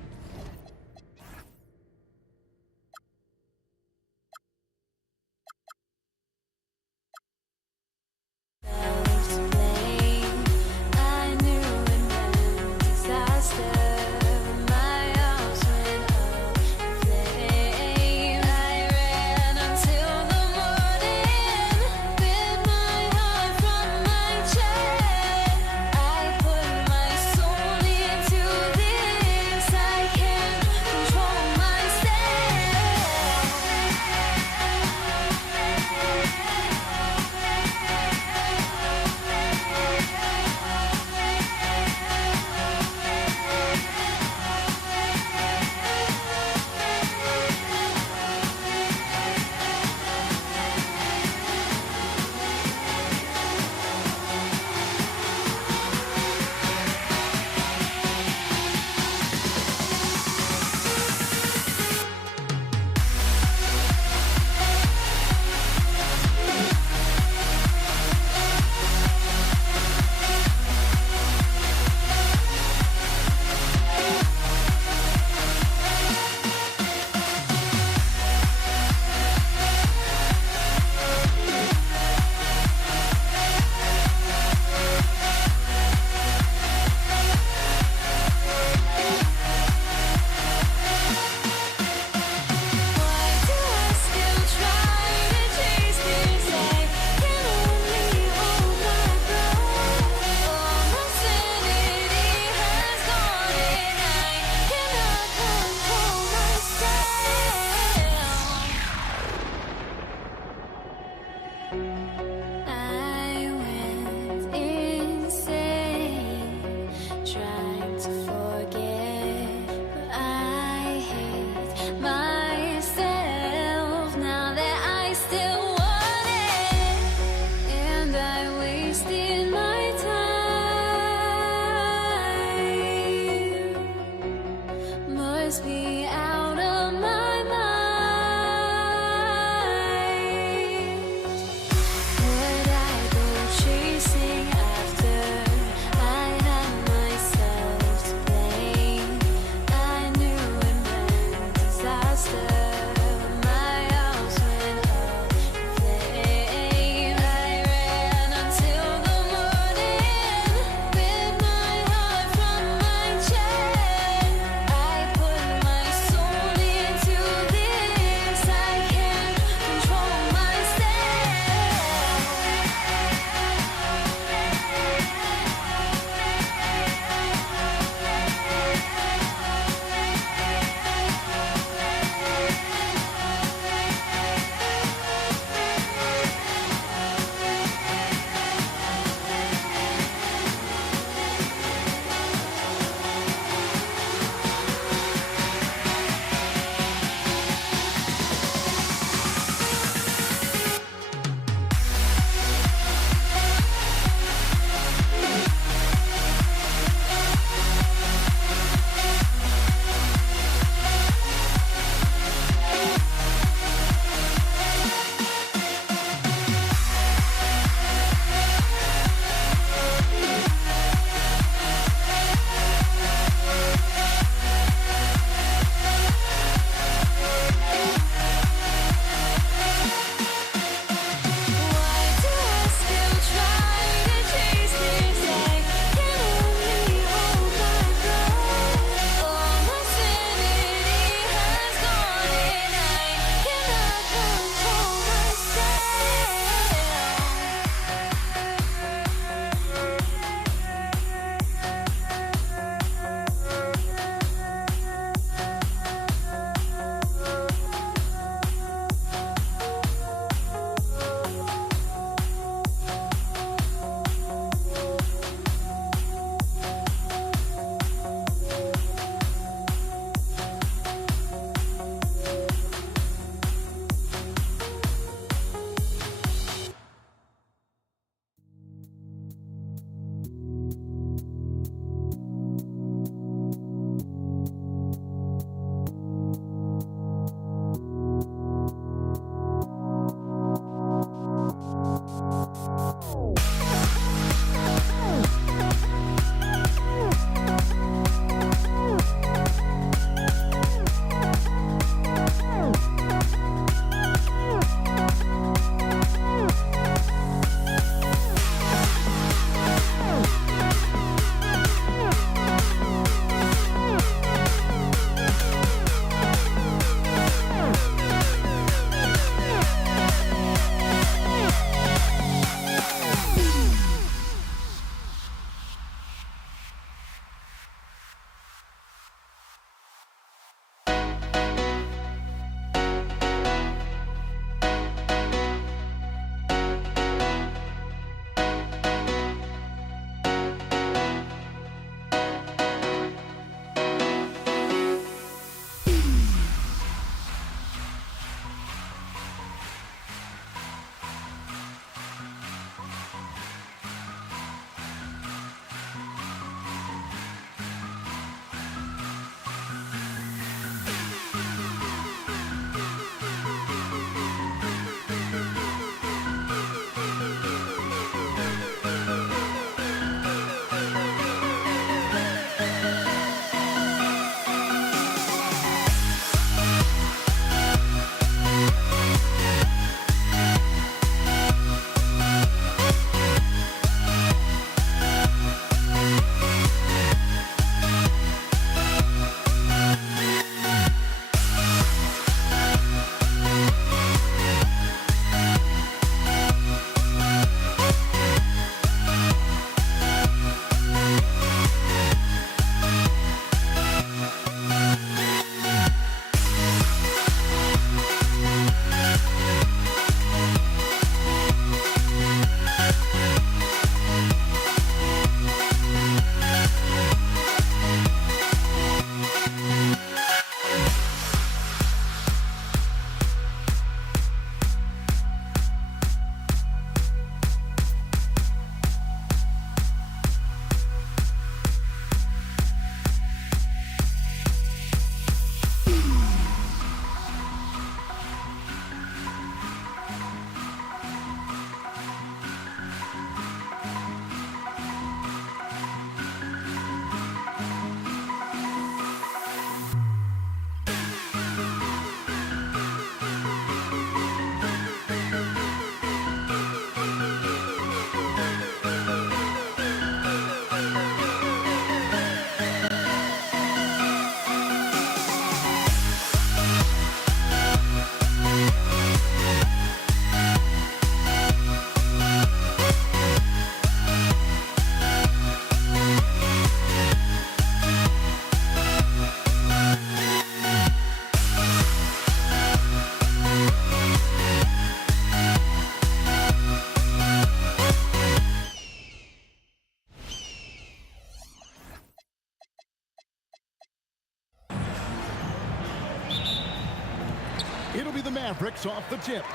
It'll be the Mavericks off the tip.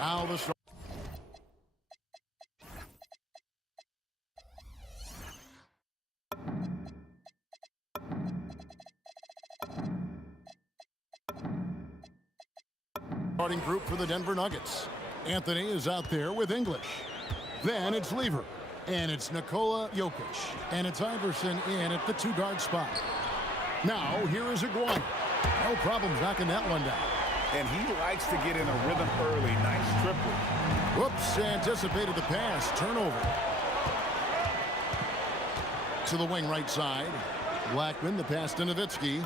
Now the starting group for the Denver Nuggets. Anthony is out there with English. Then it's Lever. And it's Nikola Jokic. And it's Iverson in at the two-guard spot. Now, here is Aguirre. No problems knocking that one down. And he likes to get in a rhythm early. Nice triple. Whoops, anticipated the pass. Turnover. To the wing right side. Blackman, the pass to Nowitzki.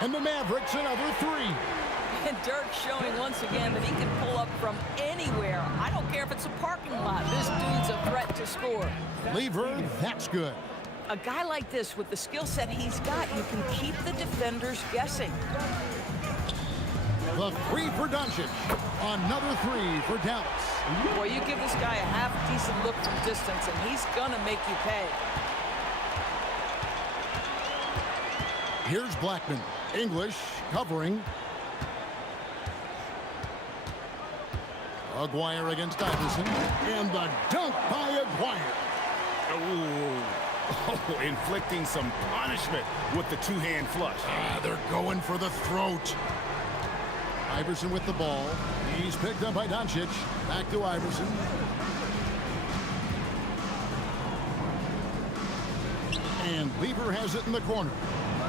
And the Mavericks, another three. And Dirk showing once again that he can pull up from anywhere. I don't care if it's a parking lot. This dude's a threat to score. Lever, that's good. A guy like this, with the skill set he's got, you can keep the defenders guessing. The three for Doncic. Another three for Dallas. Boy, you give this guy a half-decent look from distance, and he's gonna make you pay. Here's Blackman. English covering. Aguirre against Iverson. And the dunk by Aguirre. Oh, inflicting some punishment with the two-hand flush. They're going for the throat. Iverson with the ball. He's picked up by Doncic. Back to Iverson. And Lever has it in the corner.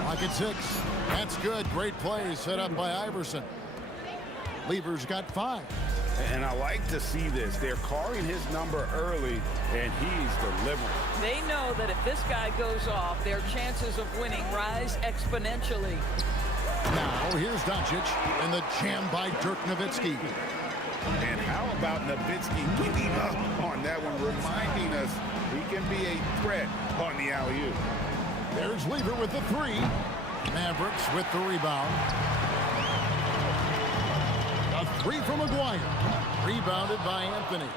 Pocket six. That's good. Great play set up by Iverson. Lever's got 5. And I like to see this. They're calling his number early, and he's delivering. They know that if this guy goes off, their chances of winning rise exponentially. Now, here's Doncic, and the jam by Dirk Nowitzki. And how about Nowitzki giving up on that one, reminding us he can be a threat on the alley-oop. There's Lever with the 3. Mavericks with the rebound. A 3 from Aguirre. Rebounded by Anthony.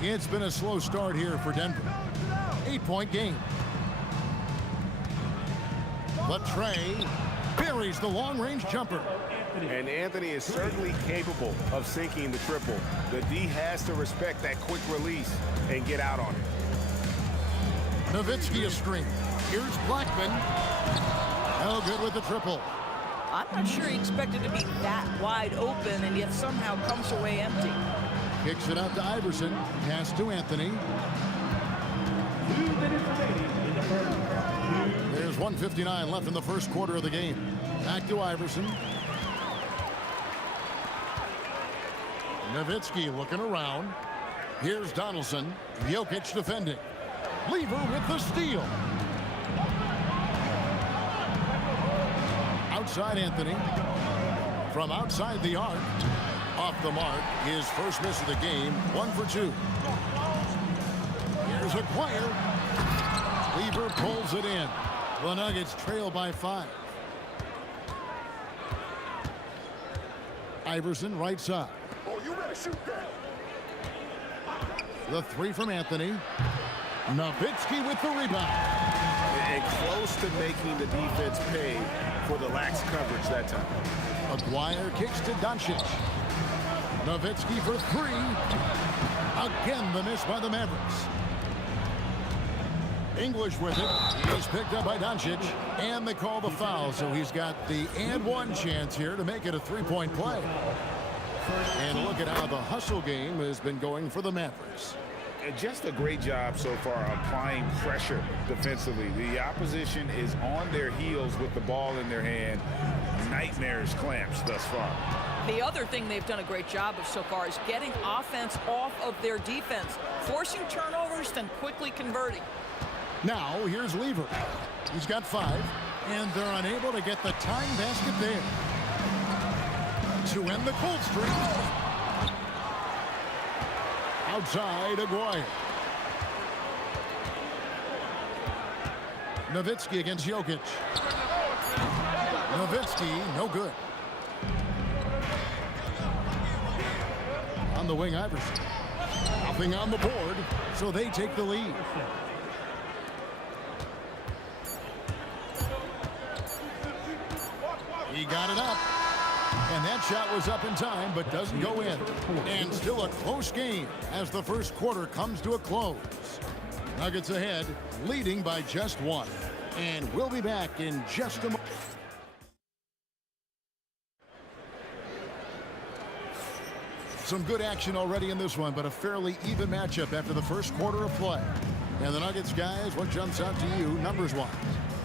It's been a slow start here for Denver. 8-point game. Latrey buries the long-range jumper. And Anthony is certainly capable of sinking the triple. The D has to respect that quick release and get out on it. Nowitzki a screen. Here's Blackman. No good with the triple. I'm not sure he expected to be that wide open and yet somehow comes away empty. Kicks it out to Iverson. Pass to Anthony. 2 minutes remaining in the first. There's 1:59 left in the first quarter of the game. Back to Iverson. Nowitzki looking around. Here's Donaldson. Jokic defending. Lever with the steal. Outside Anthony. From outside the arc. Off the mark. His first miss of the game. 1 for 2. Here's Aguirre. Lever pulls it in. The Nuggets trail by 5. Iverson right side. Oh, you better shoot that. The 3 from Anthony. Nowitzki with the rebound. And close to making the defense pay for the lax coverage that time. Aguirre kicks to Doncic. Nowitzki for 3. Again, the miss by the Mavericks. English with it. He's picked up by Doncic. And they call the foul, so he's got the and one chance here to make it a 3-point play. And look at how the hustle game has been going for the Mavericks. Just a great job so far applying pressure defensively. The opposition is on their heels with the ball in their hand. Nightmares clamps thus far. The other thing they've done a great job of so far is getting offense off of their defense, forcing turnovers, then quickly converting. Now, here's Lever. He's got 5, and they're unable to get the tying basket there. To end the cold streak. Outside, Aguirre. Nowitzki against Jokic. Nowitzki, no good. On the wing, Iverson. Nothing on the board, so they take the lead. He got it up. And that shot was up in time, but doesn't go in. And still a close game as the first quarter comes to a close. Nuggets ahead, leading by just one. And we'll be back in just a moment. Some good action already in this one, but a fairly even matchup after the first quarter of play. And the Nuggets guys, what jumps out to you numbers-wise?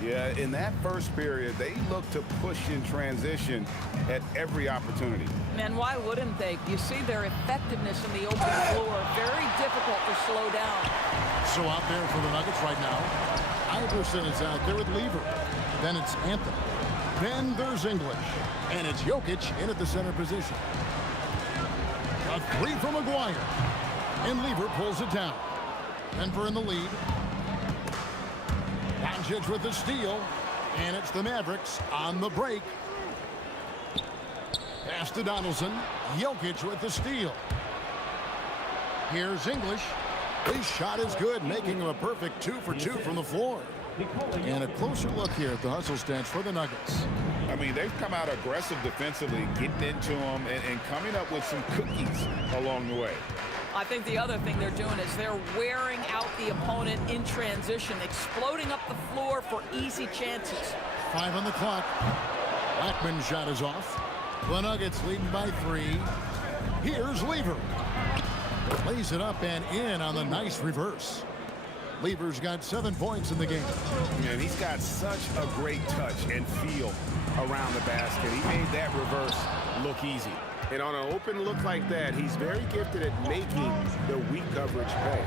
Yeah, in that first period, they looked to push in transition at every opportunity. And why wouldn't they? You see their effectiveness in the open floor. Very difficult to slow down. So out there for the Nuggets right now, Iverson is out there with Lever. Then it's Anthony. Then there's English. And it's Jokic in at the center position. A three from Maguire. And Lever pulls it down. Denver in the lead. Doncic with the steal. And it's the Mavericks on the break. Pass to Donaldson. Jokic with the steal. Here's English. His shot is good, making him a perfect 2 for 2 from the floor. And a closer look here at the hustle stats for the Nuggets. I mean, they've come out aggressive defensively, getting into them and coming up with some cookies along the way. I think the other thing they're doing is they're wearing out the opponent in transition, exploding up the floor for easy chances. 5 on the clock. Blackman's shot is off. The Nuggets leading by 3. Here's Lever. Lays it up and in on the nice reverse. Lever's got 7 points in the game. And he's got such a great touch and feel around the basket. He made that reverse look easy. And on an open look like that, he's very gifted at making the weak coverage pay.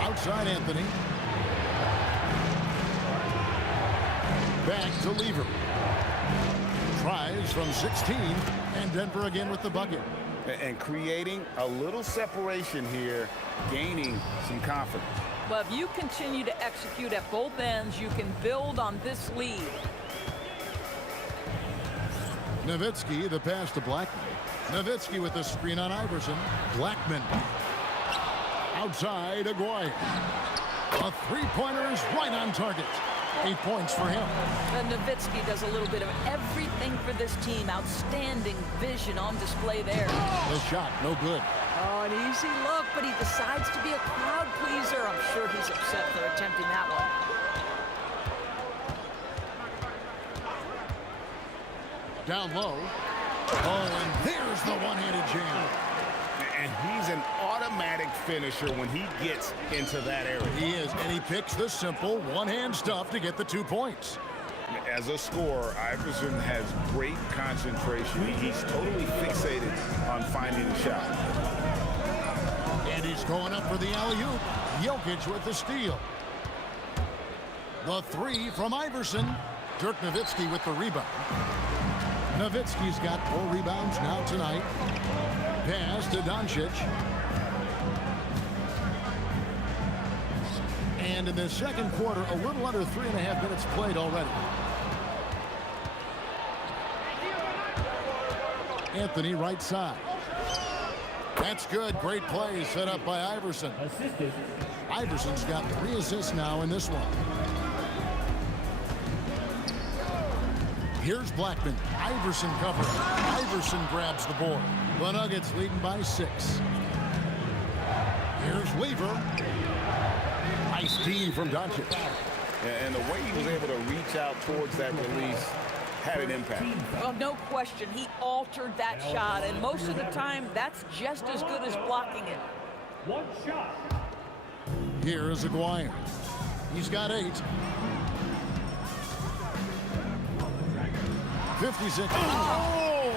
Outside Anthony. Back to Lever. Tries from 16, and Denver again with the bucket. And creating a little separation here, gaining some confidence. Well, if you continue to execute at both ends, you can build on this lead. Nowitzki, the pass to Blackman. Nowitzki with the screen on Iverson. Blackman. Outside, Aguirre. A three-pointer is right on target. 8 points for him. Nowitzki does a little bit of everything for this team. Outstanding vision on display there. The shot, no good. Oh, an easy look, but he decides to be a crowd pleaser. I'm sure he's upset for attempting that one. Down low. Oh, and there's the one-handed jam. And he's an automatic finisher when he gets into that area. He is, and he picks the simple one-hand stuff to get the 2 points. As a scorer, Iverson has great concentration. He's totally fixated on finding a shot. And he's going up for the alley-oop. Jokic with the steal. The 3 from Iverson. Dirk Nowitzki with the rebound. Nowitzki's got 4 rebounds now tonight. Pass to Doncic. And in the second quarter, a little under 3.5 minutes played already. Anthony right side. That's good. Great play set up by Iverson. Iverson's got 3 assists now in this one. Here's Blackman. Iverson covering. Iverson grabs the board. The Nuggets leading by 6. Here's Lever. Nice D from Doncic. And the way he was able to reach out towards that release had an impact. Well, no question. He altered that shot, and most of the time, that's just as good as blocking it. 1 shot. Here is Aguirre. He's got 8. 56. Oh!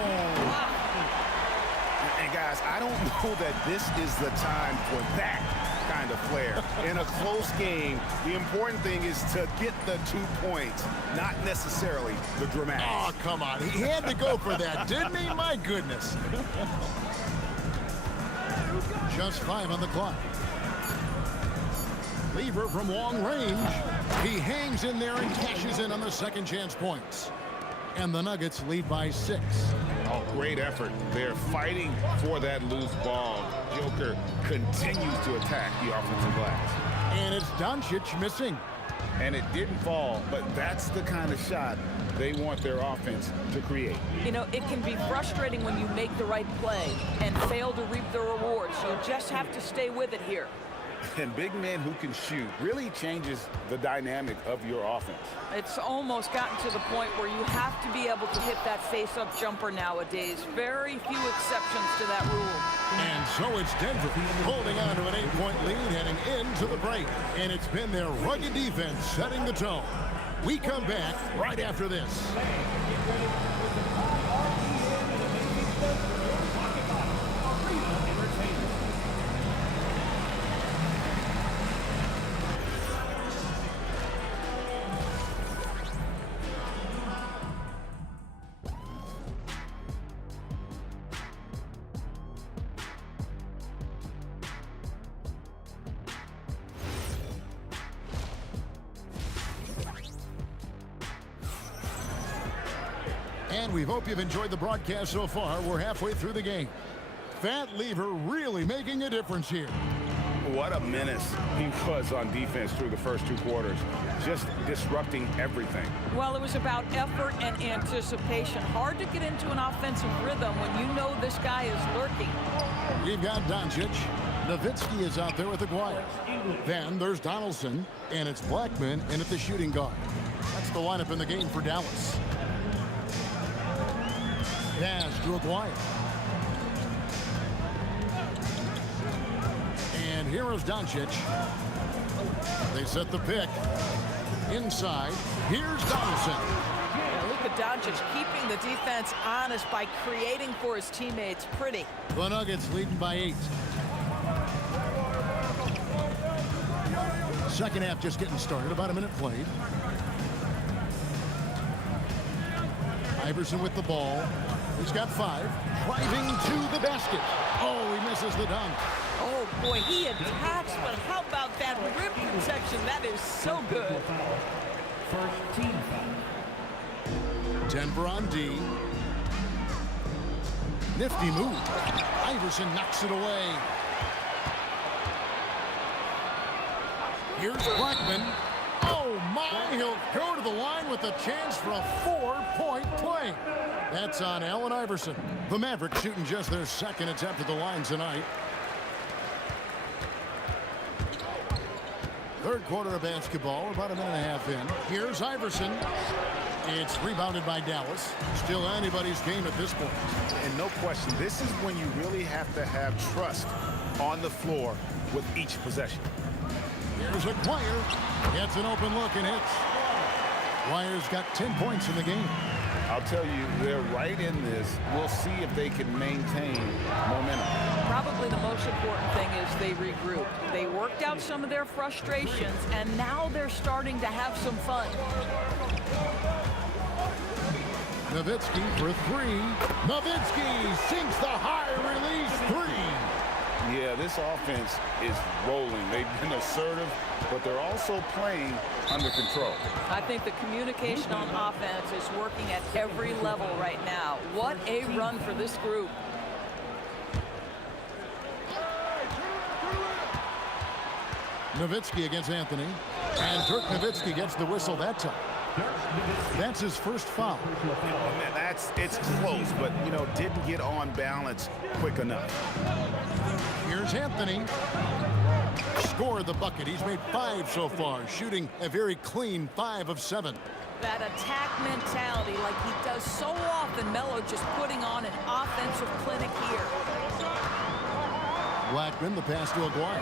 And guys, I don't know that this is the time for that kind of flair. In a close game, the important thing is to get the 2 points, not necessarily the dramatics. Oh, come on. He had to go for that, didn't he? My goodness. Just 5 on the clock. Lever from long range. He hangs in there and cashes in on the second chance points. And the Nuggets lead by 6. Oh, great effort. They're fighting for that loose ball. Joker continues to attack the offensive glass. And it's Doncic missing. And it didn't fall, but that's the kind of shot they want their offense to create. You know, it can be frustrating when you make the right play and fail to reap the rewards. You just have to stay with it here. And big men who can shoot really changes the dynamic of your offense. It's almost gotten to the point where you have to be able to hit that face-up jumper nowadays. Very few exceptions to that rule. And so it's Denver holding on to an 8-point lead heading into the break. And it's been their rugged defense setting the tone. We come back right after this. And we hope you've enjoyed the broadcast so far. We're halfway through the game. Fat Lever really making a difference here. What a menace he was on defense through the first 2 quarters, just disrupting everything. Well, it was about effort and anticipation. Hard to get into an offensive rhythm when you know this guy is lurking. We've got Doncic. Nowitzki is out there with Aguirre. Then there's Donaldson, and it's Blackman in at the shooting guard. That's the lineup in the game for Dallas. Pass to Aguirre. And here is Doncic. They set the pick. Inside, here's Donaldson. Yeah, look at Doncic keeping the defense honest by creating for his teammates. Pretty. The Nuggets leading by 8. Second half just getting started. About a minute played. Iverson with the ball. He's got 5. Driving to the basket. Oh, he misses the dunk. Oh, boy, he attacks, but how about that rim protection? That is so good. First team foul. Denver on D. Nifty move. Iverson knocks it away. Here's Blackman. Oh, my. He'll go to the line with a chance for a 4-point play. That's on Allen Iverson. The Mavericks shooting just their second attempt at the line tonight. Third quarter of basketball, about a minute and a half in. Here's Iverson. It's rebounded by Dallas. Still anybody's game at this point. And no question, this is when you really have to have trust on the floor with each possession. Here's Aguirre. Gets an open look and hits. Aguirre's got 10 points in the game. I'll tell you, they're right in this. We'll see if they can maintain momentum. Probably the most important thing is they regrouped. They worked out some of their frustrations, and now they're starting to have some fun. Nowitzki for 3. Nowitzki sinks the high release 3. Yeah, this offense is rolling. They've been assertive, but they're also playing under control. I think the communication on offense is working at every level right now. What a run for this group. Nowitzki against Anthony. And Dirk Nowitzki gets the whistle that time. That's his first foul. Man, it's close, but, didn't get on balance quick enough. Here's Anthony. Scored the bucket. He's made 5 so far, shooting a very clean 5 of 7. That attack mentality like he does so often. Melo just putting on an offensive clinic here. Blackman, the pass to Aguirre.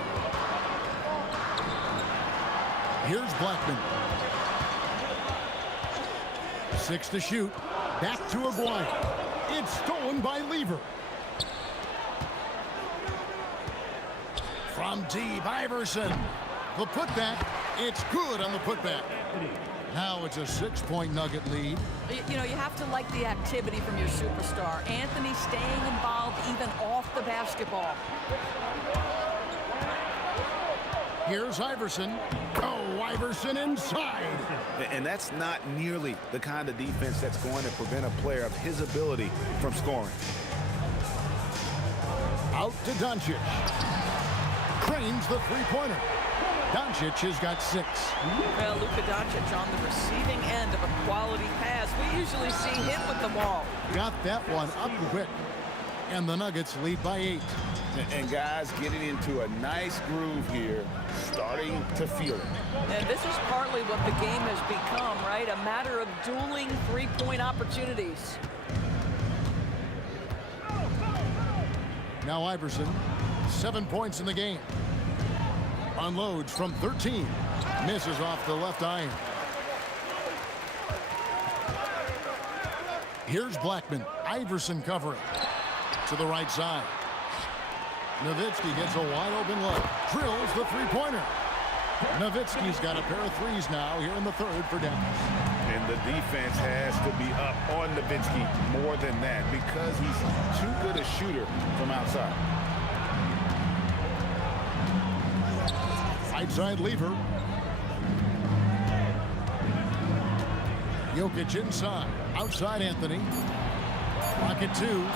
Here's Blackman. 6 to shoot. Back to Aguirre. It's stolen by Lever. From deep, Iverson. The putback. It's good on the putback. Now it's a 6-point Nugget lead. You have to like the activity from your superstar. Anthony staying involved even off the basketball. Here's Iverson. Oh, Iverson inside. And that's not nearly the kind of defense that's going to prevent a player of his ability from scoring. Out to Doncic. Cranes the three-pointer. Doncic has got 6. Well, Luka Doncic on the receiving end of a quality pass. We usually see him with the ball. Got that one up quick. And the Nuggets lead by 8. And guys getting into a nice groove here, starting to feel it. And this is partly what the game has become, right? A matter of dueling three-point opportunities. Now Iverson, 7 points in the game. Unloads from 13. Misses off the left iron. Here's Blackman. Iverson covering. To the right side. Nowitzki gets a wide open look. Drills the three-pointer. Nowitzki's got a pair of threes now here in the third for Dallas. And the defense has to be up on Nowitzki more than that because he's too good a shooter from outside. Right side lever. Jokic inside. Outside Anthony. Rocket 2.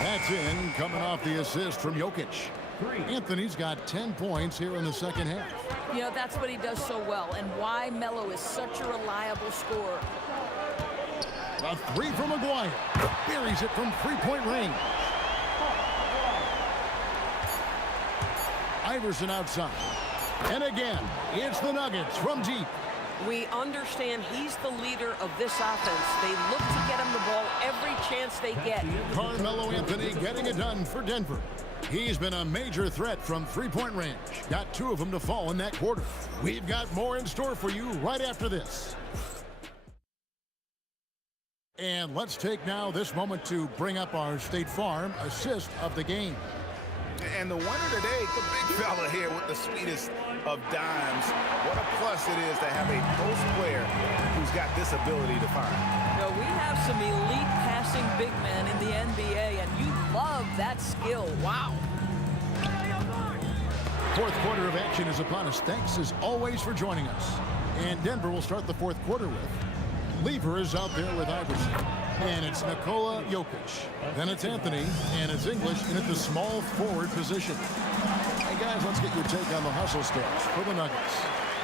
That's in, coming off the assist from Jokic. Anthony's got 10 points here in the second half. You know, that's what he does so well, and why Melo is such a reliable scorer. A 3 from Maguire. Buries it from three-point range. Iverson outside. And again, it's the Nuggets from deep. We understand he's the leader of this offense. They look to get him the ball every chance they get. Carmelo Anthony getting it done for Denver. He's been a major threat from three-point range. Got 2 of them to fall in that quarter. We've got more in store for you right after this. And let's take now this moment to bring up our State Farm assist of the game. And the winner today, the big fella here with the sweetest of dimes. What a plus it is to have a post player who's got this ability to find. You know, we have some elite passing big men in the NBA, and you love that skill. Wow. Fourth quarter of action is upon us. Thanks as always for joining us. And Denver will start the fourth quarter with. Lever is out there with Iverson. And it's Nikola Jokic. Then it's Anthony, and it's English in at the small forward position. Hey, guys, let's get your take on the hustle stats for the Nuggets.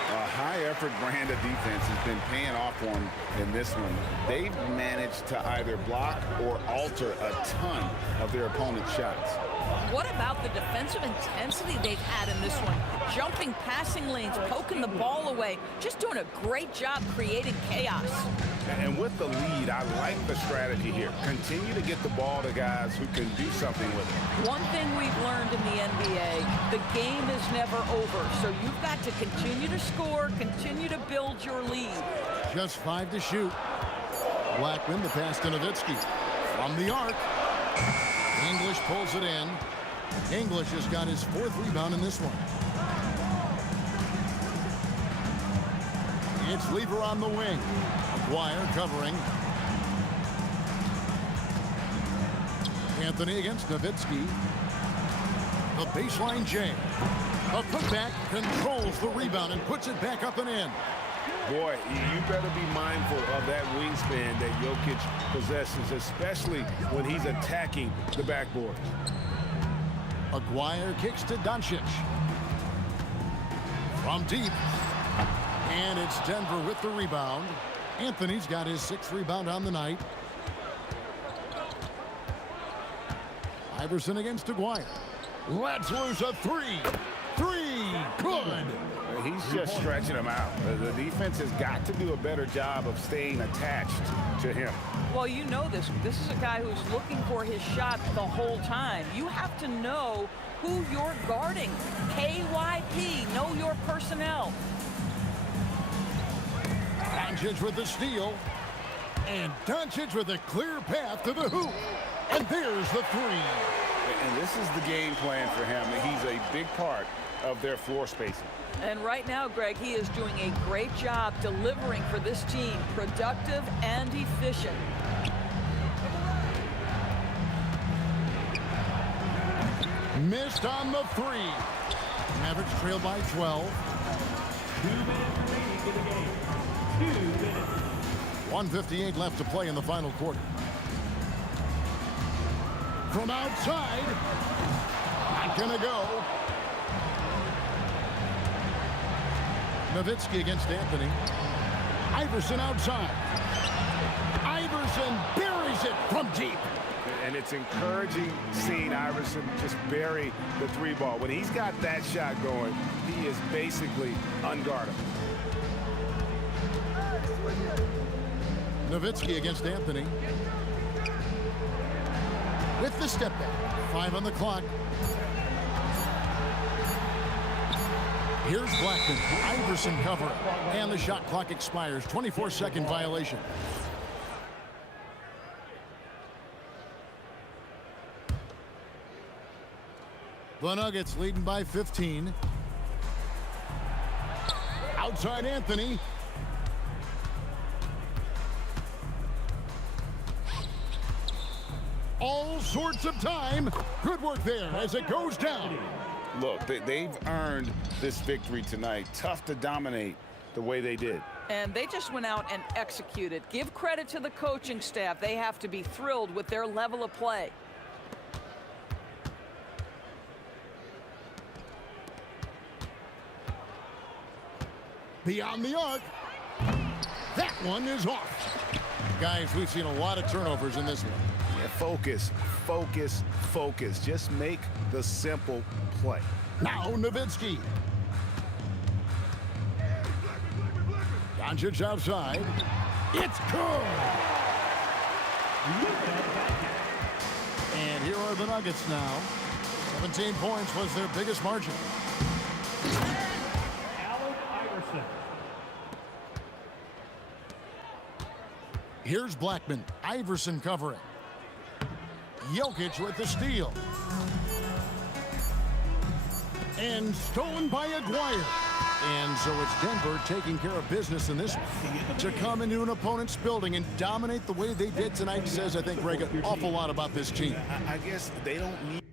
A high-effort brand of defense has been paying off for them in this one. They've managed to either block or alter a ton of their opponent's shots. What about the defensive intensity they've had in this one? Jumping passing lanes, poking the ball away, just doing a great job creating chaos. And with the lead, I like the strategy here. Continue to get the ball to guys who can do something with it. One thing we've learned in the NBA, the game is never over. So you've got to continue to score, continue to build your lead. Just 5 to shoot. Blackman, the pass to Nowitzki. From the arc. English pulls it in. English has got his 4th rebound in this one. It's Lever on the wing. Maguire covering. Anthony against Nowitzki. The baseline J. A putback controls the rebound and puts it back up and in. Boy, you better be mindful of that wingspan that Jokic possesses, especially when he's attacking the backboard. Maguire kicks to Doncic. From deep. And it's Denver with the rebound. Anthony's got his 6th rebound on the night. Iverson against Maguire. Let's lose a 3. 3. Good. He's just stretching him out. The defense has got to do a better job of staying attached to him. Well, you know this. This is a guy who's looking for his shot the whole time. You have to know who you're guarding. KYP, know your personnel. Doncic with the steal. And Doncic with a clear path to the hoop. And there's the 3. And this is the game plan for him. He's a big part of their floor spacing. And right now, Greg, he is doing a great job delivering for this team, productive and efficient. Missed on the 3. Mavericks trail by 12. 2 minutes remaining in the game. 2 minutes. 1:58 left to play in the final quarter. From outside. Not gonna go. Nowitzki against Anthony. Iverson outside. Iverson buries it from deep. And it's encouraging seeing Iverson just bury the three ball. When he's got that shot going, he is basically unguardable. Nowitzki against Anthony. With the step back. 5 on the clock. Here's Blackman. Iverson covering. And the shot clock expires. 24-second violation. The Nuggets leading by 15. Outside Anthony. All sorts of time. Good work there as it goes down. Look, they've earned this victory tonight. Tough to dominate the way they did. And they just went out and executed. Give credit to the coaching staff. They have to be thrilled with their level of play. Beyond the arc. That one is off. Guys, we've seen a lot of turnovers in this one. Yeah, focus, focus, focus. Just make the simple play. Now Nowitzki. Doncic outside. It's good. And here are the Nuggets now. 17 points was their biggest margin. Here's Blackman. Iverson covering. Jokic with the steal. And stolen by Aguirre. And so it's Denver taking care of business in this one. To come into an opponent's building and dominate the way they did tonight says, I think, Greg, an awful lot about this team. I guess they don't need